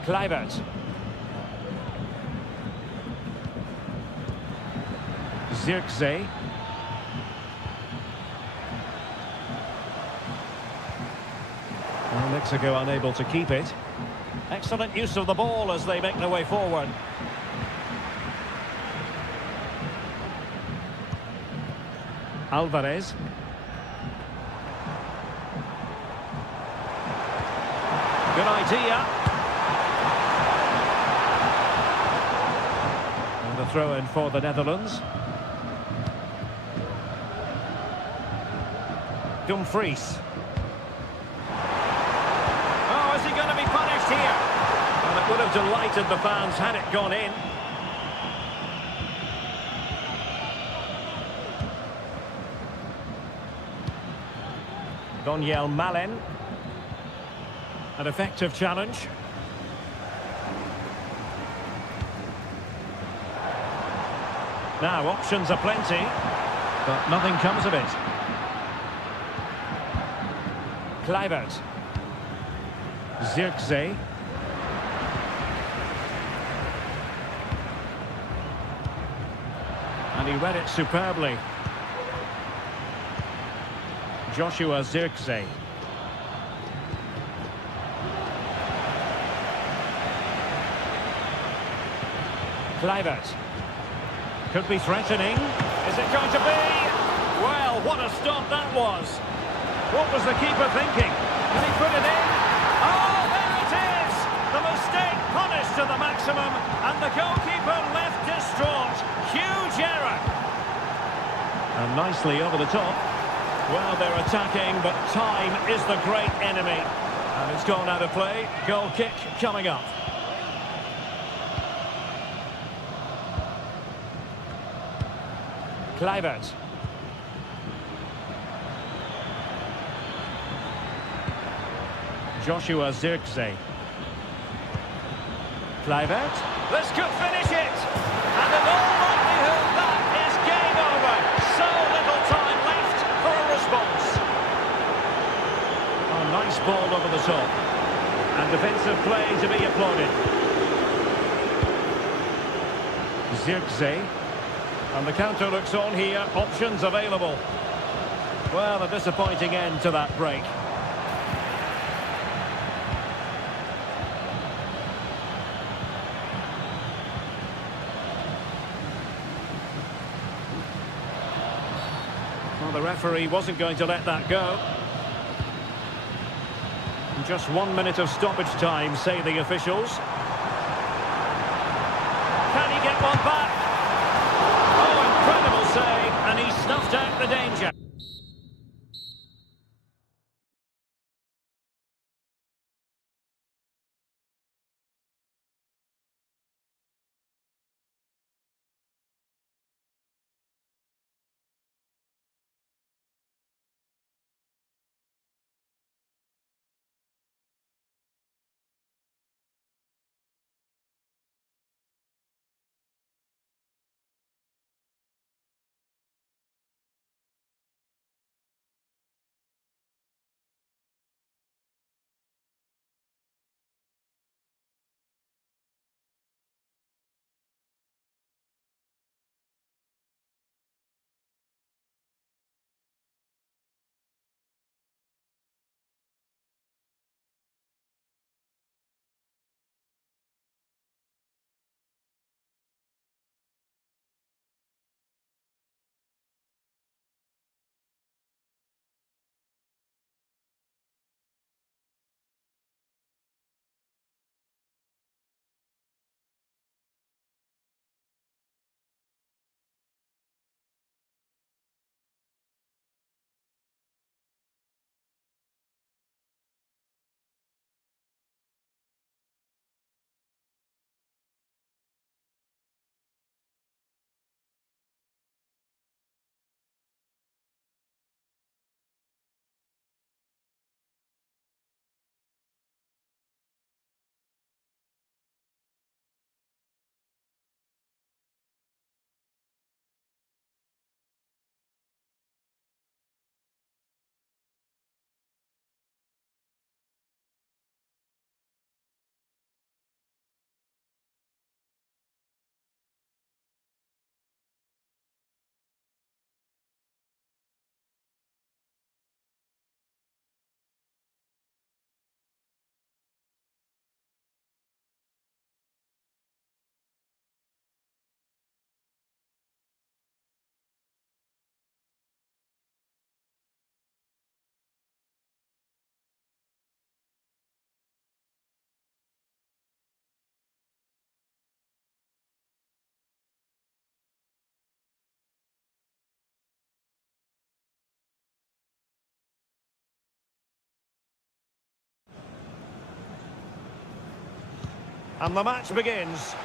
Kluivert. Zirkzee. Well, Mexico unable to keep it. Excellent use of the ball as they make their way forward. Alvarez. Good idea. And the throw in for the Netherlands. Dumfries. Oh, is he going to be punished here? Well, it would have delighted the fans had it gone in. Doniel Malen. An effective challenge. Now, options are plenty, but nothing comes of it. Kluivert. Zirkzee. And he read it superbly. Joshua Zirkzee. Kluivert. Could be threatening. Is it going to be? Well, what a stop that was. What was the keeper thinking? Can he put it in? Oh, there it is! The mistake punished to the maximum, and the goalkeeper left distraught. Huge error. And nicely over the top. Well, they're attacking, but time is the great enemy. And it's gone out of play. Goal kick coming up. Kluivert. Joshua Zirkzee. Kluivert. This could finish it. And in all likelihood, that is game over. So little time left for a response. A nice ball over the top. And defensive play to be applauded. Zirkzee. And the counter looks on here. Options available. Well, a disappointing end to that break. Well, the referee wasn't going to let that go. And just 1 minute of stoppage time, say the officials. Can he get one back? Incredible save, and he snuffed out the danger. And the match begins.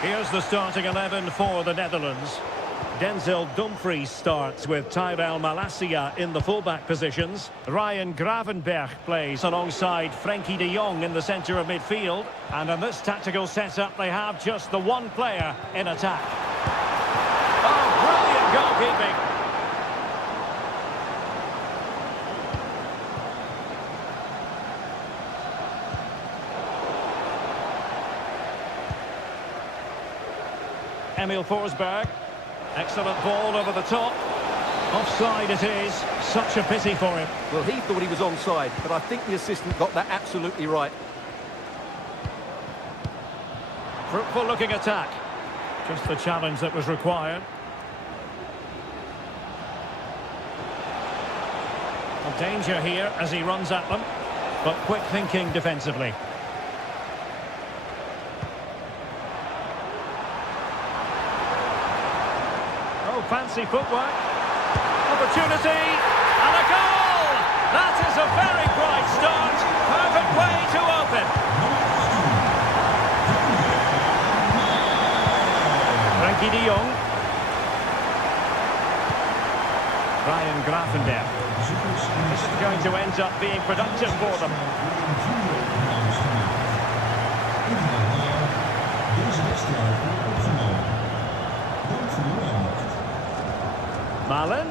Here's the starting 11 for the Netherlands. Denzel Dumfries starts with Tyrell Malacia in the fullback positions. Ryan Gravenberch plays alongside Frenkie de Jong in the centre of midfield. And in this tactical setup, they have just the one player in attack. Oh, brilliant goalkeeping. Emil Forsberg. Excellent ball over the top. Offside it is. Such a pity for him. Well, he thought he was onside, but I think the assistant got that absolutely right. Fruitful looking attack. Just the challenge that was required. A danger here as he runs at them, but quick thinking defensively. Fancy footwork, opportunity, and a goal! That is a very bright start, perfect way to open. Frenkie de Jong. Ryan Gravenberch. This is going to end up being productive for them. Malen.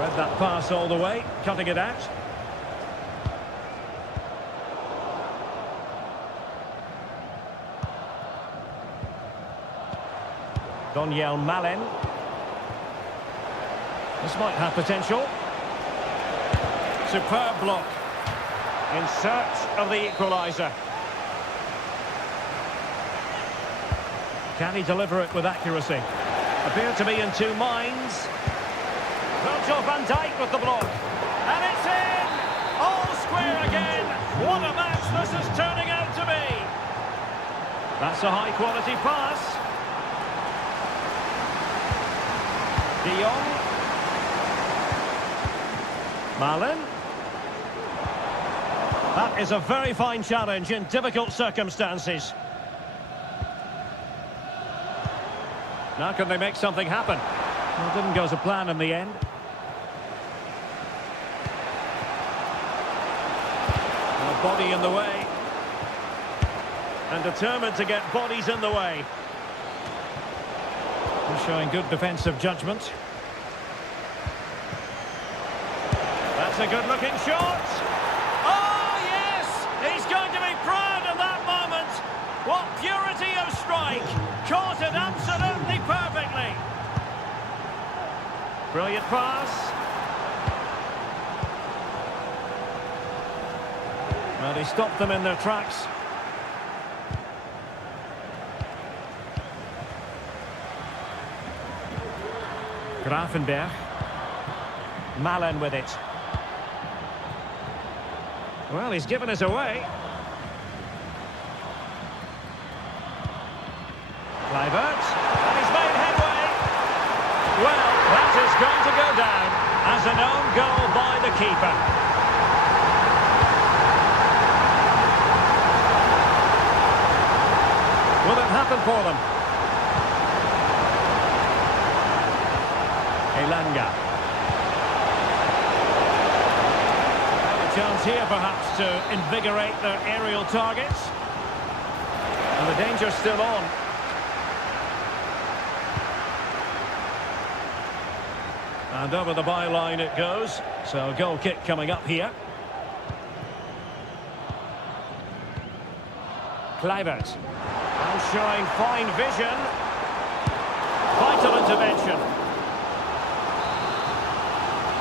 Read that pass all the way, cutting it out. Donyell Malen. This might have potential. Superb block. In search of the equaliser. Can he deliver it with accuracy? Appear to be in two minds. Virgil van Dijk with the block. And it's in! All square again. What a match this is turning out to be. That's a high-quality pass. De Jong. Malen. That is a very fine challenge in difficult circumstances. Now can they make something happen? Well, it didn't go to plan in the end. A body in the way. And determined to get bodies in the way. He's showing good defensive judgment. That's a good-looking shot. Oh, yes! He's going to be proud of that moment. What purity of strike. Caught it absolutely perfectly. Brilliant pass. Well, he stopped them in their tracks. Gravenberch. Malen with it. Well, he's given us away. Kluivert, and he's made headway. Well, that is going to go down as an own goal by the keeper. Will it happen for them? Elanga. A chance here perhaps to invigorate their aerial targets. And the danger's still on. And over the byline it goes. So a goal kick coming up here. Kluivert. And showing fine vision. Vital intervention.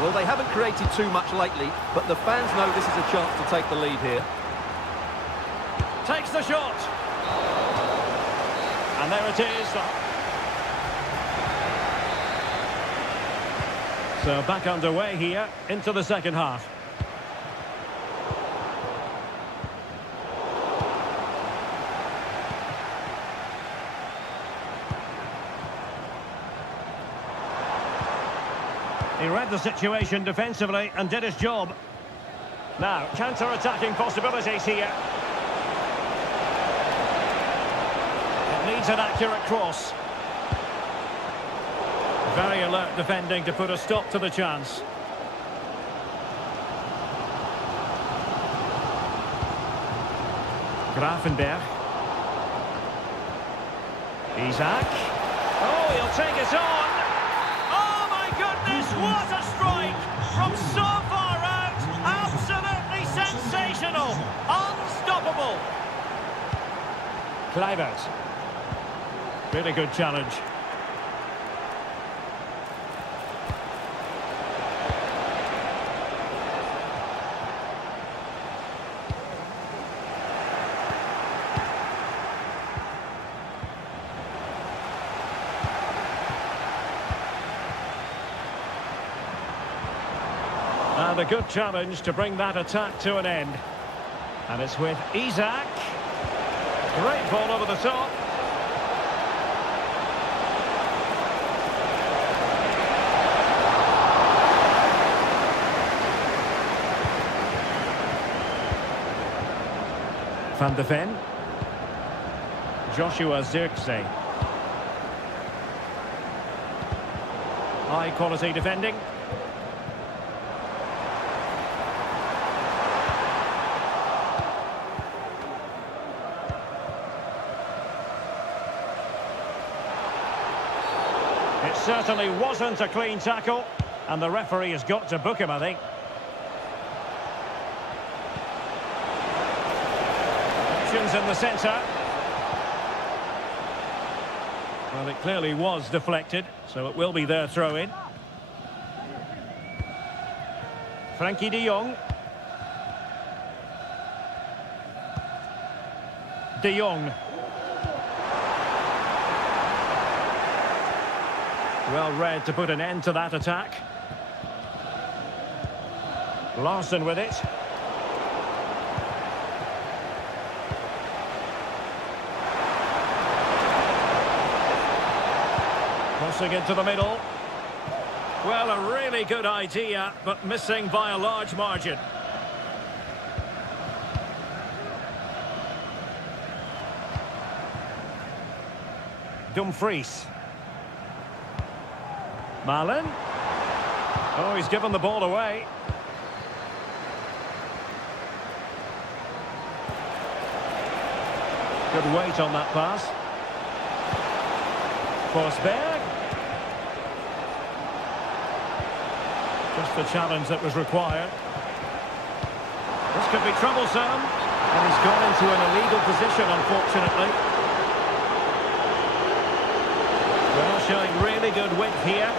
Well, they haven't created too much lately, but the fans know this is a chance to take the lead here. Takes the shot. And there it is. So back underway here into the second half. He read the situation defensively and did his job. Now, counter-attacking possibilities here. It needs an accurate cross. Very alert defending to put a stop to the chance. Grafenberg. Isaac. Oh, he'll take it on. Oh, my goodness, what a strike! From so far out, absolutely sensational. Unstoppable. Kluivert. Really good challenge. And a good challenge to bring that attack to an end. And it's with Isaac. Great ball over the top. Van de Ven. Joshua Zirkzee. High quality defending. It certainly wasn't a clean tackle, and the referee has got to book him, I think. Options in the centre. Well, it clearly was deflected, so it will be their throw-in. Frankie de Jong. De Jong. Well read to put an end to that attack. Larson with it. Crossing into the middle. Well, a really good idea, but missing by a large margin. Dumfries. Malen. Oh, he's given the ball away. Good weight on that pass. Forsberg. Just the challenge that was required. This could be troublesome. And he's gone into an illegal position, unfortunately. Well, showing really good width here.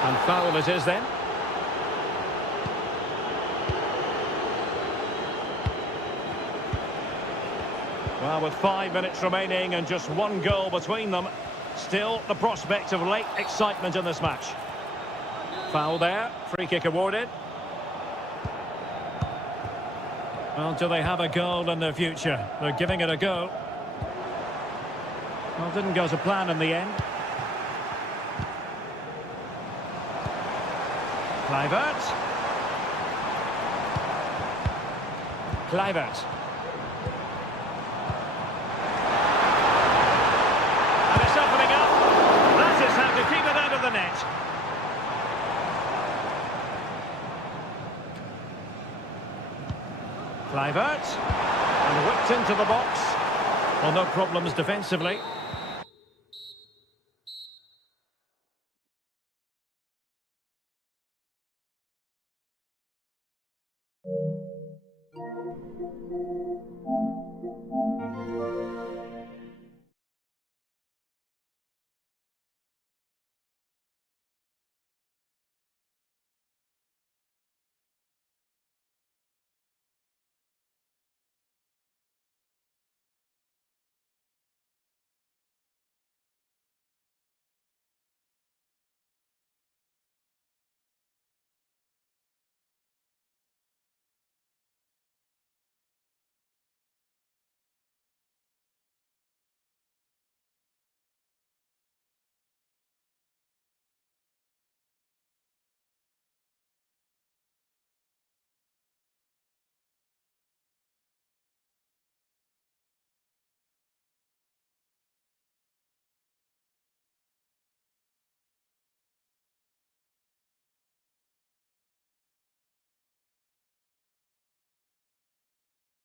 And foul it is then. Well, with 5 minutes remaining and just one goal between them, still the prospect of late excitement in this match. Foul there, free kick awarded. Well, do they have a goal in their future? They're giving it a go. Well, didn't go to plan in the end. Kluivert. Kluivert. And it's opening up. That is how to keep it out of the net. Kluivert. And whipped into the box. Well, no problems defensively.